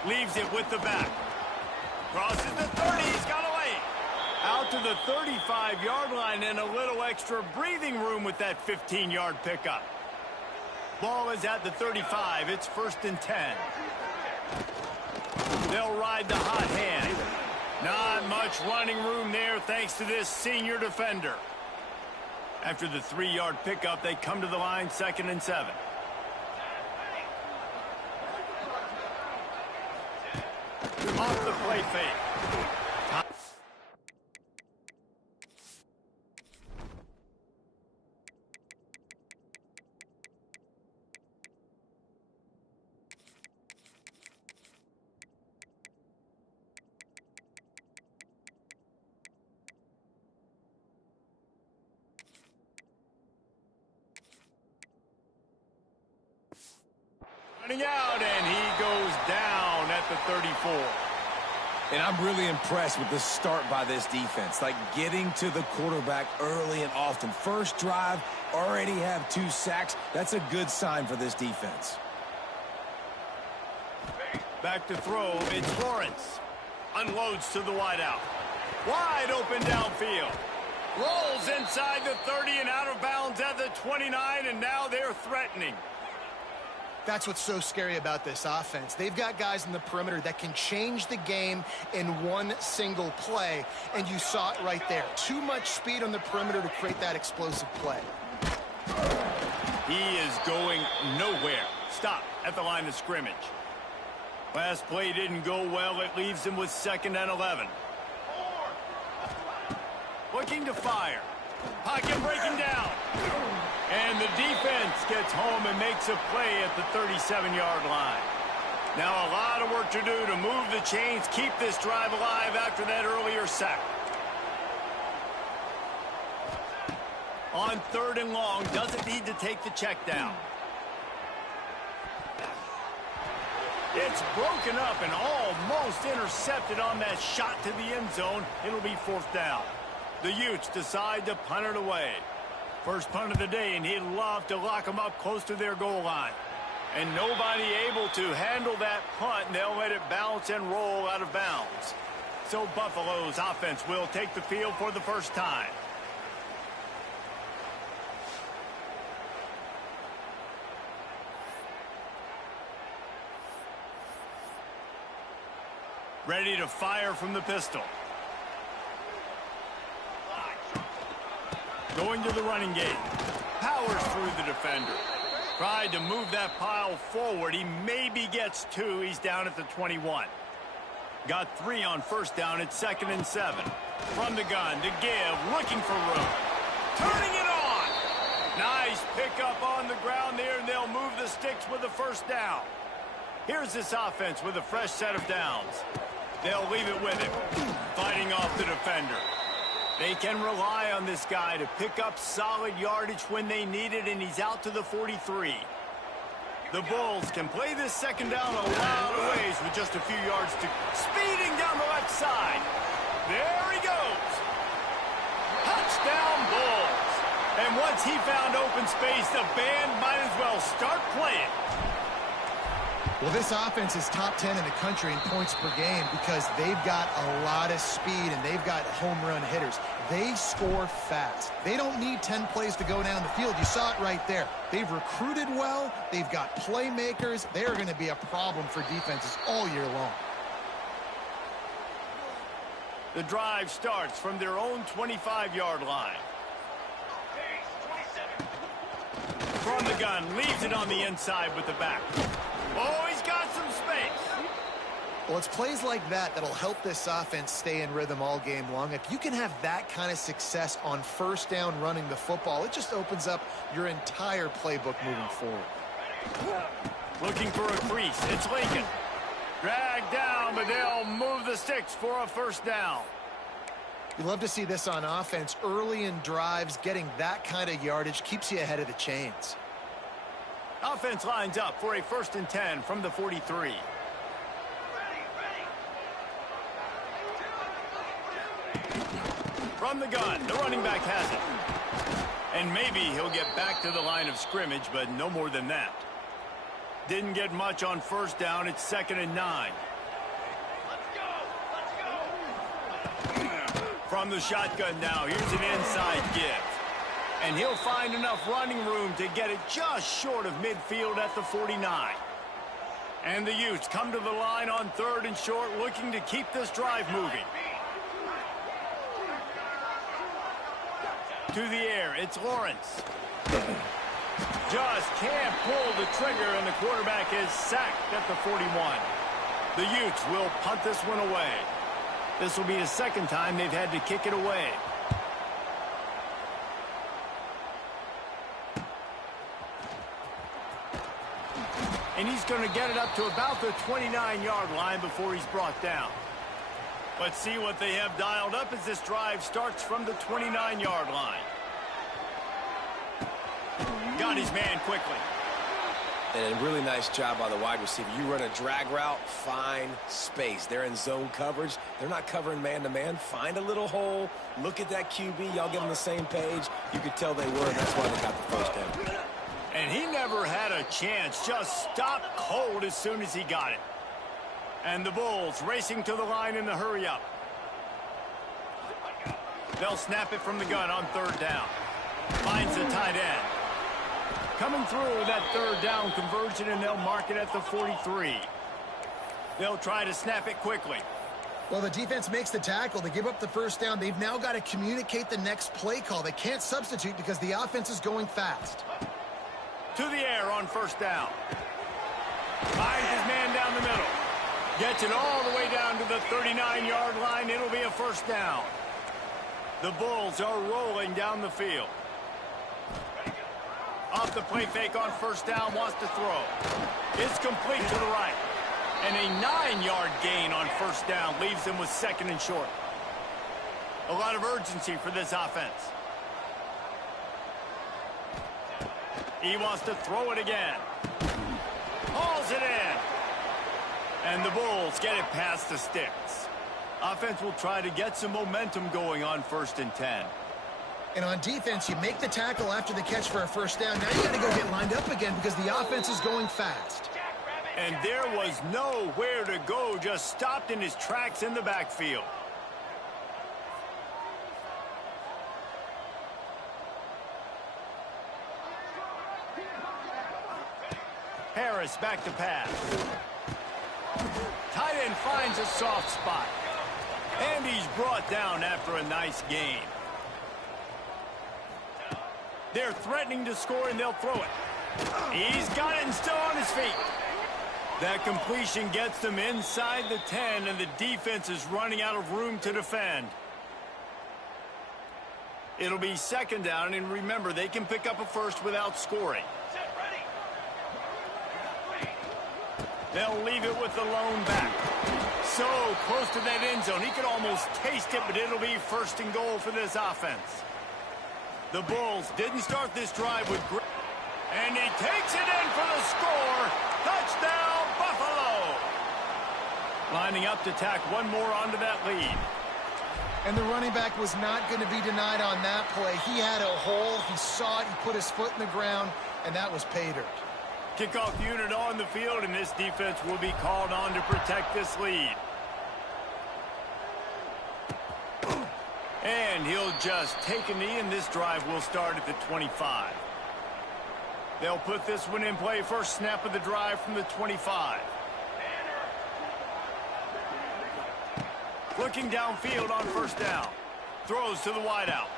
Leaves it with the back. Crosses the 30, he's got away. Out to the 35-yard line and a little extra breathing room with that 15-yard pickup. Ball is at the 35, it's 1st and 10. They'll ride the hot hand. Not much running room there thanks to this senior defender. After the 3-yard pickup, they come to the line, 2nd and 7. Off the play fake. Running out, and he goes down at the 34. And I'm really impressed with the start by this defense. Like getting to the quarterback early and often. First drive, already have 2 sacks. That's a good sign for this defense. Back to throw, it's Lawrence. Unloads to the wideout. Wide open downfield. Rolls inside the 30 and out of bounds at the 29, and now they're threatening. That's what's so scary about this offense. They've got guys in the perimeter that can change the game in one single play, and you saw it right there. Too much speed on the perimeter to create that explosive play. He is going nowhere. Stop at the line of scrimmage. Last play didn't go well. It leaves him with 2nd and 11. Looking to fire. Pocket breaking down. And the defense gets home and makes a play at the 37-yard line. Now a lot of work to do to move the chains, keep this drive alive after that earlier sack. On 3rd and long, doesn't need to take the check down. It's broken up and almost intercepted on that shot to the end zone. It'll be 4th down. The Utes decide to punt it away. First punt of the day, and he'd love to lock them up close to their goal line. And nobody able to handle that punt, and they'll let it bounce and roll out of bounds. So Buffalo's offense will take the field for the first time. Ready to fire from the pistol. Going to the running game. Powers through the defender. Tried to move that pile forward. He maybe gets 2. He's down at the 21. Got 3 on 1st down. It's 2nd and 7. From the gun to give. Looking for room. Turning it on. Nice pickup on the ground there, and they'll move the sticks with the 1st down. Here's this offense with a fresh set of downs. They'll leave it with him. Fighting off the defender. They can rely on this guy to pick up solid yardage when they need it, and he's out to the 43. The Bulls can play this 2nd down a lot of ways with just a few yards to... Speeding down the left side. There he goes. Touchdown, Bulls. And once he found open space, the band might as well start playing. Well, this offense is top 10 in the country in points per game because they've got a lot of speed and they've got home run hitters. They score fast. They don't need 10 plays to go down the field. You saw it right there. They've recruited well. They've got playmakers. They are going to be a problem for defenses all year long. The drive starts from their own 25-yard line. From the gun, leaves it on the inside with the back. Oh, he's got some space. Well, it's plays like that that'll help this offense stay in rhythm all game long. If you can have that kind of success on first down running the football, it just opens up your entire playbook moving forward. Looking for a crease. It's Lincoln. Dragged down, but they'll move the sticks for a first down. You love to see this on offense. Early in drives, getting that kind of yardage keeps you ahead of the chains. Offense lines up for a 1st and 10 from the 43. From the gun, the running back has it. And maybe he'll get back to the line of scrimmage, but no more than that. Didn't get much on first down. It's 2nd and 9. From the shotgun now, here's an inside give. And he'll find enough running room to get it just short of midfield at the 49. And the Utes come to the line on 3rd and short, looking to keep this drive moving. To the air, it's Lawrence. Just can't pull the trigger, and the quarterback is sacked at the 41. The Utes will punt this one away. This will be the 2nd time they've had to kick it away. And he's going to get it up to about the 29-yard line before he's brought down. Let's see what they have dialed up as this drive starts from the 29-yard line. Got his man quickly. And a really nice job by the wide receiver. You run a drag route, find space. They're in zone coverage. They're not covering man-to-man. Find a little hole. Look at that QB. Y'all get on the same page. You could tell they were, and that's why they got the first down. And he never had a chance. Just stopped cold as soon as he got it. And the Bulls racing to the line in the hurry-up. They'll snap it from the gun on 3rd down. Finds the tight end. Coming through that 3rd down conversion, and they'll mark it at the 43. They'll try to snap it quickly. Well, the defense makes the tackle. They give up the first down. They've now got to communicate the next play call. They can't substitute because the offense is going fast. To the air on 1st down. Finds his man down the middle. Gets it all the way down to the 39-yard line. It'll be a 1st down. The Bulls are rolling down the field. Off the play fake on 1st down, wants to throw. It's complete to the right. And a 9-yard gain on 1st down leaves them with 2nd and short. A lot of urgency for this offense. He wants to throw it again. Hauls it in. And the Bulls get it past the sticks. Offense will try to get some momentum going on 1st and 10. And on defense, you make the tackle after the catch for a 1st down. Now you got to go get lined up again because the offense is going fast. And there was nowhere to go, just stopped in his tracks in the backfield. Harris back to pass. Tight end finds a soft spot. And he's brought down after a nice gain. They're threatening to score, and they'll throw it. He's got it and still on his feet. That completion gets them inside the 10, and the defense is running out of room to defend. It'll be 2nd down, and remember, they can pick up a first without scoring. They'll leave it with the lone back. So close to that end zone. He could almost taste it, but it'll be 1st and goal for this offense. The Bulls didn't start this drive with great. And he takes it in for the score. Touchdown, Buffalo. Lining up to tack one more onto that lead. And the running back was not going to be denied on that play. He had a hole. He saw it. He put his foot in the ground, and that was pay dirt. Kickoff unit on the field, and this defense will be called on to protect this lead. And he'll just take a knee, and this drive will start at the 25. They'll put this one in play. First snap of the drive from the 25. Looking downfield on first down. Throws to the wideout.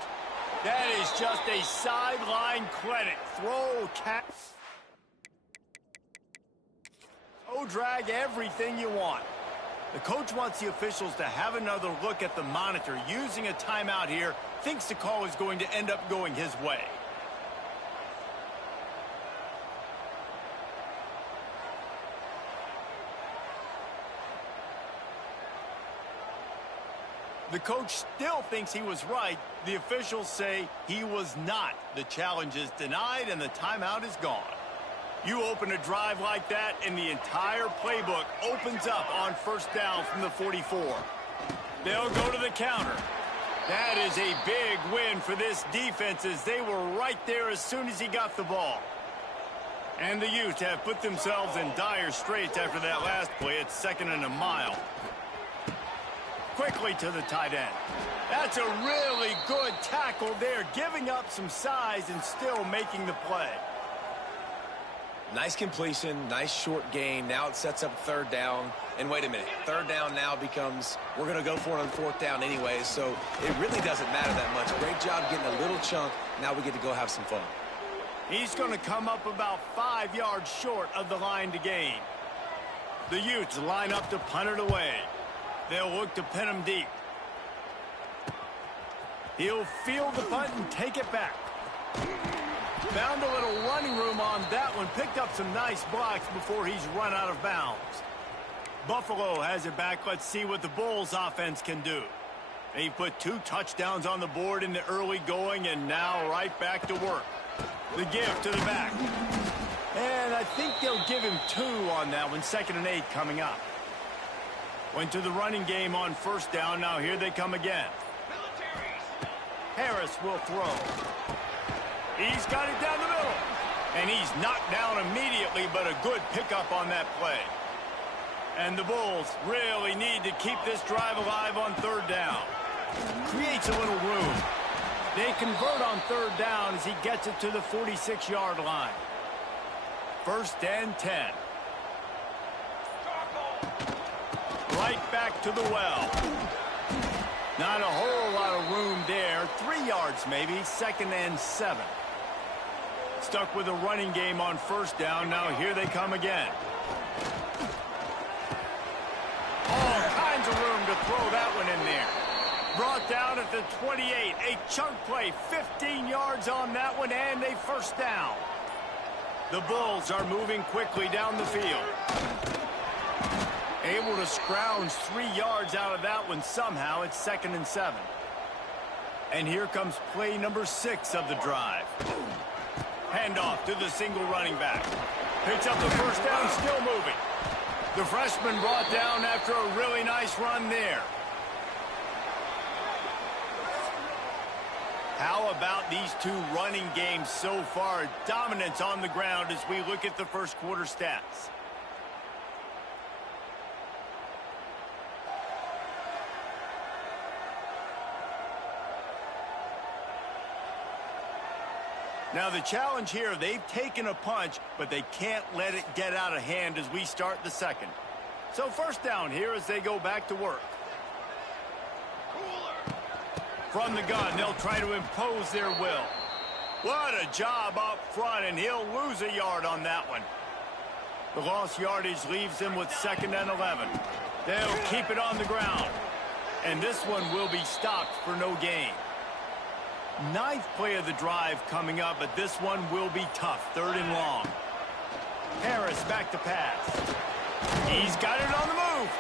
That is just a sideline credit. Throw, catch. Oh, drag, everything you want. The coach wants the officials to have another look at the monitor. Using a timeout here, thinks the call is going to end up going his way. The coach still thinks he was right. The officials say he was not. The challenge is denied, and the timeout is gone. You open a drive like that, and the entire playbook opens up on first down from the 44. They'll go to the counter. That is a big win for this defense, as they were right there as soon as he got the ball. And the Utes have put themselves in dire straits after that last play. It's 2nd and a mile. Quickly to the tight end. That's a really good tackle there, giving up some size and still making the play. Nice completion, nice short gain. Now it sets up 3rd down. And wait a minute, 3rd down now becomes, we're going to go for it on 4th down anyway, so it really doesn't matter that much. Great job getting a little chunk. Now we get to go have some fun. He's going to come up about 5 yards short of the line to gain. The Utes line up to punt it away. They'll look to pin him deep. He'll field the punt and take it back. Found a little running room on that one. Picked up some nice blocks before he's run out of bounds. Buffalo has it back. Let's see what the Bulls offense can do. They put 2 touchdowns on the board in the early going, and now right back to work. The give to the back. And I think they'll give him 2 on that one. 2nd and 8 coming up. Went to the running game on first down. Now here they come again. Harris will throw. He's got it down the middle. And he's knocked down immediately, but a good pickup on that play. And the Bulls really need to keep this drive alive on 3rd down. Creates a little room. They convert on 3rd down as he gets it to the 46-yard line. 1st and 10. Right back to the well. Not a whole lot of room there. 3 yards maybe. 2nd and 7. Stuck with a running game on first down. Now here they come again. All kinds of room to throw that one in there. Brought down at the 28. A chunk play. 15 yards on that one and a 1st down. The Bulls are moving quickly down the field. Able to scrounge 3 yards out of that one somehow. It's 2nd and 7. And here comes play number 6 of the drive. Handoff to the single running back. Picks up the 1st down, still moving. The freshman brought down after a really nice run there. How about these 2 running games so far? Dominance on the ground as we look at the first quarter stats. Now the challenge here, they've taken a punch, but they can't let it get out of hand as we start the 2nd. So 1st down here as they go back to work. From the gun, they'll try to impose their will. What a job up front, and he'll lose a yard on that one. The lost yardage leaves him with 2nd and 11. They'll keep it on the ground. And this one will be stopped for no gain. 9th play of the drive coming up, but this one will be tough. 3rd and long. Harris back to pass. He's got it on the move.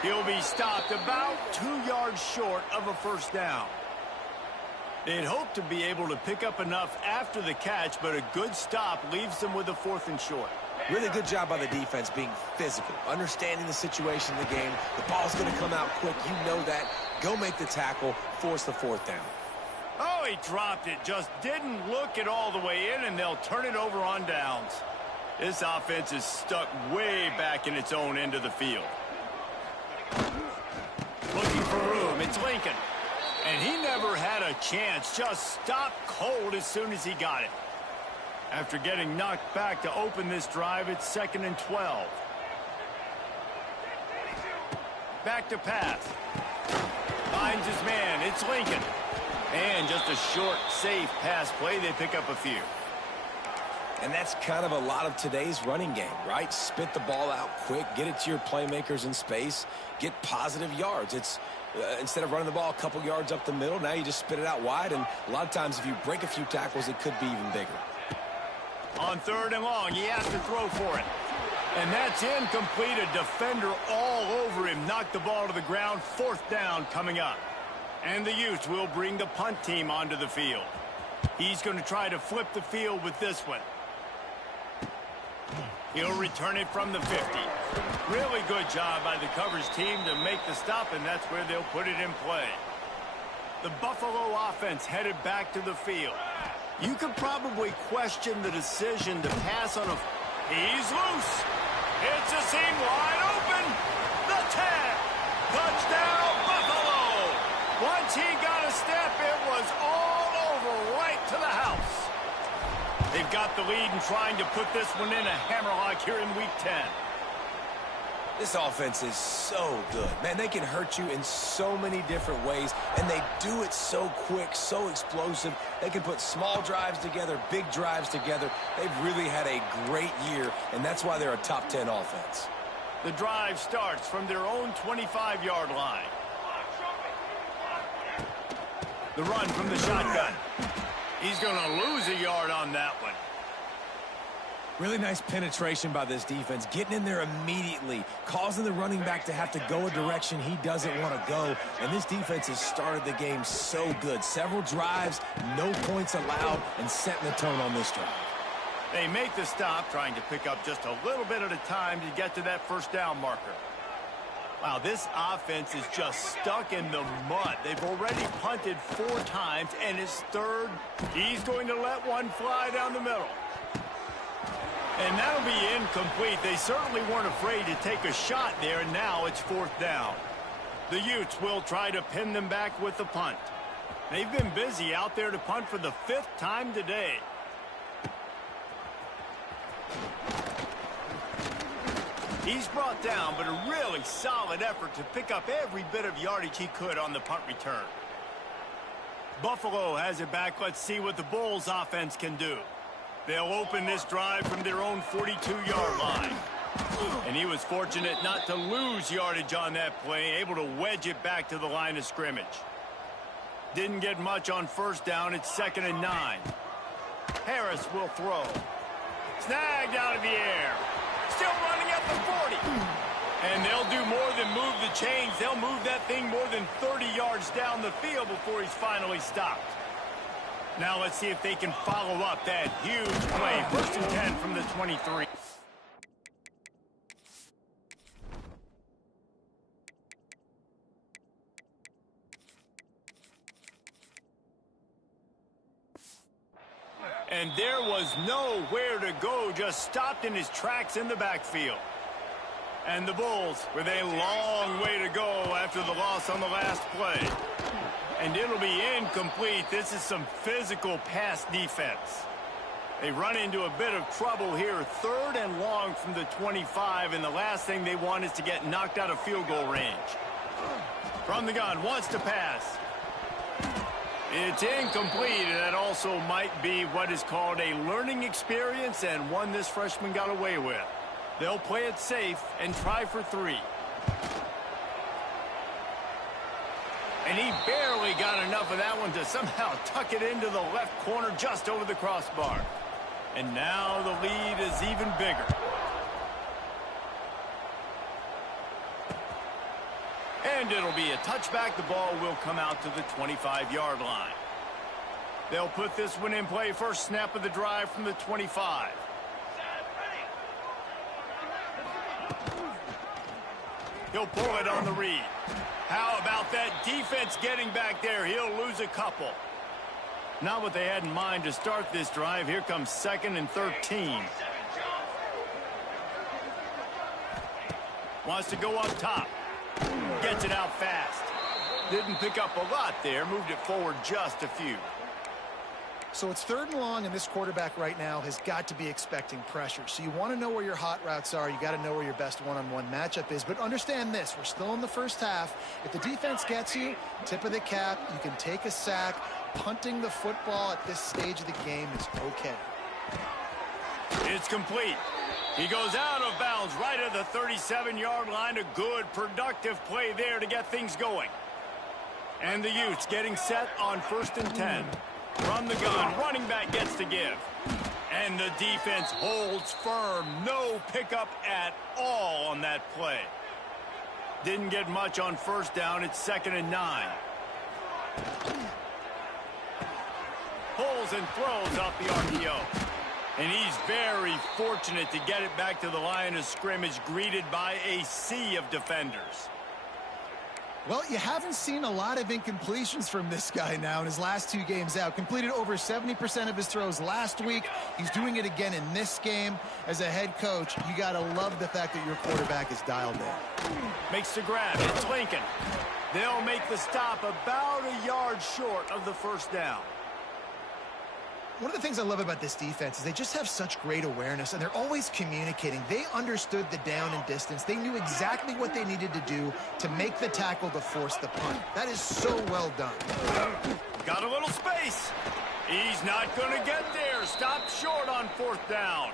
He'll be stopped about 2 yards short of a 1st down. They'd hope to be able to pick up enough after the catch, but a good stop leaves them with a 4th and short. Really good job by the defense being physical, understanding the situation in the game. The ball's going to come out quick. You know that. Go make the tackle, force the 4th down. Oh, he dropped it. Just didn't look it all the way in, and they'll turn it over on downs. This offense is stuck way back in its own end of the field. Looking for room. It's Lincoln. And he never had a chance. Just stopped cold as soon as he got it. After getting knocked back to open this drive, it's 2nd and 12. Back to pass. Finds his man. It's Lincoln. And just a short, safe pass play. They pick up a few. And that's kind of a lot of today's running game, right? Spit the ball out quick, get it to your playmakers in space, get positive yards. It's instead of running the ball a couple yards up the middle, now you just spit it out wide, and a lot of times if you break a few tackles, it could be even bigger. On 3rd and long, he has to throw for it. And that's incomplete. A defender all over him. Knocked the ball to the ground. 4th down coming up. And the Utes will bring the punt team onto the field. He's going to try to flip the field with this one. He'll return it from the 50. Really good job by the coverage team to make the stop, and that's where they'll put it in play. The Buffalo offense headed back to the field. You could probably question the decision to pass on a... He's loose. It's a seam wide open. The tag. Touchdown, Buffalo. Once he got a step, it was all over right to the house. They've got the lead and trying to put this one in a hammerlock here in Week 10. This offense is so good. Man, they can hurt you in so many different ways, and they do it so quick, so explosive. They can put small drives together, big drives together. They've really had a great year, and that's why they're a top 10 offense. The drive starts from their own 25-yard line. The run from the shotgun. He's going to lose a yard on that one. Really nice penetration by this defense, getting in there immediately, causing the running back to have to go a direction he doesn't want to go. And this defense has started the game so good. Several drives, no points allowed, and setting the tone on this drive. They make the stop, trying to pick up just a little bit at a time to get to that 1st down marker. Wow, this offense is just stuck in the mud. They've already punted 4 times, and it's 3rd. He's going to let one fly down the middle. And that'll be incomplete. They certainly weren't afraid to take a shot there, and now it's 4th down. The Utes will try to pin them back with the punt. They've been busy out there to punt for the 5th time today. He's brought down, but a really solid effort to pick up every bit of yardage he could on the punt return. Buffalo has it back. Let's see what the Bulls offense can do. They'll open this drive from their own 42-yard line. And he was fortunate not to lose yardage on that play, able to wedge it back to the line of scrimmage. Didn't get much on 1st down. It's 2nd and 9. Harris will throw. Snagged out of the air. Still running at the 40. And they'll do more than move the chains. They'll move that thing more than 30 yards down the field before he's finally stopped. Now let's see if they can follow up that huge play. 1st and 10 from the 23. And there was nowhere to go, just stopped in his tracks in the backfield. And the Bulls with a long way to go after the loss on the last play. And it'll be incomplete. This is some physical pass defense. They run into a bit of trouble here. 3rd and long from the 25, and the last thing they want is to get knocked out of field goal range. From the gun, wants to pass. It's incomplete, and that also might be what is called a learning experience, and one this freshman got away with. They'll play it safe and try for 3. And he barely got enough of that one to somehow tuck it into the left corner just over the crossbar. And now the lead is even bigger. And it'll be a touchback. The ball will come out to the 25-yard line. They'll put this one in play. First snap of the drive from the 25. He'll pull it on the read. How about that defense getting back there? He'll lose a couple. Not what they had in mind to start this drive. Here comes 2nd and 13. Wants to go up top. Gets it out fast. Didn't pick up a lot there. Moved it forward just a few. So it's 3rd and long, and this quarterback right now has got to be expecting pressure. So you want to know where your hot routes are. You got to know where your best one-on-one matchup is. But understand this, we're still in the first half. If the defense gets you, tip of the cap, you can take a sack. Punting the football at this stage of the game is okay. It's complete. He goes out of bounds right at the 37-yard line. A good, productive play there to get things going. And the Utes getting set on 1st and 10. From the gun, running back gets to give. And the defense holds firm. No pickup at all on that play. Didn't get much on 1st down. It's 2nd and 9. Pulls and throws off the RPO. And he's very fortunate to get it back to the line of scrimmage, greeted by a sea of defenders. Well, you haven't seen a lot of incompletions from this guy now in his last 2 games out. Completed over 70% of his throws last week. He's doing it again in this game. As a head coach, you got to love the fact that your quarterback is dialed in. Makes the grab. It's Lincoln. They'll make the stop about a yard short of the 1st down. One of the things I love about this defense is they just have such great awareness, and they're always communicating. They understood the down and distance. They knew exactly what they needed to do to make the tackle to force the punt. That is so well done. Got a little space. He's not going to get there. Stopped short on 4th down.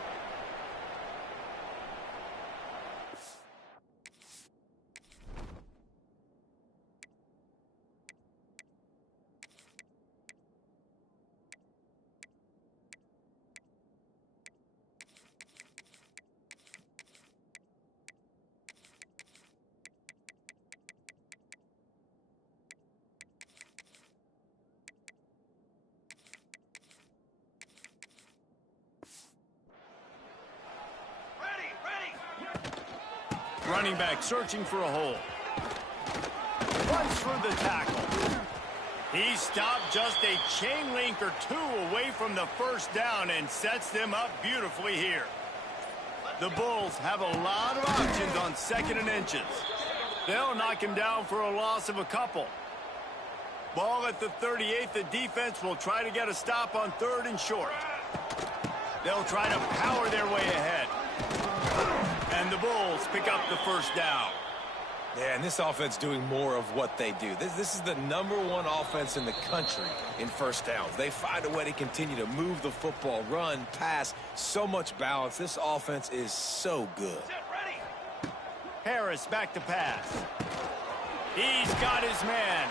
Running back searching for a hole. Runs through the tackle. He stopped just a chain link or 2 away from the 1st down and sets them up beautifully here. The Bulls have a lot of options on 2nd and inches. They'll knock him down for a loss of a couple. Ball at the 38. The defense will try to get a stop on 3rd and short. They'll try to power their way ahead. And the Bulls pick up the 1st down. Yeah, and this offense doing more of what they do. This is the #1 offense in the country in 1st downs. They find a way to continue to move the football, run, pass, so much balance. This offense is so good. Harris back to pass. He's got his man.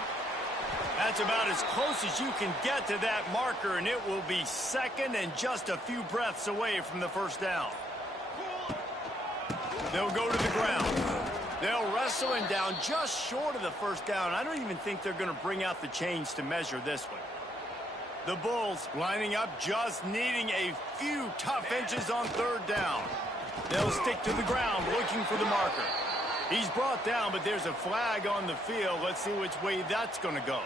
That's about as close as you can get to that marker, and it will be 2nd and just a few breaths away from the 1st down. They'll go to the ground. They'll wrestle him down just short of the 1st down. I don't even think they're going to bring out the chains to measure this one. The Bulls lining up, just needing a few tough inches on 3rd down. They'll stick to the ground looking for the marker. He's brought down, but there's a flag on the field. Let's see which way that's going to go.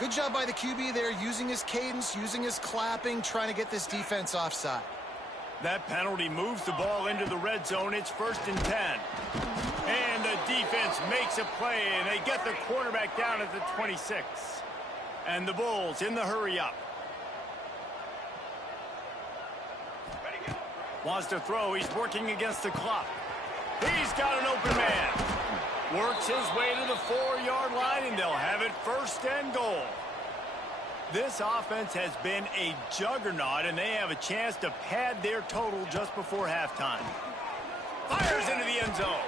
Good job by the QB there, using his cadence, using his clapping, trying to get this defense offside. That penalty moves the ball into the red zone. It's 1st and 10. And the defense makes a play, and they get the quarterback down at the 26. And the Bulls in the hurry-up. Wants to throw. He's working against the clock. He's got an open man. Works his way to the 4-yard line, and they'll have it 1st and goal. This offense has been a juggernaut, and they have a chance to pad their total just before halftime. Fires into the end zone.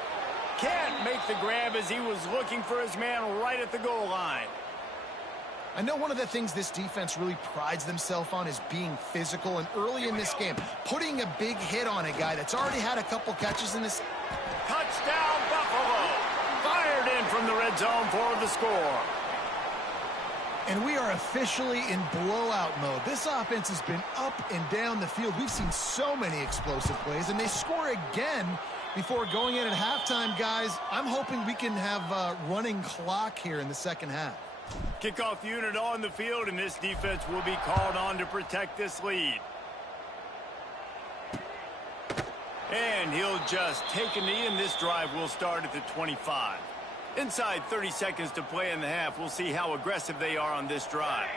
Can't make the grab as he was looking for his man right at the goal line. I know one of the things this defense really prides themselves on is being physical, and early in this game, putting a big hit on a guy that's already had a couple catches in this. Touchdown, Buffalo. Fired in from the red zone for the score. And we are officially in blowout mode. This offense has been up and down the field. We've seen so many explosive plays, and they score again before going in at halftime, guys. I'm hoping we can have a running clock here in the 2nd half. Kickoff unit on the field, and this defense will be called on to protect this lead. And he'll just take a knee, and this drive will start at the 25. Inside 30 seconds to play in the half. We'll see how aggressive they are on this drive.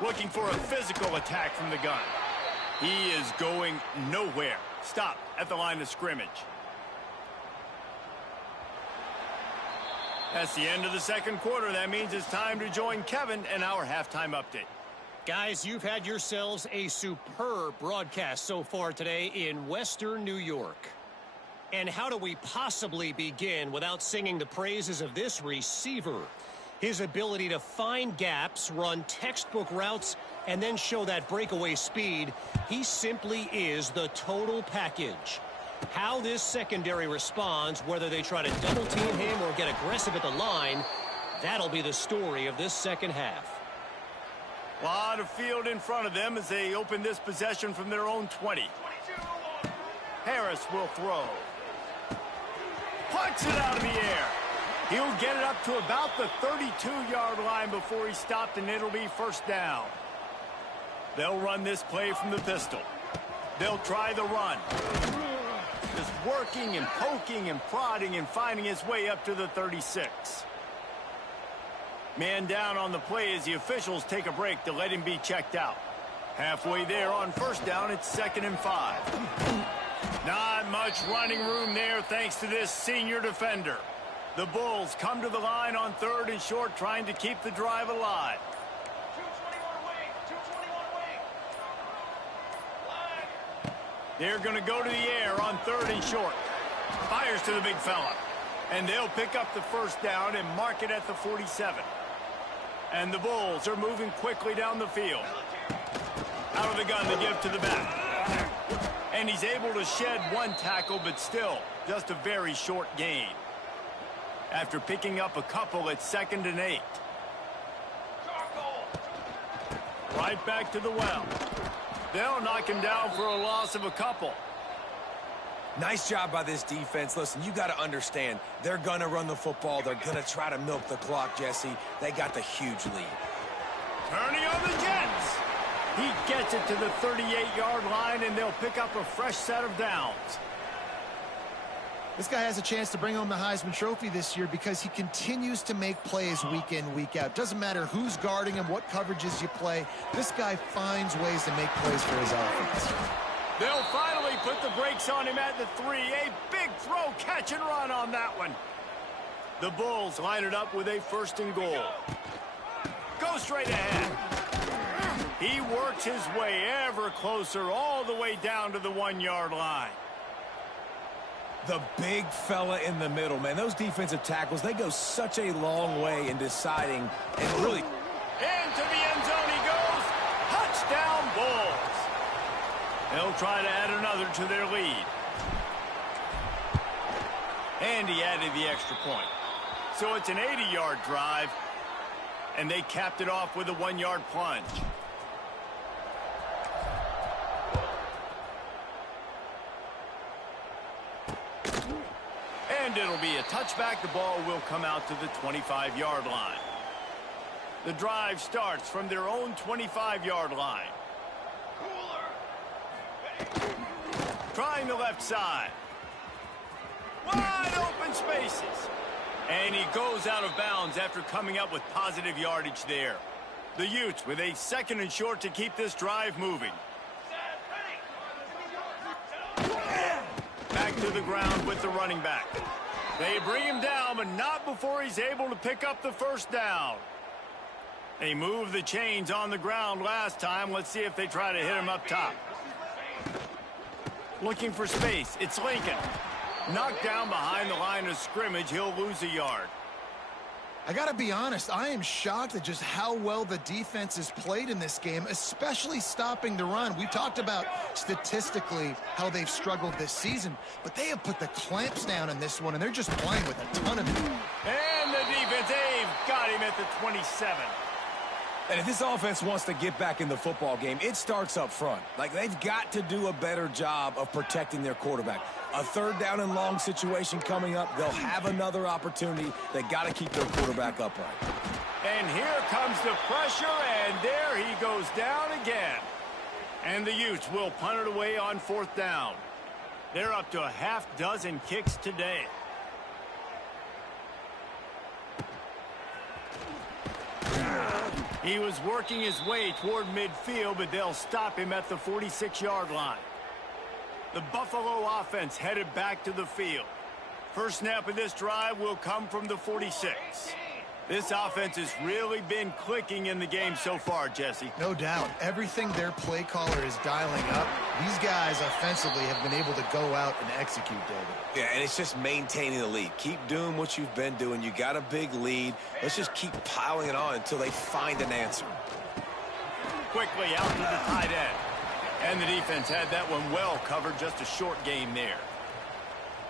Looking for a physical attack from the gun. He is going nowhere. Stop at the line of scrimmage. That's the end of the second quarter. That means it's time to join Kevin and our halftime update. Guys, you've had yourselves a superb broadcast so far today in Western New York. And how do we possibly begin without singing the praises of this receiver? His ability to find gaps, run textbook routes, and then show that breakaway speed. He simply is the total package. How this secondary responds, whether they try to double-team him or get aggressive at the line, that'll be the story of this second half. A lot of field in front of them as they open this possession from their own 20. Harris will throw. Punts it out of the air. He'll get it up to about the 32-yard line before he's stopped, and it'll be first down. They'll run this play from the pistol. They'll try the run. Just working and poking and prodding and finding his way up to the 36. Man down on the play as the officials take a break to let him be checked out. Halfway there on first down, it's 2nd and 5. Not much running room there thanks to this senior defender. The Bulls come to the line on 3rd and short, trying to keep the drive alive. 221 wing, 221 wing. They're going to go to the air on 3rd and short. Fires to the big fella. And they'll pick up the first down and mark it at the 47. And the Bulls are moving quickly down the field. Out of the gun to give to the back. And he's able to shed one tackle, but still just a very short gain. After picking up a couple, it's 2nd and 8. Right back to the well. They'll knock him down for a loss of a couple. Nice job by this defense. Listen, you got to understand, they're going to run the football. They're going to try to milk the clock, Jesse. They got the huge lead. Turning on the Jets. He gets it to the 38-yard line, and they'll pick up a fresh set of downs. This guy has a chance to bring home the Heisman Trophy this year because he continues to make plays week in, week out. Doesn't matter who's guarding him, what coverages you play. This guy finds ways to make plays for his offense. They'll finally put the brakes on him at the 3. A big throw, catch and run on that one. The Bulls line it up with a 1st and goal. Go straight ahead. He works his way ever closer all the way down to the 1-yard line. The big fella in the middle, man. Those defensive tackles, they go such a long way in deciding and really... Into the end zone he goes. Touchdown, Bulls. They'll try to add another to their lead. And he added the extra point. So it's an 80-yard drive, and they capped it off with a 1-yard plunge. And it'll be a touchback. The ball will come out to the 25-yard line. The drive starts from their own 25-yard line. Trying the left side. Wide open spaces. And he goes out of bounds after coming up with positive yardage there. The Utes with a 2nd and short to keep this drive moving. Back to the ground with the running back. They bring him down, but not before he's able to pick up the first down. They moved the chains on the ground last time. Let's see if they try to hit him up top. Looking for space. It's Lincoln. Knocked down behind the line of scrimmage. He'll lose a yard. I got to be honest, I am shocked at just how well the defense has played in this game, especially stopping the run. We've talked about statistically how they've struggled this season, but they have put the clamps down in this one, and they're just playing with a ton of it. And the defense, they've got him at the 27. And if this offense wants to get back in the football game, it starts up front. Like, they've got to do a better job of protecting their quarterback. A 3rd down and long situation coming up. They'll have another opportunity. They got to keep their quarterback upright. And here comes the pressure, and there he goes down again. And the Utes will punt it away on 4th down. They're up to a half dozen kicks today. He was working his way toward midfield, but they'll stop him at the 46-yard line. The Buffalo offense headed back to the field. First snap of this drive will come from the 46. This offense has really been clicking in the game so far, Jesse. No doubt. Everything their play caller is dialing up, these guys offensively have been able to go out and execute, David. Yeah, and it's just maintaining the lead. Keep doing what you've been doing. You got a big lead. Let's just keep piling it on until they find an answer. Quickly out to the tight end. And the defense had that one well covered. Just a short game there.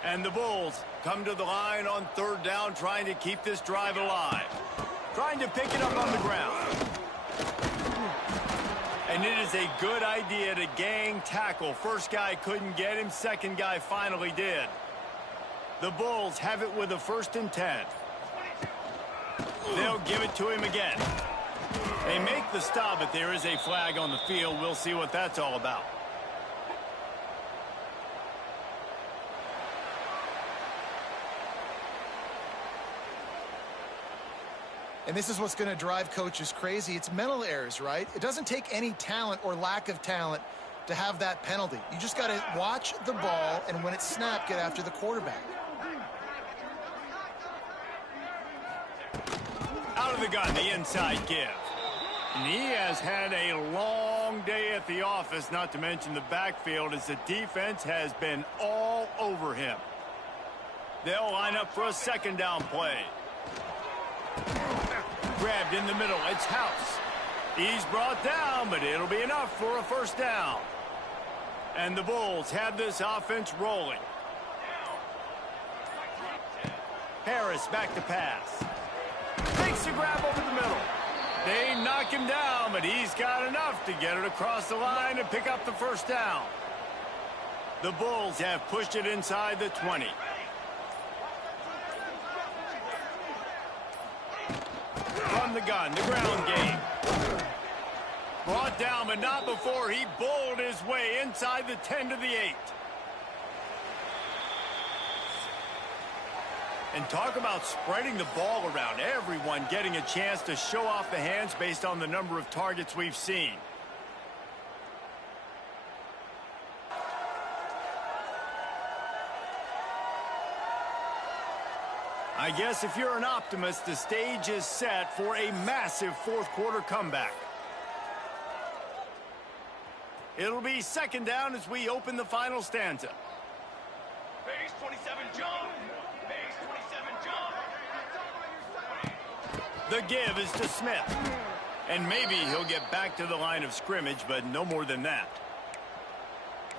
And the Bulls come to the line on 3rd down, trying to keep this drive alive. Trying to pick it up on the ground. And it is a good idea to gang tackle. First guy couldn't get him. Second guy finally did. The Bulls have it with a 1st and 10. They'll give it to him again. They make the stop, but there is a flag on the field. We'll see what that's all about. And this is what's going to drive coaches crazy. It's mental errors, right? It doesn't take any talent or lack of talent to have that penalty. You just got to watch the ball, and when it's snapped, get after the quarterback. Out of the gun, the inside give. And he has had a long day at the office, not to mention the backfield, as the defense has been all over him. They'll line up for a 2nd down play. Grabbed in the middle. It's House. He's brought down, but it'll be enough for a 1st down. And the Bulls have this offense rolling. Harris back to pass. Takes a grab over the middle. They knock him down, but he's got enough to get it across the line and pick up the 1st down. The Bulls have pushed it inside the 20. From the gun, the ground game. Brought down, but not before he bowled his way inside the 10 to the 8. And talk about spreading the ball around. Everyone getting a chance to show off the hands based on the number of targets we've seen. I guess if you're an optimist, the stage is set for a massive 4th quarter comeback. It'll be 2nd down as we open the final stanza. Base 27 jump. Base 27 jump. The give is to Smith. And maybe he'll get back to the line of scrimmage, but no more than that.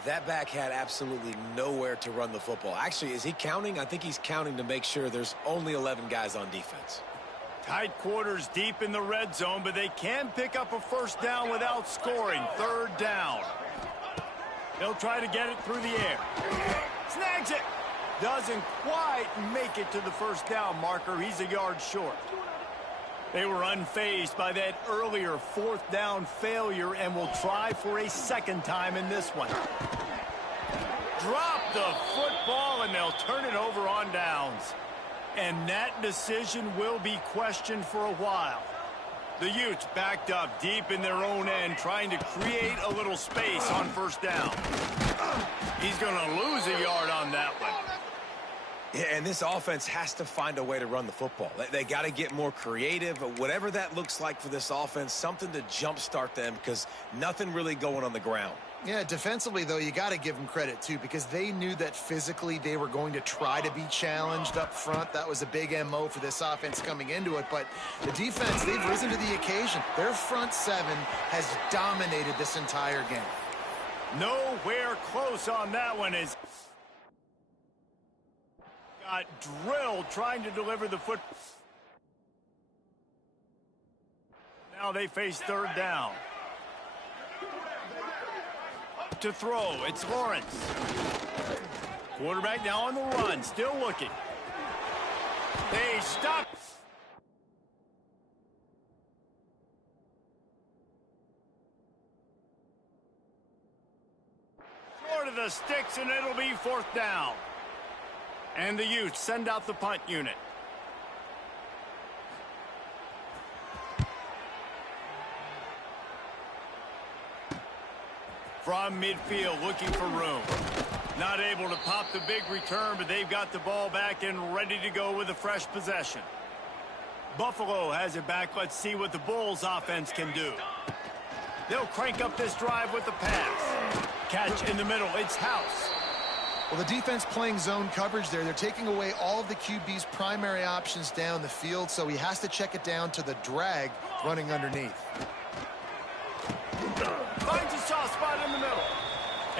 That back had absolutely nowhere to run the football. Actually, is he counting? I think he's counting to make sure there's only 11 guys on defense. Tight quarters deep in the red zone, but they can pick up a 1st down without scoring. 3rd down. They'll try to get it through the air. Snags it. Doesn't quite make it to the 1st down marker. He's a yard short. They were unfazed by that earlier 4th down failure and will try for a 2nd time in this one. Drop the football and they'll turn it over on downs. And that decision will be questioned for a while. The Utes backed up deep in their own end, trying to create a little space on 1st down. He's going to lose a yard on that one. Yeah, and this offense has to find a way to run the football. They got to get more creative, whatever that looks like for this offense, something to jumpstart them because nothing really going on the ground. Yeah, defensively, though, you got to give them credit, too, because they knew that physically they were going to try to be challenged up front. That was a big MO for this offense coming into it. But the defense, they've risen to the occasion. Their front 7 has dominated this entire game. Nowhere close on that one is got drilled trying to deliver the foot. Now they face 3rd down. To throw, it's Lawrence. Quarterback now on the run, still looking. They stop. the sticks, and it'll be 4th down. And the Utes send out the punt unit. From midfield, looking for room. Not able to pop the big return, but they've got the ball back and ready to go with a fresh possession. Buffalo has it back. Let's see what the Bulls offense can do. They'll crank up this drive with the pass. Catch in the middle. It's House. Well, the defense playing zone coverage there. They're taking away all of the QB's primary options down the field, so he has to check it down to the drag running underneath. Finds a soft spot in the middle.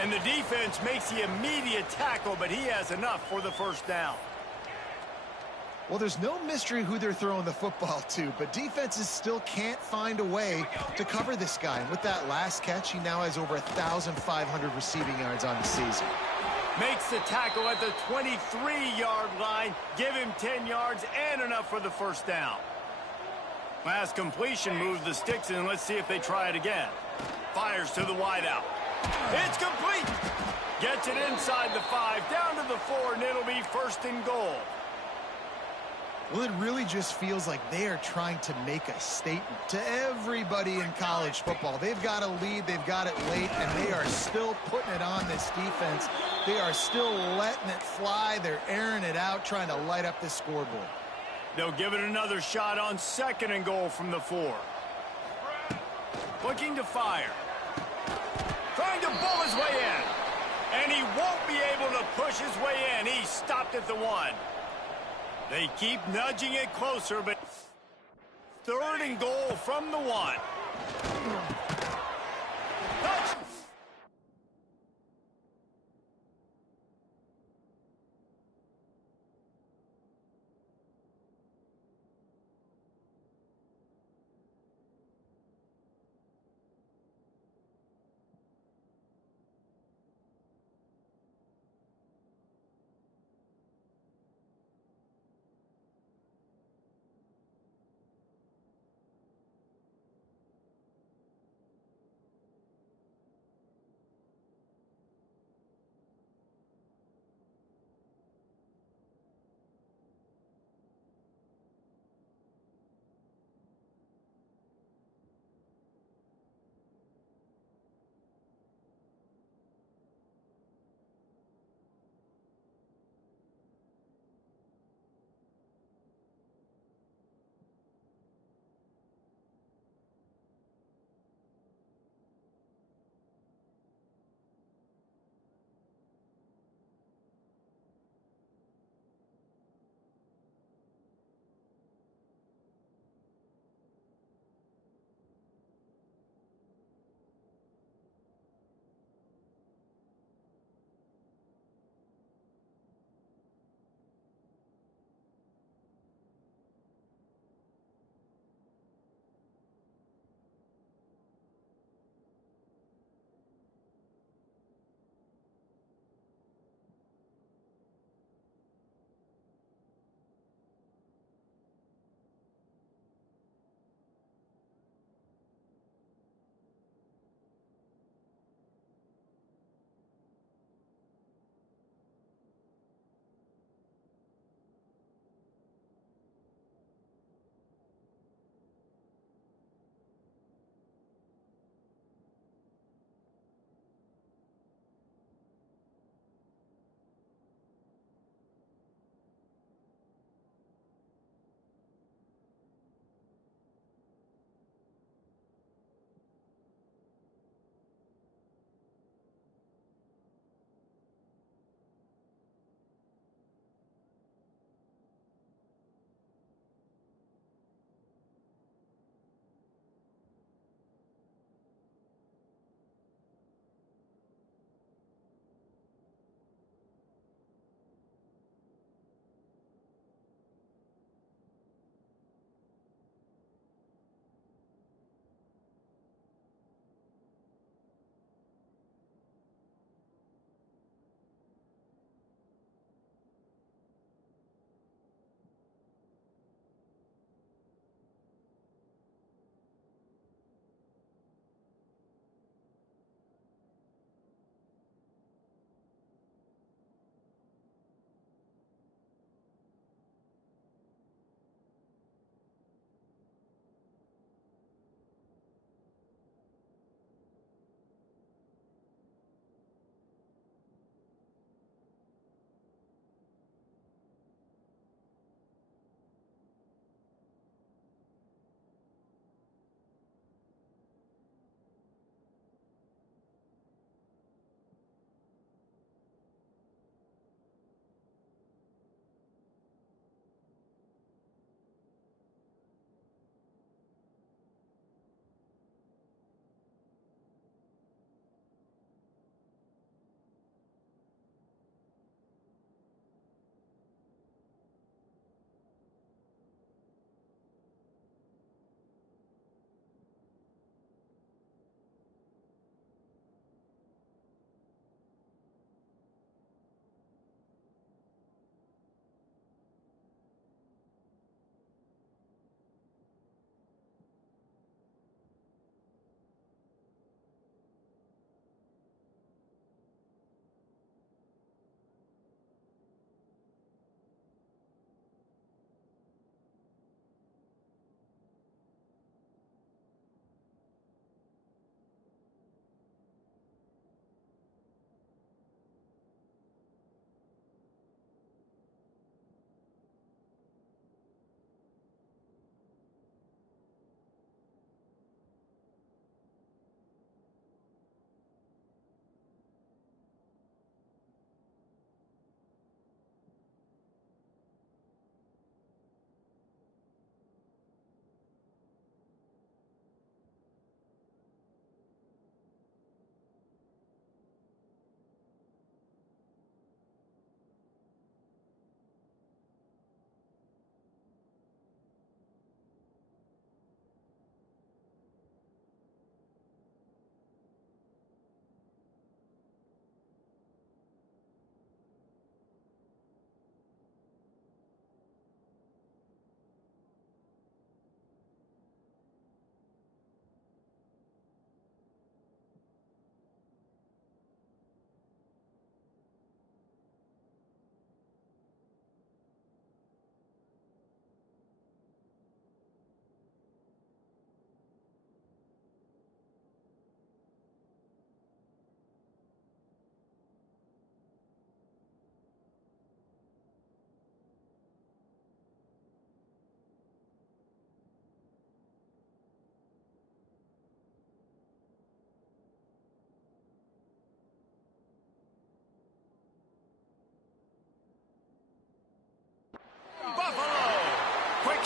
And the defense makes the immediate tackle, but he has enough for the 1st down. Well, there's no mystery who they're throwing the football to, but defenses still can't find a way to cover this guy. And with that last catch, he now has over 1,500 receiving yards on the season. Makes the tackle at the 23-yard line. Give him 10 yards and enough for the 1st down. Last completion moves the sticks in. Let's see if they try it again. Fires to the wideout. It's complete. Gets it inside the 5, down to the 4, and it'll be 1st and goal. Well, it really just feels like they are trying to make a statement to everybody in college football. They've got a lead, they've got it late, and they are still putting it on this defense. They are still letting it fly. They're airing it out, trying to light up this scoreboard. They'll give it another shot on 2nd and goal from the 4. Looking to fire. Trying to bull his way in. And he won't be able to push his way in. He stopped at the 1. They keep nudging it closer, but 3rd and goal from the 1. Touch.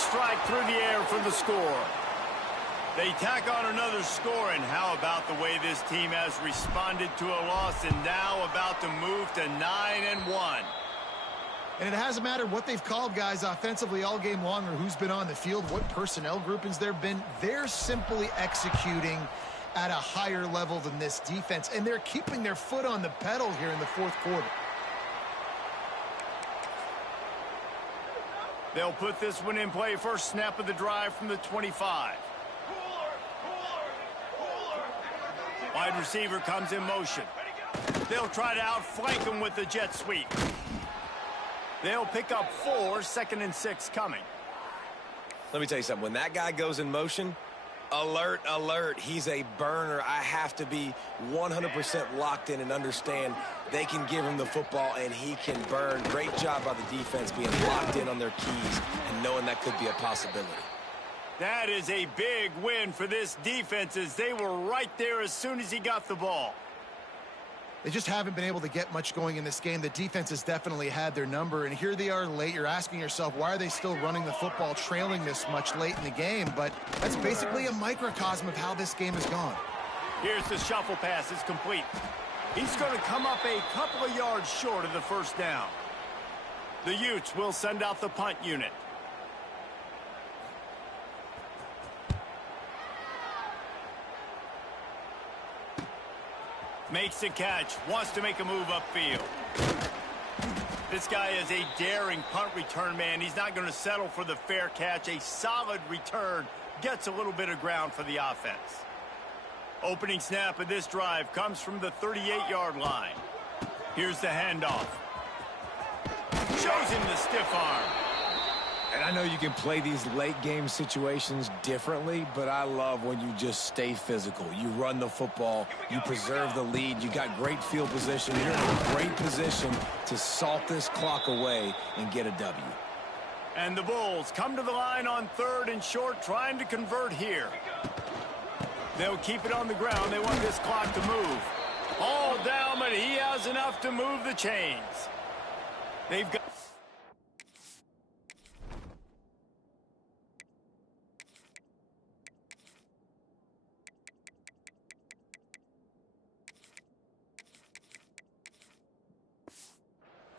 strike through the air for the score. They tack on another score, and how about the way this team has responded to a loss and now about to move to 9-1. And it hasn't mattered what they've called guys offensively all game long or who's been on the field, what personnel groupings there have been. They're simply executing at a higher level than this defense, and they're keeping their foot on the pedal here in the fourth quarter. They'll put this one in play. First snap of the drive from the 25. Wide receiver comes in motion. They'll try to outflank him with the jet sweep. They'll pick up 4, 2nd and 6 coming. Let me tell you something. When that guy goes in motion, alert, alert. He's a burner. I have to be 100% locked in and understand they can give him the football and he can burn. Great job by the defense being locked in on their keys and knowing that could be a possibility. That is a big win for this defense, as they were right there as soon as he got the ball. They just haven't been able to get much going in this game. The defense has definitely had their number, and here they are late. You're asking yourself, why are they still running the football, trailing this much late in the game? But that's basically a microcosm of how this game has gone. Here's the shuffle pass. It's complete. He's going to come up a couple of yards short of the first down. The Utes will send out the punt unit. Makes the catch, wants to make a move upfield. This guy is a daring punt return man. He's not going to settle for the fair catch. A solid return gets a little bit of ground for the offense. Opening snap of this drive comes from the 38-yard line. Here's the handoff. Shows him the stiff arm. And I know you can play these late game situations differently, but I love when you just stay physical. You run the football, you preserve the lead, you got great field position, you're in a great position to salt this clock away and get a W. And the Bulls come to the line on 3rd and short, trying to convert here. They'll keep it on the ground. They want this clock to move. All down, but he has enough to move the chains. They've got...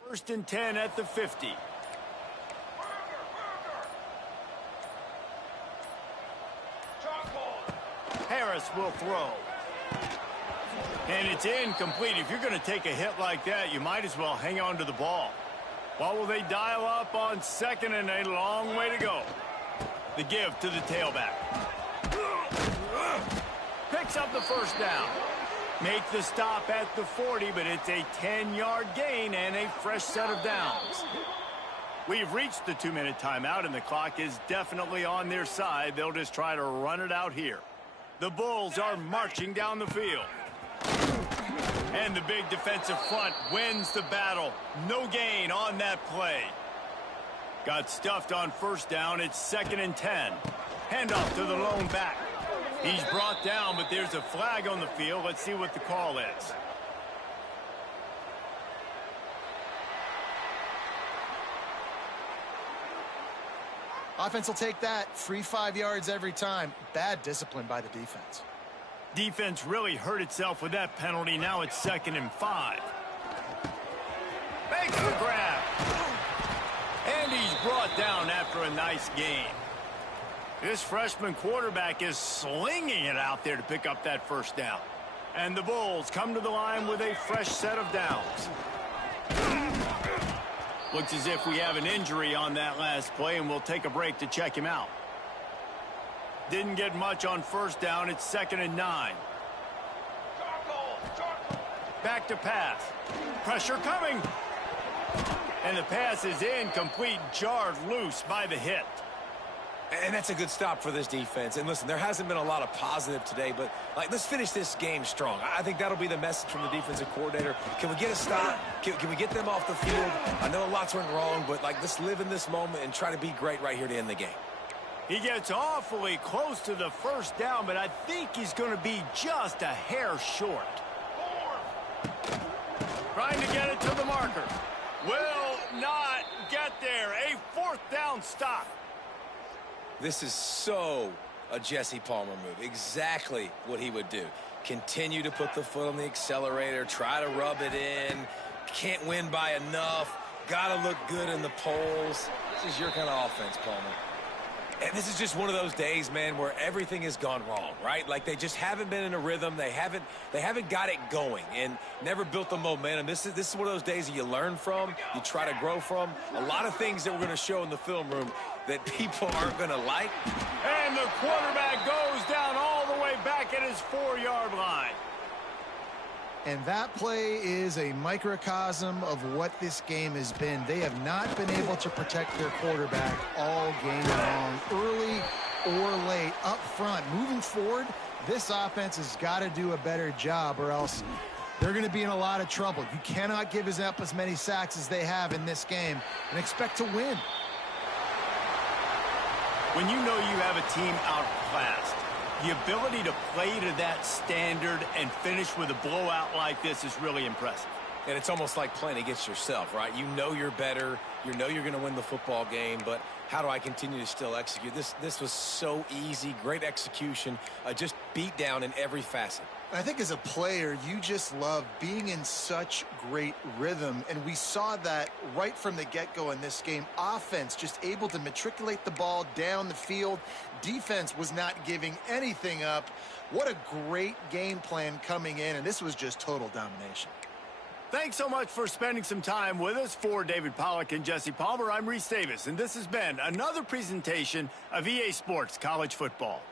First and 10 at the 50. Harris will throw. And it's incomplete. If you're going to take a hit like that, you might as well hang on to the ball. What will they dial up on 2nd and a long way to go? The give to the tailback. Picks up the first down. Make the stop at the 40, but it's a 10-yard gain and a fresh set of downs. We've reached the 2-minute timeout, and the clock is definitely on their side. They'll just try to run it out here. The Bulls are marching down the field. And the big defensive front wins the battle. No gain on that play. Got stuffed on first down. It's 2nd and 10. Handoff to the lone back. He's brought down, but there's a flag on the field. Let's see what the call is. Offense will take that. Free 5 yards every time. Bad discipline by the defense. Defense really hurt itself with that penalty. Now it's 2nd and 5. Makes the grab. And he's brought down after a nice gain. This freshman quarterback is slinging it out there to pick up that first down. And the Bulls come to the line with a fresh set of downs. Looks as if we have an injury on that last play, and we'll take a break to check him out. Didn't get much on first down. It's 2nd and 9. Back to pass. Pressure coming. And the pass is incomplete, jarred loose by the hit. And that's a good stop for this defense. And listen, there hasn't been a lot of positive today, but let's finish this game strong. I think that'll be the message from the defensive coordinator. Can we get a stop? Can we get them off the field? I know lots went wrong, but let's live in this moment and try to be great right here to end the game. He gets awfully close to the first down, but I think he's going to be just a hair short. Trying to get it to the marker. Will not get there. A 4th down stop. This is so a Jesse Palmer move. Exactly what he would do. Continue to put the foot on the accelerator, try to rub it in. Can't win by enough. Got to look good in the polls. This is your kind of offense, Palmer. And this is just one of those days, man, where everything has gone wrong, right? Like they just haven't been in a rhythm. They haven't got it going and never built the momentum. This is one of those days that you learn from, you try to grow from. A lot of things that we're going to show in the film room that people aren't going to like. And the quarterback goes down all the way back at his 4-yard line. And that play is a microcosm of what this game has been. They have not been able to protect their quarterback all game long, early or late, up front. Moving forward, this offense has got to do a better job or else they're going to be in a lot of trouble. You cannot give up as many sacks as they have in this game and expect to win. When you know you have a team outclassed, the ability to play to that standard and finish with a blowout like this is really impressive. And it's almost like playing against yourself, right? You know you're better. You know you're going to win the football game, but how do I continue to still execute? This was so easy, great execution, just beat down in every facet. I think as a player, you just love being in such great rhythm, and we saw that right from the get-go in this game. Offense just able to matriculate the ball down the field. Defense was not giving anything up. What a great game plan coming in, and this was just total domination. Thanks so much for spending some time with us. For David Pollack and Jesse Palmer, I'm Reese Davis, and this has been another presentation of EA Sports College Football.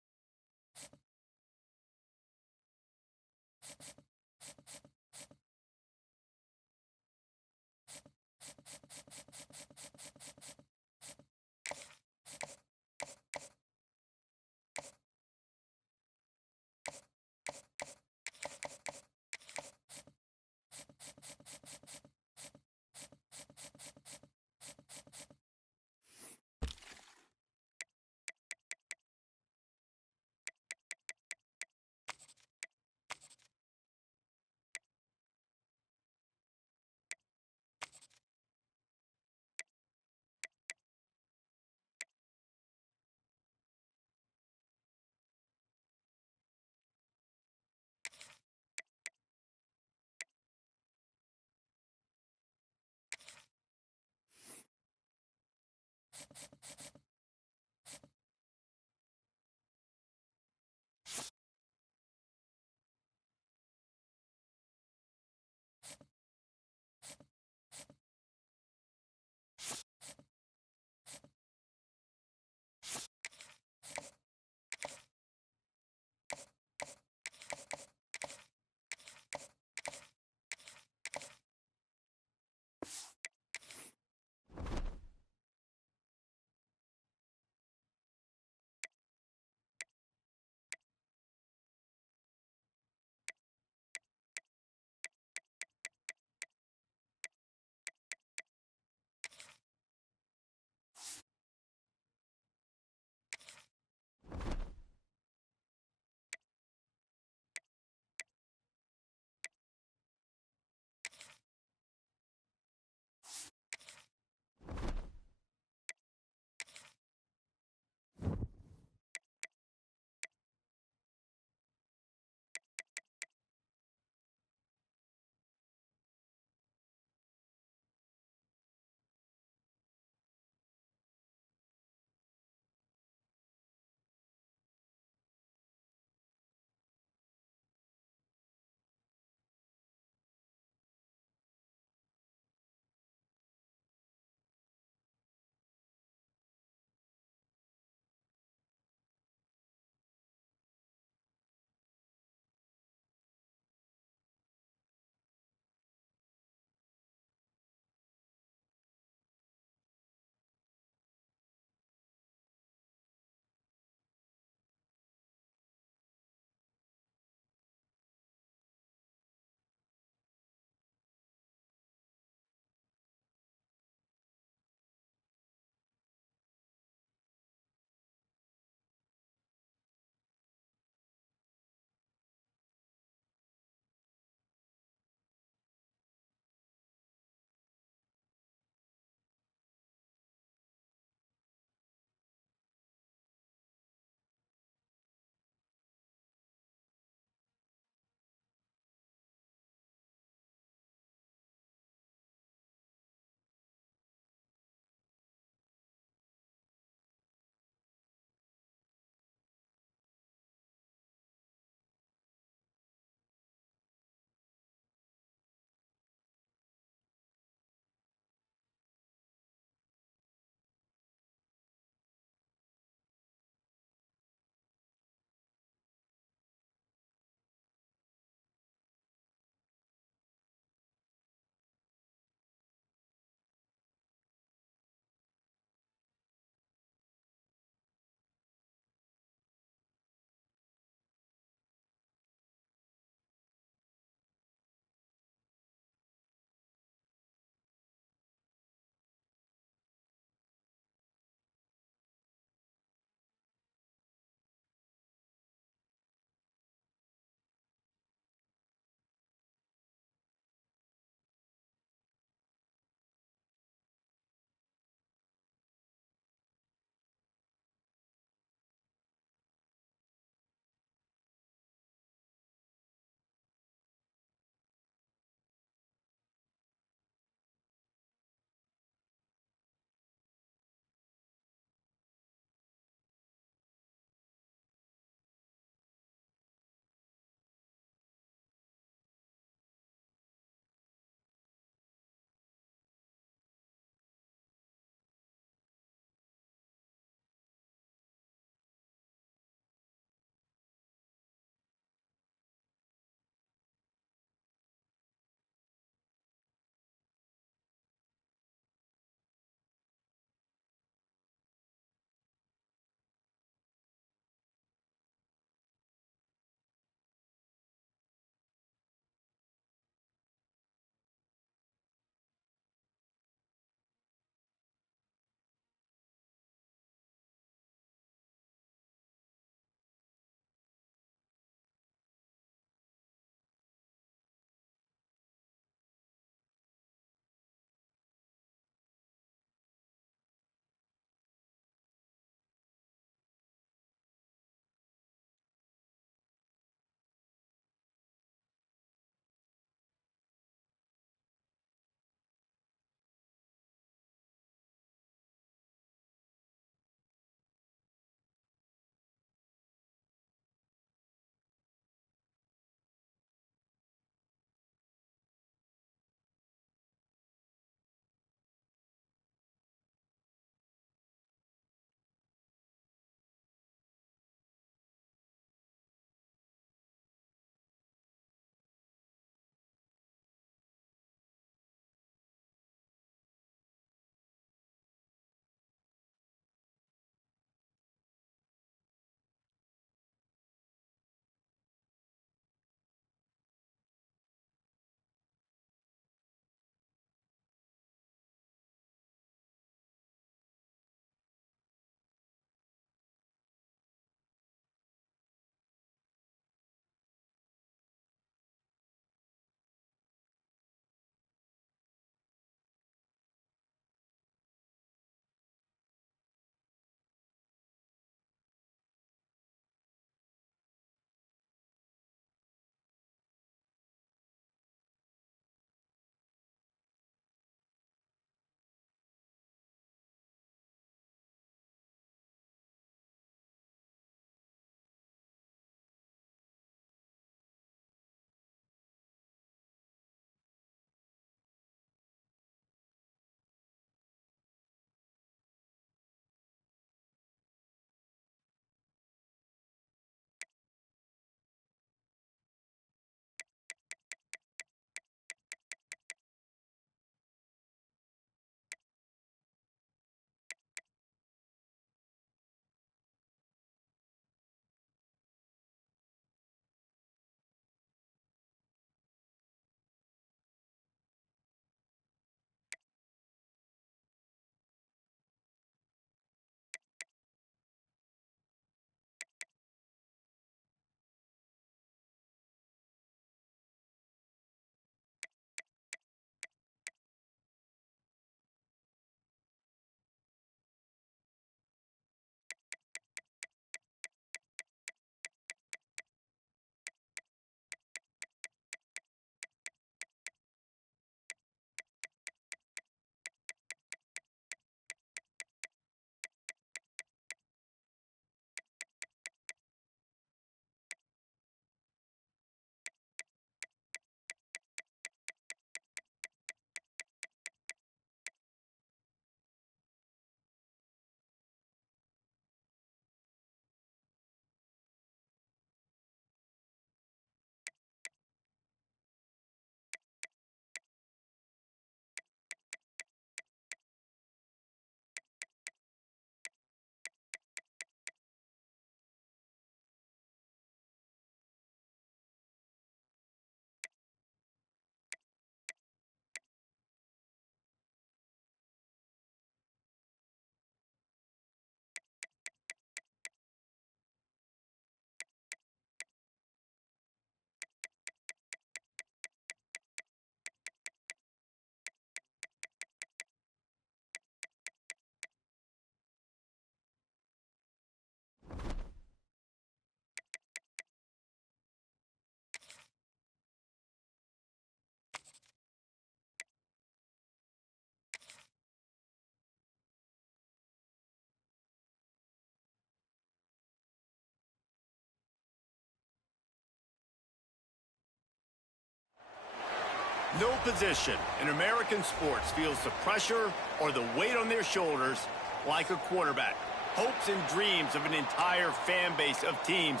No position in American sports feels the pressure or the weight on their shoulders like a quarterback. Hopes and dreams of an entire fan base of teams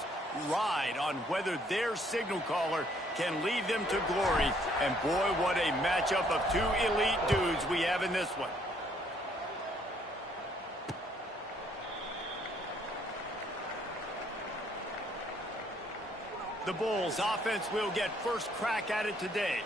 ride on whether their signal caller can lead them to glory. And boy, what a matchup of two elite dudes we have in this one. The Bulls offense will get first crack at it today.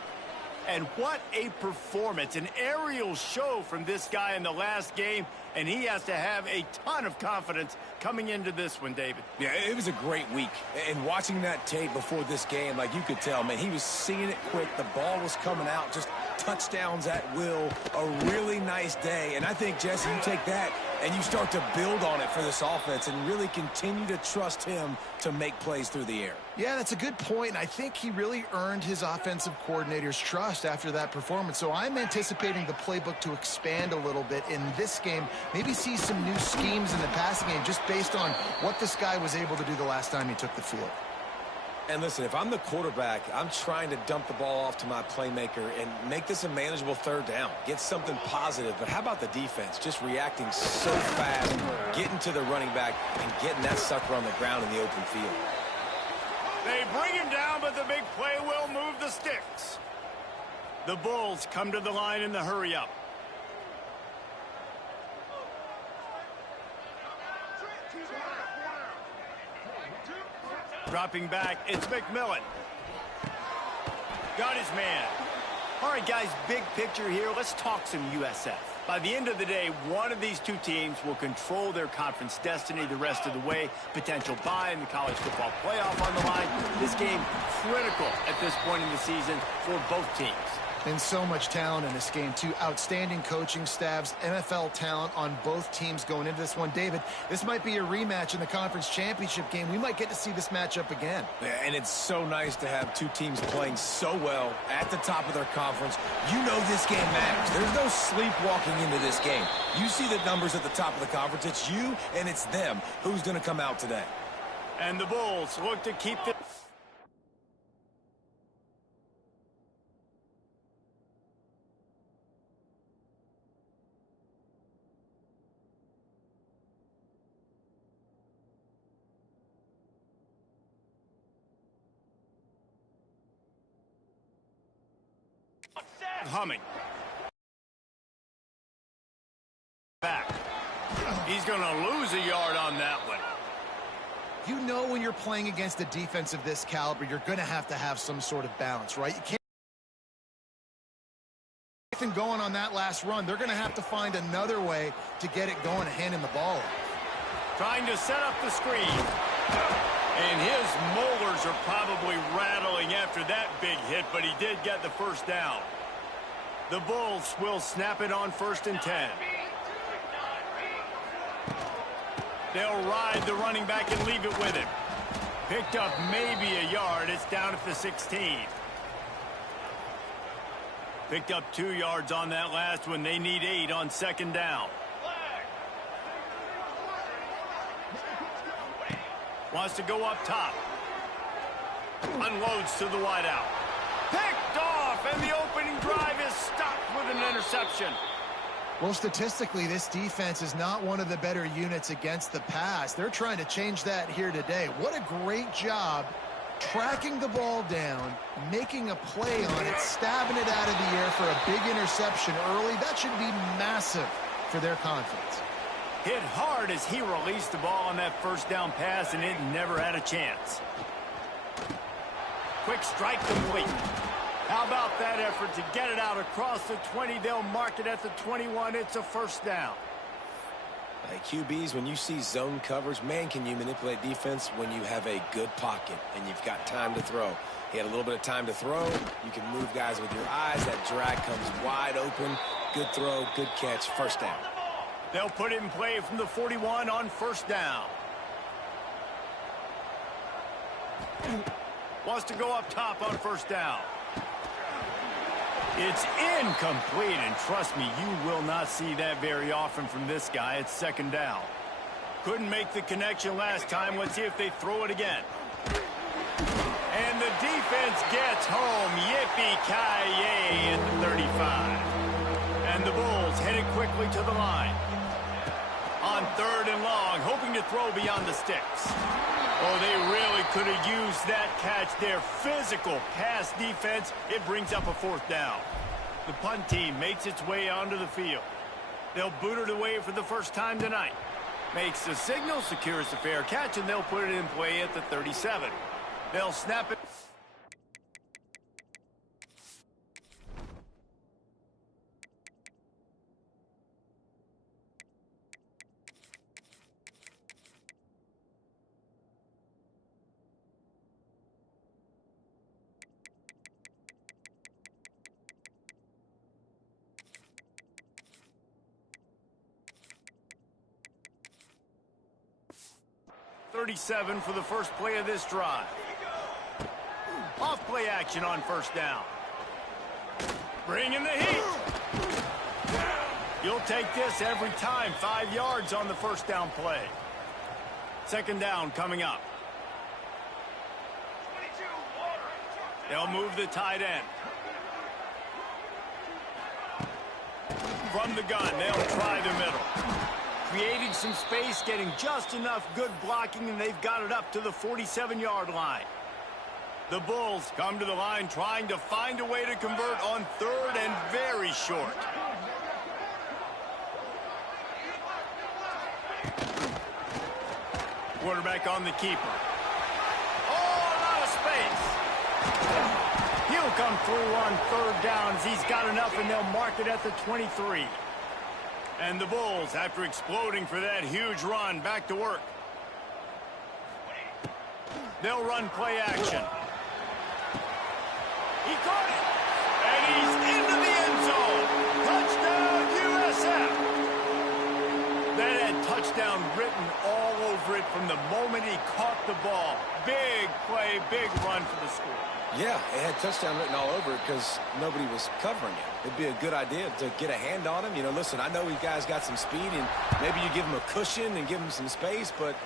And what a performance, an aerial show from this guy in the last game, and he has to have a ton of confidence coming into this one, David. Yeah, it was a great week. And watching that tape before this game, like you could tell, man, he was seeing it quick. The ball was coming out, just touchdowns at will. A really nice day. And I think, Jesse, you take that and you start to build on it for this offense and really continue to trust him to make plays through the air. Yeah, that's a good point. And I think he really earned his offensive coordinator's trust after that performance. So I'm anticipating the playbook to expand a little bit in this game. Maybe see some new schemes in the passing game just based on what this guy was able to do the last time he took the field. And listen, if I'm the quarterback, I'm trying to dump the ball off to my playmaker and make this a manageable third down. Get something positive. But how about the defense? Just reacting so fast, getting to the running back, and getting that sucker on the ground in the open field. They bring him down, but the big play will move the sticks. The Bulls come to the line in the hurry-up. Dropping back, it's McMillan. Got his man. All right, guys, big picture here. Let's talk some USF. By the end of the day, one of these two teams will control their conference destiny the rest of the way. Potential bye in the college football playoff on the line. This game critical at this point in the season for both teams. And so much talent in this game, too. Outstanding coaching staffs, NFL talent on both teams going into this one. David, this might be a rematch in the conference championship game. We might get to see this matchup again. Yeah, and it's so nice to have two teams playing so well at the top of their conference. You know this game matters. There's no sleepwalking into this game. You see the numbers at the top of the conference. It's you and it's them. Who's going to come out today? And the Bulls look to keep the... humming. Back. He's going to lose a yard on that one. You know when you're playing against a defense of this caliber, you're going to have some sort of balance, right? You can't anything going on that last run. They're going to have to find another way to get it going and handing the ball off. Trying to set up the screen. And his molars are probably rattling after that big hit, but he did get the first down. The Bulls will snap it on 1st and 10. They'll ride the running back and leave it with him. Picked up maybe a yard. It's down at the 16. Picked up 2 yards on that last one. They need 8 on 2nd down. Wants to go up top. Unloads to the wideout. Picked off, and the opening drive is stopped with an interception. Well, statistically, this defense is not one of the better units against the pass. They're trying to change that here today. What a great job tracking the ball down, making a play on it, stabbing it out of the air for a big interception early. That should be massive for their confidence. Hit hard as he released the ball on that 1st down pass, and it never had a chance. Quick strike complete. How about that effort to get it out across the 20? They'll mark it at the 21. It's a 1st down. Hey, QBs, when you see zone coverage, man, can you manipulate defense when you have a good pocket and you've got time to throw. He had a little bit of time to throw. You can move guys with your eyes. That drag comes wide open. Good throw, good catch, 1st down. They'll put it in play from the 41 on 1st down. Wants to go up top on 1st down. It's incomplete, and trust me, you will not see that very often from this guy. It's 2nd down. Couldn't make the connection last time. Let's see if they throw it again. And the defense gets home. Yippee-ki-yay. 35. And the Bulls headed quickly to the line. On 3rd and long, hoping to throw beyond the sticks. Oh, they really could have used that catch. Their physical pass defense, it brings up a 4th down. The punt team makes its way onto the field. They'll boot it away for the first time tonight. Makes the signal, secures the fair catch, and they'll put it in play at the 37. They'll snap it. .37 for the first play of this drive. Off play action on 1st down. Bring in the heat. You'll take this every time. 5 yards on the 1st down play. 2nd down coming up. They'll move the tight end. From the gun, they'll try the middle. Creating some space, getting just enough good blocking, and they've got it up to the 47-yard line. The Bulls come to the line trying to find a way to convert on 3rd and very short. Quarterback on the keeper. Oh, a lot of space. He'll come through on 3rd down as he's got enough, and they'll mark it at the 23. And the Bulls, after exploding for that huge run, back to work. They'll run play action. He caught it. And he's into the end zone. Touchdown, USF. That had touchdown written all over it from the moment he caught the ball. Big play, big run for the score. Yeah, it had touchdown written all over it because nobody was covering it. It'd be a good idea to get a hand on him. You know, listen, I know you guys got some speed, and maybe you give him a cushion and give him some space, but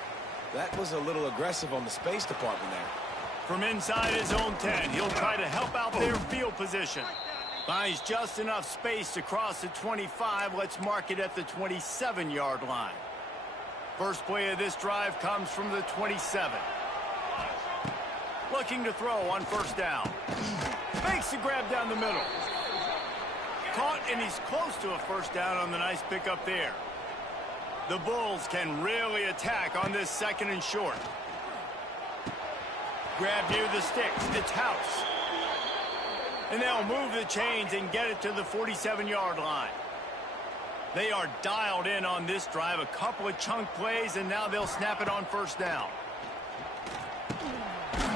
that was a little aggressive on the space department there. From inside his own 10, he'll try to help out their field position. Finds just enough space to cross the 25. Let's mark it at the 27-yard line. First play of this drive comes from the 27. Looking to throw on 1st down. Makes the grab down the middle. Caught, and he's close to a 1st down on the nice pickup there. The Bulls can really attack on this 2nd and short. Grab near the sticks. It's House. And they'll move the chains and get it to the 47-yard line. They are dialed in on this drive. A couple of chunk plays, and now they'll snap it on 1st down.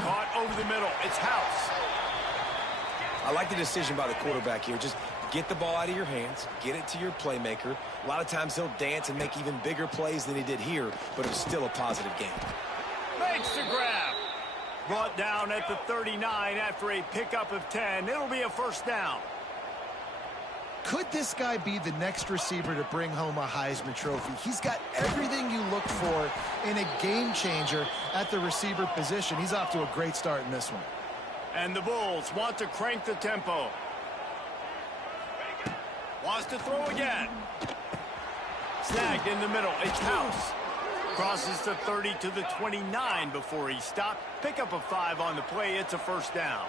Caught over the middle. It's House. I like the decision by the quarterback here. Just get the ball out of your hands, get it to your playmaker. A lot of times he'll dance and make even bigger plays than he did here, but it was still a positive game. Makes the grab. Brought down at the 39 after a pickup of 10. It'll be a 1st down. Could this guy be the next receiver to bring home a Heisman Trophy? He's got everything you look for in a game changer at the receiver position. He's off to a great start in this one. And the Bulls want to crank the tempo. Wants to throw again. Snagged in the middle. It's House. Crosses the 30 to the 29 before he stopped. Pick up a 5 on the play. It's a 1st down.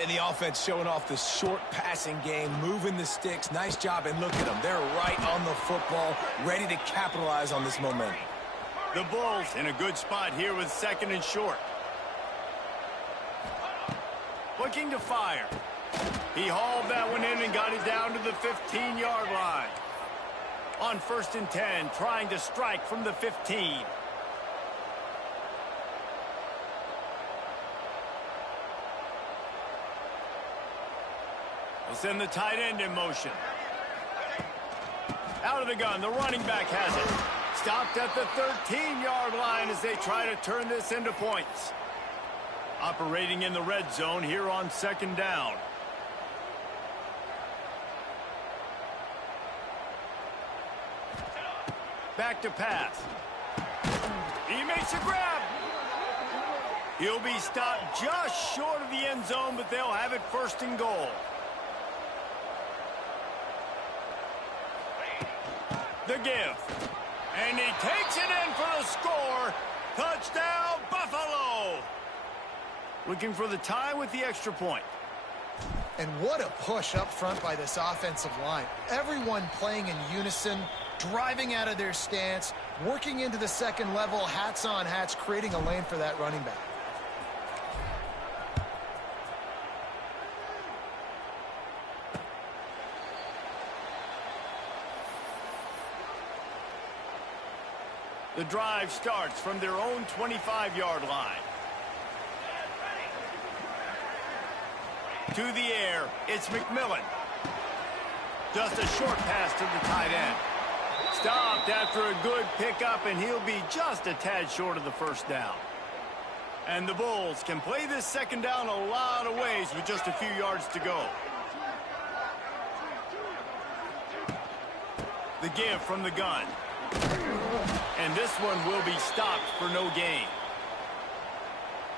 And the offense showing off the short passing game, moving the sticks. Nice job, and look at them. They're right on the football, ready to capitalize on this momentum. The Bulls in a good spot here with 2nd and short. Looking to fire. He hauled that one in and got it down to the 15-yard line. On 1st and 10, trying to strike from the 15. They'll send the tight end in motion. Out of the gun, the running back has it. Stopped at the 13-yard line as they try to turn this into points. Operating in the red zone here on 2nd down. Back to pass. He makes a grab. He'll be stopped just short of the end zone, but they'll have it 1st and goal. The give. And he takes it in for the score. Touchdown, Buffalo. Looking for the tie with the extra point. And what a push up front by this offensive line. Everyone playing in unison, driving out of their stance, working into the second level, hats on hats, creating a lane for that running back. The drive starts from their own 25-yard line. To the air, it's McMillan. Just a short pass to the tight end. Stopped after a good pickup, and he'll be just a tad short of the first down. And the Bulls can play this second down a lot of ways with just a few yards to go. The give from the gun. And this one will be stopped for no gain.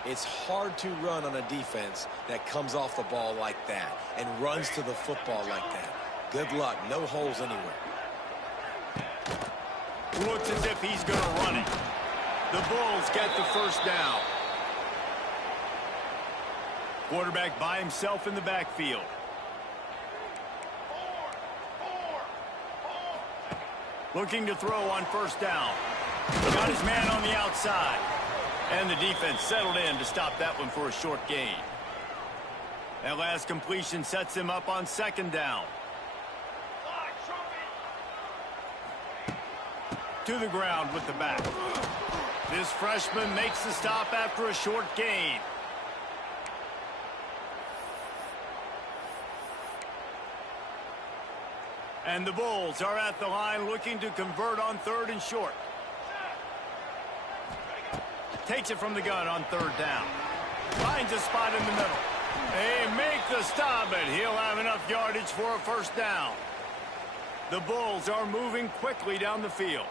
It's hard to run on a defense that comes off the ball like that and runs to the football like that. Good luck. No holes anywhere. Looks as if he's going to run it. The Bulls get the first down. Quarterback by himself in the backfield. Looking to throw on first down. Got his man on the outside. And the defense settled in to stop that one for a short gain. That last completion sets him up on second down. To the ground with the back. This freshman makes the stop after a short gain. And the Bulls are at the line looking to convert on third and short. Takes it from the gun on third down. Finds a spot in the middle. They make the stop, but he'll have enough yardage for a first down. The Bulls are moving quickly down the field.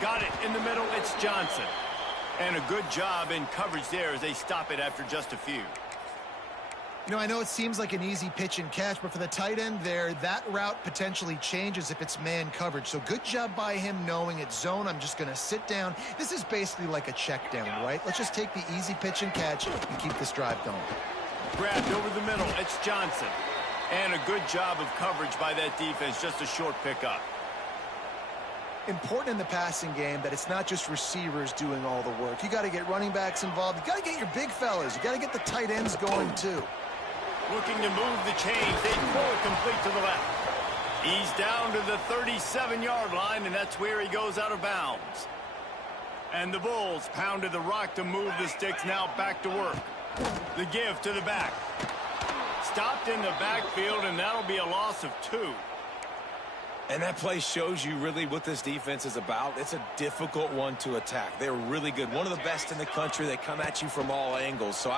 Got it in the middle. It's Johnson. And a good job in coverage there as they stop it after just a few. You know, I know it seems like an easy pitch and catch, but for the tight end there, that route potentially changes if it's man coverage. So good job by him knowing it's zone. I'm just going to sit down. This is basically like a check down, right? Let's just take the easy pitch and catch and keep this drive going. Grabbed over the middle. It's Johnson. And a good job of coverage by that defense. Just a short pickup. Important in the passing game that it's not just receivers doing all the work. You got to get running backs involved. You got to get your big fellas. You got to get the tight ends going too. Looking to move the chains. They throw it complete to the left. He's down to the 37-yard line, and that's where he goes out of bounds. And the Bulls pounded the rock to move the sticks, now back to work. The give to the back. Stopped in the backfield, and that'll be a loss of 2. And that play shows you really what this defense is about. It's a difficult one to attack. They're really good. One of the best in the country. They come at you from all angles. So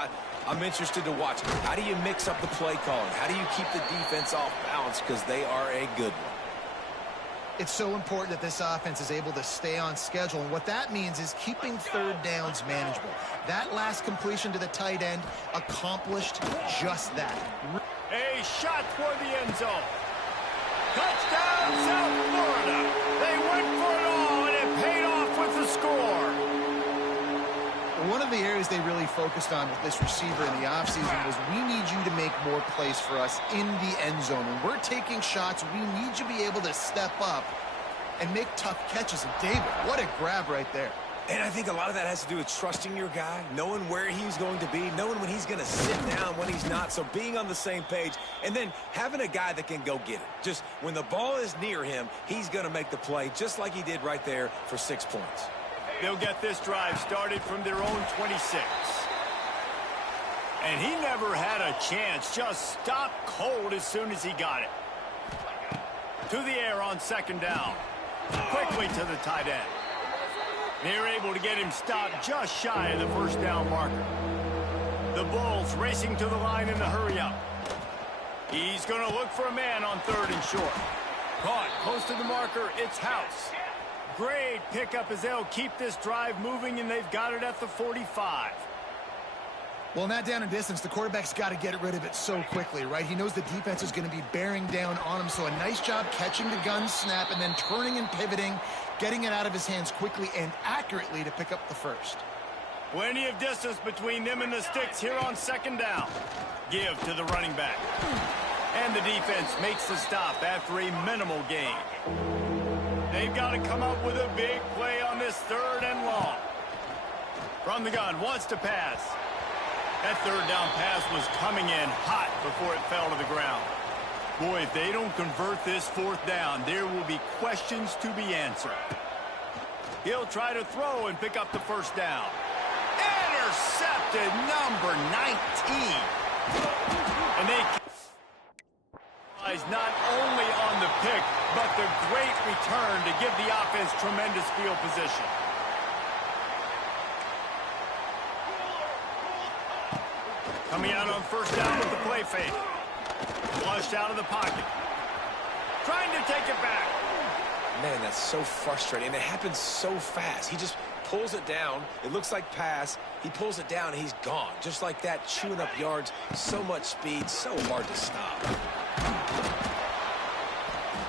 I'm interested to watch. How do you mix up the play calling? How do you keep the defense off balance? Because they are a good one. It's so important that this offense is able to stay on schedule. And what that means is keeping third downs manageable. That last completion to the tight end accomplished just that. A shot toward the end zone. Touchdown, South Florida. They went for it all, and it paid off with the score. One of the areas they really focused on with this receiver in the offseason was we need you to make more plays for us in the end zone. When we're taking shots, we need you to be able to step up and make tough catches. And David, what a grab right there. And I think a lot of that has to do with trusting your guy, knowing where he's going to be, knowing when he's going to sit down, when he's not. So being on the same page, and then having a guy that can go get it. Just when the ball is near him, he's going to make the play, just like he did right there for 6 points. They'll get this drive started from their own 26. And he never had a chance. Just stopped cold as soon as he got it. To the air on second down. Quickly to the tight end. They're able to get him stopped just shy of the first down marker. The Bulls racing to the line in the hurry-up. He's going to look for a man on third and short. Caught close to the marker. It's House. Great pickup as they'll keep this drive moving, and they've got it at the 45. Well, in that down and distance, the quarterback's got to get rid of it so quickly, right? He knows the defense is going to be bearing down on him, so a nice job catching the gun snap and then turning and pivoting, getting it out of his hands quickly and accurately to pick up the first. Plenty of distance between them and the sticks here on second down. Give to the running back. And the defense makes the stop after a minimal gain. They've got to come up with a big play on this third and long. From the gun, wants to pass. That third down pass was coming in hot before it fell to the ground. Boy, if they don't convert this fourth down, there will be questions to be answered. He'll try to throw and pick up the first down. Intercepted, number 19. And they capitalize not only on the pick, but the great return to give the offense tremendous field position. Coming out on first down with the play fake. Flushed out of the pocket. Trying to take it back. Man, that's so frustrating. And it happens so fast. He just pulls it down. It looks like pass. He pulls it down, and he's gone. Just like that, chewing up yards. So much speed, so hard to stop.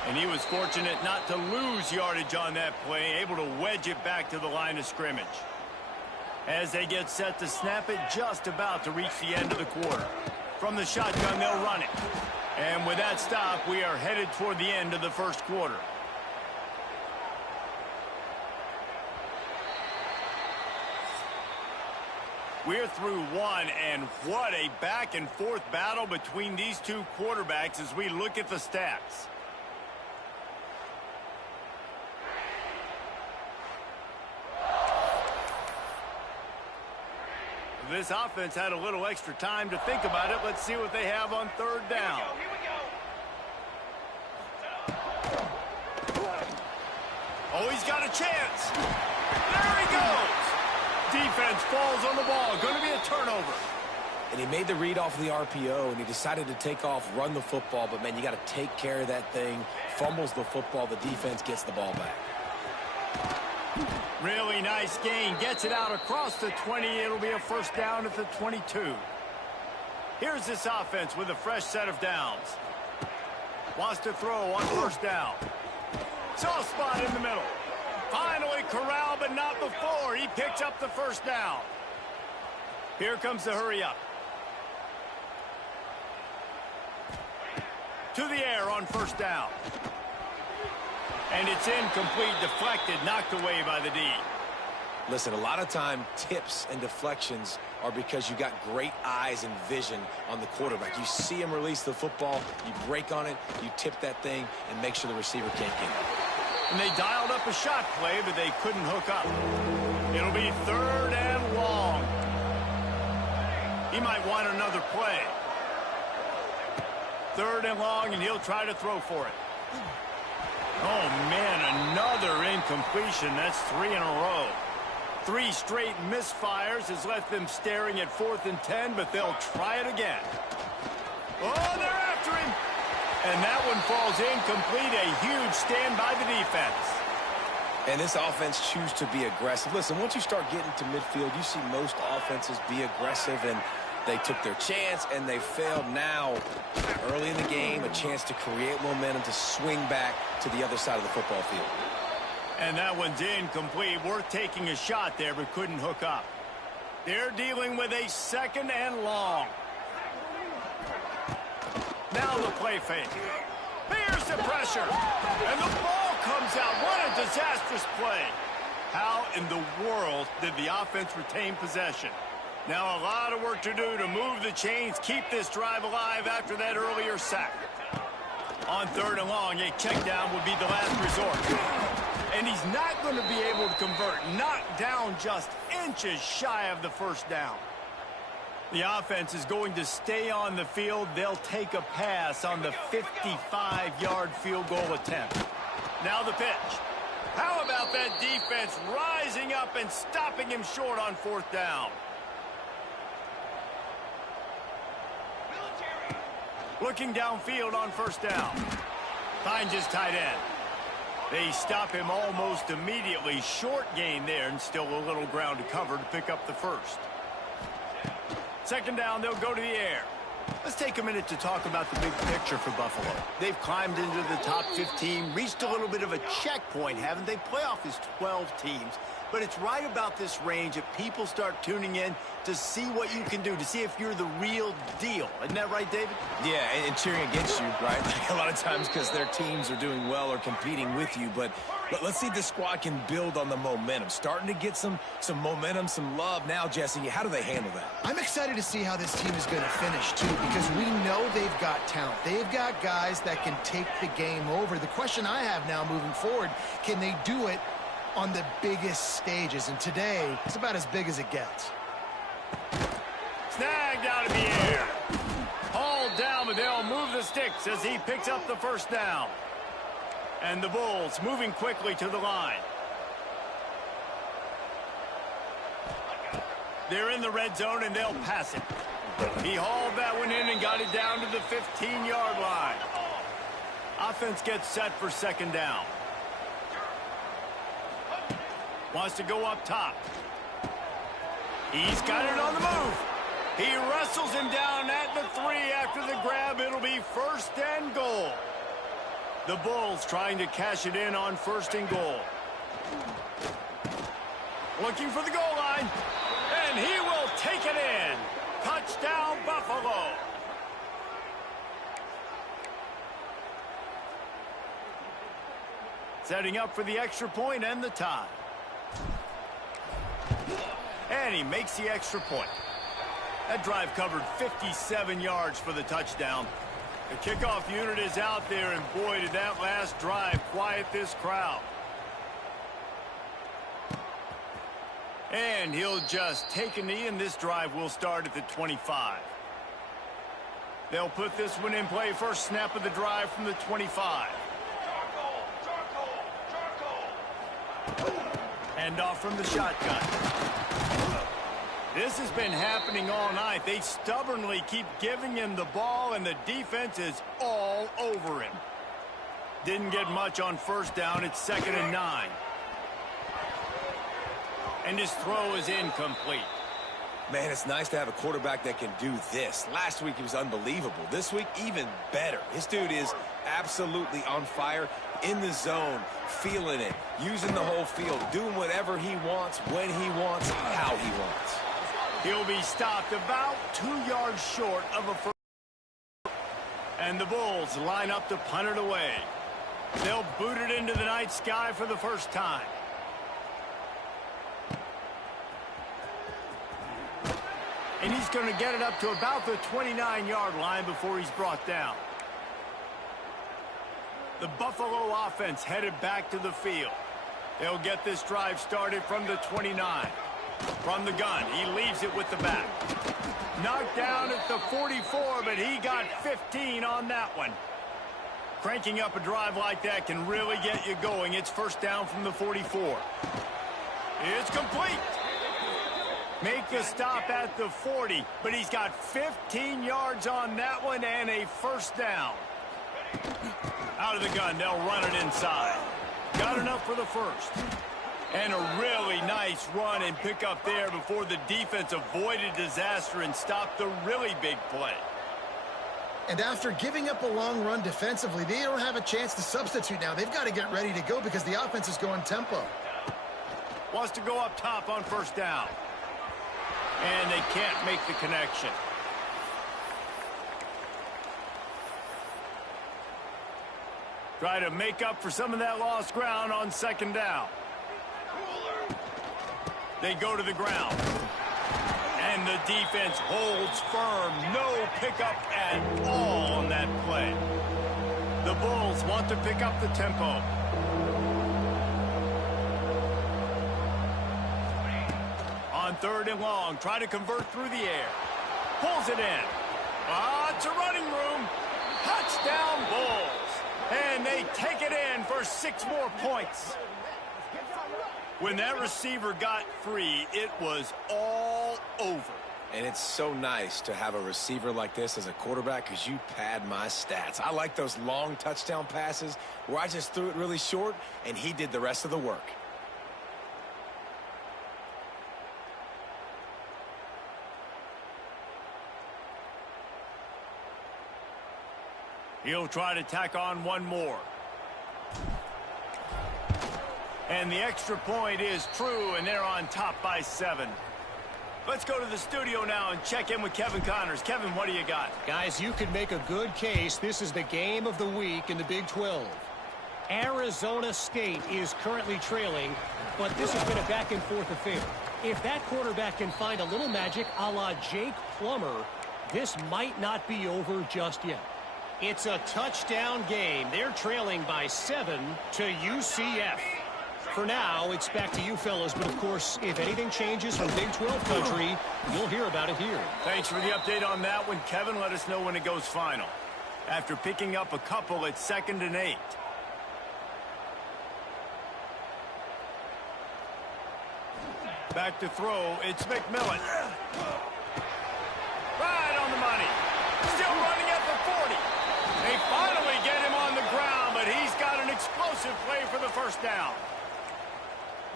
And he was fortunate not to lose yardage on that play, able to wedge it back to the line of scrimmage. As they get set to snap it, just about to reach the end of the quarter. From the shotgun, they'll run it. And with that stop, we are headed toward the end of the first quarter. We're through one, and what a back-and-forth battle between these two quarterbacks as we look at the stats. This offense had a little extra time to think about it. Let's see what they have on third down. Here we go. Oh, he's got a chance. There he goes. Defense falls on the ball. Going to be a turnover. And he made the read off of the RPO, and he decided to take off, run the football. But, man, you got to take care of that thing. Fumbles the football. The defense gets the ball back. Really nice gain. Gets it out across the 20. It'll be a first down at the 22. Here's this offense with a fresh set of downs. Wants to throw on first down. Soft spot in the middle. Finally corralled, but not before. He picks up the first down. Here comes the hurry up. To the air on first down. And it's incomplete, deflected, knocked away by the D. Listen, a lot of time, tips and deflections are because you got great eyes and vision on the quarterback. You see him release the football, you break on it, you tip that thing, and make sure the receiver can't get it. And they dialed up a shot play, but they couldn't hook up. It'll be third and long. He might want another play. Third and long, and he'll try to throw for it. Oh, man, another incompletion. That's 3 in a row. 3 straight misfires has left them staring at 4th and 10, but they'll try it again. Oh, they're after him. And that one falls incomplete. A huge stand by the defense. And this offense chooses to be aggressive. Listen, once you start getting to midfield, you see most offenses be aggressive, and they took their chance, and they failed. Now, early in the game, a chance to create momentum to swing back to the other side of the football field. And that one's incomplete. Worth taking a shot there, but couldn't hook up. They're dealing with a second and long. Now the play fake. Here's the pressure. And the ball comes out. What a disastrous play. How in the world did the offense retain possession? Now a lot of work to do to move the chains, keep this drive alive after that earlier sack. On third and long, a check down would be the last resort. And he's not going to be able to convert. Knocked down just inches shy of the first down. The offense is going to stay on the field. They'll take a pass on the 55-yard field goal attempt. Now the pitch. How about that defense rising up and stopping him short on fourth down? Looking downfield on first down. Finds his tight end. They stop him almost immediately. Short gain there, and still a little ground to cover to pick up the first. Second down, they'll go to the air. Let's take a minute to talk about the big picture for Buffalo. They've climbed into the top 15, reached a little bit of a checkpoint, haven't they? Playoff is 12 teams. But it's right about this range that people start tuning in to see what you can do, to see if you're the real deal. Isn't that right, David? Yeah, and cheering against you, right? Like a lot of times because their teams are doing well or competing with you. But let's see if this squad can build on the momentum. Starting to get some momentum, some love now, Jesse. How do they handle that? I'm excited to see how this team is going to finish, too, because we know they've got talent. They've got guys that can take the game over. The question I have now moving forward, can they do it on the biggest stages? And today, it's about as big as it gets. Snagged out of the air. Hauled down, but they'll move the sticks as he picks up the first down. And the Bulls moving quickly to the line. They're in the red zone, and they'll pass it. He hauled that one in and got it down to the 15-yard line. Offense gets set for second down. Wants to go up top. He's got it on the move. He wrestles him down at the 3 after the grab. It'll be first and goal. The Bulls trying to cash it in on first and goal. Looking for the goal line. And he will take it in. Touchdown, Buffalo. Setting up for the extra point and the tie. And he makes the extra point. That drive covered 57 yards for the touchdown. The kickoff unit is out there, and boy, did that last drive quiet this crowd. And he'll just take a knee, and this drive will start at the 25. They'll put this one in play. First snap of the drive from the 25. Hand off from the shotgun. This has been happening all night. They stubbornly keep giving him the ball, and the defense is all over him. Didn't get much on first down. It's 2nd and 9. And his throw is incomplete. Man, it's nice to have a quarterback that can do this. Last week, he was unbelievable. This week, even better. This dude is absolutely on fire, in the zone, feeling it, using the whole field, doing whatever he wants, when he wants, how he wants. He'll be stopped about 2 yards short of a first. And the Bulls line up to punt it away. They'll boot it into the night sky for the first time. And he's going to get it up to about the 29-yard line before he's brought down. The Buffalo offense headed back to the field. They'll get this drive started from the 29. From the gun, he leaves it with the back. Knocked down at the 44, but he got 15 on that one. Cranking up a drive like that can really get you going. It's first down from the 44. It's complete. Make the stop at the 40, but he's got 15 yards on that one and a first down. Out of the gun, they'll run it inside. Got enough for the first. And a really nice run and pick up there before the defense avoided disaster and stopped the really big play. And after giving up a long run defensively, they don't have a chance to substitute now. They've got to get ready to go because the offense is going tempo. Wants to go up top on first down. And they can't make the connection. Try to make up for some of that lost ground on second down. They go to the ground. And the defense holds firm. No pickup at all on that play. The Bulls want to pick up the tempo. On 3rd and long, try to convert through the air. Pulls it in. It's a running room. Touchdown, Bulls. And they take it in for 6 more points. When that receiver got free, it was all over. And it's so nice to have a receiver like this as a quarterback because you pad my stats. I like those long touchdown passes where I just threw it really short and he did the rest of the work. He'll try to tack on one more. And the extra point is true, and they're on top by 7. Let's go to the studio now and check in with Kevin Connors. Kevin, what do you got? Guys, you could make a good case. This is the game of the week in the Big 12. Arizona State is currently trailing, but this has been a back-and-forth affair. If that quarterback can find a little magic a la Jake Plummer, this might not be over just yet. It's a touchdown game. They're trailing by 7 to UCF. For now, it's back to you fellas, but of course, if anything changes from Big 12 country, you'll hear about it here. Thanks for the update on that one, Kevin. Let us know when it goes final. After picking up a couple at 2nd and 8. Back to throw, it's McMillan. Right on the money. Still running at the 40. They finally get him on the ground, but he's got an explosive play for the first down.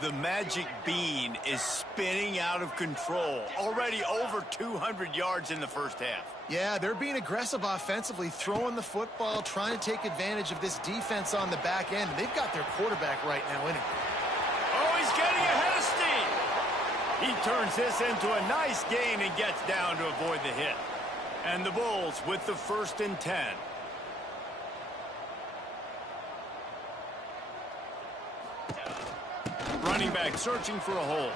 The magic bean is spinning out of control. Already over 200 yards in the first half. Yeah, they're being aggressive offensively, throwing the football, trying to take advantage of this defense on the back end. They've got their quarterback right now in it. Oh, he's getting ahead of steam. He turns this into a nice gain and gets down to avoid the hit. And the Bulls with the 1st and 10. Running back searching for a hole.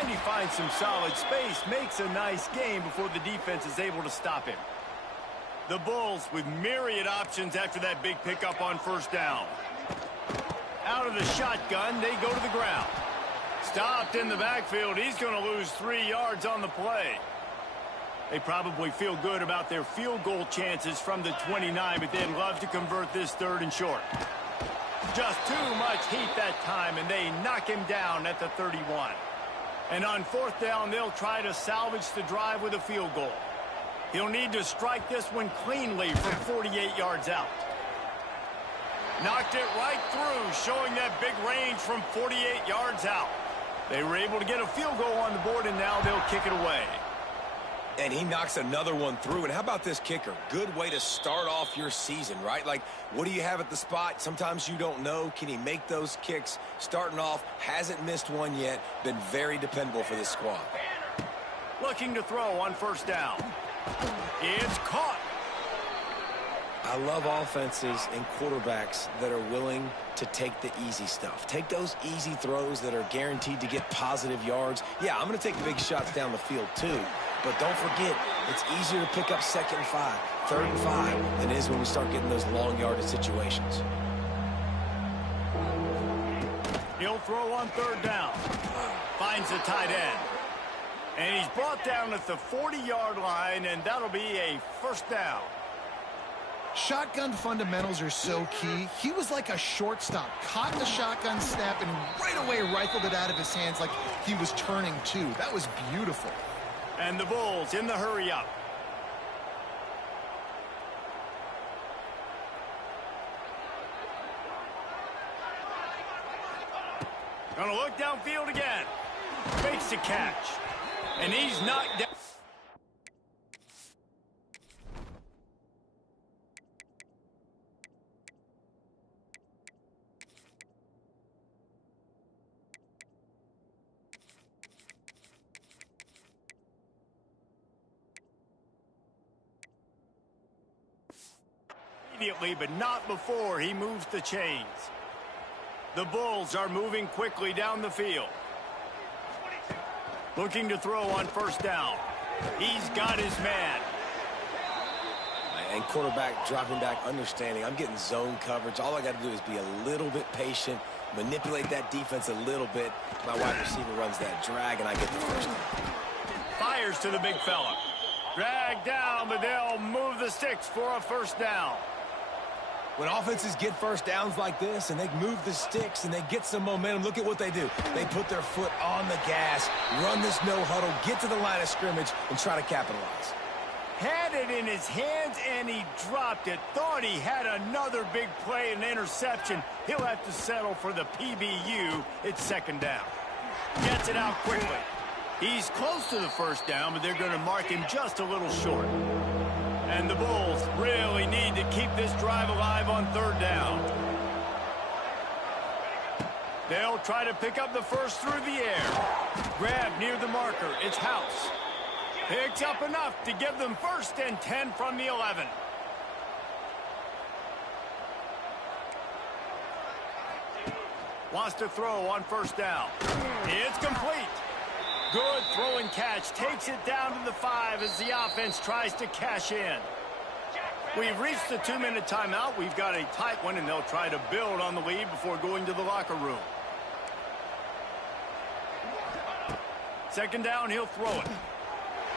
And he finds some solid space, makes a nice gain before the defense is able to stop him. The Bulls with myriad options after that big pickup on 1st down. Out of the shotgun, they go to the ground. Stopped in the backfield. He's going to lose 3 yards on the play. They probably feel good about their field goal chances from the 29, but they'd love to convert this 3rd and short. Just too much heat that time, and they knock him down at the 31. And on 4th down, they'll try to salvage the drive with a field goal. He'll need to strike this one cleanly from 48 yards out. Knocked it right through, showing that big range from 48 yards out. They were able to get a field goal on the board, and now they'll kick it away. And he knocks another one through. And how about this kicker? Good way to start off your season, right? Like, what do you have at the spot? Sometimes you don't know. Can he make those kicks? Starting off, hasn't missed one yet. Been very dependable for this squad. Looking to throw on 1st down. It's caught. I love offenses and quarterbacks that are willing to take the easy stuff. Take those easy throws that are guaranteed to get positive yards. Yeah, I'm going to take big shots down the field too. But don't forget, it's easier to pick up 2nd and 5, 3rd and 5 than it is when we start getting those long yardage situations. He'll throw on 3rd down. Finds the tight end. And he's brought down at the 40-yard line, and that'll be a 1st down. Shotgun fundamentals are so key. He was like a shortstop, caught the shotgun snap and right away rifled it out of his hands like he was turning too. That was beautiful. And the Bulls in the hurry up. Gonna look downfield again. Makes the catch. And he's knocked down. Immediately, but not before he moves the chains. The Bulls are moving quickly down the field. Looking to throw on 1st down. He's got his man. And quarterback dropping back, understanding. I'm getting zone coverage. All I got to do is be a little bit patient, manipulate that defense a little bit. My wide receiver runs that drag, and I get the 1st down. Fires to the big fella. Drag down, but they'll move the sticks for a 1st down. When offenses get 1st downs like this and they move the sticks and they get some momentum, look at what they do. They put their foot on the gas, run this no huddle, get to the line of scrimmage, and try to capitalize. Had it in his hands, and he dropped it. Thought he had another big play and interception. He'll have to settle for the PBU. It's 2nd down. Gets it out quickly. He's close to the 1st down, but they're going to mark him just a little short. And the Bulls really need to keep this drive alive on third down. They'll try to pick up the first through the air. Grab near the marker. It's House. Picks up enough to give them 1st and 10 from the 11. Wants to throw on 1st down. It's complete. Good throw and catch. Takes it down to the 5 as the offense tries to cash in. We've reached the 2-minute timeout. We've got a tight one, and they'll try to build on the lead before going to the locker room. 2nd down, he'll throw it.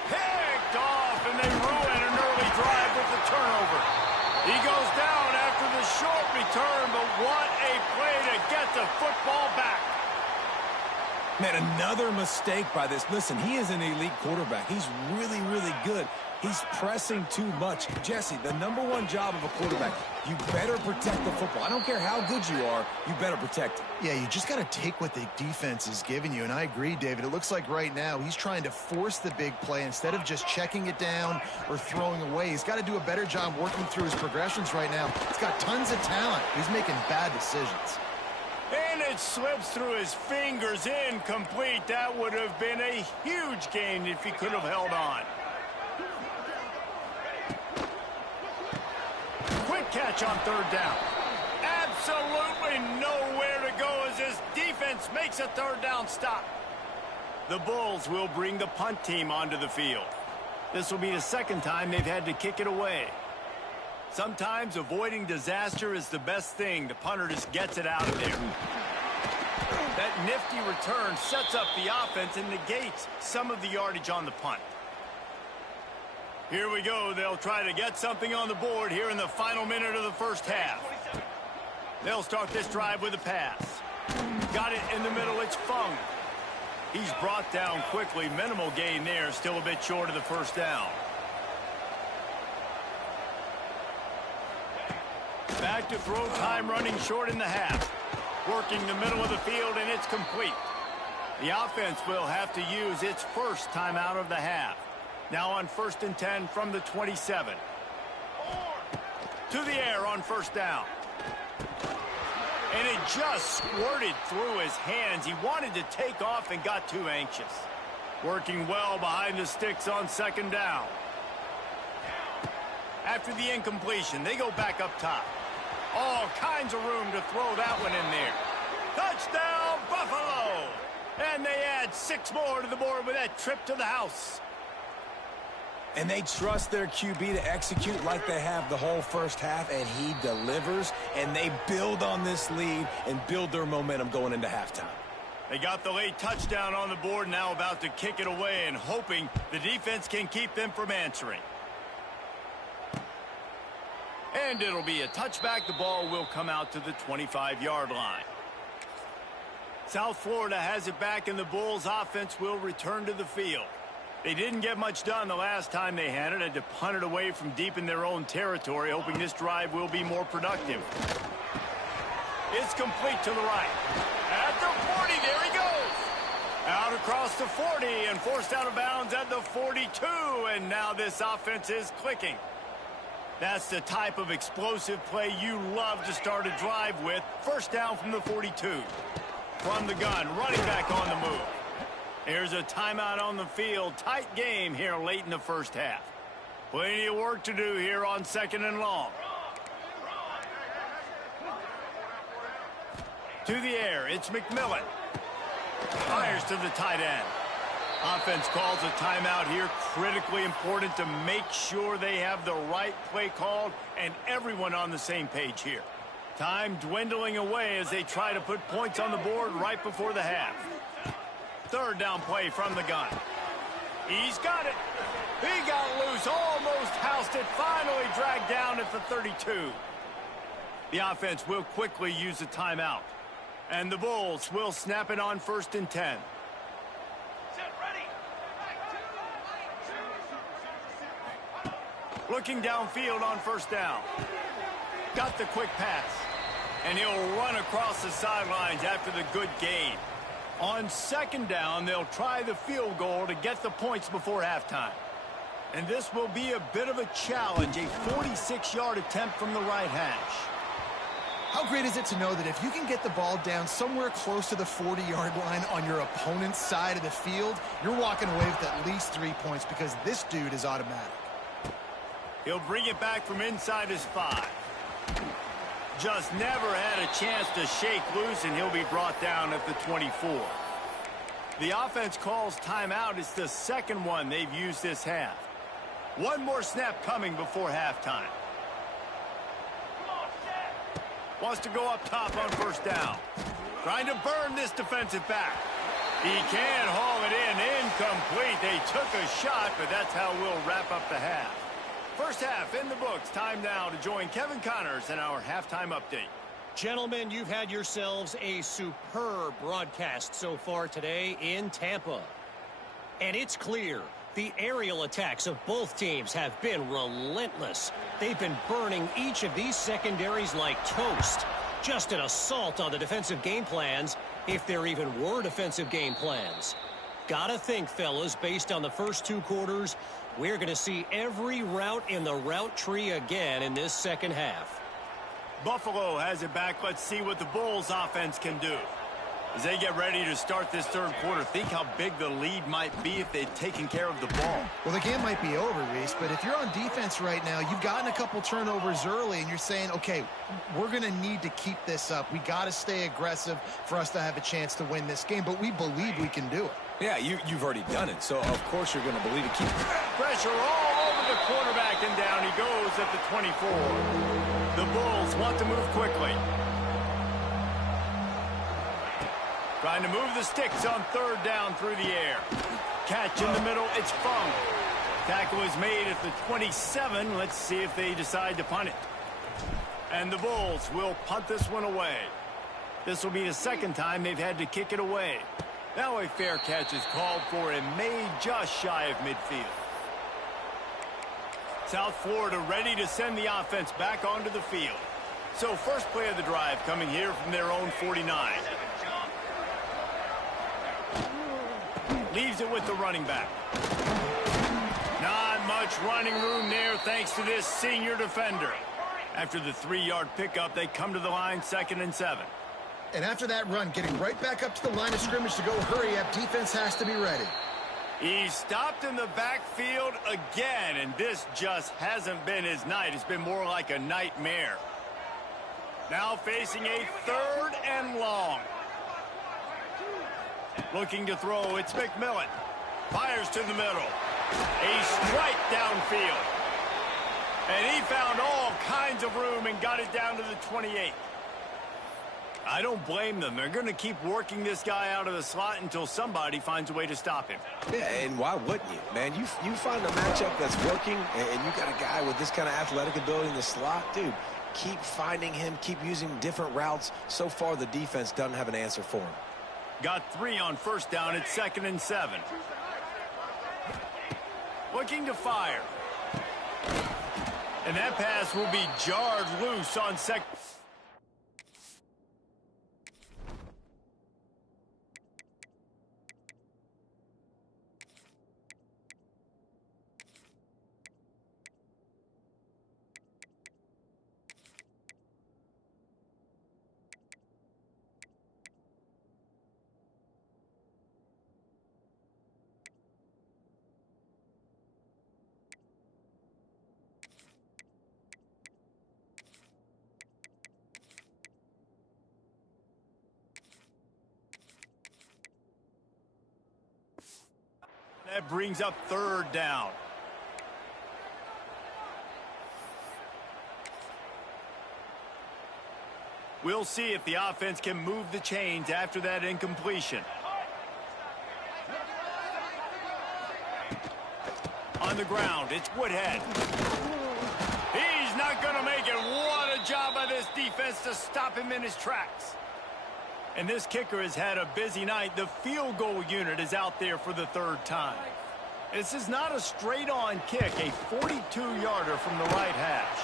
Picked off, and they ruin an early drive with the turnover. He goes down after the short return, but what a play to get the football back. Man, another mistake by this. Listen, he is an elite quarterback. He's really, really good. He's pressing too much. Jesse, the #1 job of a quarterback, you better protect the football. I don't care how good you are, you better protect it. Yeah, you just got to take what the defense is giving you. And I agree, David. It looks like right now he's trying to force the big play instead of just checking it down or throwing away. He's got to do a better job working through his progressions right now. He's got tons of talent. He's making bad decisions. And it slips through his fingers, incomplete. That would have been a huge gain if he could have held on. Quick catch on 3rd down. Absolutely nowhere to go as his defense makes a 3rd down stop. The Bulls will bring the punt team onto the field. This will be the 2nd time they've had to kick it away. Sometimes avoiding disaster is the best thing. The punter just gets it out of there. That nifty return sets up the offense and negates some of the yardage on the punt. Here we go. They'll try to get something on the board here in the final minute of the 1st half. They'll start this drive with a pass. Got it in the middle. It's Fung. He's brought down quickly. Minimal gain there. Still a bit short of the 1st down. Back to throw time, running short in the half. Working the middle of the field, and it's complete. The offense will have to use its 1st timeout of the half. Now on 1st and 10 from the 27. To the air on 1st down. And it just squirted through his hands. He wanted to take off and got too anxious. Working well behind the sticks on 2nd down. After the incompletion, they go back up top. All kinds of room to throw that one in there. Touchdown, Buffalo! And they add 6 more to the board with that trip to the house. And they trust their QB to execute like they have the whole 1st half, and he delivers, and they build on this lead and build their momentum going into halftime. They got the late touchdown on the board, now about to kick it away and hoping the defense can keep them from answering. And it'll be a touchback. The ball will come out to the 25-yard line. South Florida has it back, and the Bulls offense will return to the field. They didn't get much done the last time they had it. Had to punt it away from deep in their own territory, hoping this drive will be more productive. It's complete to the right. At the 40, there he goes. Out across the 40 and forced out of bounds at the 42. And now this offense is clicking. That's the type of explosive play you love to start a drive with. 1st down from the 42. From the gun, running back on the move. Here's a timeout on the field. Tight game here late in the 1st half. Plenty of work to do here on 2nd and long. To the air, it's McMillan. Fires to the tight end. Offense calls a timeout here. Critically important to make sure they have the right play called and everyone on the same page here. Time dwindling away as they try to put points on the board right before the half. 3rd down play from the gun. He's got it. He got loose, almost housed it, finally dragged down at the 32. The offense will quickly use a timeout. And the Bulls will snap it on 1st and 10. Looking downfield on 1st down. Got the quick pass. And he'll run across the sidelines after the good gain. On 2nd down, they'll try the field goal to get the points before halftime. And this will be a bit of a challenge, a 46-yard attempt from the right hash. How great is it to know that if you can get the ball down somewhere close to the 40-yard line on your opponent's side of the field, you're walking away with at least 3 points because this dude is automatic. He'll bring it back from inside his 5. Just never had a chance to shake loose, and he'll be brought down at the 24. The offense calls timeout. It's the second one they've used this half. One more snap coming before halftime. Wants to go up top on first down. Trying to burn this defensive back. He can haul it in. Incomplete. They took a shot, but that's how we'll wrap up the half. First half in the books. Time now to join Kevin Connors in our halftime update. Gentlemen, you've had yourselves a superb broadcast so far today in Tampa. And it's clear the aerial attacks of both teams have been relentless. They've been burning each of these secondaries like toast. Just an assault on the defensive game plans, if there even were defensive game plans. Gotta think, fellas, based on the first 2 quarters, we're going to see every route in the route tree again in this second half. Buffalo has it back. Let's see what the Bulls offense can do. As they get ready to start this third quarter, think how big the lead might be if they'd taken care of the ball. Well, the game might be over, Reese, but if you're on defense right now, you've gotten a couple turnovers early, and you're saying, okay, we're going to need to keep this up. We got to stay aggressive for us to have a chance to win this game, but we believe we can do it. Yeah, you've already done it, so of course you're going to believe it. Keep pressure all over the quarterback, and down he goes at the 24. The Bulls want to move quickly. Trying to move the sticks on third down through the air. Catch in the middle, it's Funk. Tackle is made at the 27. Let's see if they decide to punt it. And the Bulls will punt this one away. This will be the second time they've had to kick it away. Now a fair catch is called for and made just shy of midfield. South Florida ready to send the offense back onto the field. So first play of the drive coming here from their own 49. Leaves it with the running back. Not much running room there thanks to this senior defender. After the 3-yard pickup, they come to the line 2nd and 7. And after that run, getting right back up to the line of scrimmage to go hurry up, defense has to be ready. He stopped in the backfield again, and this just hasn't been his night. It's been more like a nightmare. Now facing a 3rd and long. Looking to throw, it's McMillan. Fires to the middle. A strike downfield. And he found all kinds of room and got it down to the 28. I don't blame them. They're going to keep working this guy out of the slot until somebody finds a way to stop him. Yeah, and why wouldn't you, man? You find a matchup that's working, and you got a guy with this kind of athletic ability in the slot, dude. Keep finding him, keep using different routes. So far, the defense doesn't have an answer for him. Got 3 on first down. It's 2nd and 7. Looking to fire. And that pass will be jarred loose on second. That brings up 3rd down. We'll see if the offense can move the chains after that incompletion. On the ground, it's Woodhead. He's not going to make it. What a job by this defense to stop him in his tracks. And this kicker has had a busy night. The field goal unit is out there for the 3rd time. This is not a straight-on kick, a 42-yarder from the right hash.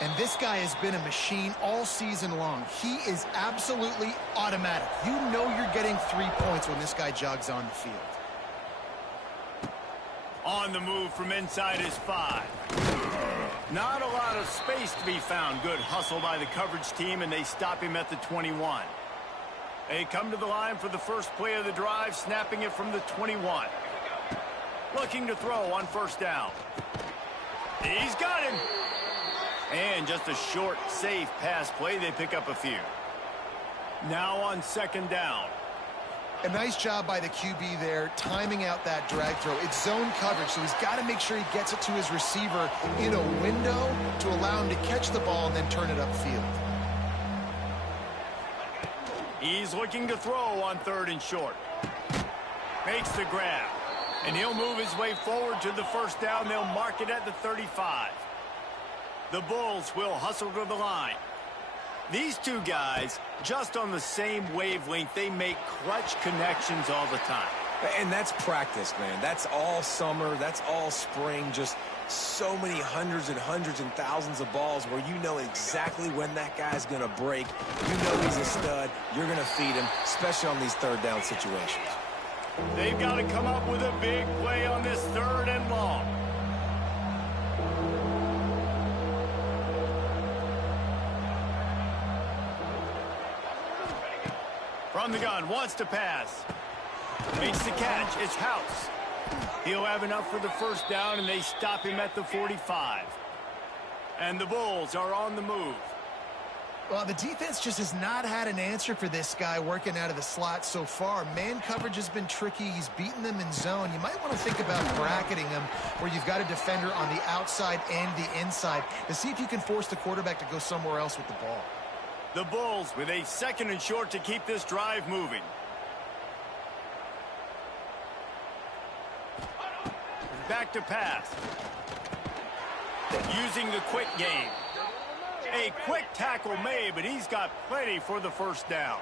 And this guy has been a machine all season long. He is absolutely automatic. You know you're getting 3 points when this guy jogs on the field. On the move from inside his 5. Not a lot of space to be found. Good hustle by the coverage team, and they stop him at the 21. They come to the line for the first play of the drive, snapping it from the 21. Looking to throw on first down. He's got him. And just a short, safe pass play. They pick up a few. Now on second down. A nice job by the QB there, timing out that drag throw. It's zone coverage, so he's got to make sure he gets it to his receiver in a window to allow him to catch the ball and then turn it upfield. He's looking to throw on third and short. Makes the grab. And he'll move his way forward to the first down. They'll mark it at the 35. The Bulls will hustle to the line. These two guys, just on the same wavelength, they make clutch connections all the time. And that's practice, man. That's all summer. That's all spring. Just so many hundreds and thousands of balls where you know exactly when that guy's going to break. You know he's a stud. You're going to feed him, especially on these third down situations. They've got to come up with a big play on this third and long. From the gun, wants to pass. Makes the catch. It's House. He'll have enough for the first down, and they stop him at the 45. And the Bulls are on the move. Well, the defense just has not had an answer for this guy working out of the slot so far. Man coverage has been tricky. He's beaten them in zone. You might want to think about bracketing him where you've got a defender on the outside and the inside to see if you can force the quarterback to go somewhere else with the ball. The Bulls with a second and short to keep this drive moving. Back to pass. Using the quick game. A quick tackle made, but he's got plenty for the first down.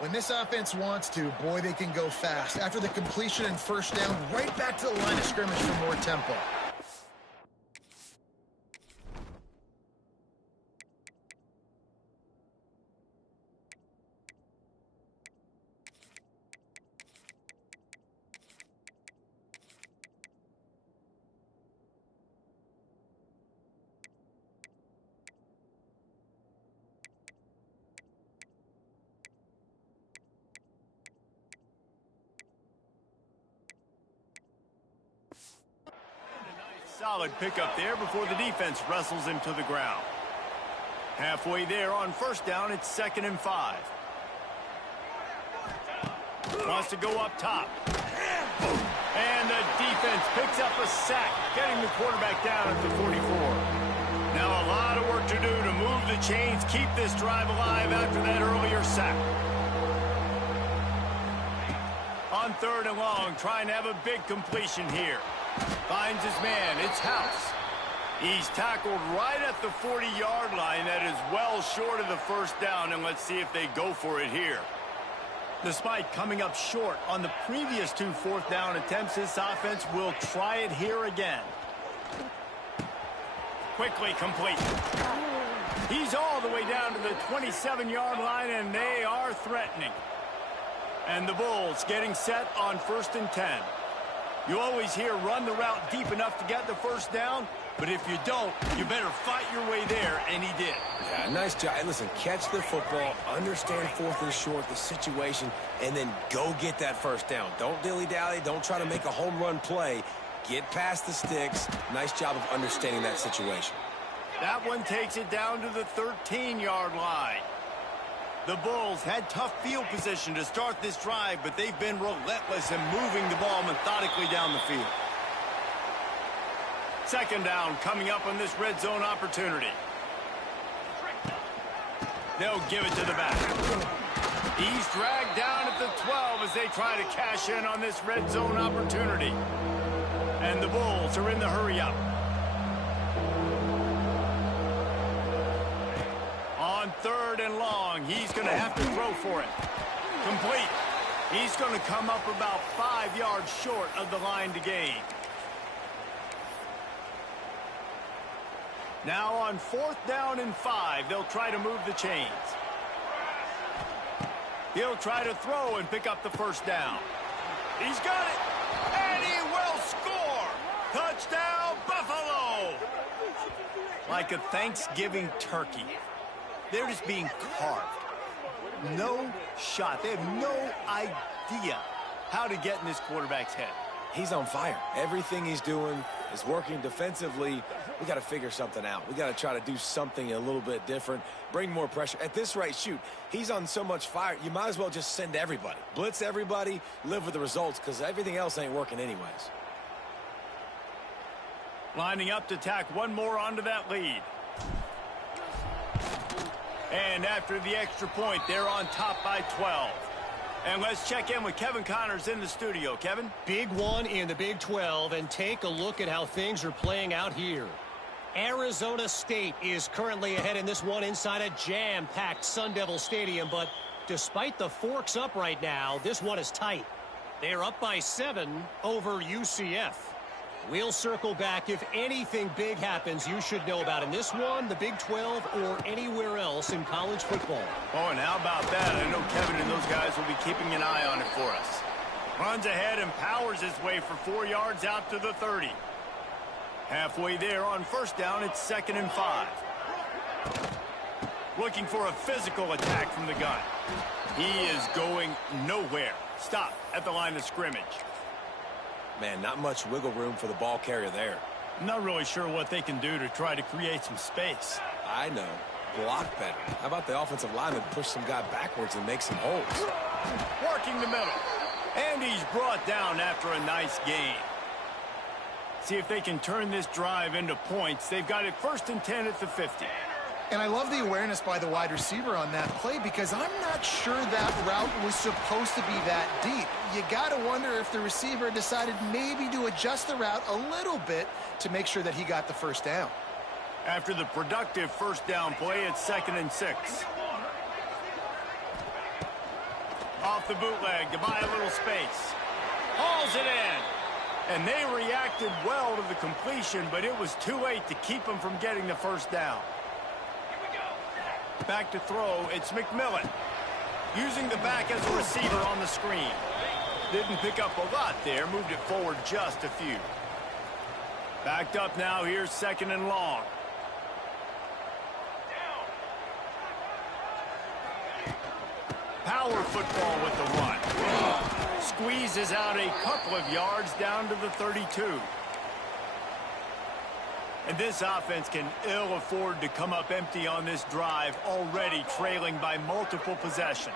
When this offense wants to, boy, they can go fast. After the completion and first down, right back to the line of scrimmage for more tempo. Solid pickup there before the defense wrestles him to the ground. Halfway there on first down, it's 2nd and 5. Wants to go up top. And the defense picks up a sack, getting the quarterback down at the 44. Now a lot of work to do to move the chains, keep this drive alive after that earlier sack. On third and long, trying to have a big completion here. Finds his man. It's House. He's tackled right at the 40-yard line. That is well short of the first down, and let's see if they go for it here. Despite coming up short on the previous 2 fourth down attempts, this offense will try it here again. Quickly complete. He's all the way down to the 27-yard line, and they are threatening. And the Bulls getting set on 1st and 10. You always hear run the route deep enough to get the first down, but if you don't, you better fight your way there, and he did. Yeah, nice job. Hey, listen, catch the football, understand 4th and short, the situation, and then go get that first down. Don't dilly-dally. Don't try to make a home run play. Get past the sticks. Nice job of understanding that situation. That one takes it down to the 13-yard line. The Bulls had tough field position to start this drive, but they've been relentless in moving the ball methodically down the field. 2nd down coming up on this red zone opportunity. They'll give it to the back. He's dragged down at the 12 as they try to cash in on this red zone opportunity. And the Bulls are in the hurry-up. On 3rd and long, he's going to have to throw for it. Complete. He's going to come up about 5 yards short of the line to gain. Now on 4th down and 5, they'll try to move the chains. He'll try to throw and pick up the first down. He's got it. And he will score! Touchdown, Buffalo! Like a Thanksgiving turkey. They're just being carved. No shot. They have no idea how to get in this quarterback's head. He's on fire. Everything he's doing is working defensively. We got to figure something out. We got to try to do something a little bit different, bring more pressure. At this rate, shoot, he's on so much fire, you might as well just send everybody. Blitz everybody, live with the results, because everything else ain't working anyways. Lining up to tack one more onto that lead. And after the extra point, they're on top by 12. And let's check in with Kevin Connors in the studio. Kevin? Big one in the Big 12, and take a look at how things are playing out here. Arizona State is currently ahead in this one inside a jam-packed Sun Devil Stadium, but despite the forks up right now, this one is tight. They're up by 7 over UCF. We'll circle back if anything big happens you should know about in this one, the Big 12, or anywhere else in college football. Oh, and how about that? I know Kevin and those guys will be keeping an eye on it for us. Runs ahead and powers his way for 4 yards out to the 30. Halfway there on first down, it's 2nd and 5. Looking for a physical attack from the gun. He is going nowhere. Stop at the line of scrimmage. Man, not much wiggle room for the ball carrier there. I'm not really sure what they can do to try to create some space. I know. Block better. How about the offensive lineman push some guy backwards and make some holes? Working the middle. And he's brought down after a nice gain. See if they can turn this drive into points. They've got it 1st and 10 at the 50. And I love the awareness by the wide receiver on that play because I'm not sure that route was supposed to be that deep. You got to wonder if the receiver decided maybe to adjust the route a little bit to make sure that he got the first down. After the productive first down play, it's 2nd and 6. Off the bootleg to buy a little space. Hauls it in. And they reacted well to the completion, but it was too late to keep them from getting the first down. Back to throw, it's McMillan. Using the back as a receiver on the screen. Didn't pick up a lot there, moved it forward just a few. Backed up now, here's 2nd and long. Power football with the run. Squeezes out a couple of yards down to the 32. And this offense can ill afford to come up empty on this drive, already trailing by multiple possessions.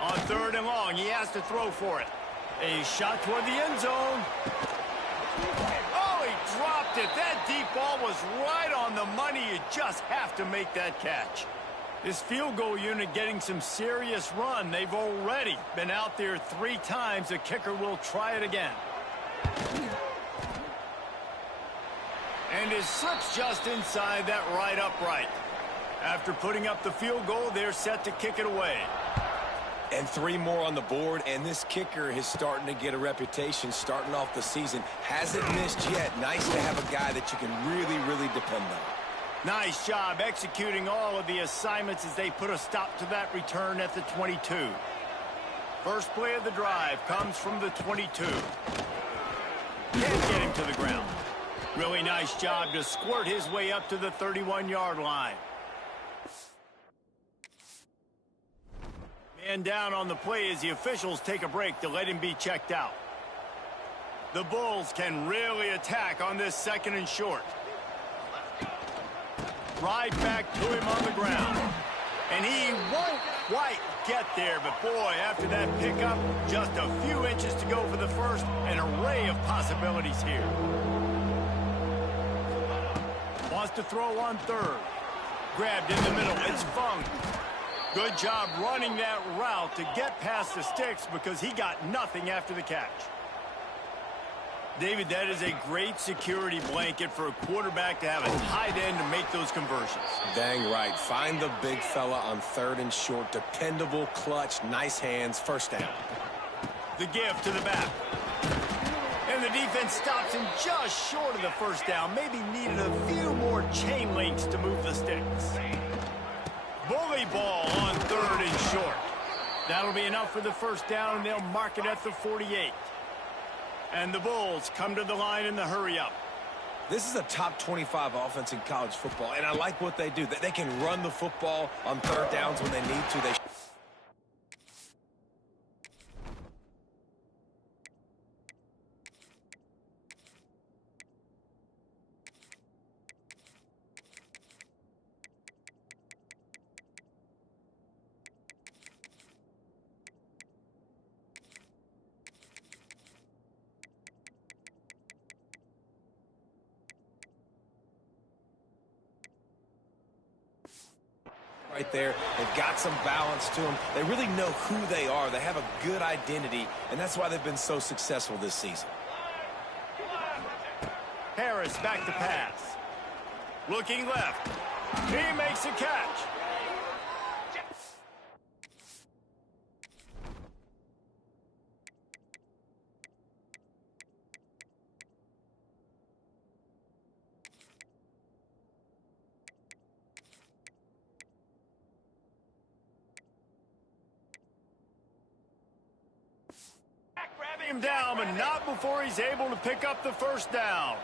On 3rd and long, he has to throw for it. A shot toward the end zone. Oh, he dropped it. That deep ball was right on the money. You just have to make that catch. This field goal unit getting some serious run. They've already been out there 3 times. The kicker will try it again. And his slip's just inside that right upright. After putting up the field goal, they're set to kick it away. And 3 more on the board, and this kicker is starting to get a reputation starting off the season. Hasn't missed yet. Nice to have a guy that you can really, really depend on. Nice job executing all of the assignments as they put a stop to that return at the 22. First play of the drive comes from the 22. Can't get him to the ground. Really nice job to squirt his way up to the 31-yard line. Man down on the play as the officials take a break to let him be checked out. The Bulls can really attack on this 2nd and short. Right back to him on the ground. And he won't quite get there, but boy, after that pickup, just a few inches to go for the first. An array of possibilities here. Wants to throw on 3rd. Grabbed in the middle. It's Fung. Good job running that route to get past the sticks because he got nothing after the catch. David, that is a great security blanket for a quarterback to have a tight end to make those conversions. Dang right. Find the big fella on 3rd and short. Dependable, clutch, nice hands, first down. The give to the back. And the defense stops him just short of the first down. Maybe needed a few more chain links to move the sticks. Bully ball on 3rd and short. That'll be enough for the first down, and they'll mark it at the 48. And the Bulls come to the line in the hurry-up. This is a top 25 offense in college football, and I like what they do. They can run the football on third downs when they need to. Right there, they've got some balance to them. They really know who they are. They have a good identity, and that's why they've been so successful this season. Harris back to pass. Looking left. He makes a catch. Him down, but not before he's able to pick up the first down.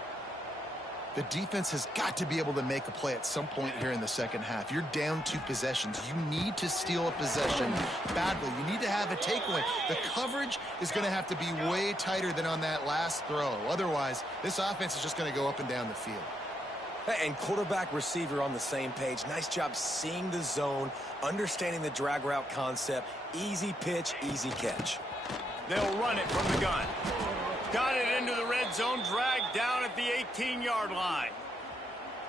The defense has got to be able to make a play at some point here in the second half. You're down 2 possessions. You need to steal a possession badly. You need to have a takeaway. The coverage is going to have to be way tighter than on that last throw. Otherwise, this offense is just going to go up and down the field. And quarterback receiver on the same page. Nice job seeing the zone, understanding the drag route concept. Easy pitch, easy catch. They'll run it from the gun. Got it into the red zone, dragged down at the 18-yard line.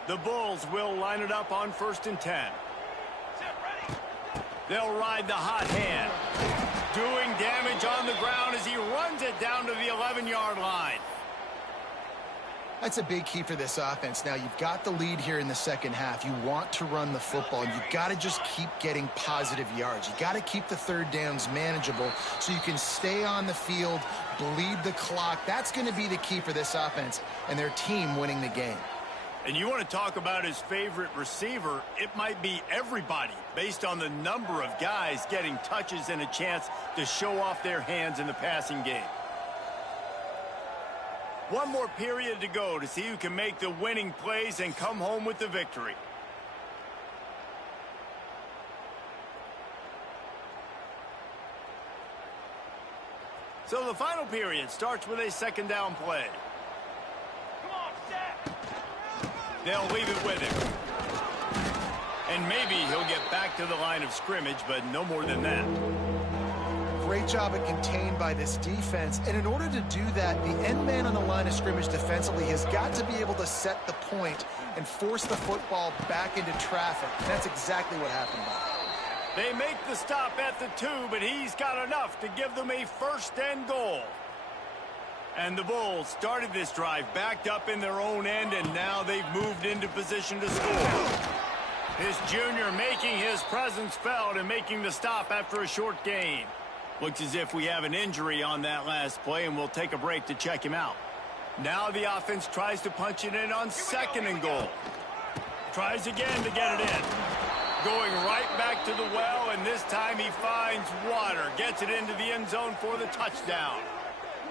The Bulls will line it up on 1st and 10. They'll ride the hot hand. Doing damage on the ground as he runs it down to the 11-yard line. That's a big key for this offense. Now, you've got the lead here in the second half. You want to run the football, and you've got to just keep getting positive yards. You got to keep the third downs manageable so you can stay on the field, bleed the clock. That's going to be the key for this offense and their team winning the game. And you want to talk about his favorite receiver, it might be everybody based on the number of guys getting touches and a chance to show off their hands in the passing game. One more period to go to see who can make the winning plays and come home with the victory. So the final period starts with a second down play. They'll leave it with him. And maybe he'll get back to the line of scrimmage, but no more than that. Great job at contained by this defense. And in order to do that, the end man on the line of scrimmage defensively has got to be able to set the point and force the football back into traffic. And that's exactly what happened. They make the stop at the 2, but he's got enough to give them a 1st and goal. And the Bulls started this drive backed up in their own end, and now they've moved into position to score. This junior making his presence felt and making the stop after a short gain. Looks as if we have an injury on that last play, and we'll take a break to check him out. Now the offense tries to punch it in on 2nd and goal. Tries again to get it in. Going right back to the well, and this time he finds water. Gets it into the end zone for the touchdown.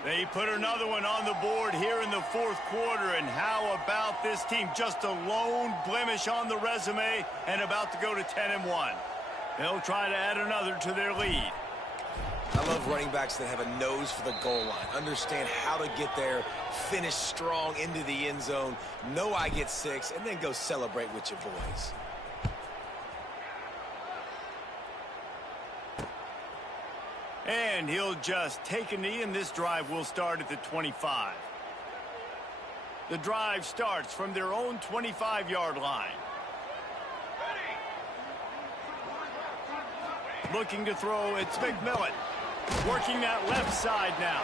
They put another one on the board here in the 4th quarter, and how about this team? Just a lone blemish on the resume and about to go to 10-1. They'll try to add another to their lead. I love running backs that have a nose for the goal line. Understand how to get there, finish strong into the end zone, know I get 6, and then go celebrate with your boys. And he'll just take a knee, and this drive will start at the 25. The drive starts from their own 25-yard line. Looking to throw, it's McMillan. Working that left side now.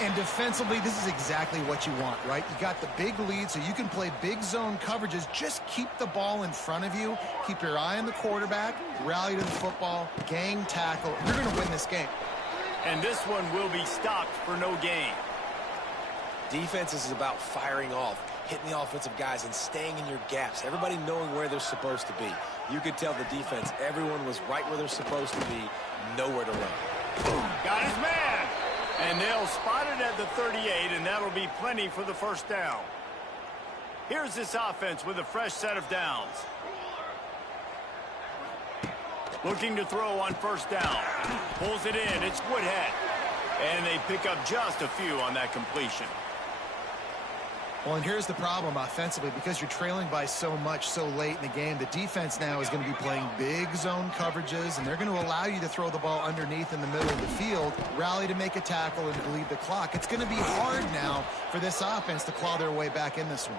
And defensively, this is exactly what you want, right? You got the big lead, so you can play big zone coverages. Just keep the ball in front of you. Keep your eye on the quarterback. Rally to the football. Gang tackle. You're going to win this game. And this one will be stopped for no gain. Defense is about firing off, hitting the offensive guys, and staying in your gaps. Everybody knowing where they're supposed to be. You could tell the defense, everyone was right where they're supposed to be, nowhere to run. Got his man. And they'll spot it at the 38, and that'll be plenty for the first down. Here's this offense with a fresh set of downs. Looking to throw on first down. Pulls it in. It's Woodhead. And they pick up just a few on that completion. Well, and here's the problem offensively. Because you're trailing by so much so late in the game, the defense now is going to be playing big zone coverages, and they're going to allow you to throw the ball underneath in the middle of the field, rally to make a tackle, and bleed the clock. It's going to be hard now for this offense to claw their way back in this one.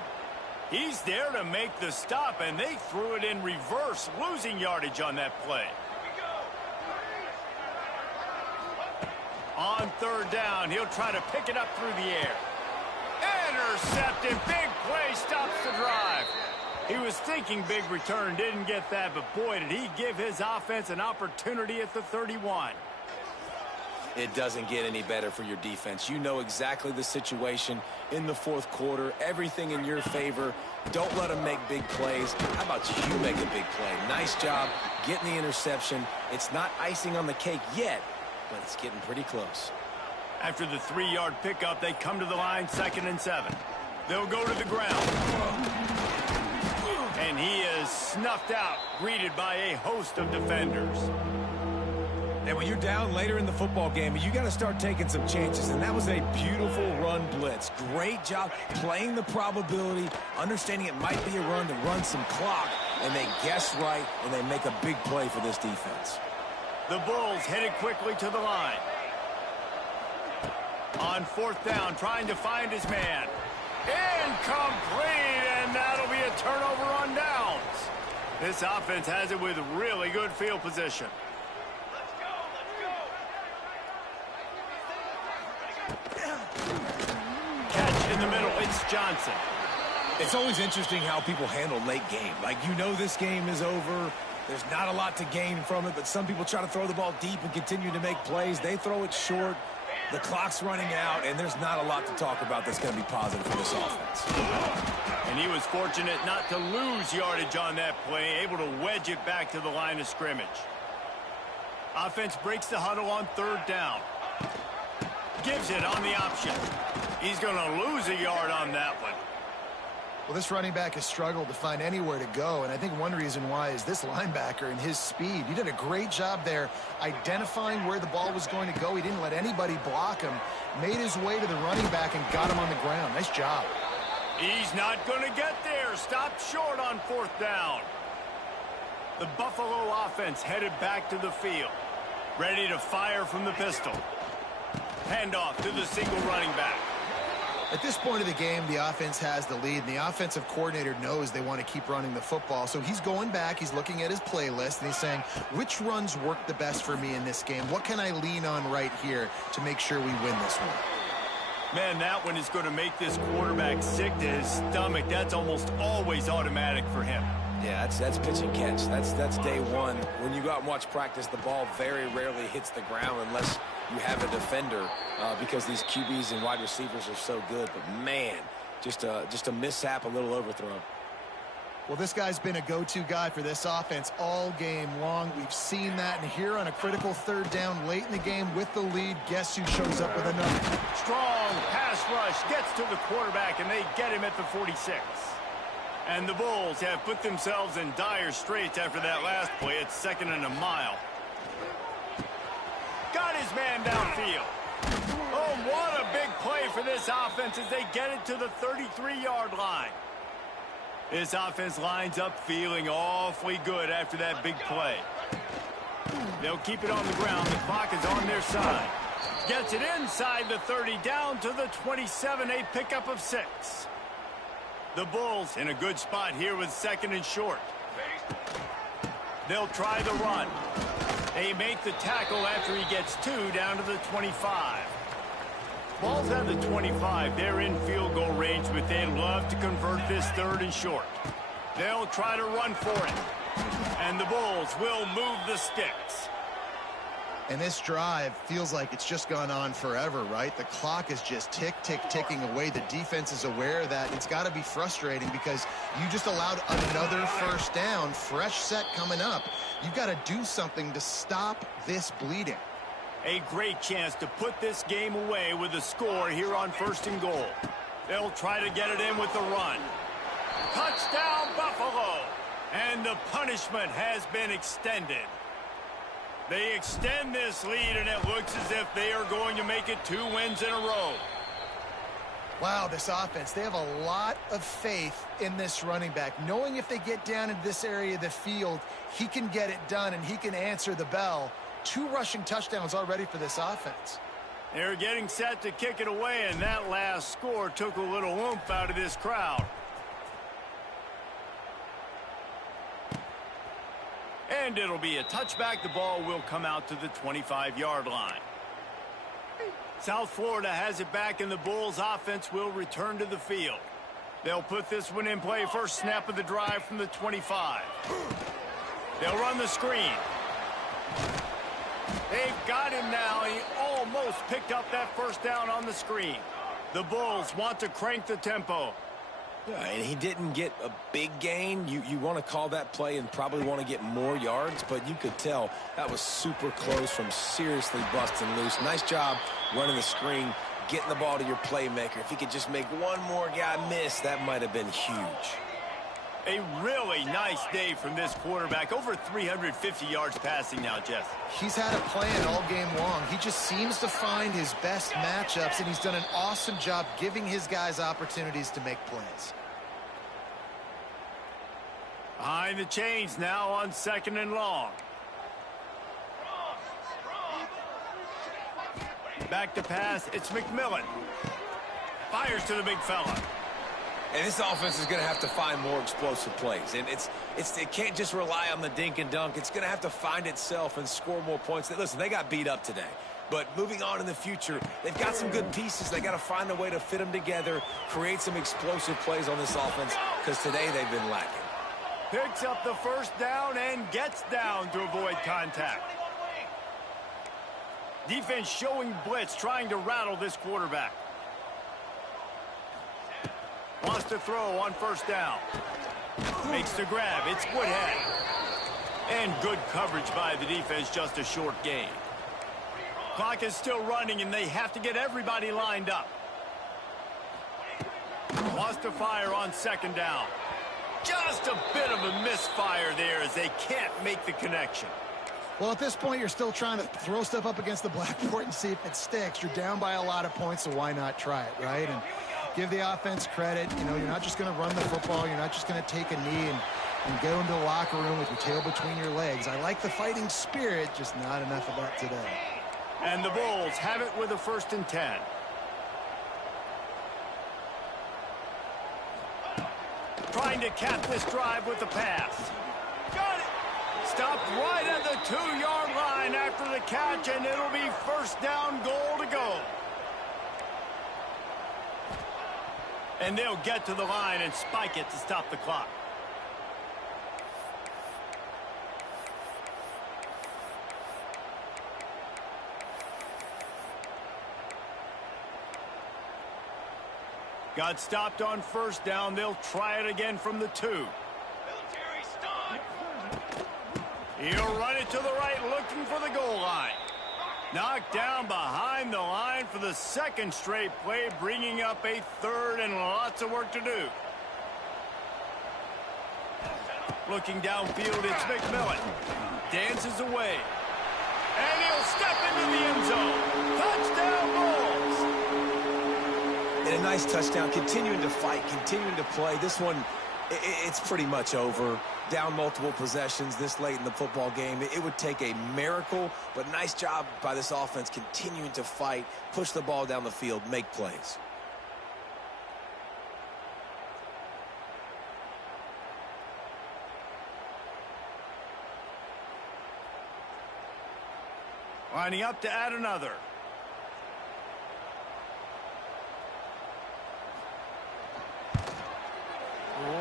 He's there to make the stop, and they threw it in reverse, losing yardage on that play. On third down, he'll try to pick it up through the air. Intercepted. Big play stops the drive. He was thinking big return, didn't get that, but boy, did he give his offense an opportunity at the 31. It doesn't get any better for your defense. You know exactly the situation in the fourth quarter. Everything in your favor. Don't let them make big plays. How about you make a big play? Nice job getting the interception. It's not icing on the cake yet, but it's getting pretty close. After the 3-yard pickup, they come to the line, 2nd and 7. They'll go to the ground. And he is snuffed out, greeted by a host of defenders. And when you're down later in the football game, you got to start taking some chances. And that was a beautiful run blitz. Great job playing the probability, understanding it might be a run to run some clock. And they guess right, and they make a big play for this defense. The Bulls headed quickly to the line. On 4th down, trying to find his man. Incomplete, and that'll be a turnover on downs. This offense has it with really good field position. Catch in the middle, it's Johnson. It's always interesting how people handle late game. Like, you know this game is over. There's not a lot to gain from it, but some people try to throw the ball deep and continue to make plays. They throw it short. The clock's running out, and there's not a lot to talk about that's going to be positive for this offense. And he was fortunate not to lose yardage on that play, able to wedge it back to the line of scrimmage. Offense breaks the huddle on 3rd down. Gives it on the option. He's going to lose a yard on that one. Well, this running back has struggled to find anywhere to go, and I think one reason why is this linebacker and his speed. He did a great job there identifying where the ball was going to go. He didn't let anybody block him, made his way to the running back and got him on the ground. Nice job. He's not going to get there. Stopped short on 4th down. The Buffalo offense headed back to the field, ready to fire from the pistol. Handoff to the single running back. At this point of the game, the offense has the lead, and the offensive coordinator knows they want to keep running the football. So he's going back, he's looking at his playlist, and he's saying, which runs work the best for me in this game? What can I lean on right here to make sure we win this one? Man, that one is going to make this quarterback sick to his stomach. That's almost always automatic for him. Yeah, that's pitch and catch. That's day one. When you go out and watch practice, the ball very rarely hits the ground unless you have a defender because these QBs and wide receivers are so good. But, man, just a mishap, a little overthrow. Well, this guy's been a go-to guy for this offense all game long. We've seen that, and here on a critical 3rd down late in the game with the lead, guess who shows up with another? Strong pass rush gets to the quarterback, and they get him at the 46. And the Bulls have put themselves in dire straits after that last play. It's 2nd and a mile. Got his man downfield. Oh, what a big play for this offense as they get it to the 33-yard line. This offense lines up feeling awfully good after that big play. They'll keep it on the ground. The clock is on their side. Gets it inside the 30, down to the 27, a pickup of 6. The Bulls in a good spot here with 2nd and short. They'll try the run. They make the tackle after he gets 2 down to the 25. Ball's at the 25. They're in field goal range, but they'd love to convert this 3rd and short. They'll try to run for it. And the Bulls will move the sticks. And this drive feels like it's just gone on forever, right? The clock is just ticking away. The defense is aware of that. It's got to be frustrating because you just allowed another 1st down, fresh set coming up. You've got to do something to stop this bleeding. A great chance to put this game away with a score here on 1st and goal. They'll try to get it in with the run. Touchdown, Buffalo! And the punishment has been extended. They extend this lead, and it looks as if they are going to make it 2 wins in a row. Wow, this offense, they have a lot of faith in this running back. Knowing if they get down into this area of the field, he can get it done and he can answer the bell. 2 rushing touchdowns already for this offense. They're getting set to kick it away, and that last score took a little oomph out of this crowd. And it'll be a touchback. The ball will come out to the 25-yard line. South Florida has it back, and the Bulls offense will return to the field. They'll put this one in play. First snap of the drive from the 25. They'll run the screen. They've got him now. He almost picked up that first down on the screen. The Bulls want to crank the tempo. Yeah, and he didn't get a big gain. You want to call that play and probably want to get more yards, but you could tell that was super close from seriously busting loose. Nice job running the screen, getting the ball to your playmaker. If he could just make one more guy miss, that might have been huge. A really nice day from this quarterback. Over 350 yards passing now, Jess. He's had a plan all game long. He just seems to find his best matchups, and he's done an awesome job giving his guys opportunities to make plays. Behind the chains now on 2nd and long. Back to pass. It's McMillan. Fires to the big fella. And this offense is going to have to find more explosive plays. And it can't just rely on the dink and dunk. It's going to have to find itself and score more points. Listen, they got beat up today. But moving on in the future, they've got some good pieces. They got to find a way to fit them together, create some explosive plays on this offense, because today they've been lacking. Picks up the first down and gets down to avoid contact. Defense showing blitz, trying to rattle this quarterback. Wants to throw on first down. Makes the grab. It's Woodhead. And good coverage by the defense, just a short gain. Clock is still running, and they have to get everybody lined up. Wants to fire on 2nd down. Just a bit of a misfire there as they can't make the connection. Well, at this point, you're still trying to throw stuff up against the blackboard and see if it sticks. You're down by a lot of points, so why not try it, right? And give the offense credit. You know, you're not just going to run the football. You're not just going to take a knee and go into the locker room with your tail between your legs. I like the fighting spirit, just not enough of that today. And the Bulls have it with a 1st and 10. Trying to cap this drive with the pass. Got it. Stopped right at the 2-yard line after the catch, and it'll be 1st down, goal to go. And they'll get to the line and spike it to stop the clock. Got stopped on 1st down. They'll try it again from the 2. He'll run it to the right, looking for the goal line. Knocked down behind the line for the 2nd straight play, bringing up a 3rd and lots of work to do. Looking downfield, it's McMillan. Dances away. And he'll step into the end zone. Touchdown, Bulls! And a nice touchdown, continuing to fight, continuing to play. This one, it's pretty much over. Down multiple possessions this late in the football game. It would take a miracle, but nice job by this offense continuing to fight, push the ball down the field, make plays. Lining up to add another.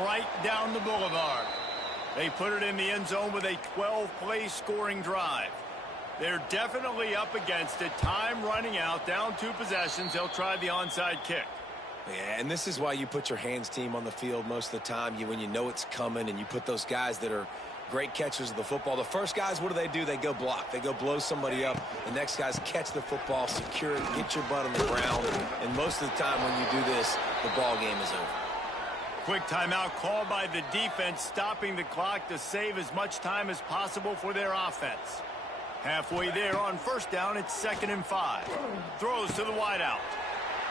Right down the boulevard. They put it in the end zone with a 12-play scoring drive. They're definitely up against it. Time running out, down 2 possessions. They'll try the onside kick. Yeah, and this is why you put your hands team on the field most of the time. When you know it's coming, and you put those guys that are Great catchers of the football. The first guys, what do? They go block. They go blow somebody up. The next guys catch the football, secure it, get your butt on the ground. And most of the time when you do this, the ball game is over. Quick timeout called by the defense, stopping the clock to save as much time as possible for their offense. Halfway there on first down, it's 2nd and 5. Throws to the wideout.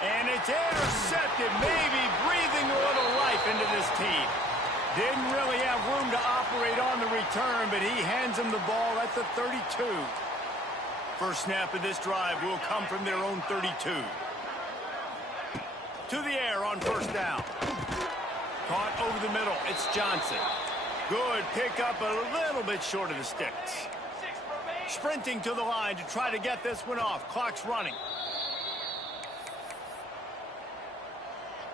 And it's intercepted, maybe breathing a little life into this team. Didn't really have room to operate on the return, but he hands him the ball at the 32. First snap of this drive will come from their own 32. To the air on first down. Caught over the middle. It's Johnson. Good pickup, a little bit short of the sticks. Sprinting to the line to try to get this one off. Clock's running.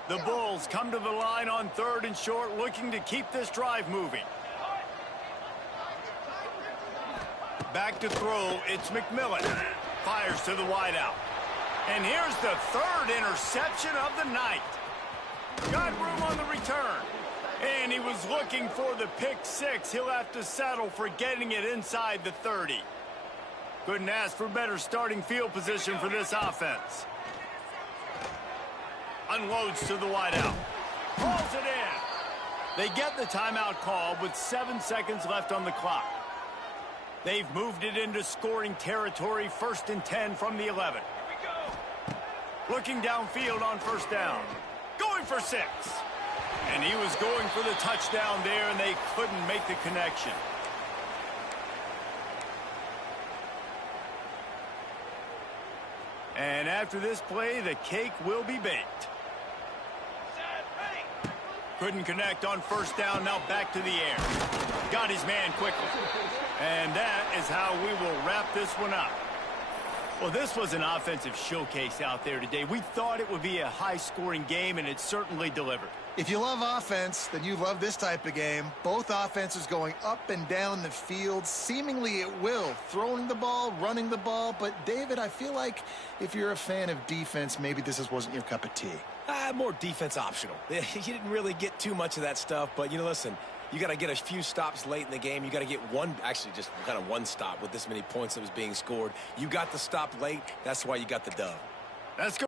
The Bulls come to the line on 3rd and short, looking to keep this drive moving. Back to throw, it's McMillan. Fires to the wideout. And here's the 3rd interception of the night. Got room on the return. And he was looking for the pick 6. He'll have to settle for getting it inside the 30. Couldn't ask for better starting field position for this offense. Unloads to the wideout. Pulls it in. They get the timeout call with 7 seconds left on the clock. They've moved it into scoring territory, 1st and 10 from the 11. Looking downfield on first down. Going for 6. And he was going for the touchdown there, and they couldn't make the connection. And after this play, the cake will be baked. Couldn't connect on first down, now back to the air. Got his man quickly. And that is how we will wrap this one up. Well, this was an offensive showcase out there today. We thought it would be a high-scoring game, and it certainly delivered. If you love offense, then you love this type of game. Both offenses going up and down the field, seemingly at will, throwing the ball, running the ball. But, David, I feel like if you're a fan of defense, maybe this wasn't your cup of tea. More defense optional. You didn't really get too much of that stuff, but, listen, you got to get a few stops late in the game. You got to get just kind of one stop with this many points that was being scored. You got the stop late. That's why you got the dub. Let's go.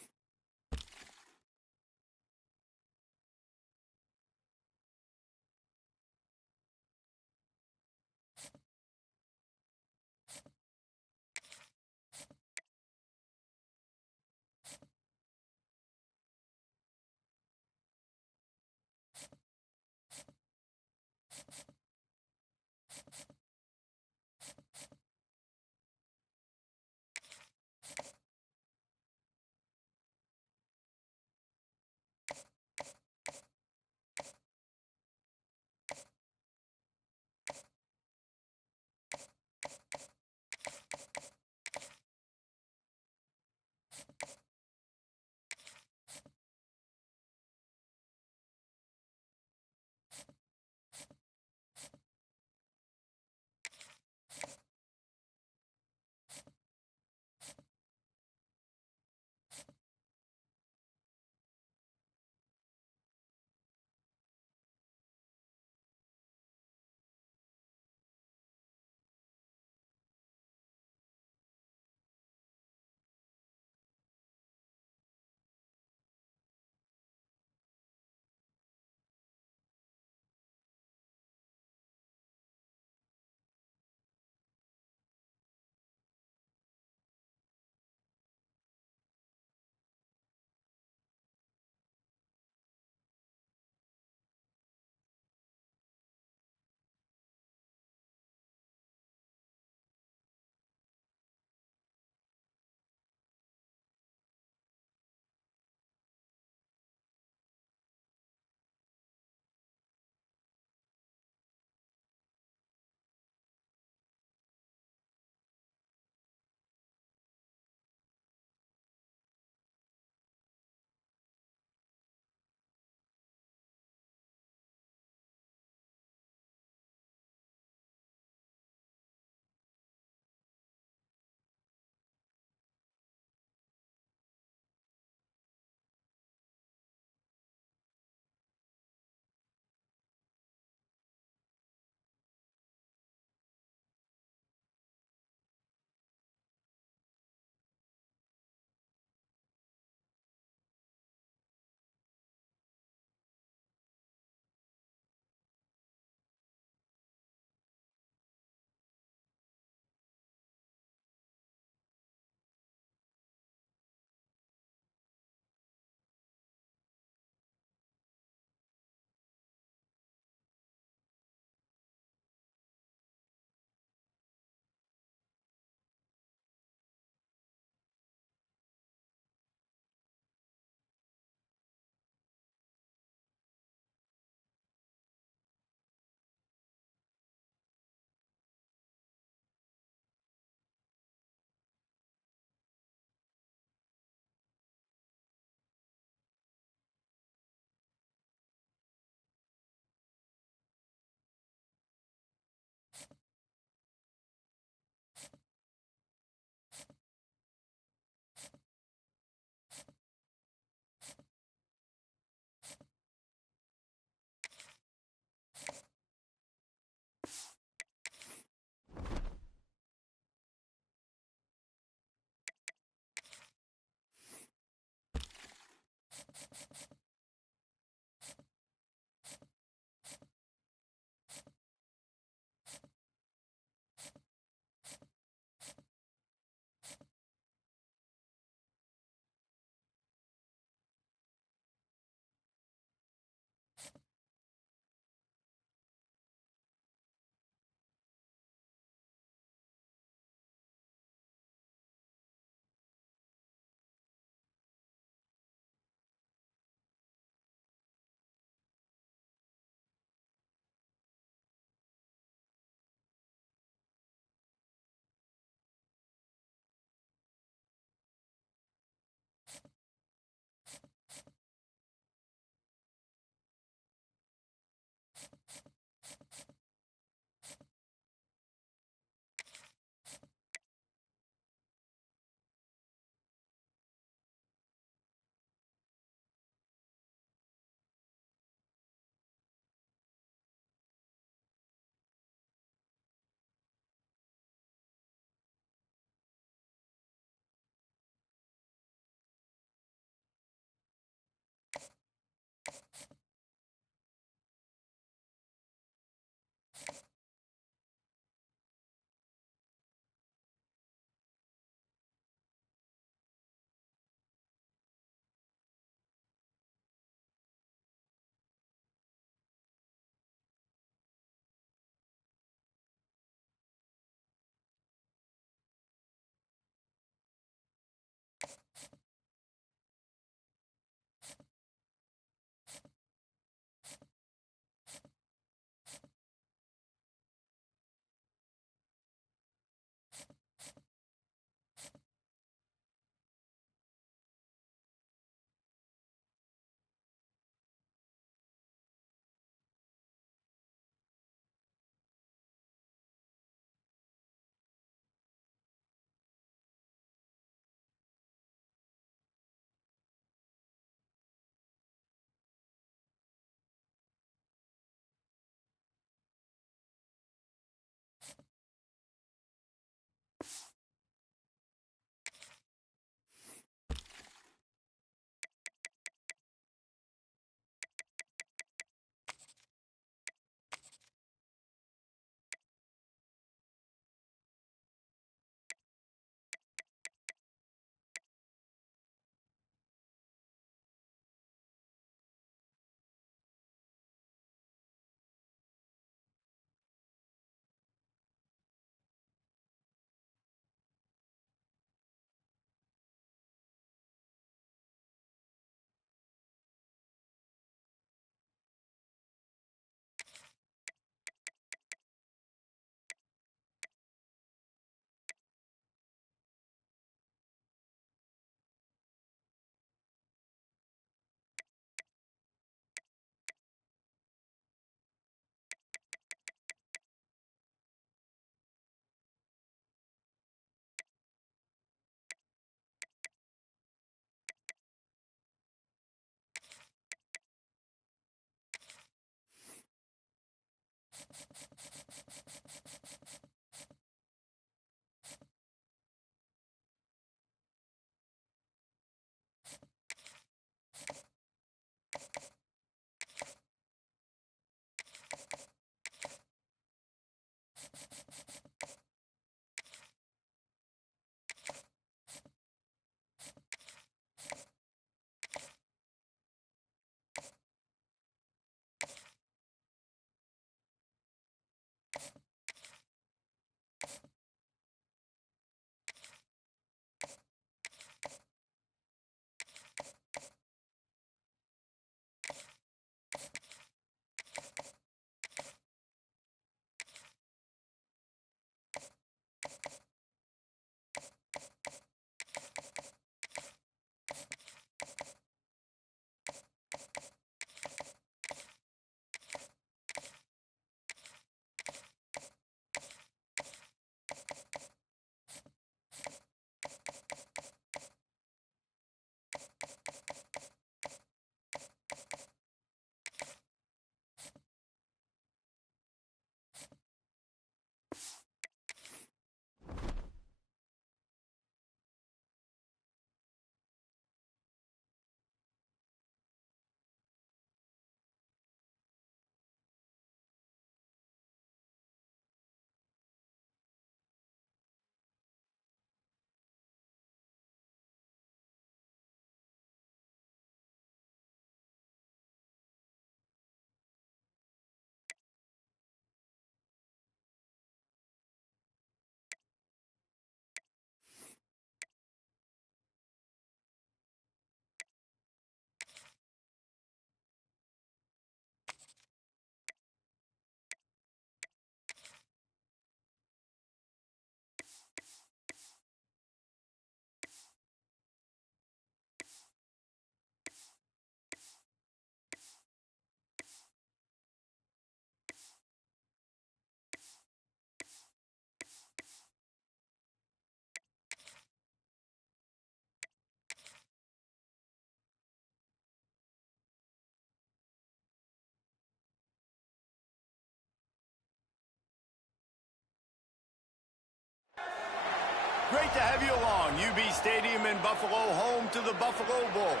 Great to have you along. UB Stadium in Buffalo, home to the Buffalo Bulls.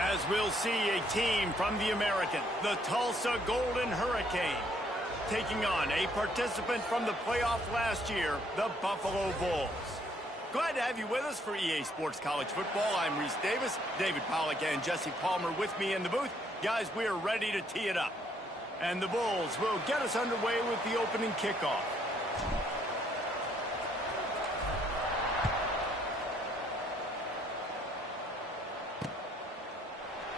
As we'll see a team from the American, the Tulsa Golden Hurricane, taking on a participant from the playoff last year, the Buffalo Bulls. Glad to have you with us for EA Sports College Football. I'm Reese Davis, David Pollack and Jesse Palmer with me in the booth. Guys, we are ready to tee it up. And the Bulls will get us underway with the opening kickoff.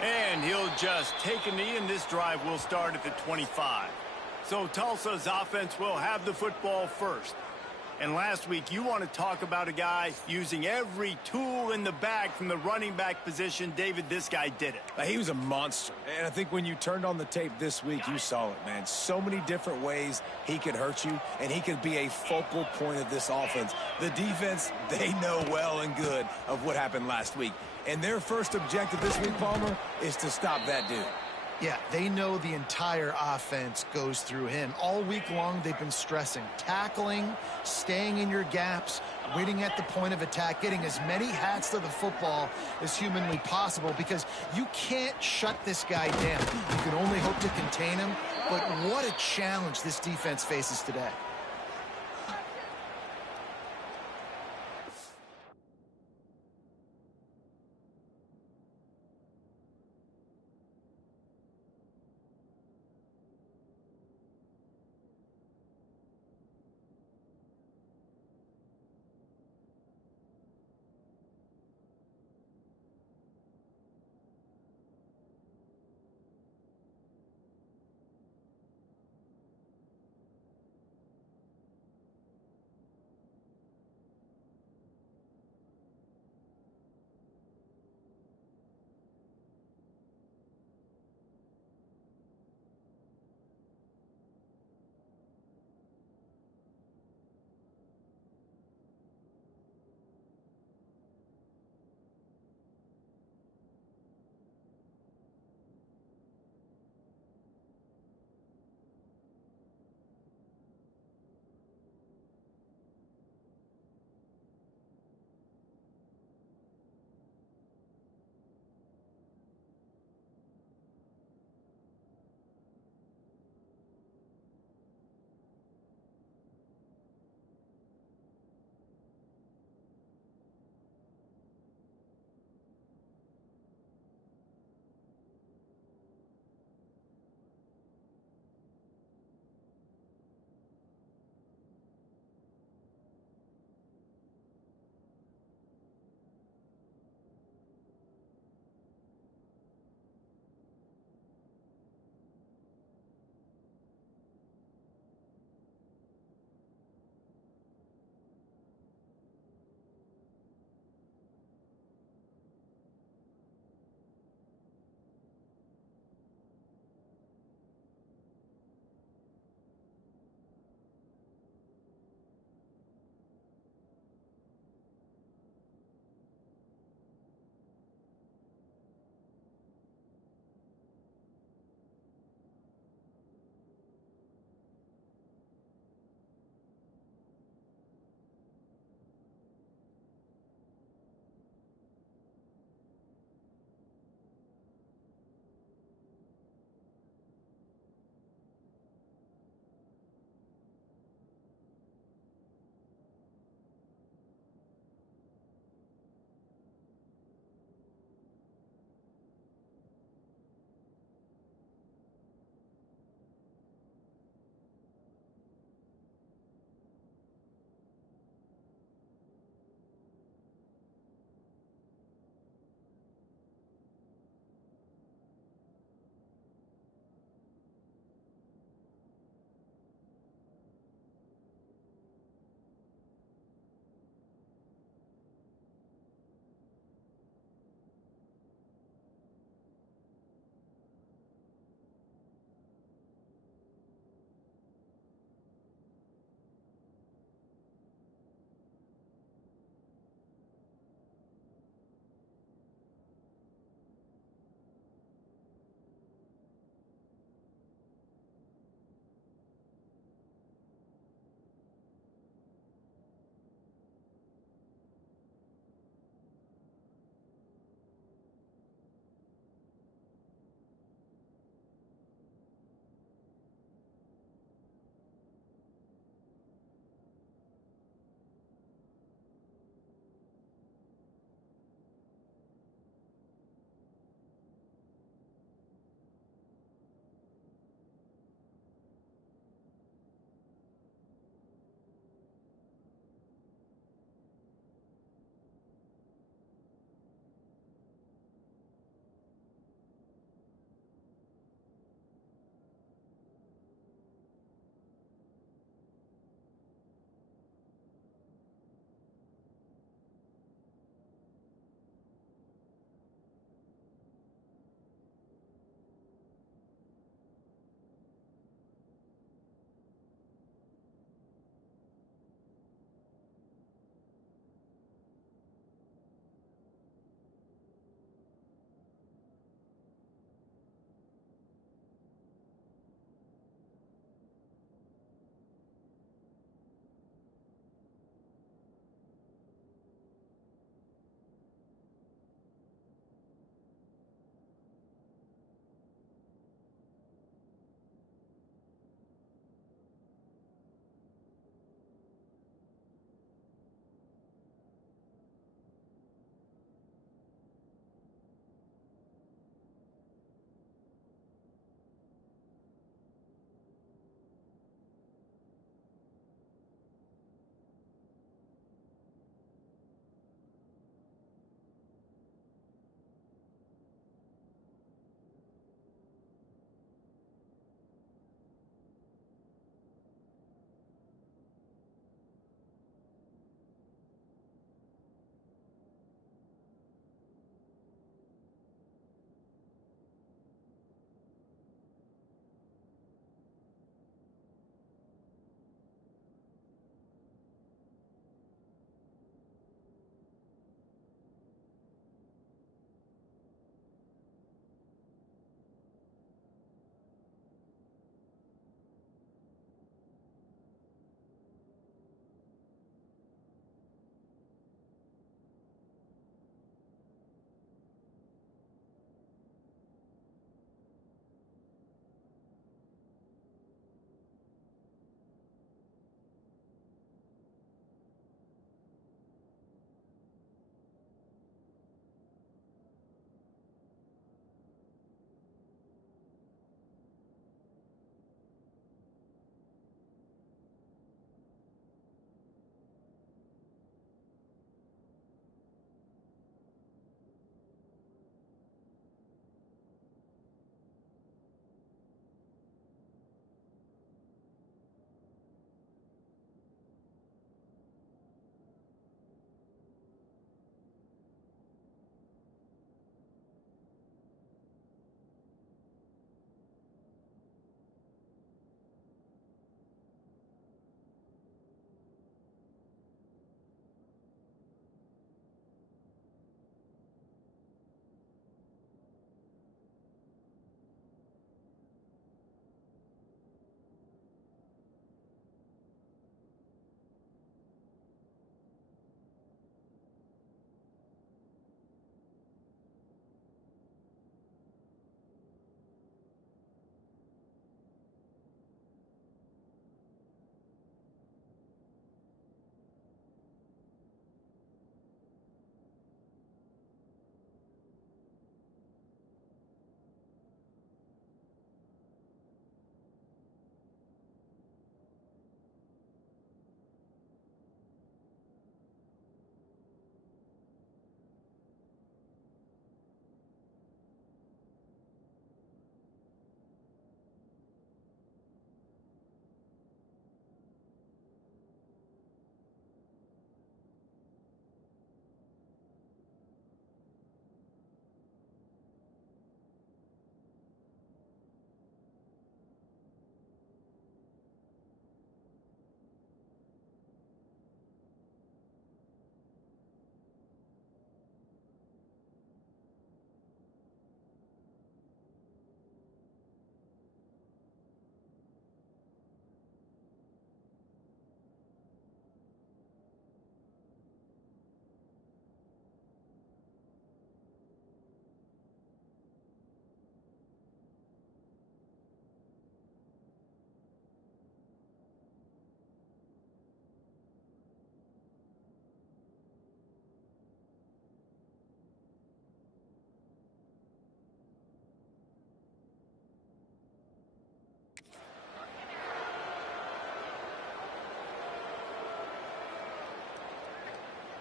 And he'll just take a knee, and this drive will start at the 25. So Tulsa's offense will have the football first. And last week, you want to talk about a guy using every tool in the bag from the running back position. David, this guy did it. He was a monster. And I think when you turned on the tape this week, you saw it, man. So many different ways he could hurt you, and he could be a focal point of this offense. The defense, they know well and good of what happened last week. And their first objective this week, Palmer, is to stop that dude. Yeah, they know the entire offense goes through him. All week long, they've been stressing tackling, staying in your gaps, waiting at the point of attack, getting as many hats to the football as humanly possible, because you can't shut this guy down. You can only hope to contain him, but what a challenge this defense faces today.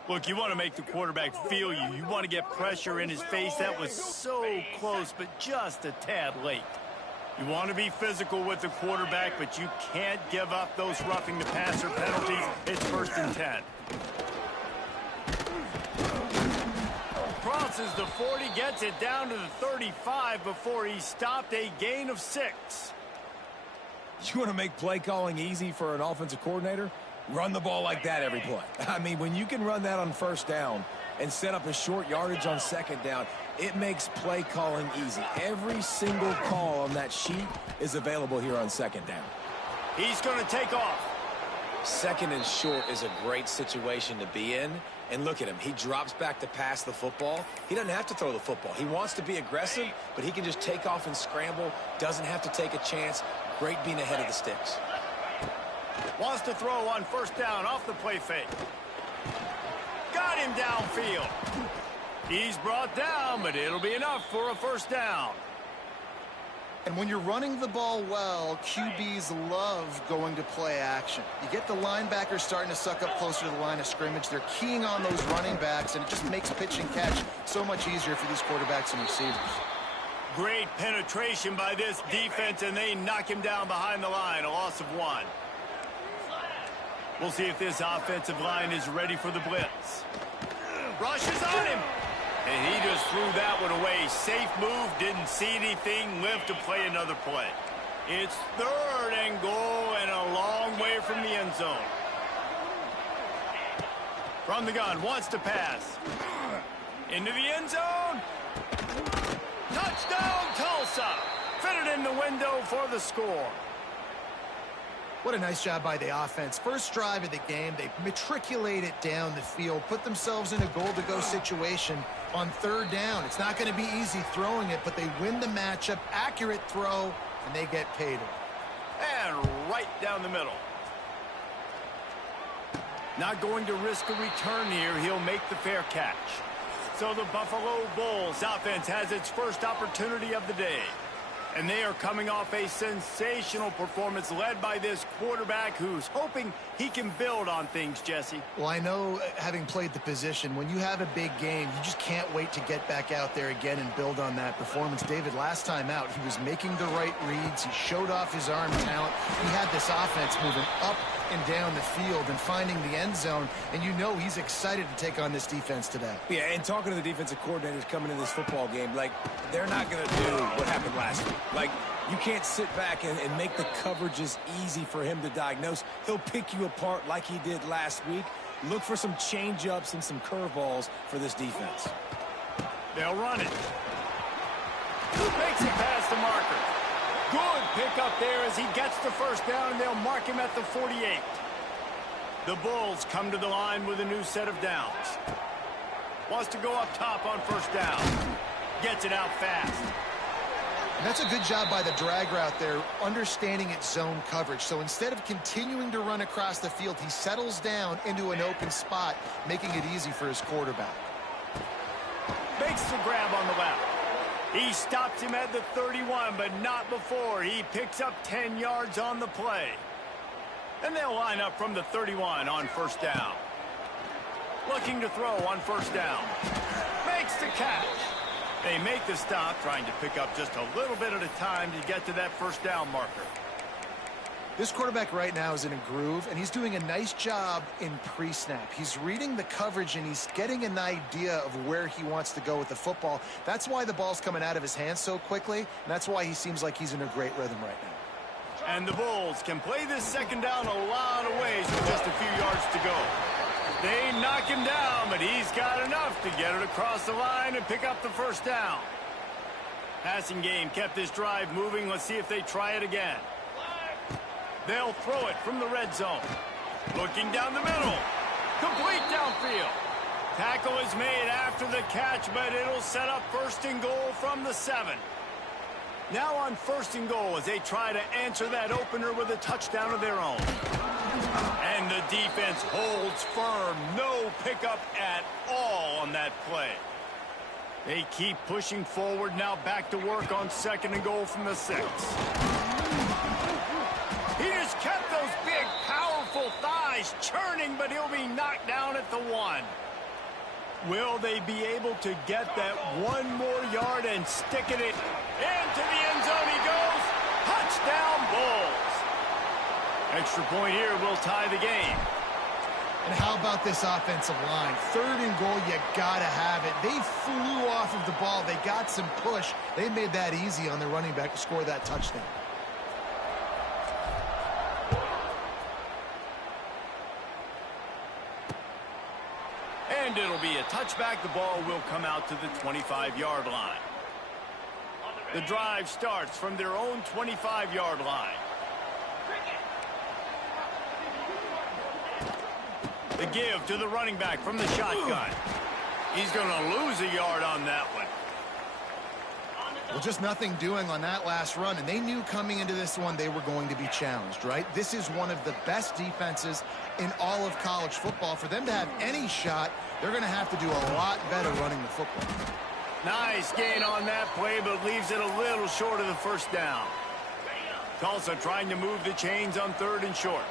Look, you want to make the quarterback feel you. You want to get pressure in his face. That was so close, but just a tad late. You want to be physical with the quarterback, but you can't give up those roughing the passer penalties. It's 1st and 10. Crosses the 40, gets it down to the 35 before he stopped, a gain of 6. You want to make play calling easy for an offensive coordinator? Run the ball like that every play. I mean, when you can run that on 1st down and set up a short yardage on 2nd down, it makes play calling easy. Every single call on that sheet is available here on 2nd down. He's going to take off. 2nd and short is a great situation to be in. And look at him. He drops back to pass the football. He doesn't have to throw the football. He wants to be aggressive, but he can just take off and scramble. Doesn't have to take a chance. Great being ahead of the sticks. Wants to throw on 1st down off the play fake. Got him downfield. He's brought down, but it'll be enough for a 1st down. And when you're running the ball well, QBs love going to play action. You get the linebackers starting to suck up closer to the line of scrimmage. They're keying on those running backs, and it just makes pitch and catch so much easier for these quarterbacks and receivers. Great penetration by this defense, and they knock him down behind the line, a loss of 1. We'll see if this offensive line is ready for the blitz. Rushes on him. And he just threw that one away. Safe move, didn't see anything, lived to play another play. It's 3rd and goal and a long way from the end zone. From the gun, wants to pass. Into the end zone. Touchdown, Tulsa. Fitted in the window for the score. What a nice job by the offense. First drive of the game, they matriculate it down the field, put themselves in a goal-to-go situation on 3rd down. It's not going to be easy throwing it, but they win the matchup, accurate throw, and they get paid. And right down the middle. Not going to risk a return here. He'll make the fair catch. So the Buffalo Bulls offense has its first opportunity of the day. And they are coming off a sensational performance led by this quarterback who's hoping he can build on things, Jesse. Well, I know, having played the position, when you have a big game, you just can't wait to get back out there again and build on that performance. David, last time out, he was making the right reads. He showed off his arm talent. He had this offense moving up and down the field and finding the end zone, and you know he's excited to take on this defense today. Yeah, and talking to the defensive coordinators coming in this football game, like, they're not going to do what happened last week. Like, you can't sit back and make the coverages easy for him to diagnose. He'll pick you apart like he did last week. Look for some change-ups and some curveballs for this defense. They'll run it. Makes it past the marker. Good pickup there as he gets the 1st down, and they'll mark him at the 48. The Bulls come to the line with a new set of downs. Wants to go up top on 1st down. Gets it out fast. And that's a good job by the drag route there, understanding its zone coverage. So instead of continuing to run across the field, he settles down into an open spot, making it easy for his quarterback. Makes the grab on the left. He stops him at the 31, but not before. He picks up 10 yards on the play. And they'll line up from the 31 on 1st down. Looking to throw on 1st down. Makes the catch. They make the stop, trying to pick up just a little bit at a time to get to that 1st down marker. This quarterback right now is in a groove, and he's doing a nice job in pre-snap. He's reading the coverage, and he's getting an idea of where he wants to go with the football. That's why the ball's coming out of his hands so quickly, and that's why he seems like he's in a great rhythm right now. And the Bulls can play this 2nd down a lot of ways with just a few yards to go. They knock him down, but he's got enough to get it across the line and pick up the 1st down. Passing game kept this drive moving. Let's see if they try it again. They'll throw it from the red zone. Looking down the middle. Complete downfield. Tackle is made after the catch, but it'll set up 1st and goal from the 7. Now on 1st and goal as they try to answer that opener with a touchdown of their own. And the defense holds firm. No pickup at all on that play. They keep pushing forward, now back to work on 2nd and goal from the 6. He just kept those big, powerful thighs churning, but he'll be knocked down at the 1. Will they be able to get that one more yard and stick it in? Into the end zone he goes. Touchdown, Bulls. Extra point here will tie the game. And how about this offensive line? 3rd and goal, you got to have it. They flew off of the ball. They got some push. They made that easy on their running back to score that touchdown. And it'll be a touchback. The ball will come out to the 25-yard line. The drive starts from their own 25-yard line. The give to the running back from the shotgun. He's going to lose a yard on that one. Well, just nothing doing on that last run, and they knew coming into this one they were going to be challenged, right? This is one of the best defenses in all of college football. For them to have any shot, they're going to have to do a lot better running the football. Nice gain on that play, but leaves it a little short of the first down. Tulsa trying to move the chains on 3rd and short.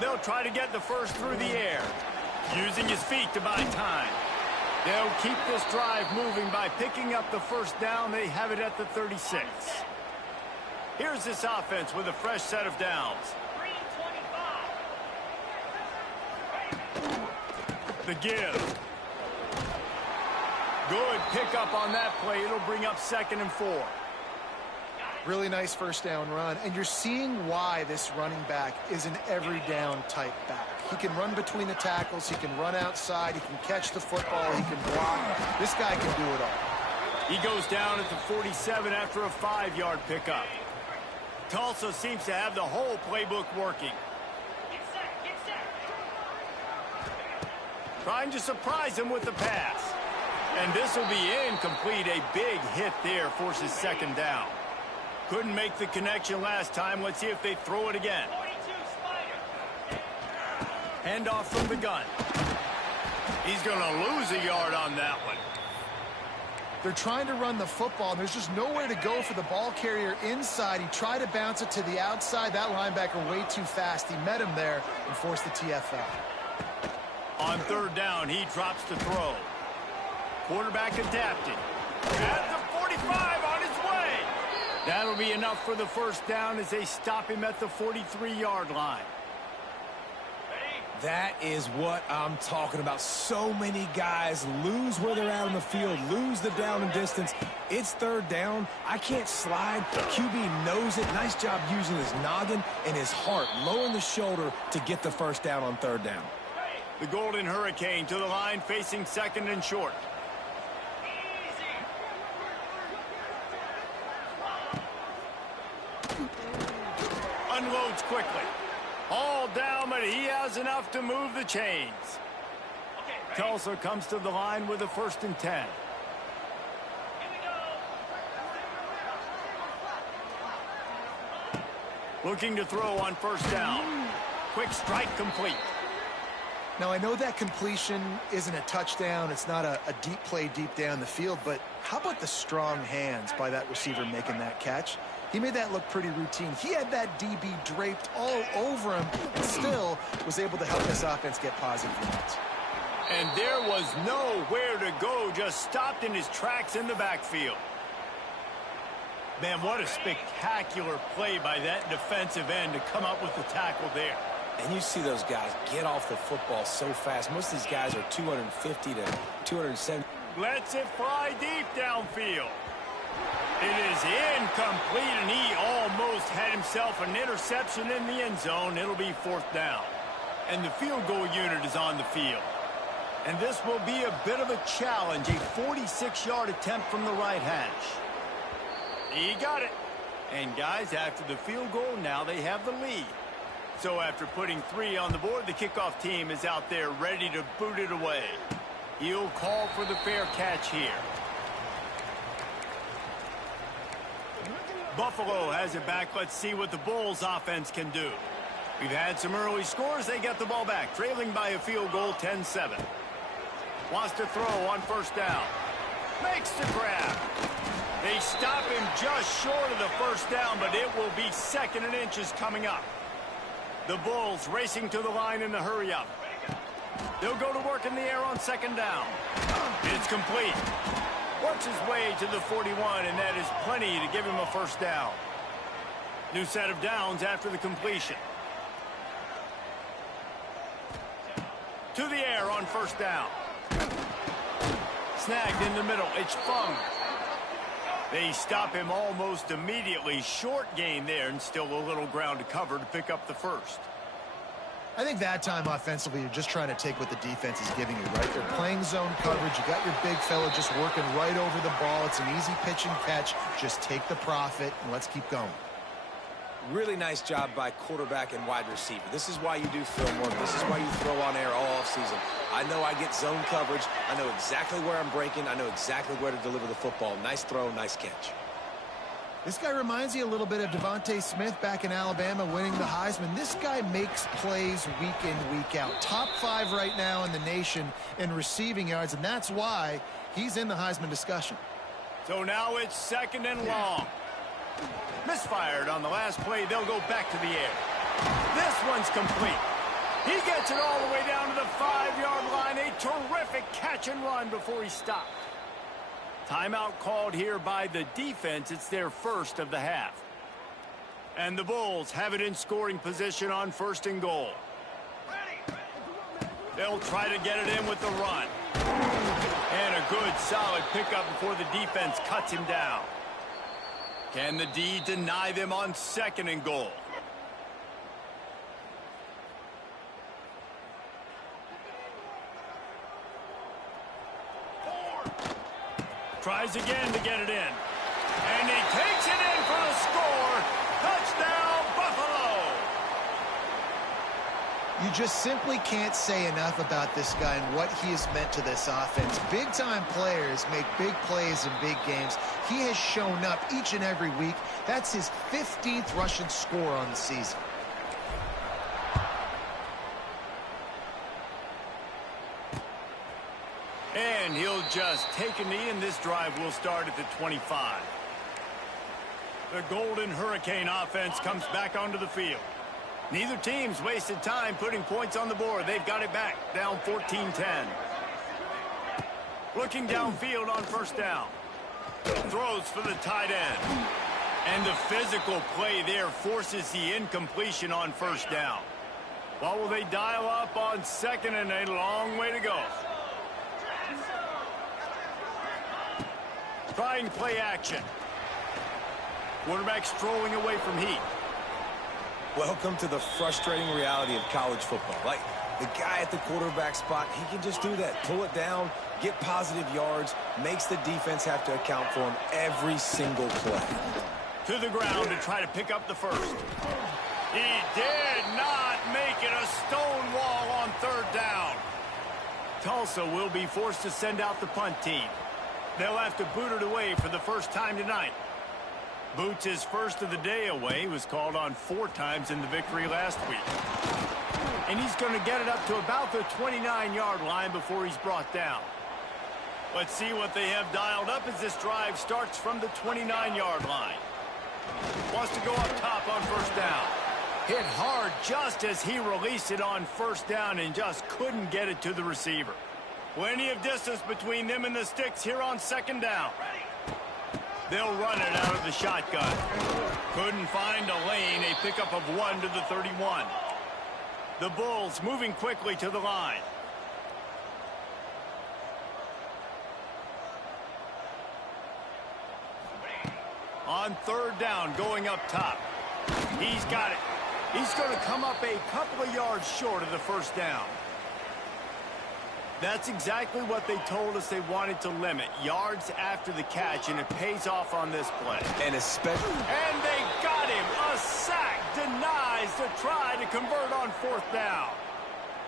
They'll try to get the first through the air, using his feet to buy time. They'll keep this drive moving by picking up the first down. They have it at the 36. Here's this offense with a fresh set of downs. The give. Good pickup on that play. It'll bring up 2nd and 4. Really nice first down run, and you're seeing why this running back is an every down type back. He can run between the tackles, he can run outside, he can catch the football, he can block. This guy can do it all. He goes down at the 47 after a 5-yard pickup. Tulsa seems to have the whole playbook working. Trying to surprise him with the pass. And this will be incomplete. A big hit there forces 2nd down. Couldn't make the connection last time. Let's see if they throw it again. Handoff from the gun. He's going to lose a yard on that one. They're trying to run the football, and there's just nowhere to go for the ball carrier inside. He tried to bounce it to the outside. That linebacker way too fast. He met him there and forced the TFL. On 3rd down, he drops to throw. Quarterback adapted. At the 45 on his way. That'll be enough for the first down as they stop him at the 43-yard line. That is what I'm talking about. So many guys lose where they're at on the field, lose the down and distance. It's 3rd down. I can't slide. QB knows it. Nice job using his noggin and his heart, lowering the shoulder to get the first down on 3rd down. The Golden Hurricane to the line, facing 2nd and short. Unloads quickly. All down, but he has enough to move the chains. Tulsa comes to the line with a 1st and 10. Looking to throw on 1st down. Quick strike complete. Now, I know that completion isn't a touchdown. It's not a deep play deep down the field, but how about the strong hands by that receiver making that catch? He made that look pretty routine. He had that DB draped all over him, but still was able to help this offense get positive yards. And there was nowhere to go, just stopped in his tracks in the backfield. Man, what a spectacular play by that defensive end to come up with the tackle there. And you see those guys get off the football so fast. Most of these guys are 250 to 270. Lets it fly deep downfield. It is incomplete, and he almost had himself an interception in the end zone. It'll be 4th down. And the field goal unit is on the field. And this will be a bit of a challenge, a 46-yard attempt from the right hash. He got it. And, guys, after the field goal, now they have the lead. So after putting 3 on the board, the kickoff team is out there ready to boot it away. He'll call for the fair catch here. Buffalo has it back. Let's see what the Bulls offense can do. We've had some early scores. They get the ball back, trailing by a field goal, 10-7. Wants to throw on 1st down. Makes the grab. They stop him just short of the 1st down, but it will be 2nd and inches coming up. The Bulls racing to the line in the hurry-up. They'll go to work in the air on second down. It's complete. Works his way to the 41, and that is plenty to give him a first down. New set of downs after the completion. To the air on first down. Snagged in the middle. It's Fung. They stop him almost immediately. Short gain there, and still a little ground to cover to pick up the first. I think that time offensively, you're just trying to take what the defense is giving you, right? They're playing zone coverage. You got your big fella just working right over the ball. It's an easy pitch and catch. Just take the profit, and let's keep going. Really nice job by quarterback and wide receiver. This is why you do film work. This is why you throw on air all offseason. I know I get zone coverage. I know exactly where I'm breaking. I know exactly where to deliver the football. Nice throw, nice catch. This guy reminds you a little bit of Devontae Smith back in Alabama winning the Heisman. This guy makes plays week in, week out. Top 5 right now in the nation in receiving yards, and that's why he's in the Heisman discussion. So now it's second and long. Misfired on the last play. They'll go back to the air. This one's complete. He gets it all the way down to the 5-yard line. A terrific catch and run before he stopped. Timeout called here by the defense. It's their first of the half. And the Bulls have it in scoring position on first and goal. They'll try to get it in with the run. And a good solid pickup before the defense cuts him down. Can the D deny them on second and goal? Tries again to get it in. And he takes it in for the score. Touchdown, Buffalo! You just simply can't say enough about this guy and what he has meant to this offense. Big-time players make big plays in big games. He has shown up each and every week. That's his 15th rushing score on the season. And he'll just take a knee, and this drive will start at the 25. The Golden Hurricane offense comes back onto the field. Neither team's wasted time putting points on the board. They've got it back, down 14-10. Looking downfield on first down. Throws for the tight end. And the physical play there forces the incompletion on first down. What will they dial up on second, and a long way to go? Trying play action. Quarterback strolling away from heat. Welcome to the frustrating reality of college football. Like, the guy at the quarterback spot, he can just do that. Pull it down, get positive yards, makes the defense have to account for him every single play. To the ground to try to pick up the first. He did not make it. A stone wall on third down. Tulsa will be forced to send out the punt team. They'll have to boot it away for the first time tonight. Boots his first of the day away. Was called on 4 times in the victory last week. And he's going to get it up to about the 29-yard line before he's brought down. Let's see what they have dialed up as this drive starts from the 29-yard line. Wants to go up top on first down. Hit hard just as he released it on first down and just couldn't get it to the receiver. Plenty of distance between them and the sticks here on second down. They'll run it out of the shotgun. Couldn't find a lane. A pickup of 1 to the 31. The Bulls moving quickly to the line. On third down, going up top. He's got it. He's going to come up a couple of yards short of the first down. That's exactly what they told us they wanted to limit. Yards after the catch, and it pays off on this play. And especially... And they got him. A sack denies the try to convert on fourth down.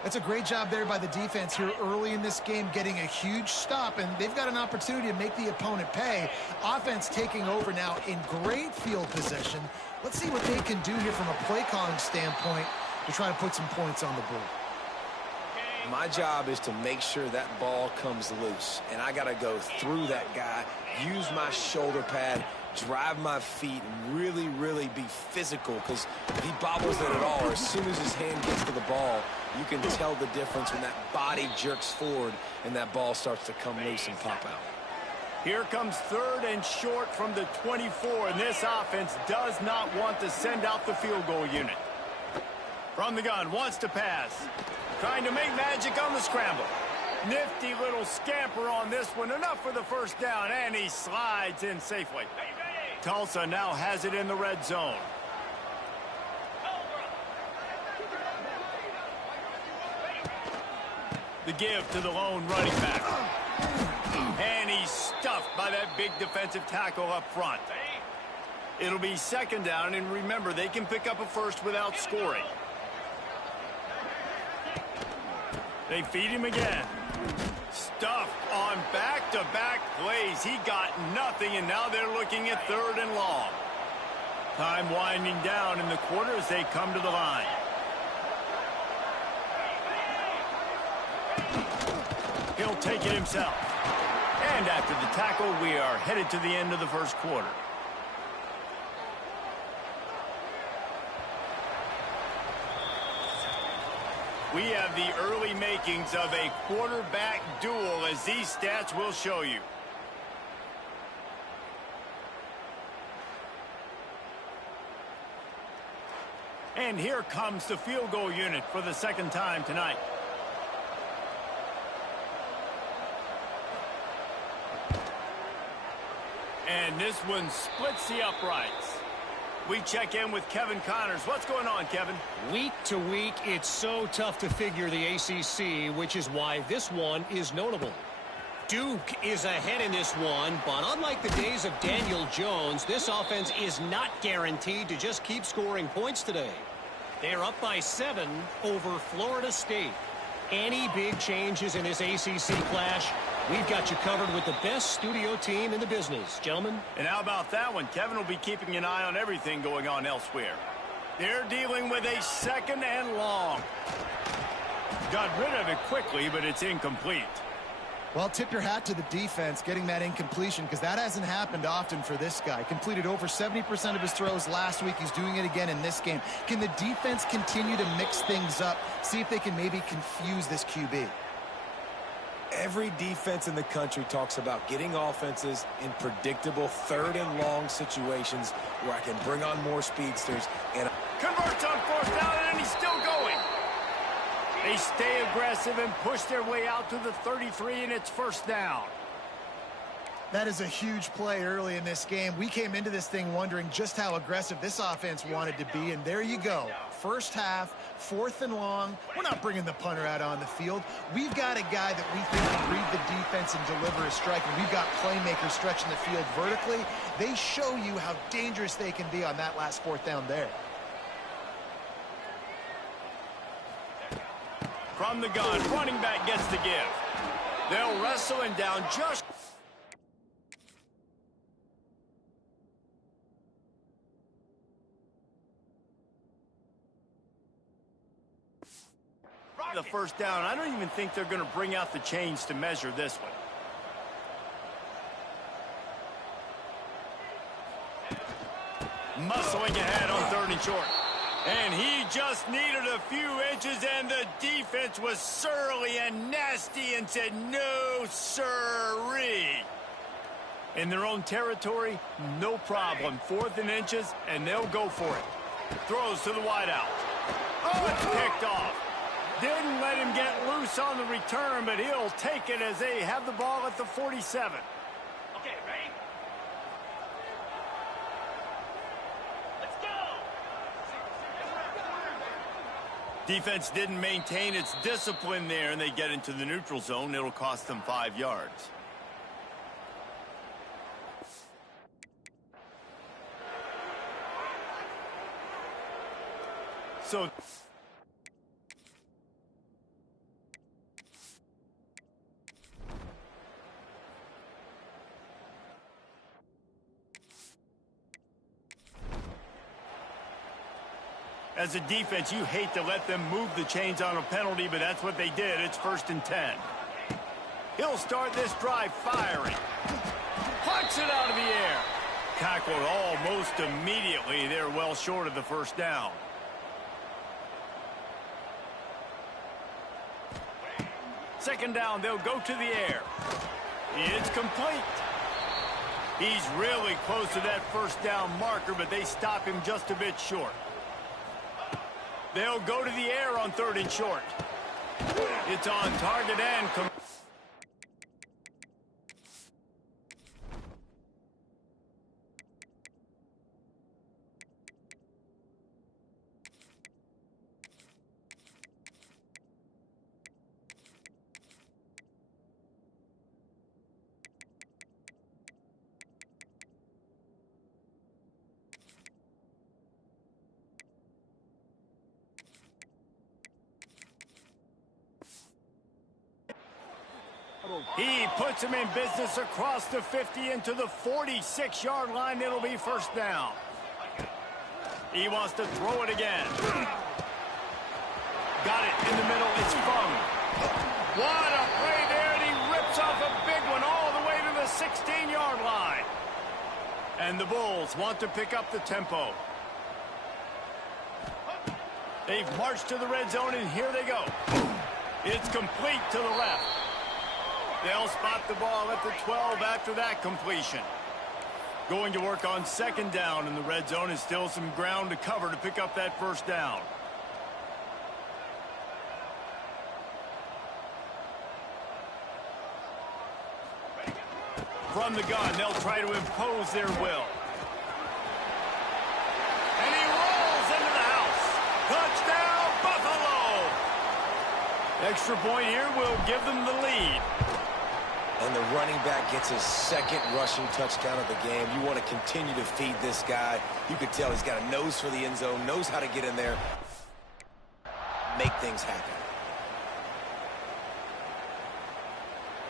That's a great job there by the defense here early in this game, getting a huge stop, and they've got an opportunity to make the opponent pay. Offense taking over now in great field position. Let's see what they can do here from a play calling standpoint to try to put some points on the board. My job is to make sure that ball comes loose, and I got to go through that guy, use my shoulder pad, drive my feet and really, really be physical, because if he bobbles it at all, or as soon as his hand gets to the ball, you can tell the difference when that body jerks forward and that ball starts to come loose and pop out. Here comes 3rd and short from the 24, and this offense does not want to send out the field goal unit. From the gun, wants to pass. Trying to make magic on the scramble. Nifty little scamper on this one. Enough for the first down, and he slides in safely. Tulsa now has it in the red zone. The give to the lone running back. And he's stuffed by that big defensive tackle up front. It'll be 2nd down, and remember, they can pick up a first without scoring. They feed him again. Stuffed on back-to-back plays. He got nothing, and now they're looking at 3rd and long. Time winding down in the quarter as they come to the line. He'll take it himself. And after the tackle, we are headed to the end of the first quarter. We have the early makings of a quarterback duel, as these stats will show you. And here comes the field goal unit for the 2nd time tonight. And this one splits the uprights. We check in with Kevin Connors. What's going on, Kevin? Week to week, it's so tough to figure the ACC, which is why this one is notable. Duke is ahead in this one, but unlike the days of Daniel Jones, this offense is not guaranteed to just keep scoring points today. They're up by 7 over Florida State. Any big changes in this ACC clash, we've got you covered with the best studio team in the business, gentlemen. And how about that one? Kevin will be keeping an eye on everything going on elsewhere. They're dealing with a 2nd and long. Got rid of it quickly, but it's incomplete. Well, tip your hat to the defense getting that incompletion, because that hasn't happened often for this guy. Completed over 70% of his throws last week. He's doing it again in this game. Can the defense continue to mix things up, see if they can maybe confuse this QB? Every defense in the country talks about getting offenses in predictable 3rd and long situations where I can bring on more speedsters. And Converts on 4th down, and he's still going. They stay aggressive and push their way out to the 33, and it's 1st down. That is a huge play early in this game. We came into this thing wondering just how aggressive this offense wanted to be, and there you go. 1st half, 4th and long. We're not bringing the punter out on the field. We've got a guy that we think can read the defense and deliver a strike, and we've got playmakers stretching the field vertically. They show you how dangerous they can be on that last 4th down there. From the gun, running back gets the give. They'll wrestle him down just the 1st down. I don't even think they're going to bring out the chains to measure this one. Muscling ahead on 3rd and short. And he just needed a few inches, and the defense was surly and nasty and said, no, sirree. In their own territory, no problem. 4th and inches, and they'll go for it. Throws to the wideout. Oh, it's picked off. Didn't let him get loose on the return, but he'll take it as they have the ball at the 47. Okay, ready? Let's go! Defense didn't maintain its discipline there, and they get into the neutral zone. It'll cost them 5 yards. So as a defense, you hate to let them move the chains on a penalty, but that's what they did. It's 1st and 10. He'll start this drive firing. Punch it out of the air. Tackled almost immediately. They're well short of the first down. Second down, they'll go to the air. It's complete. He's really close to that first down marker, but they stop him just a bit short. They'll go to the air on 3rd and short. It's on target and he puts him in business across the 50 into the 46-yard line. It'll be first down. He wants to throw it again. Got it in the middle. It's Fung. What a play there, and he rips off a big one all the way to the 16-yard line. And the Bulls want to pick up the tempo. They've marched to the red zone, and here they go. It's complete to the left. They'll spot the ball at the 12 after that completion. Going to work on second down in the red zone, is still some ground to cover to pick up that first down. From the gun, they'll try to impose their will. And he rolls into the house. Touchdown, Buffalo! Extra point here will give them the lead. And the running back gets his second rushing touchdown of the game. You want to continue to feed this guy. You can tell he's got a nose for the end zone, knows how to get in there, make things happen.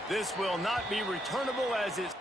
This will not be returnable as it's...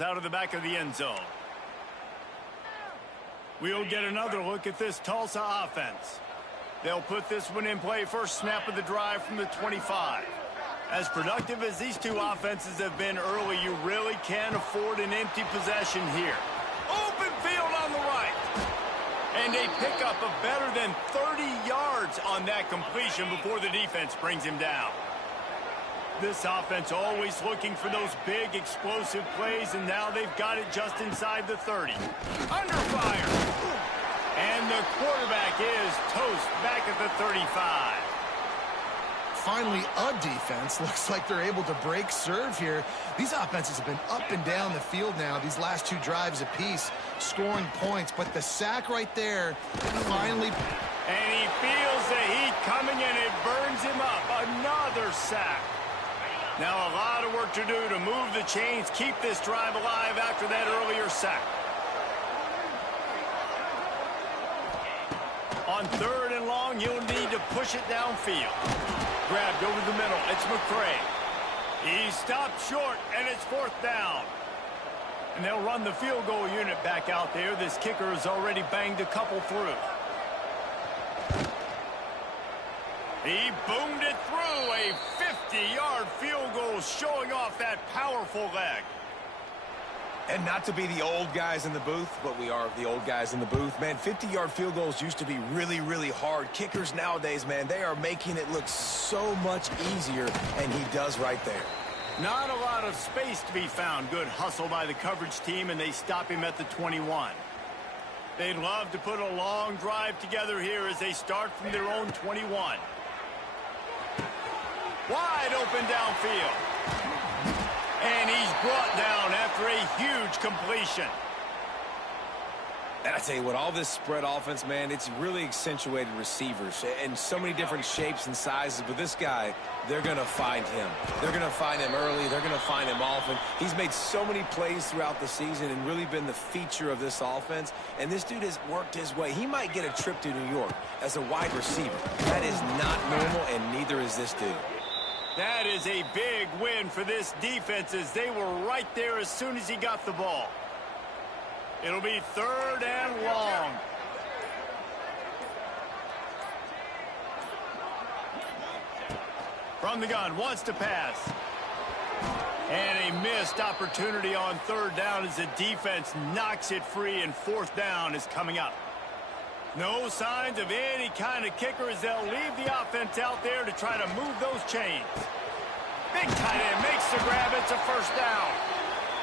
out of the back of the end zone. We'll get another look at this Tulsa offense. They'll put this one in play first snap of the drive from the 25. As productive as these two offenses have been early, you really can't afford an empty possession here. Open field on the right. And they pick up a better than 30 yards on that completion before the defense brings him down. This offense always looking for those big explosive plays, and now they've got it just inside the 30. Under fire. And the quarterback is toast back at the 35. Finally, a defense. Looks like they're able to break serve here. These offenses have been up and down the field now, these last two drives apiece, scoring points. But the sack right there finally... And he feels the heat coming, and it burns him up. Another sack. Now a lot of work to do to move the chains, keep this drive alive after that earlier sack. On 3rd and long, you'll need to push it downfield. Grabbed over the middle. It's McCray. He stopped short, and it's 4th down. And they'll run the field goal unit back out there. This kicker has already banged a couple through. He boomed it through. A 50-yard field goal showing off that powerful leg. And not to be the old guys in the booth, but we are the old guys in the booth. Man, 50-yard field goals used to be really, really hard. Kickers nowadays, man, they are making it look so much easier, and he does right there. Not a lot of space to be found. Good hustle by the coverage team, and they stop him at the 21. They'd love to put a long drive together here as they start from their own 21. Wide open downfield. And he's brought down after a huge completion. And I tell you what, all this spread offense, man, it's really accentuated receivers in so many different shapes and sizes. But this guy, they're going to find him. They're going to find him early. They're going to find him often. He's made so many plays throughout the season and really been the feature of this offense. And this dude has worked his way. He might get a trip to New York as a wide receiver. That is not normal, and neither is this dude. That is a big win for this defense as they were right there as soon as he got the ball. It'll be 3rd and long. From the gun, wants to pass. And a missed opportunity on 3rd down as the defense knocks it free, and 4th down is coming up. No signs of any kind of kicker as they'll leave the offense out there to try to move those chains. Big tight end makes the grab. It's a 1st down.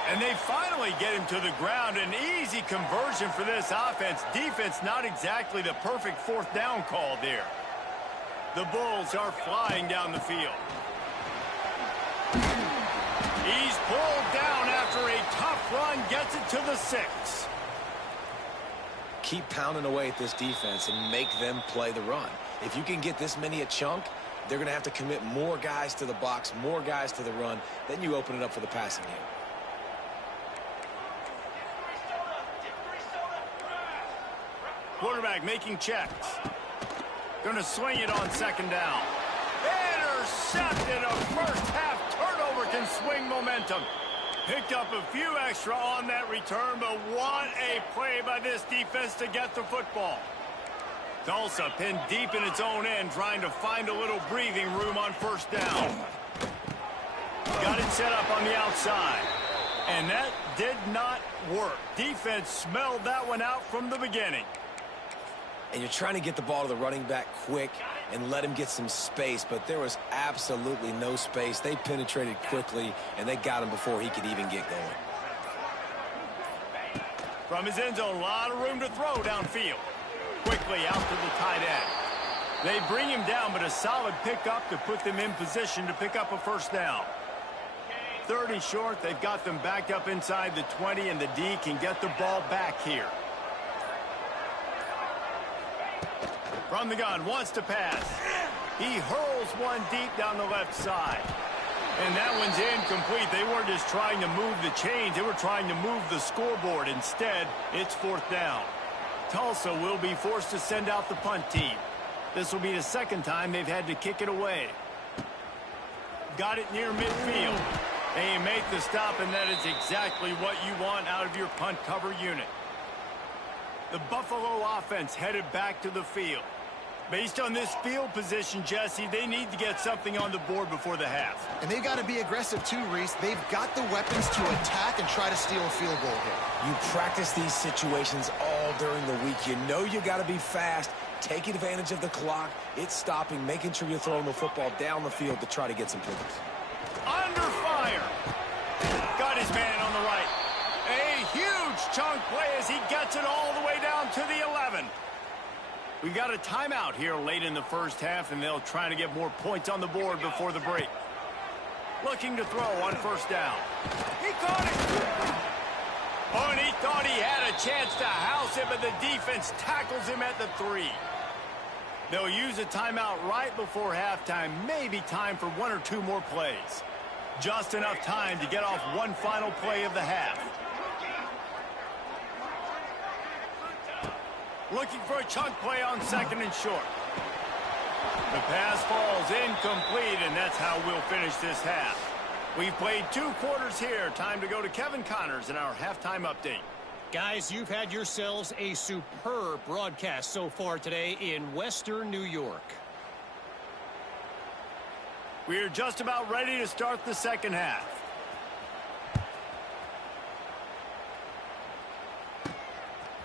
And they finally get him to the ground. An easy conversion for this offense. Defense not exactly the perfect 4th down call there. The Bulls are flying down the field. He's pulled down after a tough run. Gets it to the 6. Keep pounding away at this defense and make them play the run. If you can get this many a chunk, they're going to have to commit more guys to the box, more guys to the run. Then you open it up for the passing game. Quarterback making checks. Going to swing it on 2nd down. Intercepted. A first half turnover can swing momentum. Picked up a few extra on that return, but what a play by this defense to get the football. Tulsa pinned deep in its own end, trying to find a little breathing room on 1st down. Got it set up on the outside. And that did not work. Defense smelled that one out from the beginning. And you're trying to get the ball to the running back quick and let him get some space, but there was absolutely no space. They penetrated quickly, and they got him before he could even get going. From his end zone, a lot of room to throw downfield. Quickly out to the tight end. They bring him down, but a solid pickup to put them in position to pick up a 1st down. 3rd and short, they've got them backed up inside the 20, and the D can get the ball back here. From the gun, wants to pass. He hurls one deep down the left side. And that one's incomplete. They weren't just trying to move the chains. They were trying to move the scoreboard. Instead, it's 4th down. Tulsa will be forced to send out the punt team. This will be the 2nd time they've had to kick it away. Got it near midfield. They make the stop, and that is exactly what you want out of your punt cover unit. The Buffalo offense headed back to the field. Based on this field position, Jesse, they need to get something on the board before the half. And they've got to be aggressive too, Reese. They've got the weapons to attack and try to steal a field goal here. You practice these situations all during the week. You know you got to be fast, taking advantage of the clock. It's stopping, making sure you're throwing the football down the field to try to get some points. Under fire. Got his man on the right. A huge chunk play as he gets it all the way down to the 11. We've got a timeout here late in the 1st half, and they'll try to get more points on the board before the break. Looking to throw on 1st down. He caught it. Oh, and he thought he had a chance to house it, but the defense tackles him at the 3. They'll use a timeout right before halftime. Maybe time for 1 or 2 more plays. Just enough time to get off one final play of the half. Looking for a chunk play on 2nd and short. The pass falls incomplete, and that's how we'll finish this half. We've played 2 quarters here. Time to go to Kevin Connors in our halftime update. Guys, you've had yourselves a superb broadcast so far today in Western New York. We're just about ready to start the 2nd half.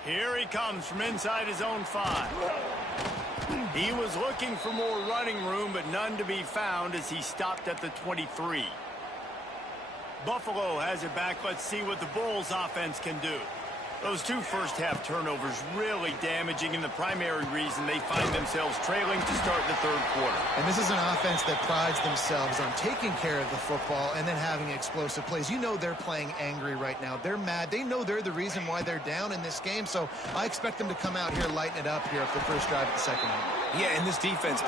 Here he comes from inside his own 5. He was looking for more running room, but none to be found as he stopped at the 23. Buffalo has it back. Let's see what the Bulls offense can do. Those two first-half turnovers really damaging, and the primary reason they find themselves trailing to start the third quarter. And this is an offense that prides themselves on taking care of the football and then having explosive plays. You know they're playing angry right now. They're mad. They know they're the reason why they're down in this game, so I expect them to come out here, lighten it up here after the first drive of the second half. Yeah, and this defense...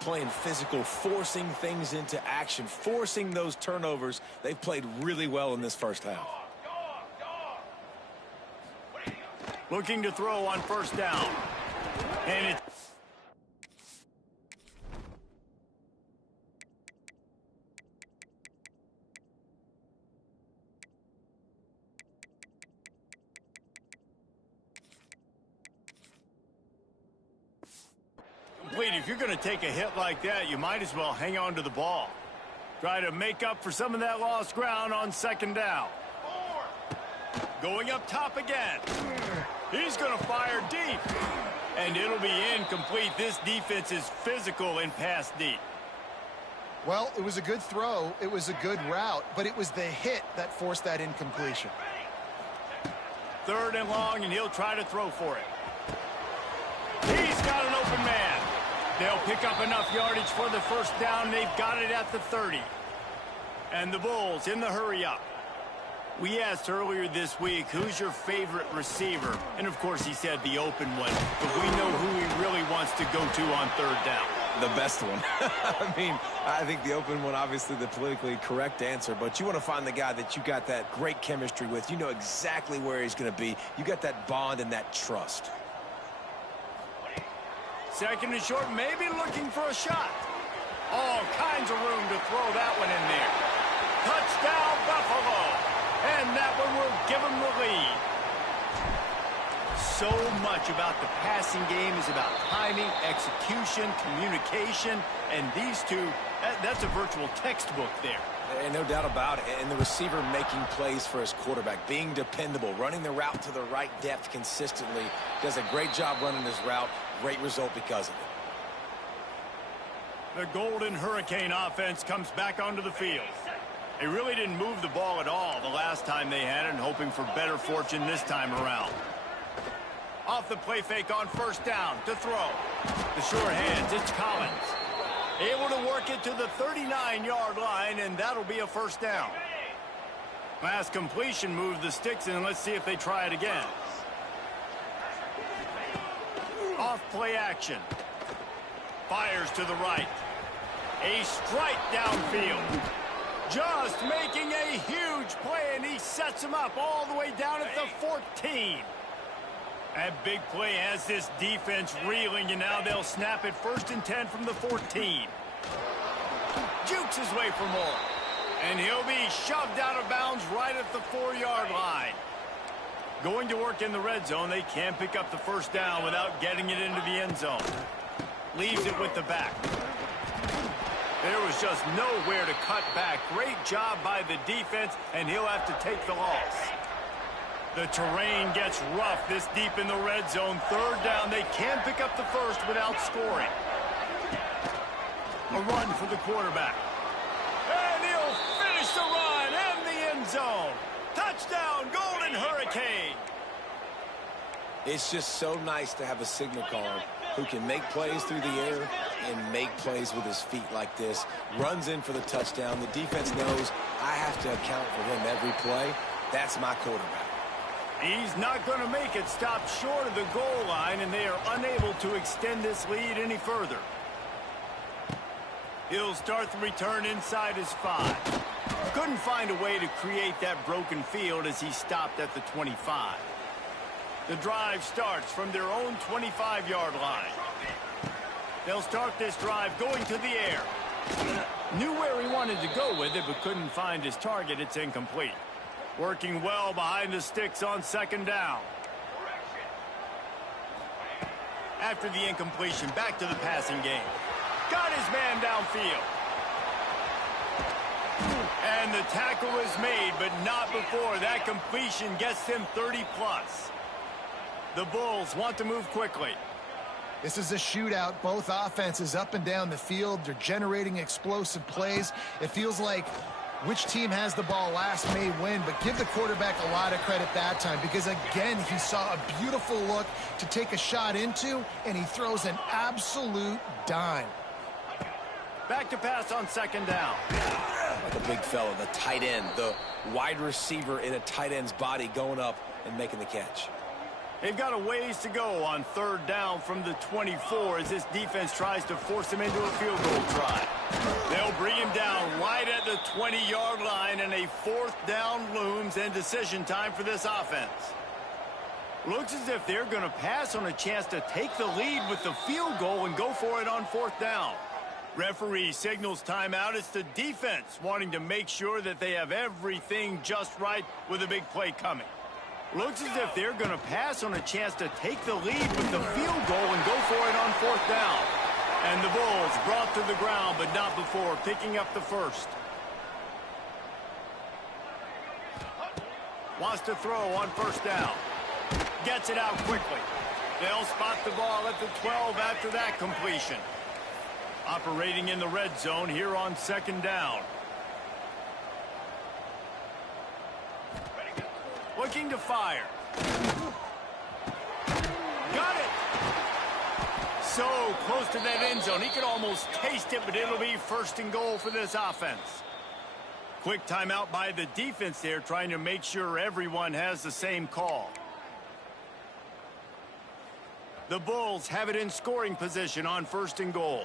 Playing physical, forcing things into action, forcing those turnovers. They've played really well in this first half. Looking to throw on first down. And it's... If you're going to take a hit like that, you might as well hang on to the ball. Try to make up for some of that lost ground on second down. Going up top again. He's going to fire deep. And it'll be incomplete. This defense is physical in pass deep. Well, it was a good throw. It was a good route, but it was the hit that forced that incompletion. Third and long, and he'll try to throw for it. He's got an open man. They'll pick up enough yardage for the first down. They've got it at the 30. And the Bulls in the hurry-up. We asked earlier this week, who's your favorite receiver? And, of course, he said the open one. But we know who he really wants to go to on third down. The best one. I mean, I think the open one, obviously the politically correct answer, but you want to find the guy that you got that great chemistry with. You know exactly where he's going to be. You got that bond and that trust. Second and short, maybe looking for a shot. All kinds of room to throw that one in there. Touchdown, Buffalo. And that one will give them the lead. So much about the passing game is about timing, execution, communication, and these two, that's a virtual textbook there. And no doubt about it. And the receiver making plays for his quarterback, being dependable, running the route to the right depth consistently. Does a great job running his route. Great result because of it. The Golden Hurricane offense comes back onto the field. They really didn't move the ball at all the last time they had it, and hoping for better fortune this time around. Off the play fake on first down to throw. The sure hands, it's Collins. Able to work it to the 39-yard line, and that'll be a first down. Last completion moved the sticks, and let's see if they try it again. Off play action. Fires to the right. A strike downfield. Just making a huge play, and he sets him up all the way down at the 14. That big play has this defense reeling, and now they'll snap it 1st and 10 from the 14. Jukes his way for more. And he'll be shoved out of bounds right at the 4-yard line. Going to work in the red zone, they can't pick up the first down without getting it into the end zone. Leaves it with the back. There was just nowhere to cut back. Great job by the defense, and he'll have to take the loss. The terrain gets rough this deep in the red zone. Third down, they can't pick up the first without scoring. A run for the quarterback. And he'll finish the run and the end zone. Touchdown, Golden Hurricane. It's just so nice to have a signal caller who can make plays through the air and make plays with his feet like this. Runs in for the touchdown. The defense knows I have to account for him every play. That's my quarterback. He's not going to make it stop short of the goal line, and they are unable to extend this lead any further. He'll start the return inside his 5. Couldn't find a way to create that broken field as he stopped at the 25. The drive starts from their own 25-yard line. They'll start this drive going to the air. Knew where he wanted to go with it, but couldn't find his target. It's incomplete. Working well behind the sticks on second down. After the incompletion, back to the passing game. Got his man downfield. And the tackle is made, but not before that completion gets them 30+. The Bulls want to move quickly. This is a shootout. Both offenses up and down the field. They're generating explosive plays. It feels like which team has the ball last may win, but give the quarterback a lot of credit that time because, again, he saw a beautiful look to take a shot into, and he throws an absolute dime. Back to pass on second down. Like a big fella, the tight end, the wide receiver in a tight end's body going up and making the catch. They've got a ways to go on third down from the 24 as this defense tries to force him into a field goal try. They'll bring him down right at the 20-yard line, and a fourth down looms and decision time for this offense. Looks as if they're going to pass on a chance to take the lead with the field goal and go for it on fourth down. Referee signals timeout. It's the defense wanting to make sure that they have everything just right with a big play coming. Looks as if they're going to pass on a chance to take the lead with the field goal and go for it on fourth down. And the Bulls brought to the ground, but not before picking up the first. Wants to throw on first down. Gets it out quickly. They'll spot the ball at the 12 after that completion. Operating in the red zone here on second down. Looking to fire. Got it. So close to that end zone. He could almost taste it, but it'll be first and goal for this offense. Quick timeout by the defense there, trying to make sure everyone has the same call. The Bulls have it in scoring position on first and goal.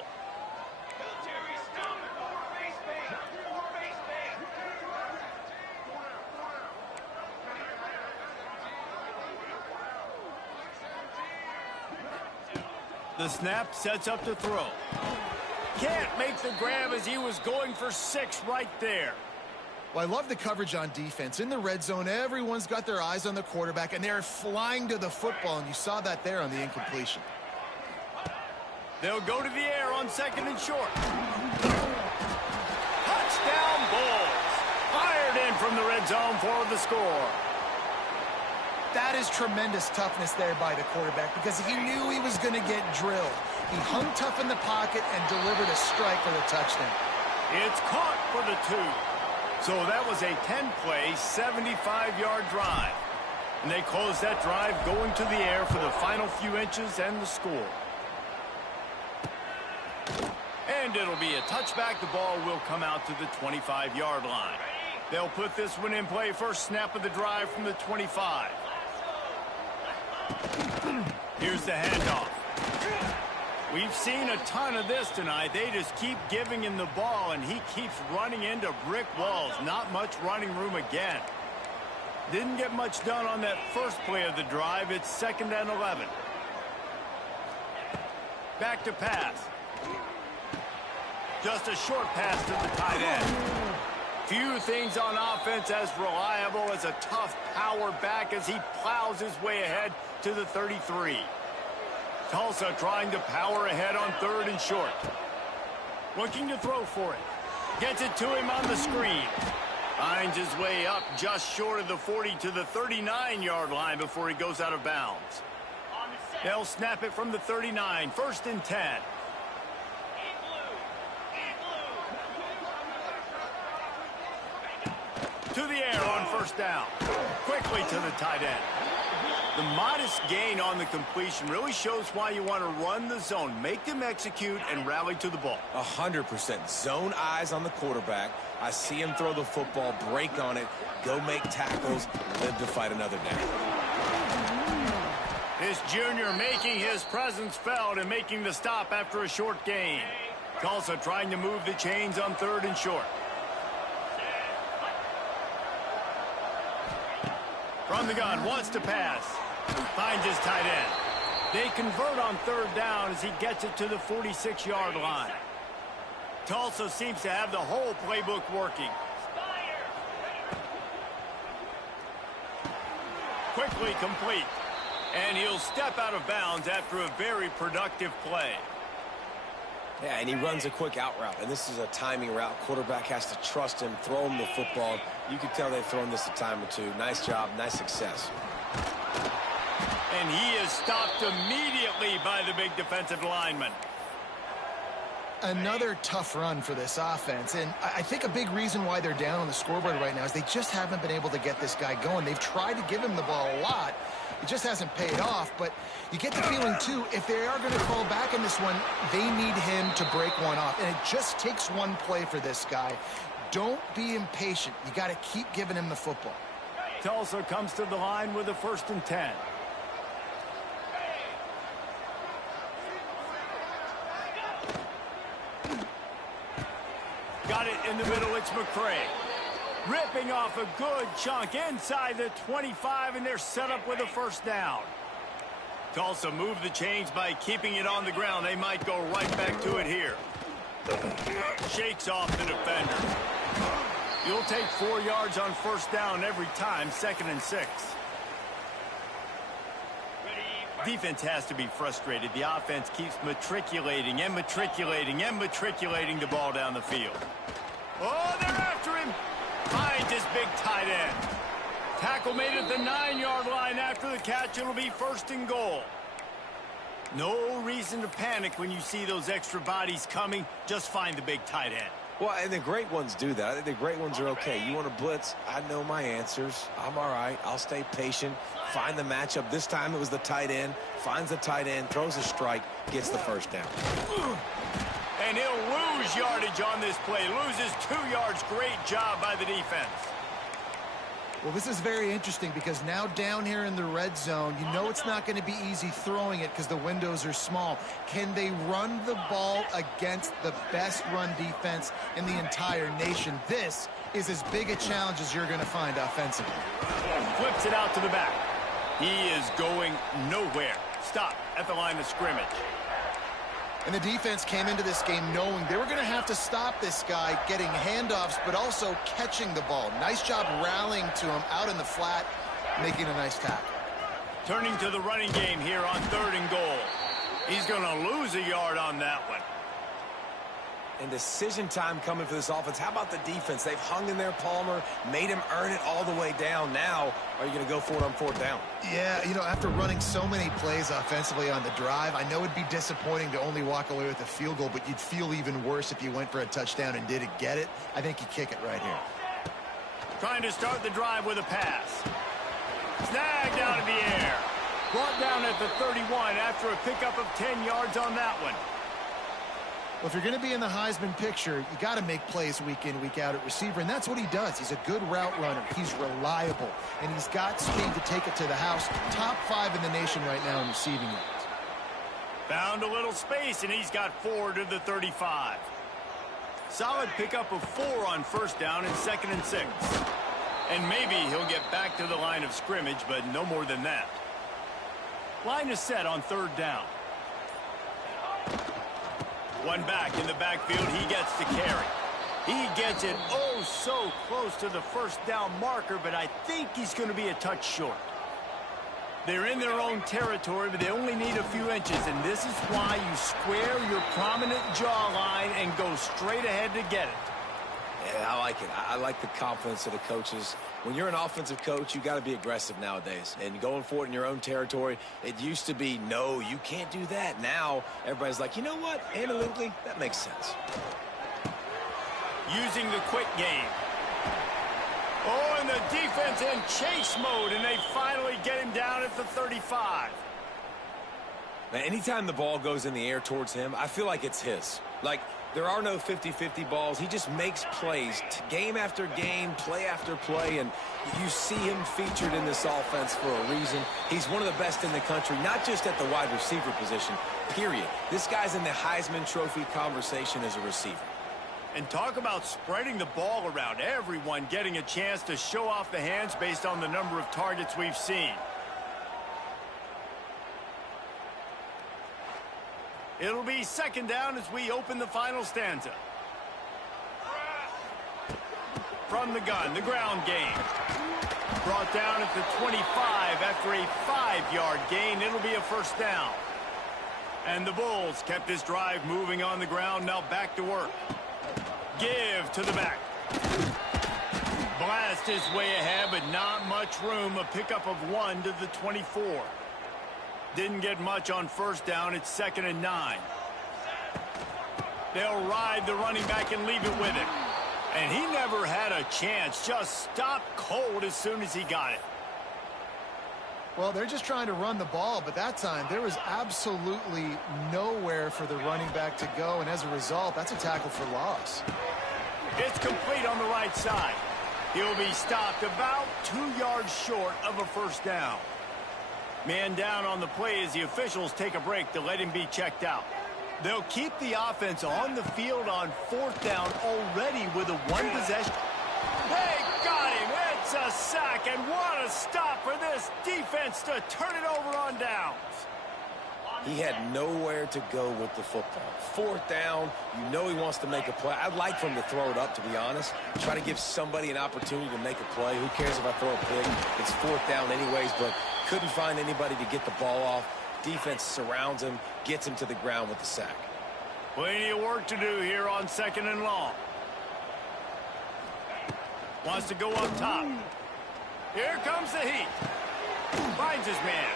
The snap sets up to throw. Can't make the grab as he was going for 6 right there. Well, I love the coverage on defense. In the red zone, everyone's got their eyes on the quarterback, and they're flying to the football, and you saw that there on the incompletion. They'll go to the air on second and short. Touchdown Bulls. Fired in from the red zone for the score. That is tremendous toughness there by the quarterback because he knew he was going to get drilled. He hung tough in the pocket and delivered a strike for the touchdown. It's caught for the 2. So that was a 10-play, 75-yard drive. And they close that drive going to the air for the final few inches and the score. And it'll be a touchback. The ball will come out to the 25-yard line. They'll put this one in play. First snap of the drive from the 25. Here's the handoff. We've seen a ton of this tonight. They just keep giving him the ball, and he keeps running into brick walls. Not much running room again. Didn't get much done on that first play of the drive. It's second and 11. Back to pass. Just a short pass to the tight end. Few things on offense as reliable as a tough power back as he plows his way ahead to the 33. Tulsa trying to power ahead on third and short. Looking to throw for it. Gets it to him on the screen. Finds his way up just short of the 40 to the 39-yard line before he goes out of bounds. They'll snap it from the 39. First and 10. To the air on first down. Quickly to the tight end. The modest gain on the completion really shows why you want to run the zone. Make them execute and rally to the ball. 100%. Zone eyes on the quarterback. I see him throw the football, break on it, go make tackles, live to fight another down. This junior making his presence felt and making the stop after a short gain. Tulsa trying to move the chains on 3rd and short. From the gun, wants to pass. Finds his tight end. They convert on 3rd down as he gets it to the 46-yard line. Tulsa seems to have the whole playbook working. Quickly complete. And he'll step out of bounds after a very productive play. Yeah, and he runs a quick out route, and this is a timing route. Quarterback has to trust him, throw him the football. You can tell they've thrown this a time or two. Nice job, nice success. And he is stopped immediately by the big defensive lineman. Another tough run for this offense, and I think a big reason why they're down on the scoreboard right now is they just haven't been able to get this guy going. They've tried to give him the ball a lot. It just hasn't paid off, but you get the feeling, too, if they are going to call back in this one, they need him to break one off, and it just takes one play for this guy. Don't be impatient. You got to keep giving him the football. Tulsa comes to the line with a 1st and 10. Got it in the middle, it's McCray. Ripping off a good chunk inside the 25, and they're set up with a 1st down. Tulsa moved the chains by keeping it on the ground. They might go right back to it here. Shakes off the defender. You'll take 4 yards on 1st down every time, 2nd and 6. Defense has to be frustrated. The offense keeps matriculating and matriculating and matriculating the ball down the field. Oh, they're after him. Finds his big tight end. Tackle made at the 9-yard line after the catch. It'll be 1st and goal. No reason to panic when you see those extra bodies coming. Just find the big tight end. Well, and the great ones do that. I think the great ones are okay. You want to blitz? I know my answers. I'm all right. I'll stay patient. Find the matchup. This time it was the tight end. Finds the tight end, throws a strike, gets the 1st down. And he'll lose yardage on this play. Loses 2 yards. Great job by the defense. Well, this is very interesting because now down here in the red zone, you know it's not going to be easy throwing it because the windows are small. Can they run the ball against the best run defense in the entire nation? This is as big a challenge as you're going to find offensively. Flips it out to the back. He is going nowhere. Stop at the line of scrimmage. And the defense came into this game knowing they were going to have to stop this guy getting handoffs, but also catching the ball. Nice job rallying to him out in the flat, making a nice tackle. Turning to the running game here on 3rd and goal. He's going to lose a yard on that one. And decision time coming for this offense. How about the defense? They've hung in there, Palmer, made him earn it all the way down. Now, are you going to go for it on 4th down? Yeah, you know, after running so many plays offensively on the drive, I know it'd be disappointing to only walk away with a field goal, but you'd feel even worse if you went for a touchdown and didn't get it. I think you kick it right here. Trying to start the drive with a pass. Snagged out of the air. Brought down at the 31 after a pickup of 10 yards on that one. Well, if you're going to be in the Heisman picture, you got to make plays week in, week out at receiver, and that's what he does. He's a good route runner. He's reliable, and he's got speed to take it to the house. Top 5 in the nation right now in receiving yards. Found a little space, and he's got 4 to the 35. Solid pickup of 4 on 1st down and 2nd and 6. And maybe he'll get back to the line of scrimmage, but no more than that. Line is set on 3rd down. One back in the backfield, he gets to carry. He gets it oh so close to the 1st down marker, but I think he's going to be a touch short. They're in their own territory, but they only need a few inches, and this is why you square your prominent jawline and go straight ahead to get it. Yeah, I like it. I like the confidence of the coaches. When you're an offensive coach, you got to be aggressive nowadays. And going for it in your own territory, it used to be, no, you can't do that. Now, everybody's like, you know what? Analytically, that makes sense. Using the quick game. Oh, and the defense in chase mode, and they finally get him down at the 35. Man, anytime the ball goes in the air towards him, I feel like it's his. Like, there are no 50-50 balls. He just makes plays game after game, play after play, and you see him featured in this offense for a reason. He's one of the best in the country, not just at the wide receiver position, period. This guy's in the Heisman Trophy conversation as a receiver. And talk about spreading the ball around, everyone getting a chance to show off the hands based on the number of targets we've seen. It'll be second down as we open the final stanza. From the gun, the ground game. Brought down at the 25 after a 5-yard gain. It'll be a first down. And the Bulls kept this drive moving on the ground. Now back to work. Give to the back. Blast his way ahead, but not much room. A pickup of 1 to the 24. Didn't get much on first down. It's 2nd and 9. They'll ride the running back and leave it with him. And he never had a chance. Just stopped cold as soon as he got it. Well, they're just trying to run the ball, but that time there was absolutely nowhere for the running back to go, and as a result, that's a tackle for loss. It's complete on the right side. He'll be stopped about 2 yards short of a first down. Man down on the play as the officials take a break to let him be checked out. They'll keep the offense on the field on 4th down already with a 1 possession. They got him. It's a sack, and what a stop for this defense to turn it over on downs. He had nowhere to go with the football. 4th down, you know he wants to make a play. I'd like for him to throw it up, to be honest. Try to give somebody an opportunity to make a play. Who cares if I throw a pick? It's 4th down anyways, but couldn't find anybody to get the ball off. Defense surrounds him, gets him to the ground with the sack. Plenty of work to do here on 2nd and long. Wants to go up top. Here comes the heat. Finds his man.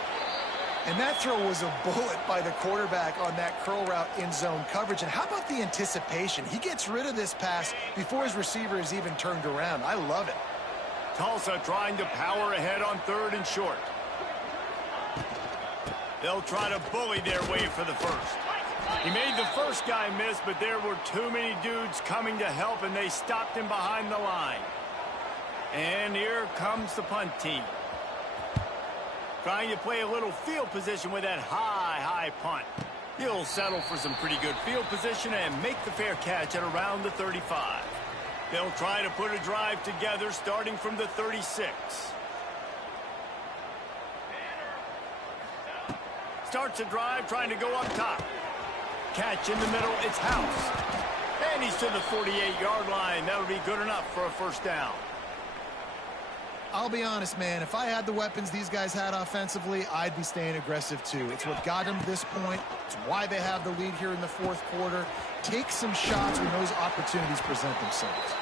And that throw was a bullet by the quarterback on that curl route in zone coverage. And how about the anticipation? He gets rid of this pass before his receiver is even turned around. I love it. Tulsa trying to power ahead on 3rd and short. They'll try to bully their way for the first. He made the first guy miss, but there were too many dudes coming to help, and they stopped him behind the line. And here comes the punt team. Trying to play a little field position with that high punt. He'll settle for some pretty good field position and make the fair catch at around the 35. They'll try to put a drive together starting from the 36. Starts a drive trying to go up top. Catch in the middle, it's House. And he's to the 48-yard line. That'll be good enough for a first down. I'll be honest, man, if I had the weapons these guys had offensively, I'd be staying aggressive too. It's what got them to this point. It's why they have the lead here in the 4th quarter. Take some shots when those opportunities present themselves.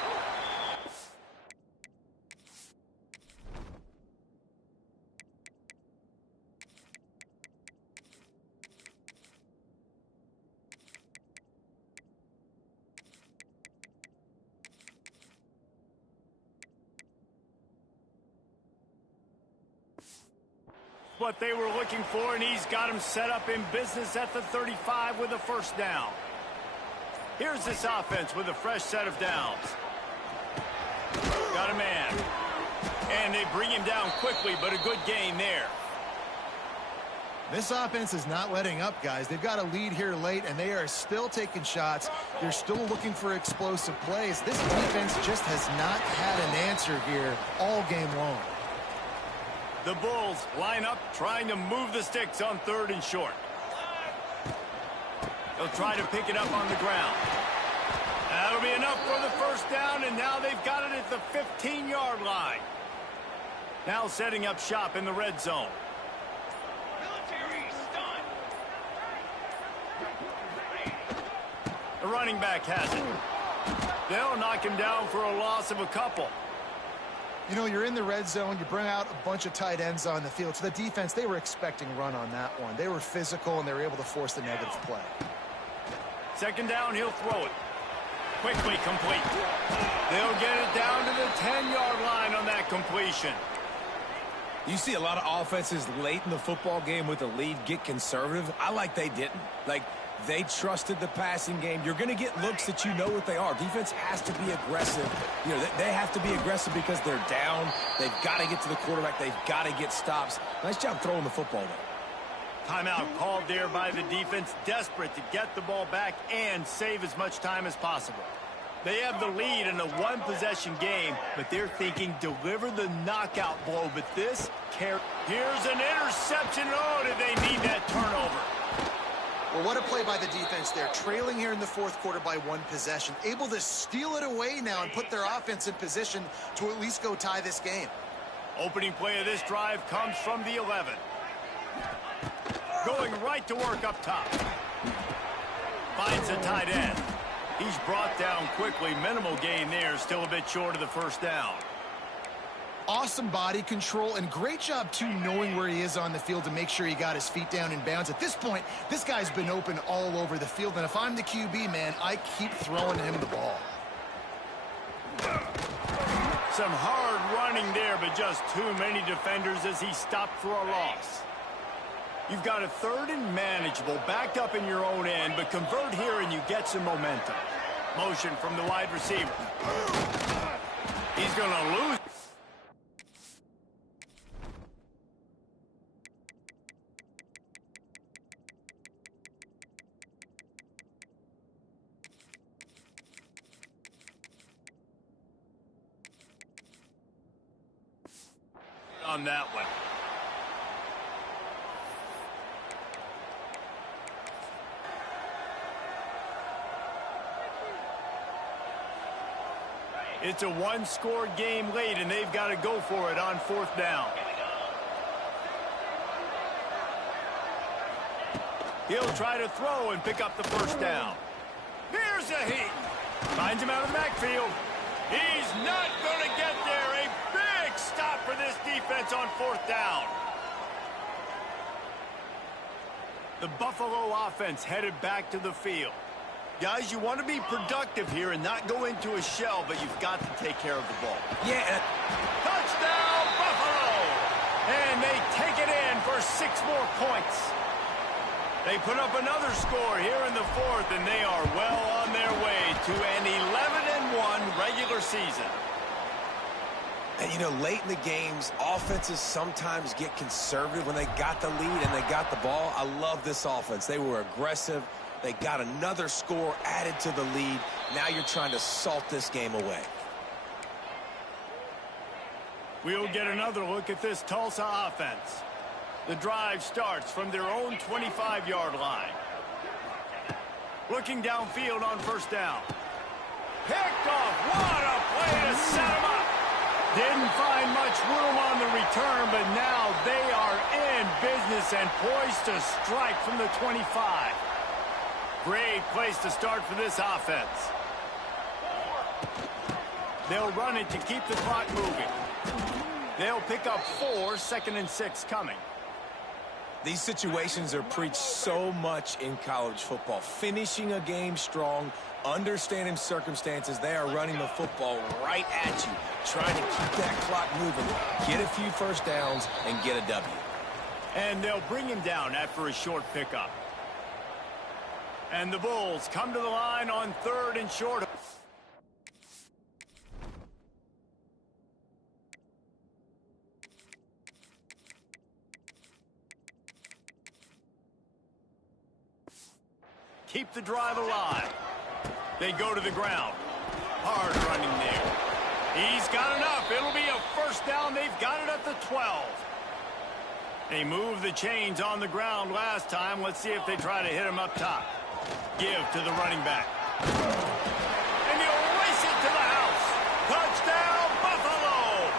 What they were looking for, and he's got him set up in business at the 35 with a first down. Here's this offense with a fresh set of downs. Got a man. And they bring him down quickly, but a good gain there. This offense is not letting up, guys. They've got a lead here late, and they are still taking shots. They're still looking for explosive plays. This defense just has not had an answer here all game long. The Bulls line up, trying to move the sticks on 3rd and short. They'll try to pick it up on the ground. That'll be enough for the first down, and now they've got it at the 15-yard line. Now setting up shop in the red zone. The running back has it. They'll knock him down for a loss of a couple. You know, you're in the red zone. You bring out a bunch of tight ends on the field. So the defense, they were expecting run on that one. They were physical, and they were able to force the negative play. 2nd down, he'll throw it. quickly complete. They'll get it down to the 10-yard line on that completion. You see a lot of offenses late in the football game with a lead get conservative. I like they didn't. Like, they trusted the passing game. You're going to get looks that you know what they are. Defense has to be aggressive. You know, they have to be aggressive because they're down. They've got to get to the quarterback. They've got to get stops. Nice job throwing the football, though. Timeout called there by the defense, desperate to get the ball back and save as much time as possible. They have the lead in a one-possession game, but they're thinking deliver the knockout blow. But this, here's an interception. Oh, did they need that turnover? Well, what a play by the defense there. Trailing here in the fourth quarter by one possession. Able to steal it away now and put their offense in position to at least go tie this game. Opening play of this drive comes from the 11. Going right to work up top. Finds a tight end. He's brought down quickly. Minimal gain there. Still a bit short of the first down. Awesome body control and great job, too, knowing where he is on the field to make sure he got his feet down in bounds. At this point, this guy's been open all over the field. And if I'm the QB, man, I keep throwing him the ball. Some hard running there, but just too many defenders as he stopped for a loss. You've got a third and manageable, backed up in your own end, but convert here and you get some momentum. Motion from the wide receiver. He's going to lose. On that one. It's a one-score game late, and they've got to go for it on fourth down. He'll try to throw and pick up the first down. Here's a heat. Finds him out of the backfield. He's not going to get there. A big stop for this defense on fourth down. The Buffalo offense headed back to the field. Guys, you want to be productive here and not go into a shell, but you've got to take care of the ball. Yeah. Touchdown, Buffalo! And they take it in for 6 more points. They put up another score here in the fourth, and they are well on their way to an 11-1 regular season. And, you know, late in the games, offenses sometimes get conservative when they got the lead and they got the ball. I love this offense. They were aggressive. They got another score added to the lead. Now you're trying to salt this game away. We'll get another look at this Tulsa offense. The drive starts from their own 25-yard line. Looking downfield on first down. Picked off. What a play to set him up. Didn't find much room on the return, but now they are in business and poised to strike from the 25. Great place to start for this offense. They'll run it to keep the clock moving. They'll pick up 4, 2nd and 6 coming. These situations are preached so much in college football. Finishing a game strong, understanding circumstances. They are running the football right at you, trying to keep that clock moving, get a few first downs, and get a W. And they'll bring him down after a short pickup. And the Bulls come to the line on 3rd and short. Keep the drive alive. They go to the ground. Hard running there. He's got enough. It'll be a first down. They've got it at the 12. They moved the chains on the ground last time. Let's see if they try to hit him up top. Give to the running back. And he'll race it to the house. Touchdown, Buffalo!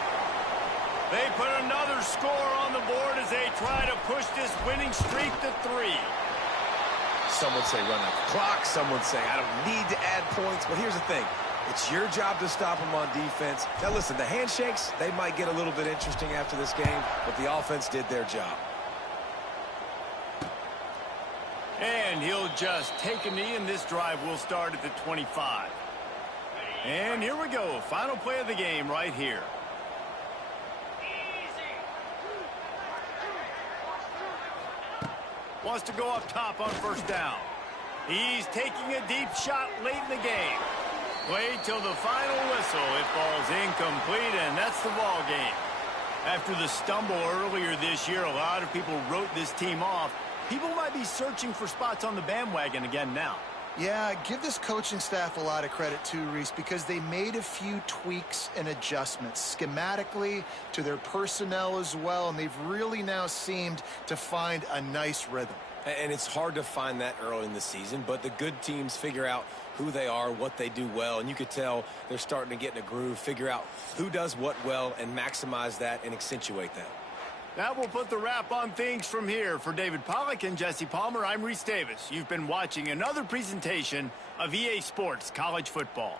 They put another score on the board as they try to push this winning streak to 3. Some would say run out the clock. Some would say I don't need to add points. But here's the thing. It's your job to stop them on defense. Now, listen, the handshakes, they might get a little bit interesting after this game, but the offense did their job. And he'll just take a knee, and this drive will start at the 25. And here we go. Final play of the game right here. Wants to go up top on first down. He's taking a deep shot late in the game. Played till the final whistle. It falls incomplete, and that's the ball game. After the stumble earlier this year, a lot of people wrote this team off. People might be searching for spots on the bandwagon again now. Yeah, give this coaching staff a lot of credit too, Reese, because they made a few tweaks and adjustments schematically to their personnel as well, and they've really now seemed to find a nice rhythm. And it's hard to find that early in the season, but the good teams figure out who they are, what they do well, and you could tell they're starting to get in a groove, figure out who does what well, and maximize that and accentuate that. That will put the wrap on things from here. For David Pollack and Jesse Palmer, I'm Reese Davis. You've been watching another presentation of EA Sports College Football.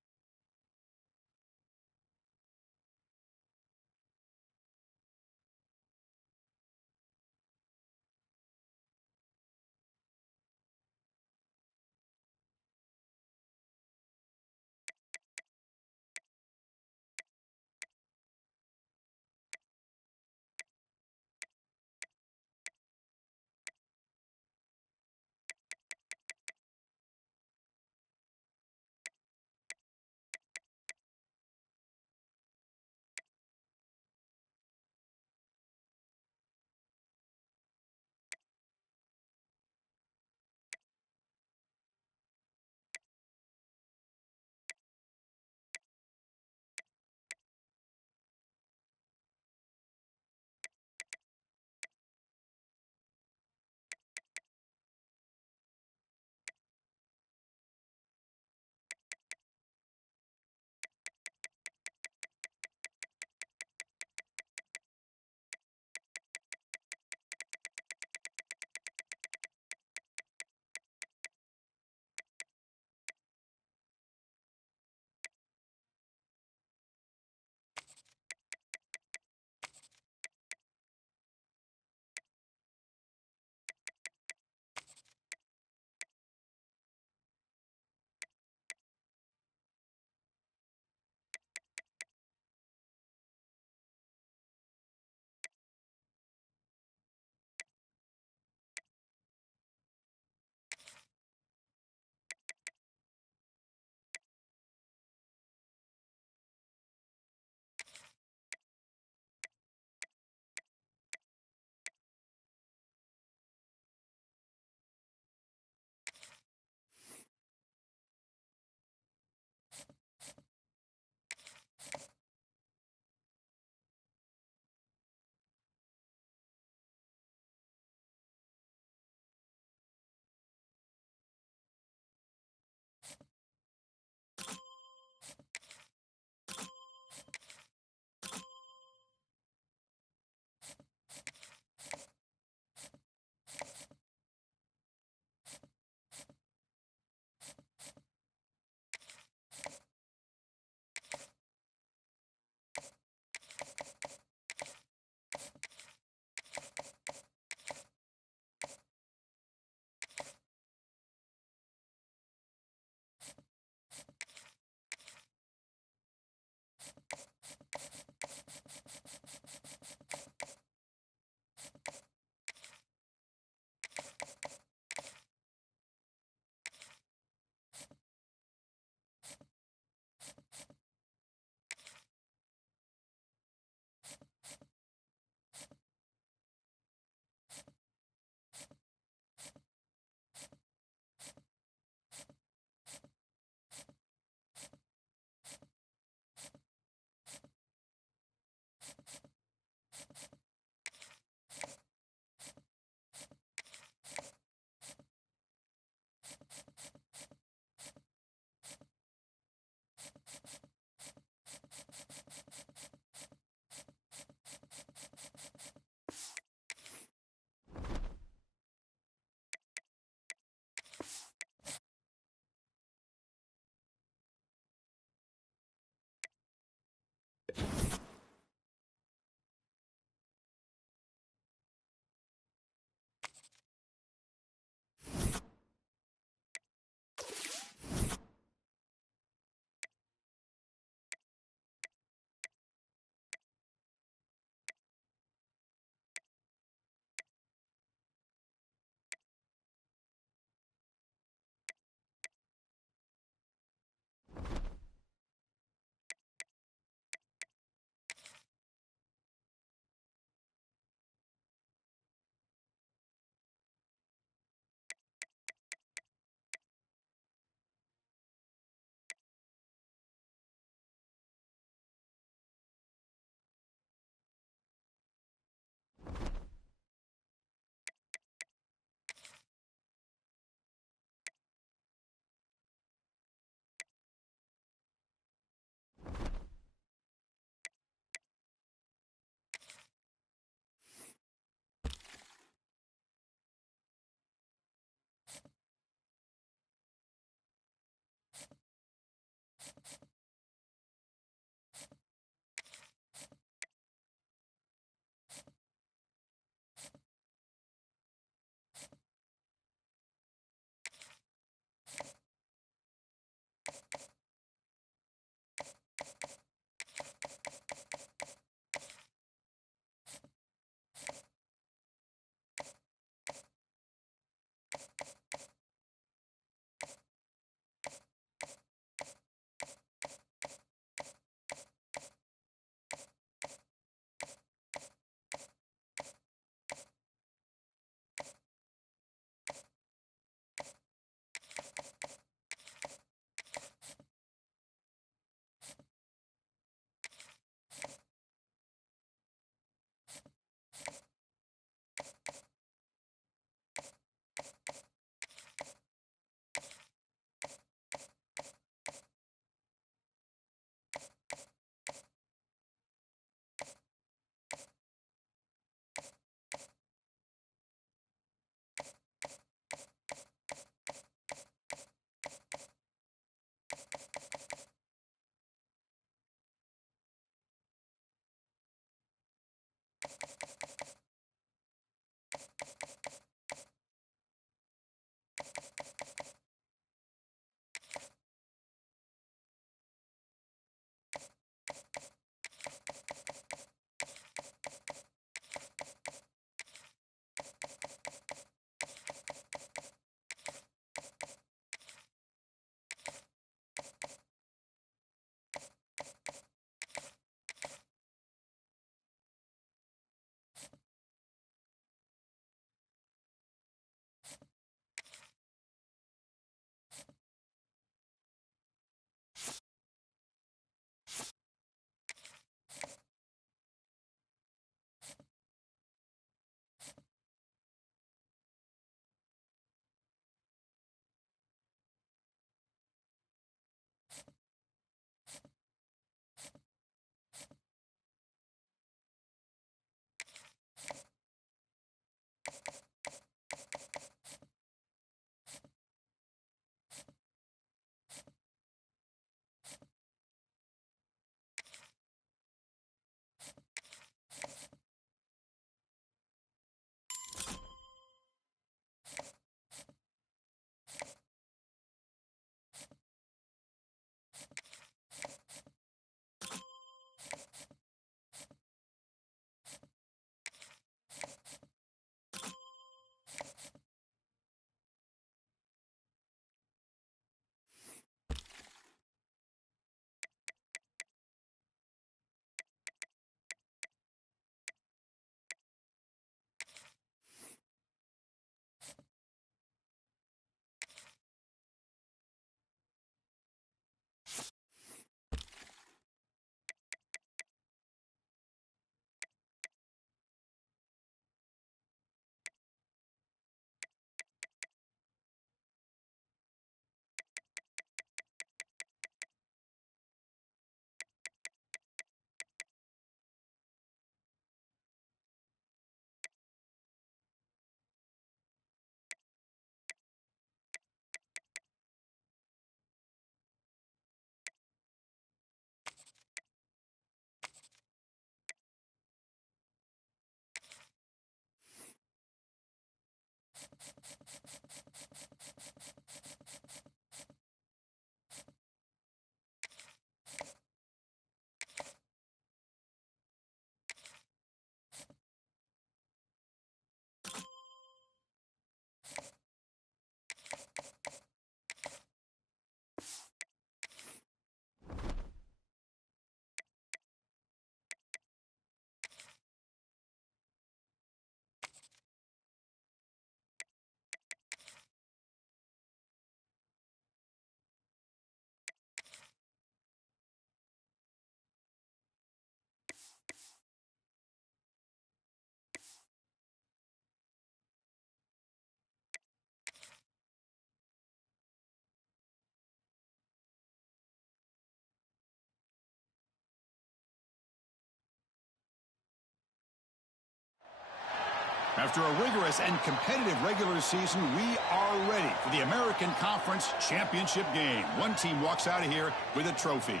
After a rigorous and competitive regular season, we are ready for the American Conference Championship game. One team walks out of here with a trophy.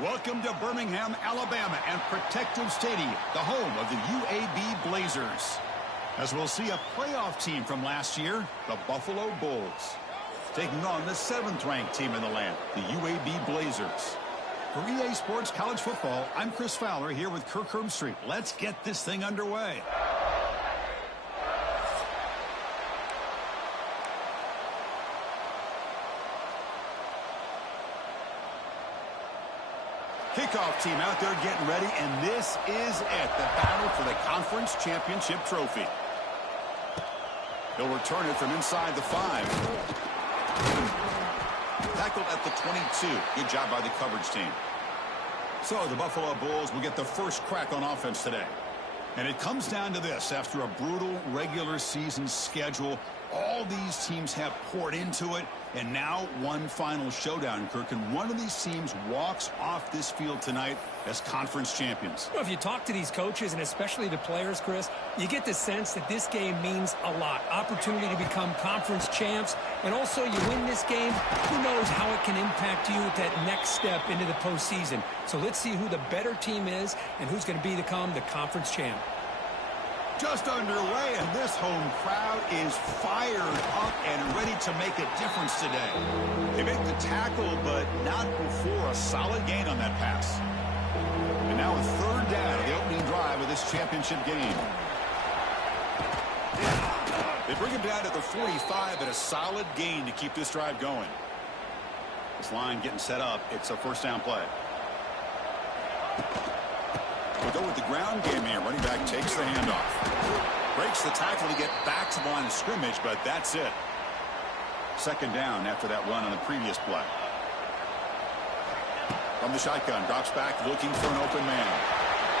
Welcome to Birmingham, Alabama, and Protective Stadium, the home of the UAB Blazers. As we'll see a playoff team from last year, the Buffalo Bulls, taking on the 7th-ranked team in the land, the UAB Blazers. For EA Sports College Football, I'm Chris Fowler here with Kirk Herbstreit. Let's get this thing underway. Kickoff team out there getting ready, and this is it, the battle for the Conference Championship Trophy. He'll return it from inside the 5. Tackled at the 22. Good job by the coverage team. So the Buffalo Bulls will get the first crack on offense today. And it comes down to this. After a brutal regular season schedule, all these teams have poured into it, and now one final showdown, Kirk. And one of these teams walks off this field tonight as conference champions. Well, if you talk to these coaches, and especially the players, Chris, you get the sense that this game means a lot. Opportunity to become conference champs, and also you win this game, who knows how it can impact you at that next step into the postseason. So let's see who the better team is and who's going to become the conference champ. Just underway, and this home crowd is fired up and ready to make a difference today. They make the tackle, but not before a solid gain on that pass. And now a third down, the opening drive of this championship game. They bring him down to the 45, and a solid gain to keep this drive going. This line getting set up. It's a first down play. We'll go with the ground game here. Running back takes the handoff. Breaks the tackle to get back to the line of scrimmage, but that's it. Second down after that run on the previous play. From the shotgun, drops back looking for an open man.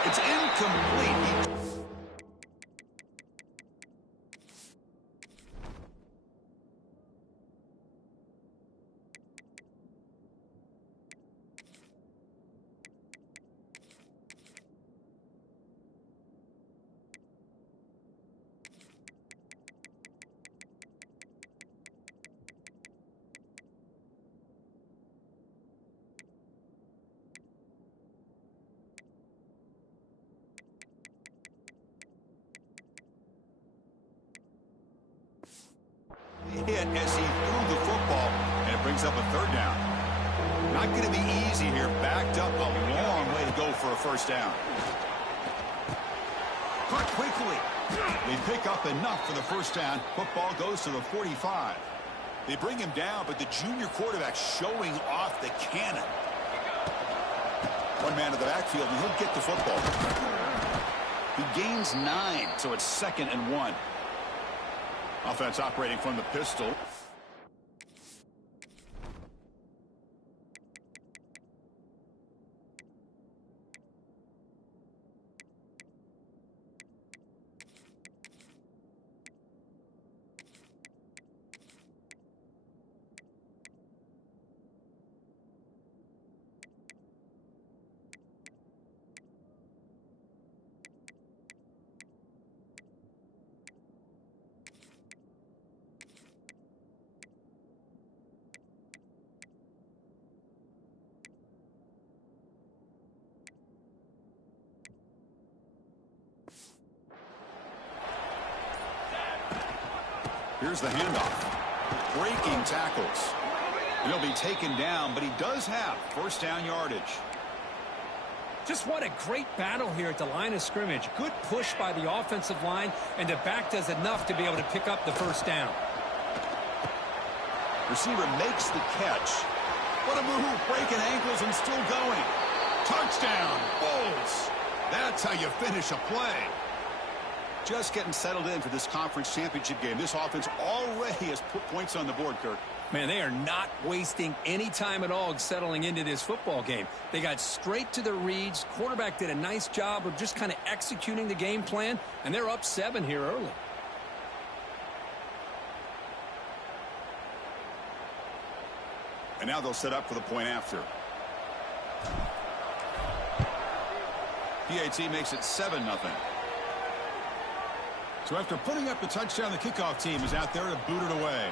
It's incomplete. Hit as he threw the football, and it brings up a third down. Not going to be easy here. Backed up a long way to go for a first down. Caught quickly. They pick up enough for the first down. Football goes to the 45. They bring him down, but the junior quarterback showing off the cannon. One man to the backfield, and he'll get the football. He gains 9, so it's 2nd and 1. Offense operating from the pistol. Here's the handoff. Breaking tackles. He'll be taken down, but he does have first down yardage. Just what a great battle here at the line of scrimmage. Good push by the offensive line, and the back does enough to be able to pick up the first down. Receiver makes the catch. What a move, breaking ankles and still going. Touchdown, Bulls. That's how you finish a play. Just getting settled in for this conference championship game. This offense already has put points on the board, Kirk. Man, they are not wasting any time at all settling into this football game. They got straight to their reads. Quarterback did a nice job of just kind of executing the game plan, and they're up 7 here early. And now they'll set up for the point after. PAT makes it 7-0. So after putting up the touchdown, the kickoff team is out there to boot it away.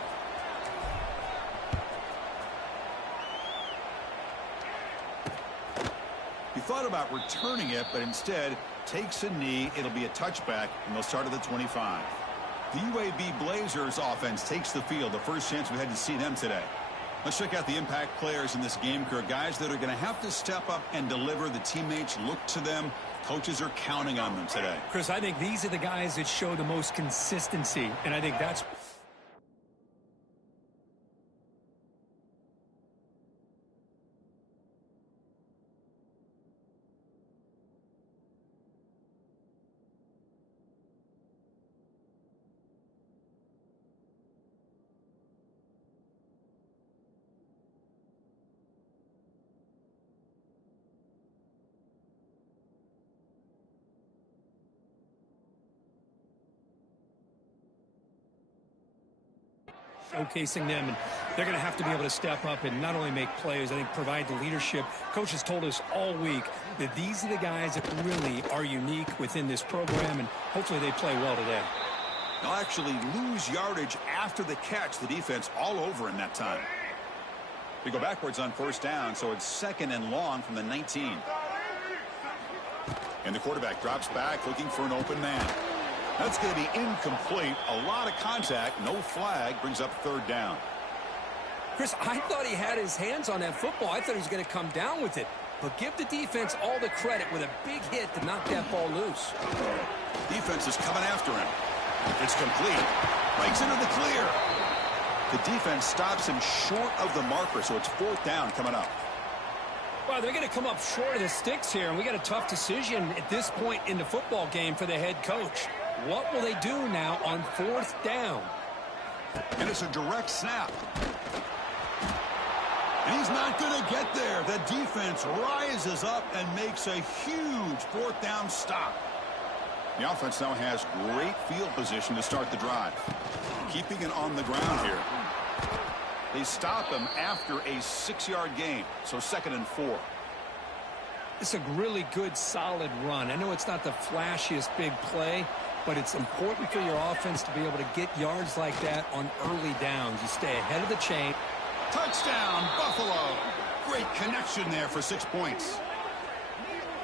He thought about returning it, but instead takes a knee. It'll be a touchback, and they'll start at the 25. The UAB Blazers offense takes the field. The first chance we had to see them today. Let's check out the impact players in this game, Kirk. Guys that are going to have to step up and deliver. The teammates look to them. Coaches are counting on them today. Chris, I think these are the guys that show the most consistency, and I think that's... showcasing them, and they're going to have to be able to step up and not only make plays, I think provide the leadership. Coaches told us all week that these are the guys that really are unique within this program, and hopefully they play well today. They'll actually lose yardage after the catch. The defense all over in that time. They go backwards on first down, so it's 2nd and long from the 19. And the quarterback drops back looking for an open man. That's going to be incomplete. A lot of contact. No flag. Brings up third down. Chris, I thought he had his hands on that football. I thought he was going to come down with it. But give the defense all the credit with a big hit to knock that ball loose. Defense is coming after him. It's complete. Breaks into the clear. The defense stops him short of the marker, so it's fourth down coming up. Well, they're going to come up short of the sticks here, and we got a tough decision at this point in the football game for the head coach. What will they do now on fourth down? And it's a direct snap. And he's not going to get there. The defense rises up and makes a huge fourth down stop. The offense now has great field position to start the drive. Keeping it on the ground here. They stop him after a 6-yard gain, so 2nd and 4. It's a really good, solid run. I know it's not the flashiest big play, but it's important for your offense to be able to get yards like that on early downs. You stay ahead of the chain. Touchdown, Buffalo. Great connection there for 6 points.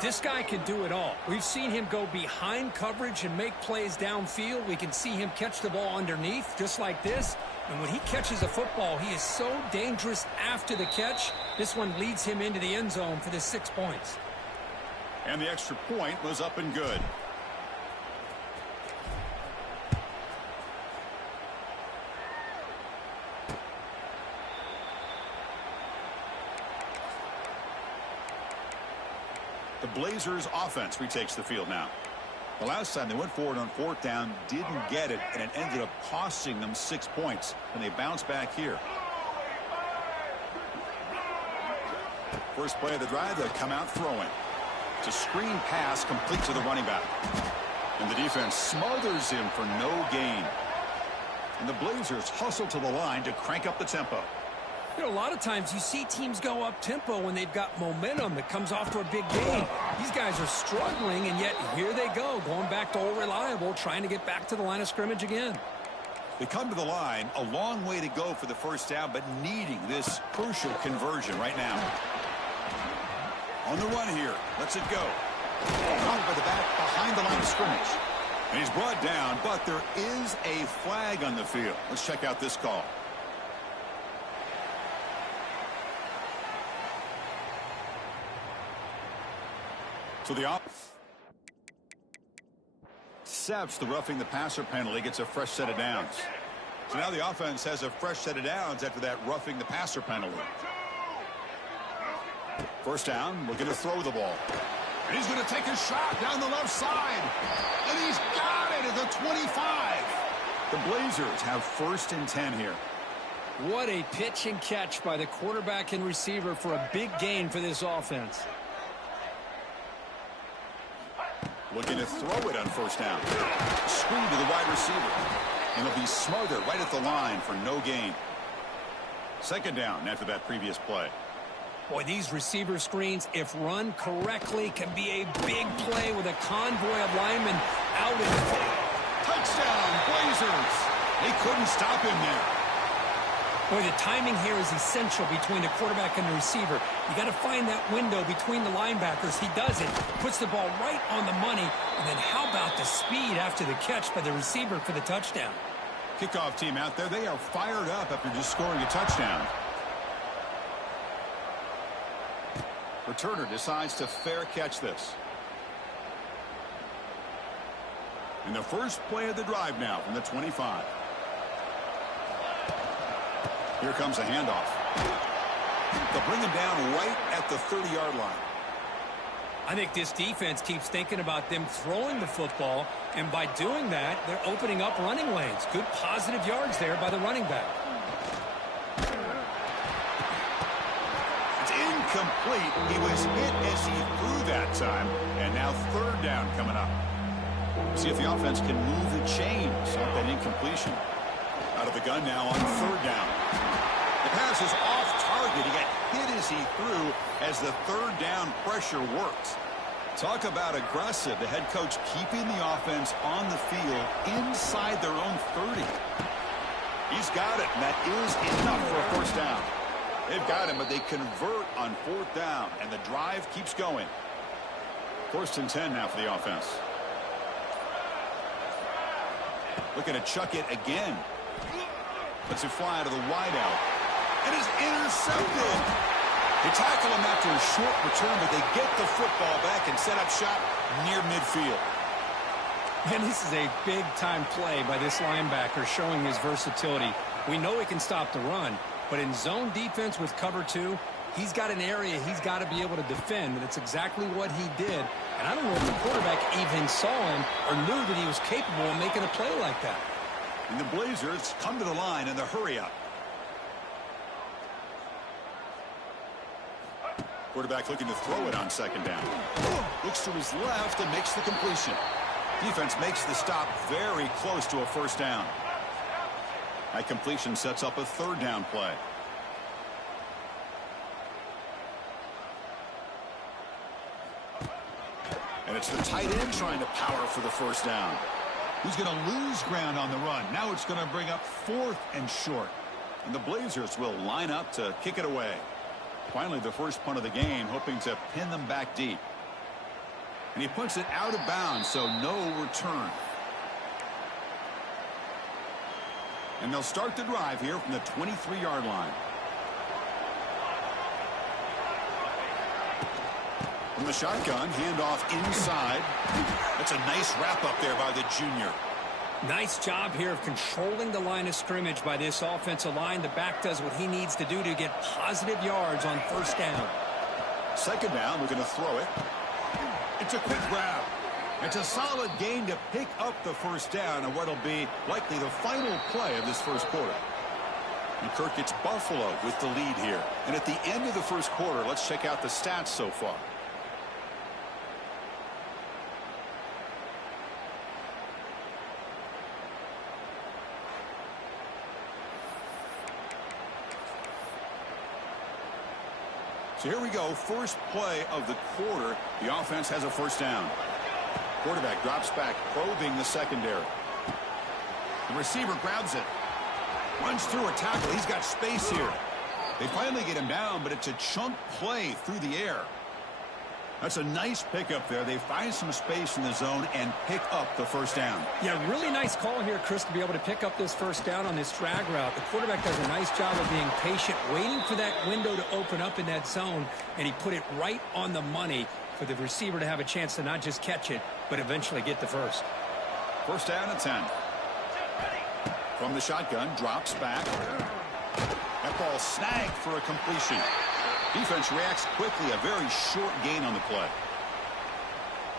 This guy can do it all. We've seen him go behind coverage and make plays downfield. We can see him catch the ball underneath, just like this. And when he catches a football, he is so dangerous after the catch. This one leads him into the end zone for the 6 points. And the extra point was up and good. The Blazers offense retakes the field now. The last time they went forward on fourth down, didn't get it, and it ended up costing them 6 points. And they bounce back here. First play of the drive, they'll come out throwing. It's a screen pass complete to the running back. And the defense smothers him for no gain. And the Blazers hustle to the line to crank up the tempo. You know, a lot of times you see teams go up-tempo when they've got momentum that comes off to a big gain. These guys are struggling, and yet here they go, going back to old reliable, trying to get back to the line of scrimmage again. They come to the line, a long way to go for the first down, but needing this crucial conversion right now. On the run here, lets it go. Caught by the back behind the line of scrimmage. And he's brought down, but there is a flag on the field. Let's check out this call. So the accepts the roughing the passer penalty, gets a fresh set of downs. So now the offense has a fresh set of downs after that roughing the passer penalty. First down, we're going to throw the ball. And he's going to take a shot down the left side. And he's got it at the 25. The Blazers have 1st and 10 here. What a pitch and catch by the quarterback and receiver for a big gain for this offense. Looking to throw it on first down. Screen to the wide receiver. And he'll be smothered right at the line for no gain. 2nd down after that previous play. Boy, these receiver screens, if run correctly, can be a big play with a convoy of linemen out in the field. Touchdown, Blazers. They couldn't stop him there. Boy, the timing here is essential between the quarterback and the receiver. You got to find that window between the linebackers. He does it, puts the ball right on the money, and then how about the speed after the catch by the receiver for the touchdown? Kickoff team out there, they are fired up after just scoring a touchdown. Returner decides to fair catch this. And the first play of the drive now from the 25. Here comes a handoff. They'll bring him down right at the 30-yard line. I think this defense keeps thinking about them throwing the football, and by doing that, they're opening up running lanes. Good positive yards there by the running back. It's incomplete. He was hit as he threw that time, and now 3rd down coming up. See if the offense can move the chains off that incompletion. Out of the gun now on 3rd down. The pass is off target. He got hit as he threw as the 3rd down pressure worked. Talk about aggressive. The head coach keeping the offense on the field inside their own 30. He's got it, and that is enough for a first down. They've got him, but they convert on 4th down, and the drive keeps going. 1st and 10 now for the offense. Looking to chuck it again. Lets it fly to the wideout. And is intercepted. They tackle him after a short return, but they get the football back and set up shop near midfield. And this is a big-time play by this linebacker showing his versatility. We know he can stop the run, but in zone defense with cover 2, he's got an area he's got to be able to defend, and it's exactly what he did. And I don't know if the quarterback even saw him or knew that he was capable of making a play like that. And the Blazers come to the line in the hurry-up. Quarterback looking to throw it on second down. Looks to his left and makes the completion. Defense makes the stop very close to a first down. That completion sets up a third down play. And it's the tight end trying to power for the first down. He's going to lose ground on the run. Now it's going to bring up 4th and short. And the Blazers will line up to kick it away. Finally, the first punt of the game, hoping to pin them back deep. And he punts it out of bounds, so no return. And they'll start the drive here from the 23-yard line. From the shotgun, handoff inside. That's a nice wrap up there by the junior. Nice job here of controlling the line of scrimmage by this offensive line. The back does what he needs to do to get positive yards on first down. Second down, we're going to throw it. It's a quick grab. It's a solid gain to pick up the first down and what'll be likely the final play of this first quarter. And Kirk gets Buffalo with the lead here. And at the end of the first quarter, let's check out the stats so far. So here we go, first play of the quarter. The offense has a first down. Quarterback drops back, probing the secondary. The receiver grabs it. Runs through a tackle. He's got space here. They finally get him down, but it's a chunk play through the air. That's a nice pickup there. They find some space in the zone and pick up the first down. Yeah, really nice call here, Chris, to be able to pick up this first down on this drag route. The quarterback does a nice job of being patient, waiting for that window to open up in that zone, and he put it right on the money for the receiver to have a chance to not just catch it, but eventually get the first. First down and 10. From the shotgun, drops back. That ball snagged for a completion. Defense reacts quickly, a very short gain on the play.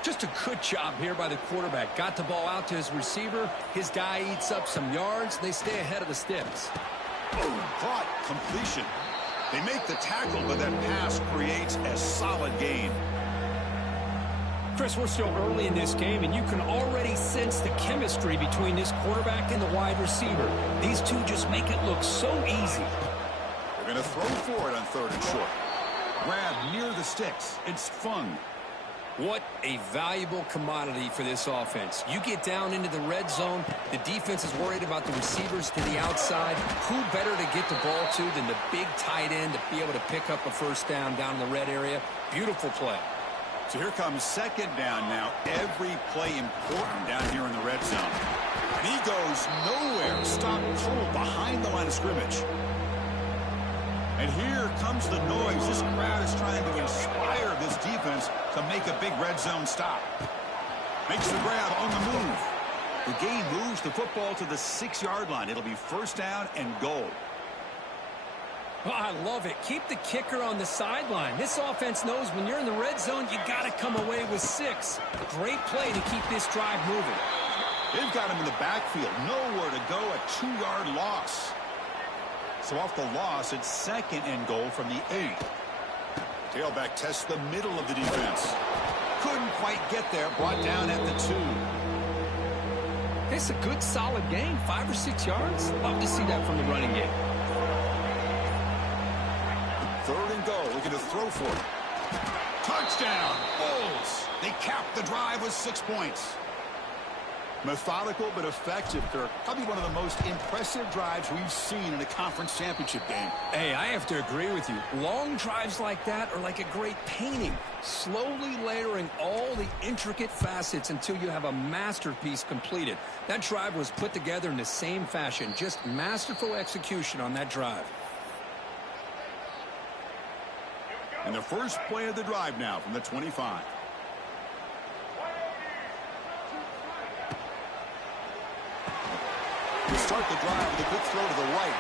Just a good job here by the quarterback. Got the ball out to his receiver. His guy eats up some yards. They stay ahead of the sticks. Oh, caught completion. They make the tackle, but that pass creates a solid gain. Chris, we're still early in this game, and you can already sense the chemistry between this quarterback and the wide receiver. These two just make it look so easy. They're going to throw for it on third and short. Grab near the sticks. It's fun. What a valuable commodity for this offense. You get down into the red zone, the defense is worried about the receivers to the outside. Who better to get the ball to than the big tight end to be able to pick up a first down in the red area? Beautiful play. So here comes second down now. Every play important down here in the red zone. And he goes nowhere. Stopped cold behind the line of scrimmage. And here comes the noise. This crowd is trying to inspire this defense to make a big red zone stop. Makes the grab on the move. The gain moves the football to the 6-yard line. It'll be first down and goal. Oh, I love it. Keep the kicker on the sideline. This offense knows when you're in the red zone, you got to come away with 6. Great play to keep this drive moving. They've got him in the backfield. Nowhere to go. A 2-yard loss. So off the loss, it's second and goal from the 8. Tailback tests the middle of the defense. Couldn't quite get there. Brought down at the 2. It's a good, solid gain. 5 or 6 yards. Love to see that from the running game. Third and goal. Looking to throw for it. Touchdown. Bulls. They cap the drive with 6 points. Methodical but effective, Kirk. Probably one of the most impressive drives we've seen in a conference championship game. Hey, I have to agree with you. Long drives like that are like a great painting, slowly layering all the intricate facets until you have a masterpiece completed. That drive was put together in the same fashion, just masterful execution on that drive. And the first play of the drive now from the 25. To start the drive with a good throw to the right.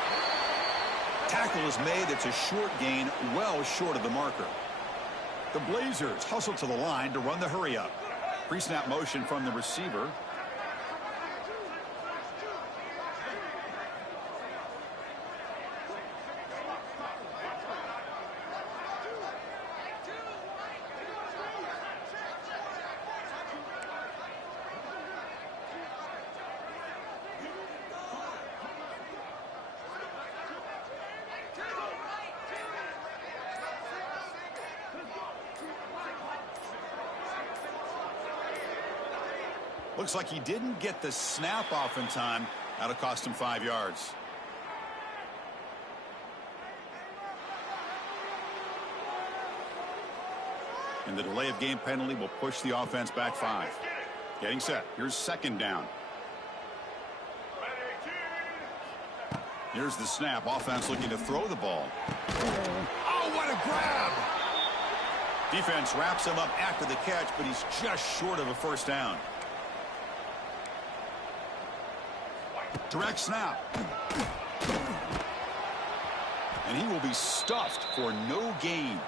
Tackle is made. It's a short gain, well short of the marker. The Blazers hustle to the line to run the hurry up. Pre-snap motion from the receiver. Looks like he didn't get the snap off in time. That'll cost him 5 yards. And the delay of game penalty will push the offense back 5. Getting set. Here's second down. Here's the snap. Offense looking to throw the ball. Oh, what a grab! Defense wraps him up after the catch, but he's just short of a first down. Direct snap. And he will be stuffed for no gain.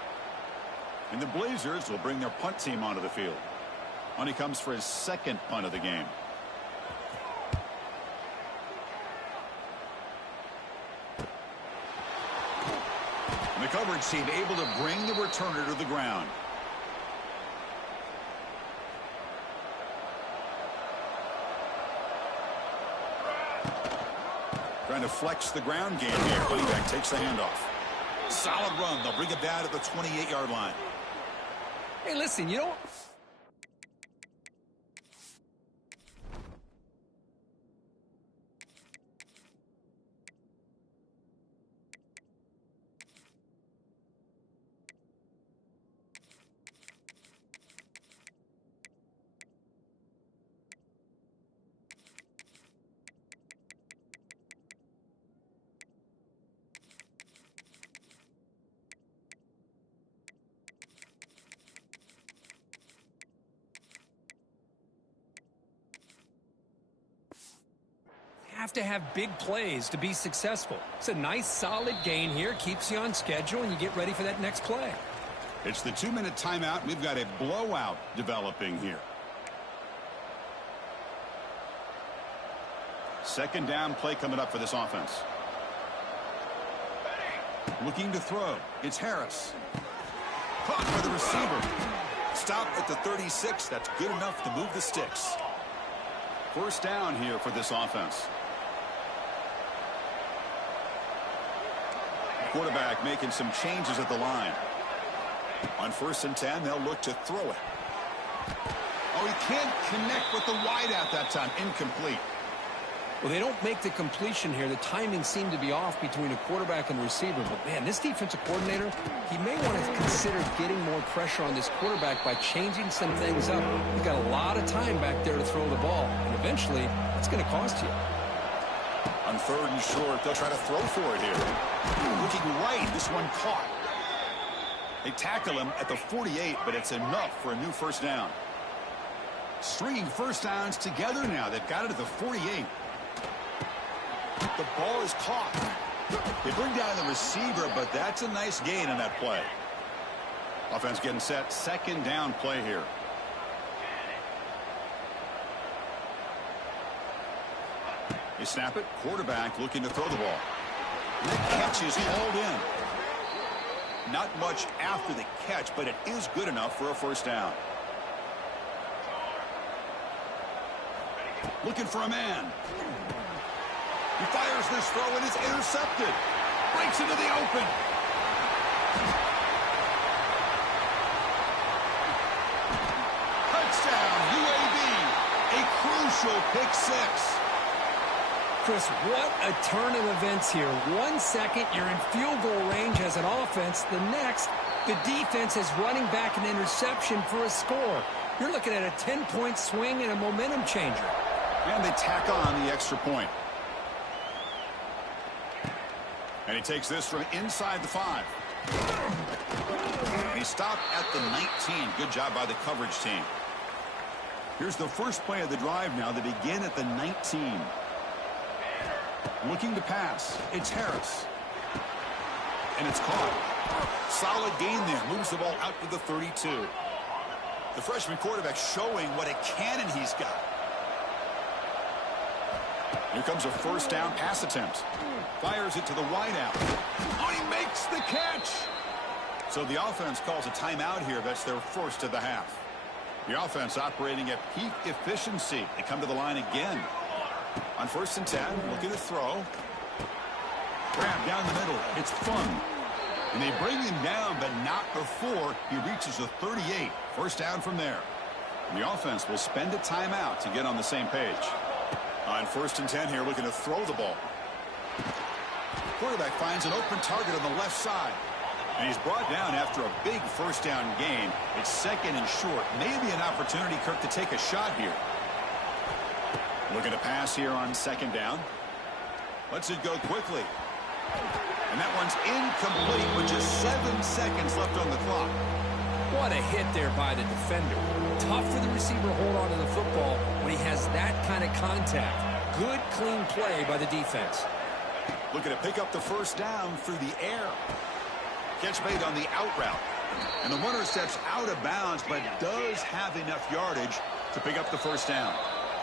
And the Blazers will bring their punt team onto the field. On he comes for his second punt of the game. And the coverage team able to bring the returner to the ground. Trying to flex the ground game here. Running back takes the handoff. Solid run. They'll bring it down at the 28-yard line. Hey, listen, you know, have to have big plays to be successful. It's a nice, solid gain here. Keeps you on schedule, and you get ready for that next play. It's the 2-minute timeout. We've got a blowout developing here. Second down play coming up for this offense. Looking to throw. It's Harris. Caught by the receiver. Stop at the 36. That's good enough to move the sticks. First down here for this offense. Quarterback making some changes at the line. On 1st and 10, they'll look to throw it. Oh, he can't connect with the wideout that time. Incomplete. Well, they don't make the completion here. The timing seemed to be off between a quarterback and receiver. But, man, this defensive coordinator, he may want to consider getting more pressure on this quarterback by changing some things up. You've got a lot of time back there to throw the ball. And eventually, it's going to cost you. On 3rd and short, they'll try to throw for it here. Looking right, this one caught. They tackle him at the 48, but it's enough for a new first down. Stringing first downs together now. They've got it at the 48. The ball is caught. They bring down the receiver, but that's a nice gain on that play. Offense getting set. Second down play here. They snap it. Quarterback looking to throw the ball. That catch is hauled in. Not much after the catch, but it is good enough for a first down. Looking for a man. He fires this throw and it's intercepted. Breaks into the open. Touchdown, UAB. A crucial crucial pick six. Chris, what a turn of events here. 1 second, you're in field goal range as an offense. The next, the defense is running back an interception for a score. You're looking at a 10-point swing and a momentum changer. And they tack on the extra point. And he takes this from inside the 5. And he stopped at the 19. Good job by the coverage team. Here's the first play of the drive now. They begin at the 19. Looking to pass. It's Harris. And it's caught. Solid gain there. Moves the ball out to the 32. The freshman quarterback showing what a cannon he's got. Here comes a first down pass attempt. Fires it to the wideout. Oh, he makes the catch. So the offense calls a timeout here. That's their first of the half. The offense operating at peak efficiency. They come to the line again. On 1st and 10, looking to throw. Grab down the middle. It's fun. And they bring him down, but not before he reaches the 38. First down from there. And the offense will spend a timeout to get on the same page. On 1st and 10 here, looking to throw the ball. Quarterback finds an open target on the left side. And he's brought down after a big first down gain. It's 2nd and short. Maybe an opportunity, Kirk, to take a shot here. Looking to pass here on 2nd down. Lets it go quickly. And that one's incomplete with just 7 seconds left on the clock. What a hit there by the defender. Tough for the receiver to hold on to the football when he has that kind of contact. Good, clean play by the defense. Looking to pick up the first down through the air. Catch made on the out route. And the runner steps out of bounds, but does have enough yardage to pick up the first down.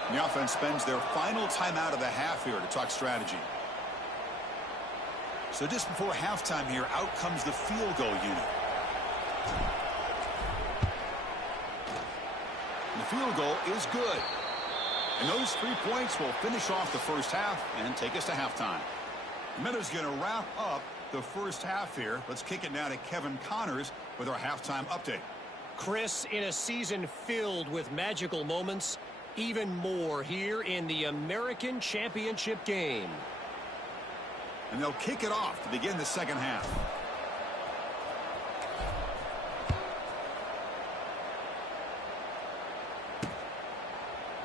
And the offense spends their final timeout of the half here to talk strategy. So just before halftime here, out comes the field goal unit. And the field goal is good. And those 3 points will finish off the first half and take us to halftime. Minuta's going to wrap up the first half here. Let's kick it now to Kevin Connors with our halftime update. Chris, in a season filled with magical moments, even more here in the American Championship game. And they'll kick it off to begin the second half.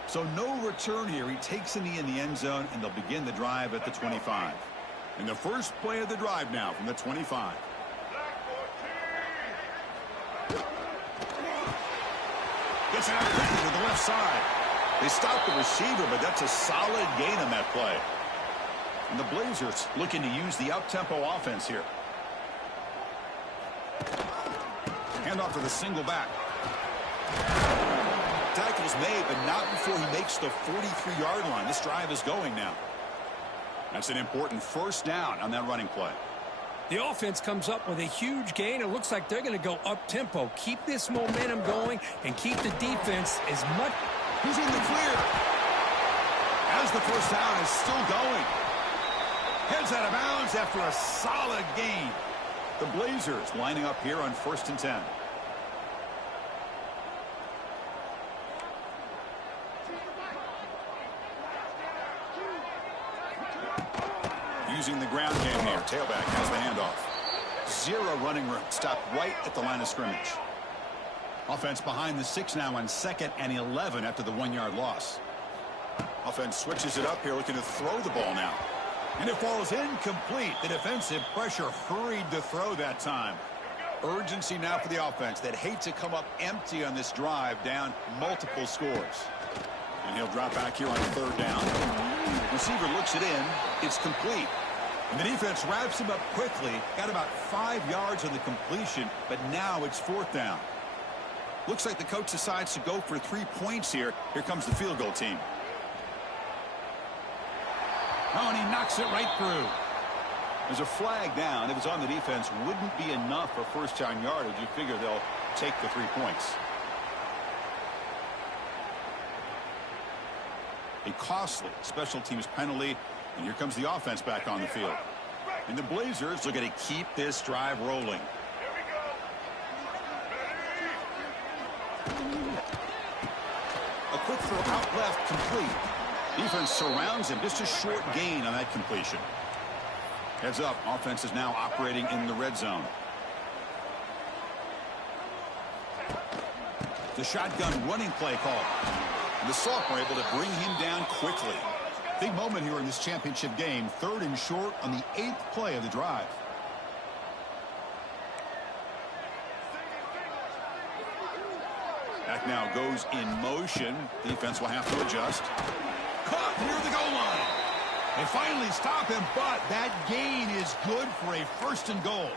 So no return here. He takes a knee in the end zone, and they'll begin the drive at the 25. And the first play of the drive now from the 25. Gets out quickly to the left side. They stop the receiver, but that's a solid gain on that play. And the Blazers looking to use the up-tempo offense here. Handoff to the single back. Tackle's made, but not before he makes the 43-yard line. This drive is going now. That's an important first down on that running play. The offense comes up with a huge gain. It looks like they're going to go up-tempo. Keep this momentum going and keep the defense as much. He's in the clear. As the first down is still going. Heads out of bounds after a solid gain. The Blazers lining up here on 1st and 10. Using the ground game here. Tailback has the handoff. 0 running room. Stopped right at the line of scrimmage. Offense behind the 6 now on 2nd and 11 after the 1-yard loss. Offense switches it up here, looking to throw the ball now. And it falls incomplete. The defensive pressure hurried to throw that time. Urgency now for the offense that hate to come up empty on this drive, down multiple scores. And he'll drop back here on 3rd down. Receiver looks it in. It's complete. And the defense wraps him up quickly. Got about 5 yards on the completion, but now it's 4th down. Looks like the coach decides to go for 3 points here. Here comes the field goal team. Oh, and he knocks it right through. There's a flag down. If it's on the defense, wouldn't be enough for first down yardage. You figure they'll take the 3 points. A costly special teams penalty, and here comes the offense back on the field. And the Blazers looking to keep this drive rolling. A Quick throw out left, complete. Defense surrounds him. Just a short gain on that completion. Heads up. Offense is now operating in the red zone. The shotgun running play call. And the Soft were able to bring him down quickly. Big moment here in this championship game. 3rd and short on the 8th play of the drive. Back now goes in motion. Defense will have to adjust. Caught near the goal line. They finally stop him, but that gain is good for a 1st and goal.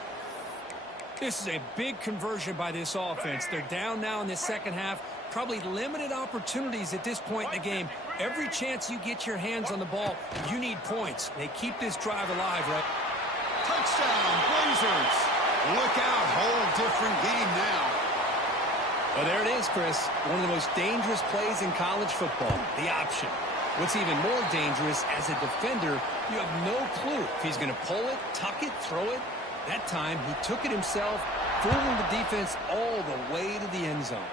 This is a big conversion by this offense. They're down now in the second half. Probably limited opportunities at this point in the game. Every chance you get your hands on the ball, you need points. They keep this drive alive, right? Touchdown, Blazers. Look out, whole different game now. Well, there it is, Chris. One of the most dangerous plays in college football, the option. What's even more dangerous, as a defender, you have no clue if he's going to pull it, tuck it, throw it. That time, he took it himself, fooling the defense all the way to the end zone.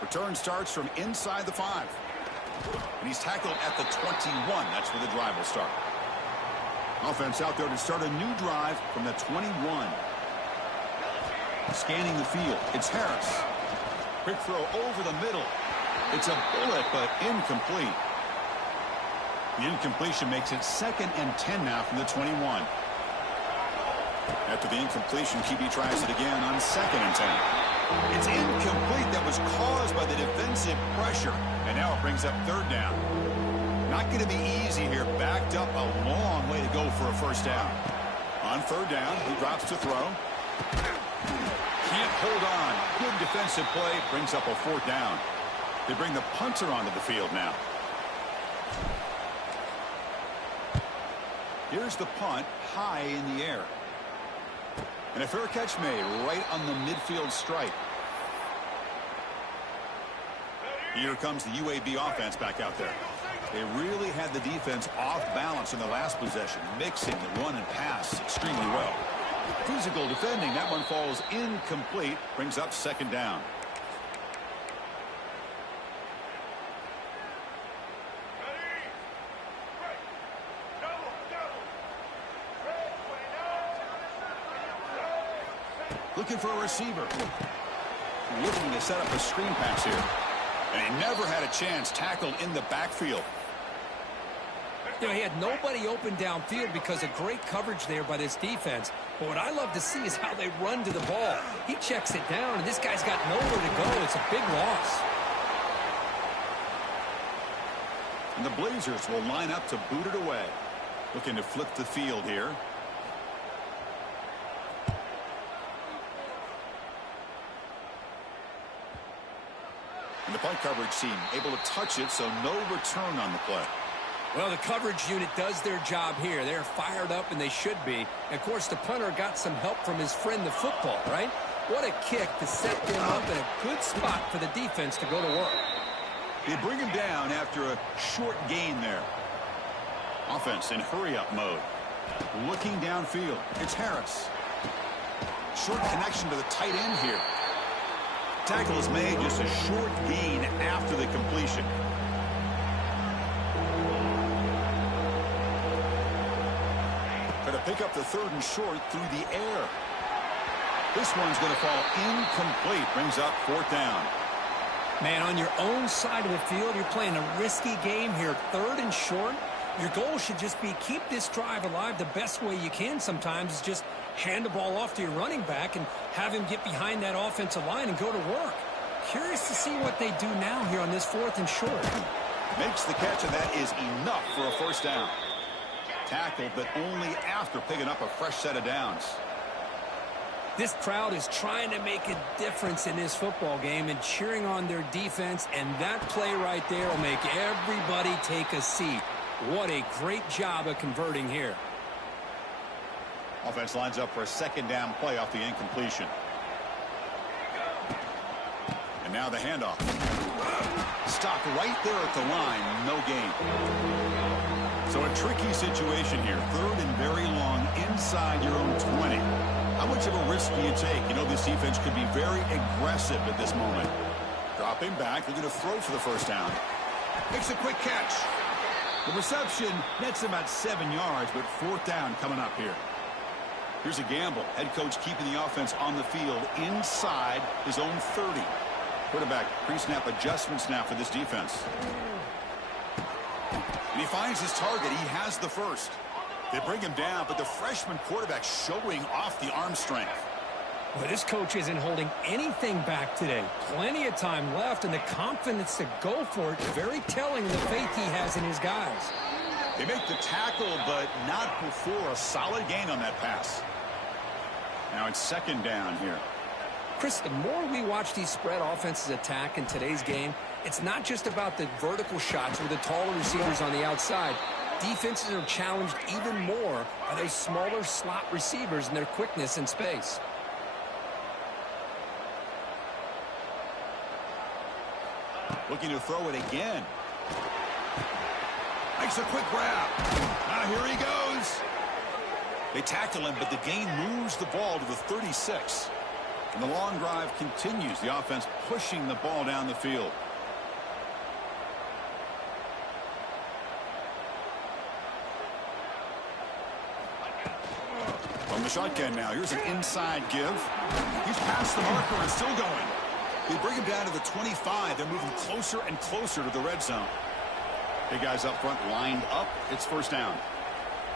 Return starts from inside the 5. And he's tackled at the 21. That's where the drive will start. Offense out there to start a new drive from the 21. Scanning the field. It's Harris. Quick throw over the middle. It's a bullet, but incomplete. The incompletion makes it 2nd and 10 now from the 21. After the incompletion, QB tries it again on 2nd and 10. It's incomplete. That was caused by the defensive pressure. And now it brings up 3rd down. Not going to be easy here. Backed up a long way to go for a 1st down. On 3rd down, he drops to throw. Can't hold on. Good defensive play. Brings up a 4th down. They bring the punter onto the field now. Here's the punt, high in the air. And a fair catch made right on the midfield stripe. Here comes the UAB offense back out there. They really had the defense off balance in the last possession, mixing the run and pass extremely well. Physical defending. That one falls incomplete. Brings up 2nd down. Looking for a receiver. Looking to set up a screen pass here. And he never had a chance. Tackled in the backfield. You know, he had nobody open downfield because of great coverage there by this defense. But what I love to see is how they run to the ball. He checks it down, and this guy's got nowhere to go. It's a big loss. And the Blazers will line up to boot it away. Looking to flip the field here. And the punt coverage team able to touch it, so no return on the play. Well, the coverage unit does their job here. They're fired up, and they should be. And of course, the punter got some help from his friend, the football, right? What a kick to set them up in a good spot for the defense to go to work. They bring him down after a short gain there. Offense in hurry-up mode. Looking downfield. It's Harris. Short connection to the tight end here. Tackle is made, just a short gain after the completion. Going to pick up the 3rd and short through the air. This one's going to fall incomplete. Brings up 4th down. Man, on your own side of the field, you're playing a risky game here. 3rd and short. Your goal should just be keep this drive alive the best way you can sometimes is just hand the ball off to your running back and have him get behind that offensive line and go to work. Curious to see what they do now here on this 4th and short. Makes the catch, and that is enough for a 1st down. Tackled, but only after picking up a fresh set of downs. This crowd is trying to make a difference in this football game and cheering on their defense, and that play right there will make everybody take a seat. What a great job of converting here. Offense lines up for a 2nd down play off the incompletion. And now the handoff. Stopped right there at the line. No gain. So a tricky situation here. 3rd and very long inside your own 20. How much of a risk do you take? You know, this defense could be very aggressive at this moment. Dropping back, they're going to throw for the first down. Makes a quick catch. The reception nets him about 7 yards, but fourth down coming up here. Here's a gamble. Head coach keeping the offense on the field inside his own 30. Quarterback pre-snap adjustments now for this defense. And he finds his target. He has the first. They bring him down, but the freshman quarterback showing off the arm strength. Well, this coach isn't holding anything back today. Plenty of time left, and the confidence to go for it, very telling of the faith he has in his guys. They make the tackle, but not before a solid gain on that pass. Now it's second down here. Chris, the more we watch these spread offenses attack in today's game, it's not just about the vertical shots with the taller receivers on the outside. Defenses are challenged even more by those smaller slot receivers and their quickness in space. Looking to throw it again. Makes a quick grab. Now here he goes. They tackle him, but the gain moves the ball to the 36. And the long drive continues. The offense pushing the ball down the field. From the shotgun now. Here's an inside give. He's past the marker and still going. They bring him down to the 25. They're moving closer and closer to the red zone. Big guys up front lined up. It's first down.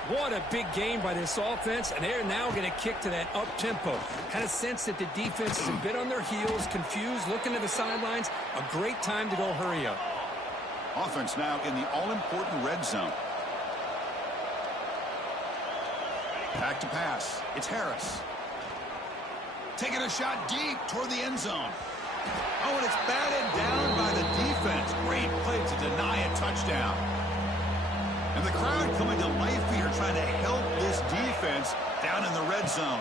What a big game by this offense, and they're now going to kick to that up-tempo. Had a sense that the defense is a bit on their heels, confused, looking to the sidelines. A great time to go hurry up. Offense now in the all-important red zone. Back to pass. It's Harris. Taking a shot deep toward the end zone. Oh, and it's batted down by the defense. Great play to deny a touchdown. And the crowd coming to life here, trying to help this defense down in the red zone.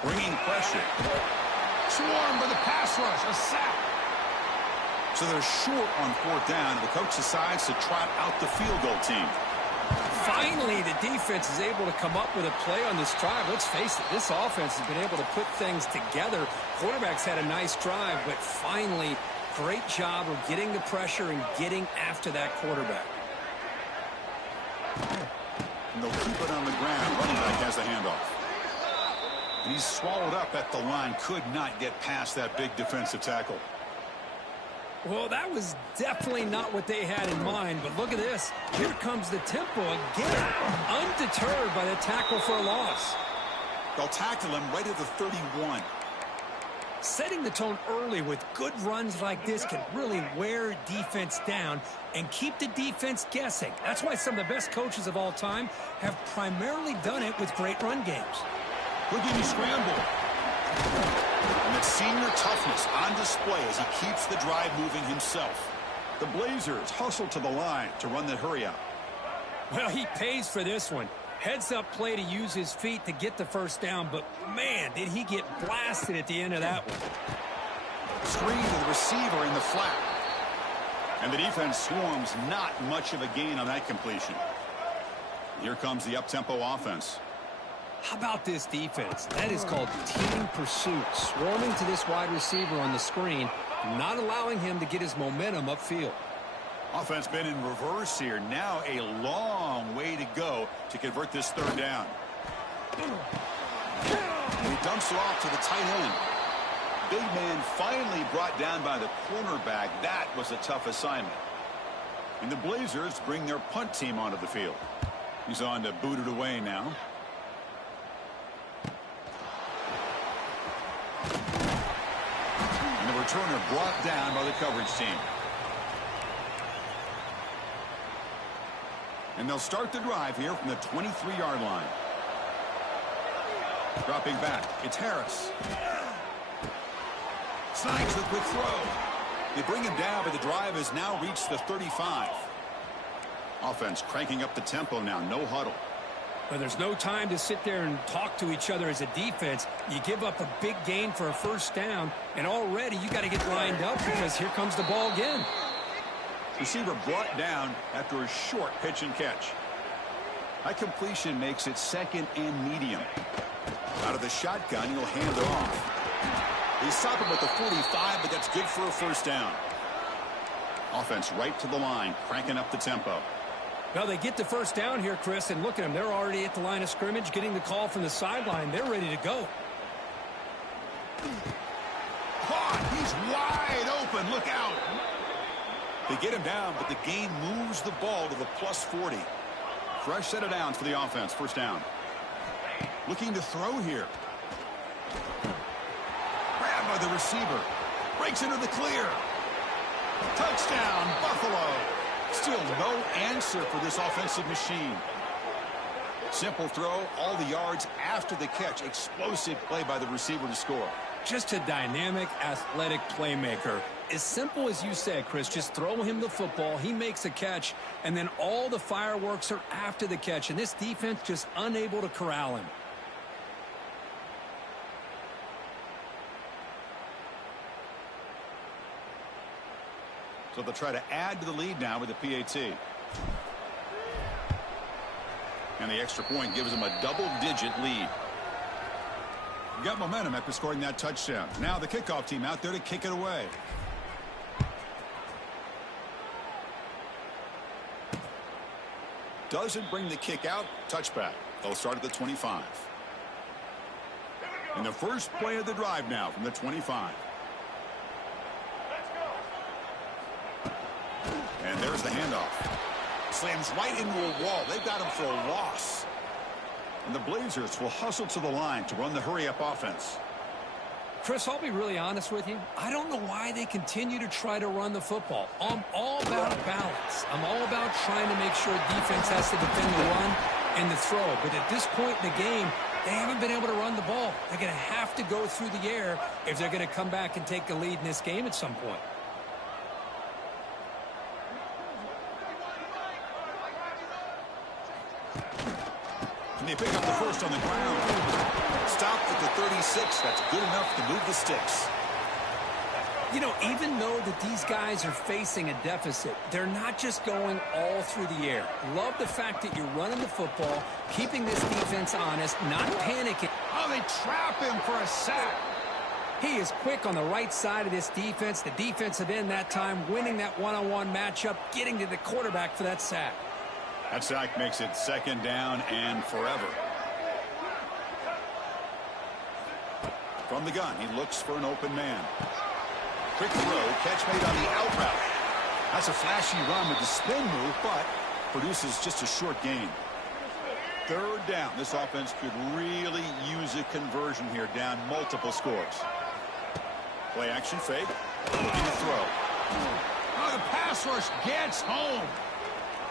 Bringing pressure. Swarmed by the pass rush. A sack. So they're short on fourth down. The coach decides to trot out the field goal team. Finally, the defense is able to come up with a play on this drive. Let's face it, this offense has been able to put things together. Quarterback's had a nice drive, but finally, great job of getting the pressure and getting after that quarterback. And they'll keep it on the ground. Running back has the handoff. And he's swallowed up at the line. Could not get past that big defensive tackle. Well, that was definitely not what they had in mind, but look at this. Here comes the tempo again, undeterred by the tackle for a loss. They'll tackle him right at the 31. Setting the tone early with good runs like this can really wear defense down and keep the defense guessing. That's why some of the best coaches of all time have primarily done it with great run games. Look at him scramble. And that senior toughness on display as he keeps the drive moving himself. The Blazers hustle to the line to run that hurry out. Well, he pays for this one. Heads-up play to use his feet to get the first down, but man, did he get blasted at the end of that one. Screen to the receiver in the flat. And the defense swarms. Not much of a gain on that completion. Here comes the up-tempo offense. How about this defense? That is called team pursuit. Swarming to this wide receiver on the screen, not allowing him to get his momentum upfield. Offense been in reverse here. Now a long way to go to convert this third down. He dumps it off to the tight end. Big man finally brought down by the cornerback. That was a tough assignment. And the Blazers bring their punt team onto the field. He's on to boot it away now. And the returner brought down by the coverage team. And they'll start the drive here from the 23-yard line. Dropping back, it's Harris. Snipes with a quick throw. They bring him down, but the drive has now reached the 35. Offense cranking up the tempo now, no huddle. But there's no time to sit there and talk to each other as a defense. You give up a big gain for a first down, and already you got to get lined up because here comes the ball again. Receiver brought down after a short pitch and catch. That completion makes it second and medium. Out of the shotgun, he'll hand it off. They stop him at the 45, but that's good for a first down. Offense right to the line, cranking up the tempo. Well, they get the first down here, Chris, and look at them. They're already at the line of scrimmage, getting the call from the sideline. They're ready to go. Caught. He's wide open. Look out. They get him down, but the gain moves the ball to the plus 40. Fresh set of downs for the offense. First down. Looking to throw here. Grabbed by the receiver. Breaks into the clear. Touchdown, Buffalo. Still no answer for this offensive machine. Simple throw, all the yards after the catch. Explosive play by the receiver to score. Just a dynamic, athletic playmaker. As simple as you said, Chris, just throw him the football, he makes a catch, and then all the fireworks are after the catch, and this defense just unable to corral him. So they'll try to add to the lead now with the PAT. And the extra point gives them a double-digit lead. Got momentum after scoring that touchdown. Now the kickoff team out there to kick it away. Doesn't bring the kick out. Touchback. They'll start at the 25. And the first play of the drive now from the 25. And there's the handoff. Slams right into a wall. They've got him for a loss. And the Blazers will hustle to the line to run the hurry-up offense. Chris, I'll be really honest with you. I don't know why they continue to try to run the football. I'm all about balance. I'm all about trying to make sure defense has to defend the run and the throw. But at this point in the game, they haven't been able to run the ball. They're going to have to go through the air if they're going to come back and take the lead in this game at some point. And they pick up the first on the ground. Stopped at the 36. That's good enough to move the sticks. You know, even though that these guys are facing a deficit, they're not just going all through the air. Love the fact that you're running the football, keeping this defense honest, not panicking. Oh, they trap him for a sack. He is quick on the right side of this defense. The defensive end that time winning that one-on-one matchup, getting to the quarterback for that sack. That sack makes it second down and forever. From the gun, he looks for an open man. Quick throw, catch made on the out route. That's a flashy run with the spin move, but produces just a short gain. Third down. This offense could really use a conversion here, down multiple scores. Play action fake. Looking to throw. Oh, the pass rush gets home.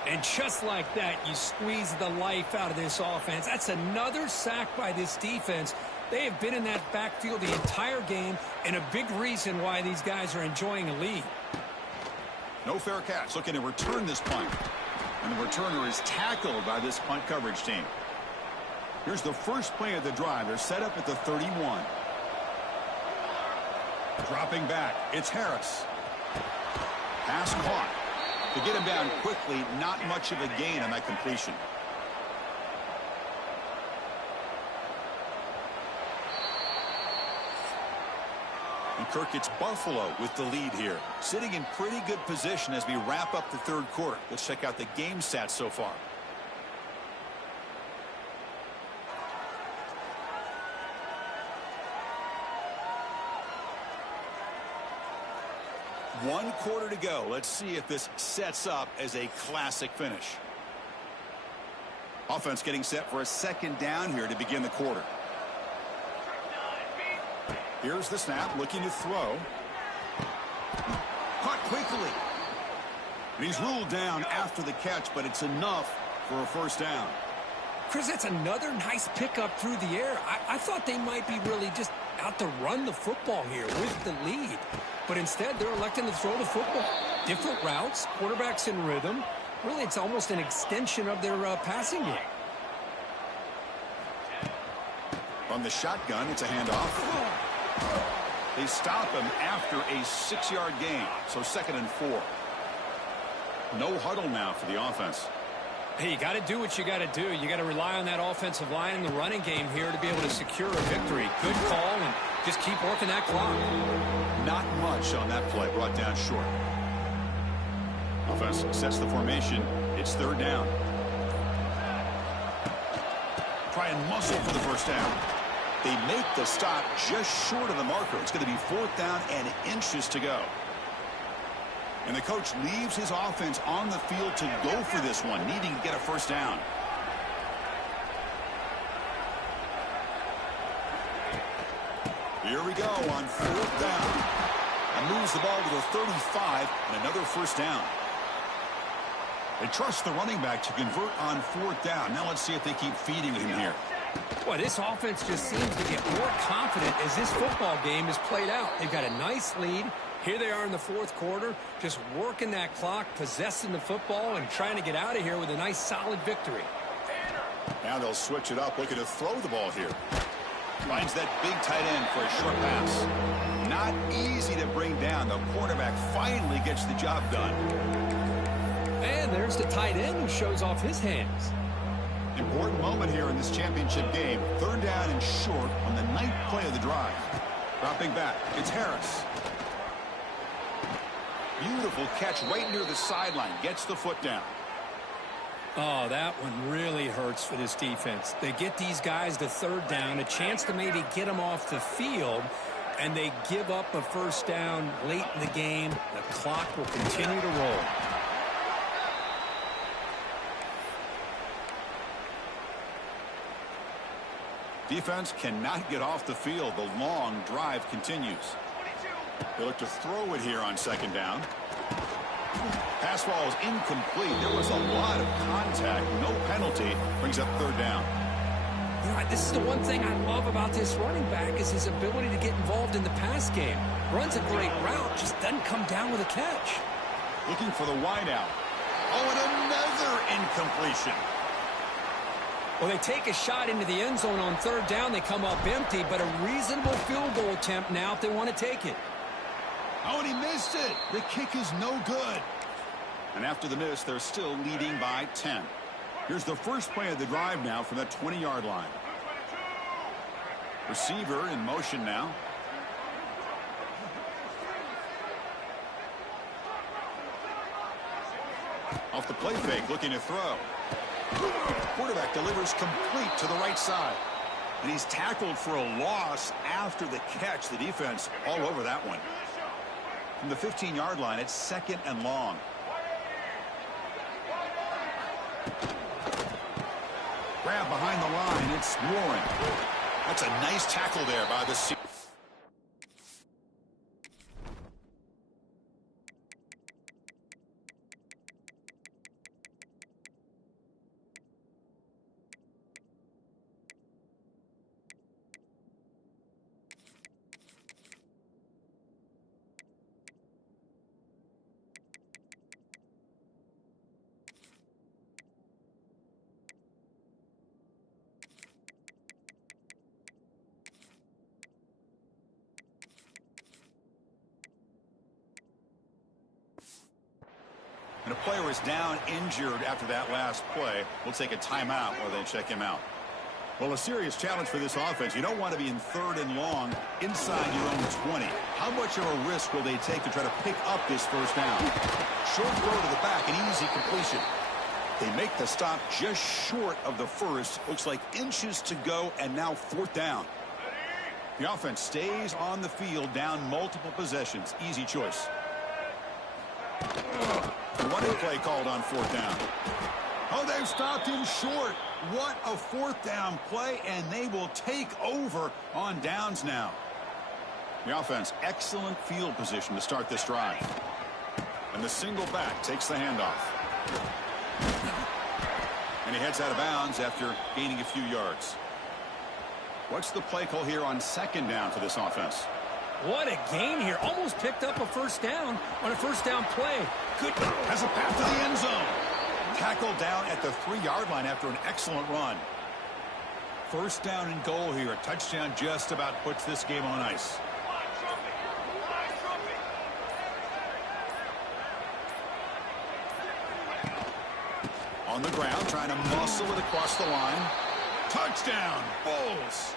And just like that, you squeeze the life out of this offense. That's another sack by this defense. They have been in that backfield the entire game, and a big reason why these guys are enjoying a lead. No fair catch. Looking to return this punt. And the returner is tackled by this punt coverage team. Here's the first play of the drive. They're set up at the 31. Dropping back. It's Harris. Pass caught. To get him down quickly, not much of a gain on that completion. And Kirk, it's Buffalo with the lead here. Sitting in pretty good position as we wrap up the third quarter. Let's check out the game stats so far. One quarter to go. Let's see if this sets up as a classic finish. Offense getting set for a second down here to begin the quarter. Here's the snap, looking to throw. Caught quickly. And he's ruled down after the catch, but it's enough for a first down. Chris, that's another nice pickup through the air. I thought they might be really just out to run the football here with the lead. But instead, they're electing to throw the football. Different routes, quarterbacks in rhythm. Really, it's almost an extension of their passing game. From the shotgun, it's a handoff. They stop him after a 6-yard gain, so 2nd and 4. No huddle now for the offense. Hey, you got to do what you got to do. You got to rely on that offensive line in the running game here to be able to secure a victory. Good call, and Just keep working that clock. Not much on that play, brought down short. Offense sets the formation. It's third down. Try and muscle for the first down. They make the stop just short of the marker. It's going to be fourth down and inches to go. And the coach leaves his offense on the field to go for this one, needing to get a first down. Here we go on fourth down. And moves the ball to the 35 and another first down. They trust the running back to convert on fourth down. Now let's see if they keep feeding him here. Boy, this offense just seems to get more confident as this football game is played out. They've got a nice lead. Here they are in the fourth quarter, just working that clock, possessing the football, and trying to get out of here with a nice, solid victory. Now they'll switch it up, looking to throw the ball here. Finds that big tight end for a short pass. Not easy to bring down. The quarterback finally gets the job done. And there's the tight end who shows off his hands. Important moment here in this championship game. Third down and short on the 9th play of the drive. Dropping back, it's Harris. Beautiful catch right near the sideline. Gets the foot down. Oh, that one really hurts for this defense. They get these guys to third down, a chance to maybe get them off the field, and they give up a first down late in the game. The clock will continue to roll. Defense cannot get off the field. The long drive continues. They look to throw it here on second down. Pass ball is incomplete. There was a lot of contact. No penalty. Brings up third down. You know, this is the one thing I love about this running back is his ability to get involved in the pass game. Runs a great route, just doesn't come down with a catch. Looking for the wideout. Oh, and another incompletion. Well, they take a shot into the end zone on third down. They come up empty, but a reasonable field goal attempt now if they want to take it. Oh, and he missed it. The kick is no good. And after the miss, they're still leading by 10. Here's the first play of the drive now from that 20-yard line. Receiver in motion now. Off the play fake, looking to throw. Quarterback delivers complete to the right side. And he's tackled for a loss after the catch. The defense all over that one. From the 15-yard line, it's second and long. Grab behind the line. It's Warren. That's a nice tackle there by the senior. And a player is down injured after that last play. We'll take a timeout while they check him out. Well, a serious challenge for this offense. You don't want to be in third and long inside your own 20. How much of a risk will they take to try to pick up this first down? Short throw to the back, an easy completion. They make the stop just short of the first. Looks like inches to go, and now fourth down. The offense stays on the field, down multiple possessions. Easy choice. One play called on fourth down. Oh, they've stopped him short. What a fourth down play, and they will take over on downs now. The offense, excellent field position to start this drive. And the single back takes the handoff. And he heads out of bounds after gaining a few yards. What's the play call here on second down for this offense? What a gain here. Almost picked up a first down on a first down play. Good. Has a path to the end zone. Tackled down at the 3-yard line after an excellent run. First down and goal here. A touchdown just about puts this game on ice. On the ground, trying to muscle it across the line. Touchdown, Bulls.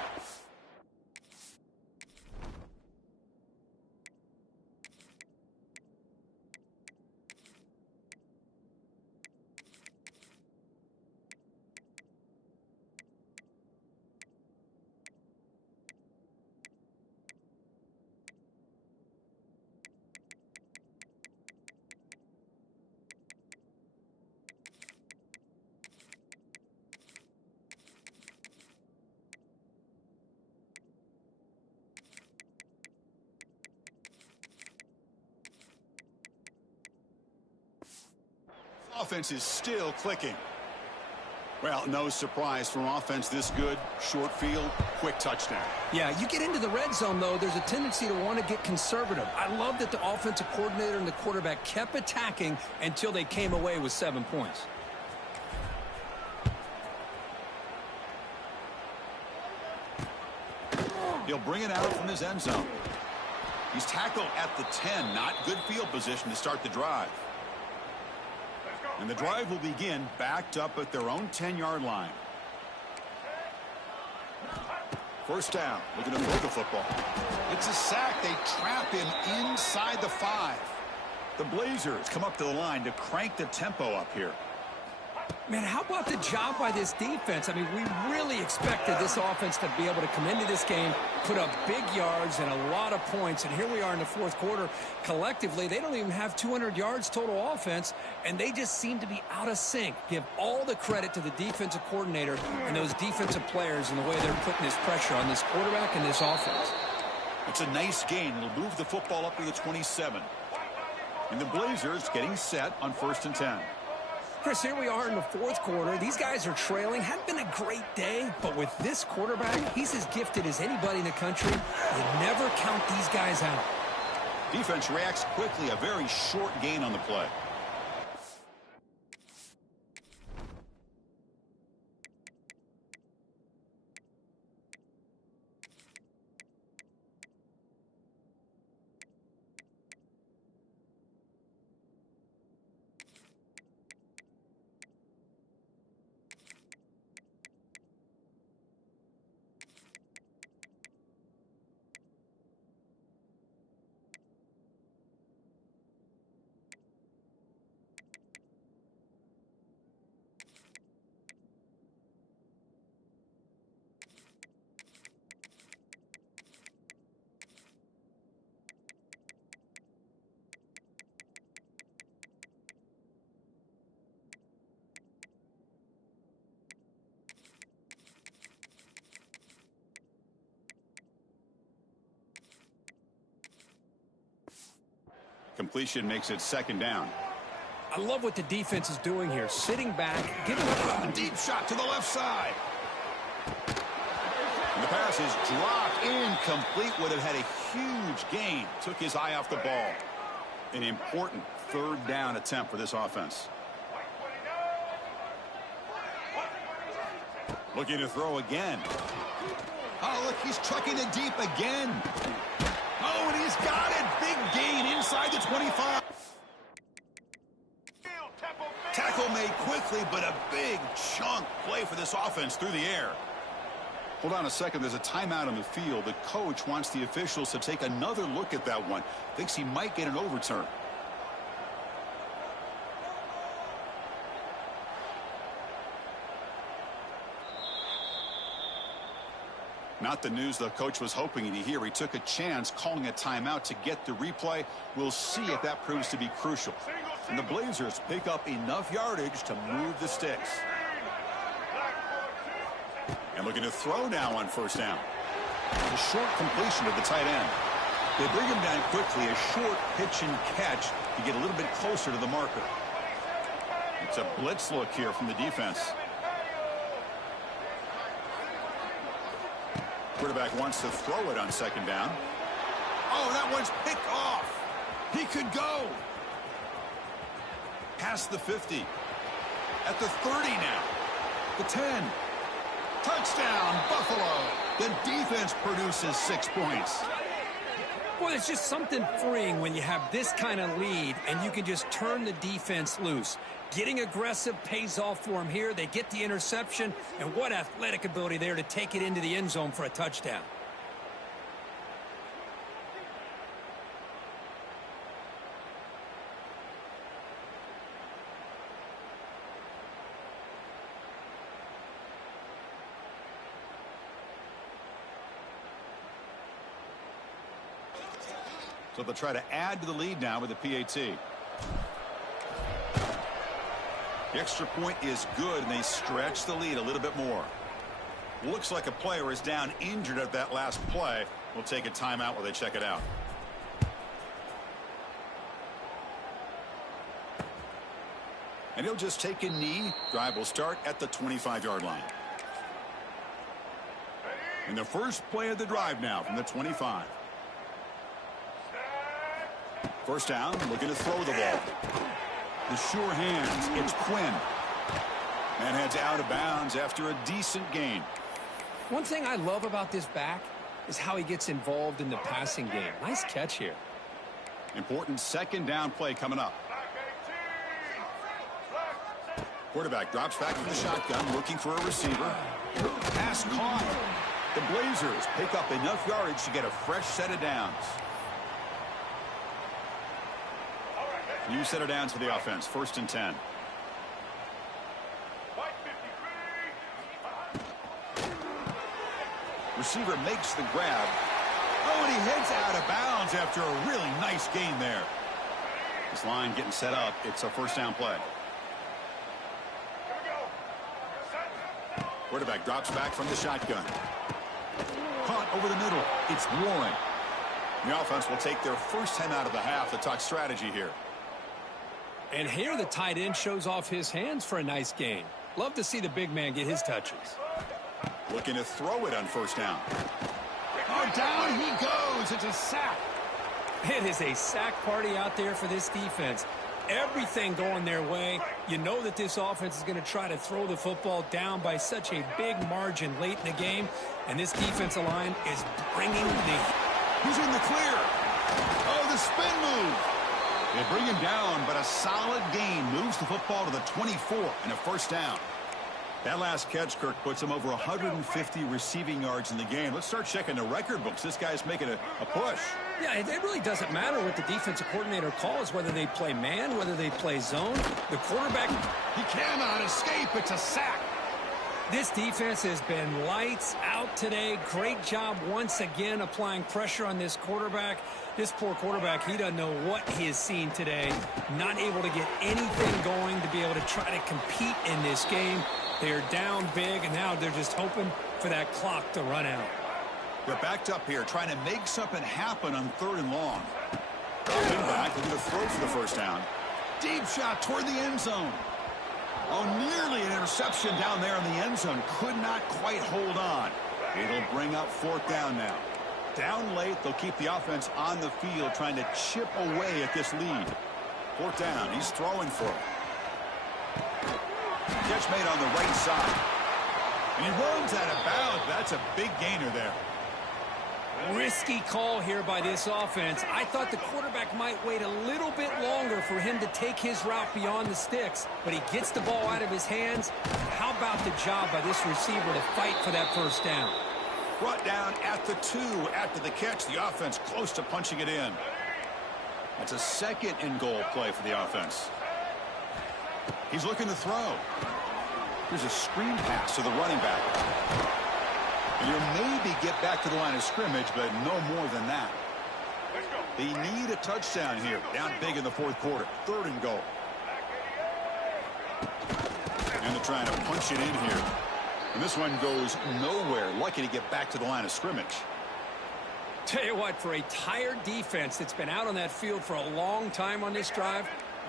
offense is still clicking. Well, no surprise from offense this good. Short field, quick touchdown. Yeah, you get into the red zone, though, there's a tendency to want to get conservative. I love that the offensive coordinator and the quarterback kept attacking until they came away with 7 points. He'll bring it out from his end zone. He's tackled at the 10. Not good field position to start the drive. And the drive will begin backed up at their own 10-yard line. First down. Looking to throw the football. It's a sack. They trap him inside the 5. The Blazers come up to the line to crank the tempo up here. Man, how about the job by this defense? I mean, we really expected this offense to be able to come into this game, put up big yards and a lot of points, and here we are in the fourth quarter. Collectively, they don't even have 200 yards total offense, and they just seem to be out of sync. Give all the credit to the defensive coordinator and those defensive players and the way they're putting this pressure on this quarterback and this offense. It's a nice gain. It'll move the football up to the 27. And the Blazers getting set on 1st and 10. Chris, here we are in the fourth quarter. These guys are trailing. Hadn't been a great day, but with this quarterback, he's as gifted as anybody in the country. You never count these guys out. Defense reacts quickly. A very short gain on the play. Completion makes it 2nd down. I love what the defense is doing here. Sitting back, giving up a deep shot to the left side. And the pass is dropped. Incomplete. Would have had a huge gain. Took his eye off the ball. An important 3rd down attempt for this offense. Looking to throw again. Oh, look, he's trucking it deep again. Oh, and he's got it. Big gain inside the 25. Tackle made quickly, but a big chunk play for this offense through the air. Hold on a second. There's a timeout on the field. The coach wants the officials to take another look at that one. Thinks he might get an overturn. Not the news the coach was hoping to hear. He took a chance calling a timeout to get the replay. We'll see if that proves to be crucial. And the Blazers pick up enough yardage to move the sticks. And looking to throw now on 1st down. A short completion to the tight end. They bring him down quickly. A short pitch and catch to get a little bit closer to the marker. It's a blitz look here from the defense. Quarterback wants to throw it on 2nd down. Oh, that one's picked off. He could go. Past the 50. At the 30 now. The 10. Touchdown, Buffalo. The defense produces 6 points. Well, it's just something freeing when you have this kind of lead and you can just turn the defense loose. Getting aggressive pays off for them here. They get the interception, and what athletic ability there to take it into the end zone for a touchdown. So they'll try to add to the lead now with the PAT. The extra point is good, and they stretch the lead a little bit more. Looks like a player is down injured at that last play. We'll take a timeout while they check it out. And he'll just take a knee. Drive will start at the 25-yard line. And the first play of the drive now from the 25. First down, looking to throw the ball. The sure hands, it's Quinn. And heads out of bounds after a decent gain. One thing I love about this back is how he gets involved in the passing game. Nice catch here. Important second down play coming up. Quarterback drops back from the shotgun, looking for a receiver. Pass caught. The Blazers pick up enough yardage to get a fresh set of downs. New set of downs for the offense. 1st and 10. Receiver makes the grab. Oh, and he heads out of bounds after a really nice gain there. This line getting set up. It's a first down play. Quarterback drops back from the shotgun. Caught over the middle. It's Warren. The offense will take their first 10 out of the half to talk strategy here. And here the tight end shows off his hands for a nice gain. Love to see the big man get his touches. Looking to throw it on first down. Oh, down he goes. It's a sack. It is a sack party out there for this defense. Everything going their way. You know that this offense is going to try to throw the football down by such a big margin late in the game. And this defensive line is bringing the... He's in the clear. Oh, the spin move. They bring him down, but a solid gain moves the football to the 24 and a first down. That last catch, Kirk, puts him over 150 receiving yards in the game. Let's start checking the record books. This guy's making a push. Yeah, it really doesn't matter what the defensive coordinator calls, whether they play man, whether they play zone. The quarterback... He cannot escape. It's a sack. This defense has been lights out today. Great job once again applying pressure on this quarterback. This poor quarterback, he doesn't know what he has seen today. Not able to get anything going to be able to try to compete in this game. They're down big, and now they're just hoping for that clock to run out. They're backed up here, trying to make something happen on 3rd and long. Dropping back, looking to throw for the first down. Deep shot toward the end zone. Oh, nearly an interception down there in the end zone. Could not quite hold on. It'll bring up 4th down now. Down late, they'll keep the offense on the field, trying to chip away at this lead. 4th down, he's throwing for it. Catch made on the right side. And he runs out of bounds. That's a big gainer there. Risky call here by this offense. I thought the quarterback might wait a little bit longer for him to take his route beyond the sticks, but he gets the ball out of his hands. How about the job by this receiver to fight for that first down? Brought down at the 2 after the catch. The offense close to punching it in. That's a 2nd and goal play for the offense. He's looking to throw. Here's a screen pass to the running back. And he'll maybe get back to the line of scrimmage, but no more than that. They need a touchdown here. Down big in the 4th quarter. 3rd and goal. And they're trying to punch it in here. And this one goes nowhere. Lucky to get back to the line of scrimmage. Tell you what, for a tired defense that's been out on that field for a long time on this drive,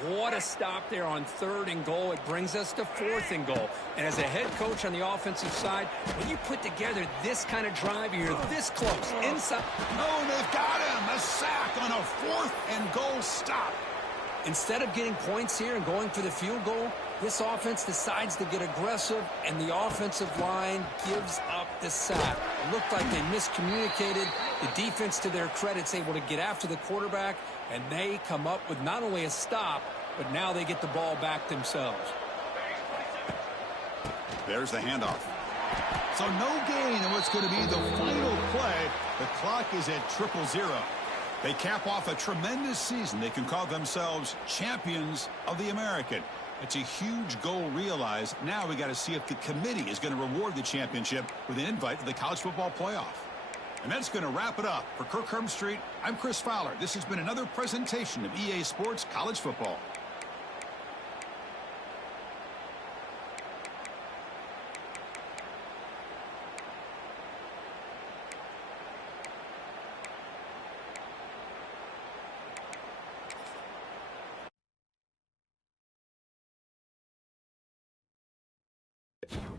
what a stop there on 3rd and goal. It brings us to 4th and goal. And as a head coach on the offensive side, when you put together this kind of drive, you're this close. Inside. Oh, they've got him. A sack on a 4th and goal stop. Instead of getting points here and going for the field goal, this offense decides to get aggressive, and the offensive line gives up the sack. It looked like they miscommunicated. The defense, to their credit, is able to get after the quarterback, and they come up with not only a stop, but now they get the ball back themselves. There's the handoff. So no gain in what's going to be the final play. The clock is at 0-0. They cap off a tremendous season. They can call themselves champions of the American. It's a huge goal realized. Now we got to see if the committee is going to reward the championship with an invite to the college football playoff. And that's going to wrap it up. For Kirk Herbstreit, I'm Chris Fowler. This has been another presentation of EA Sports College Football. you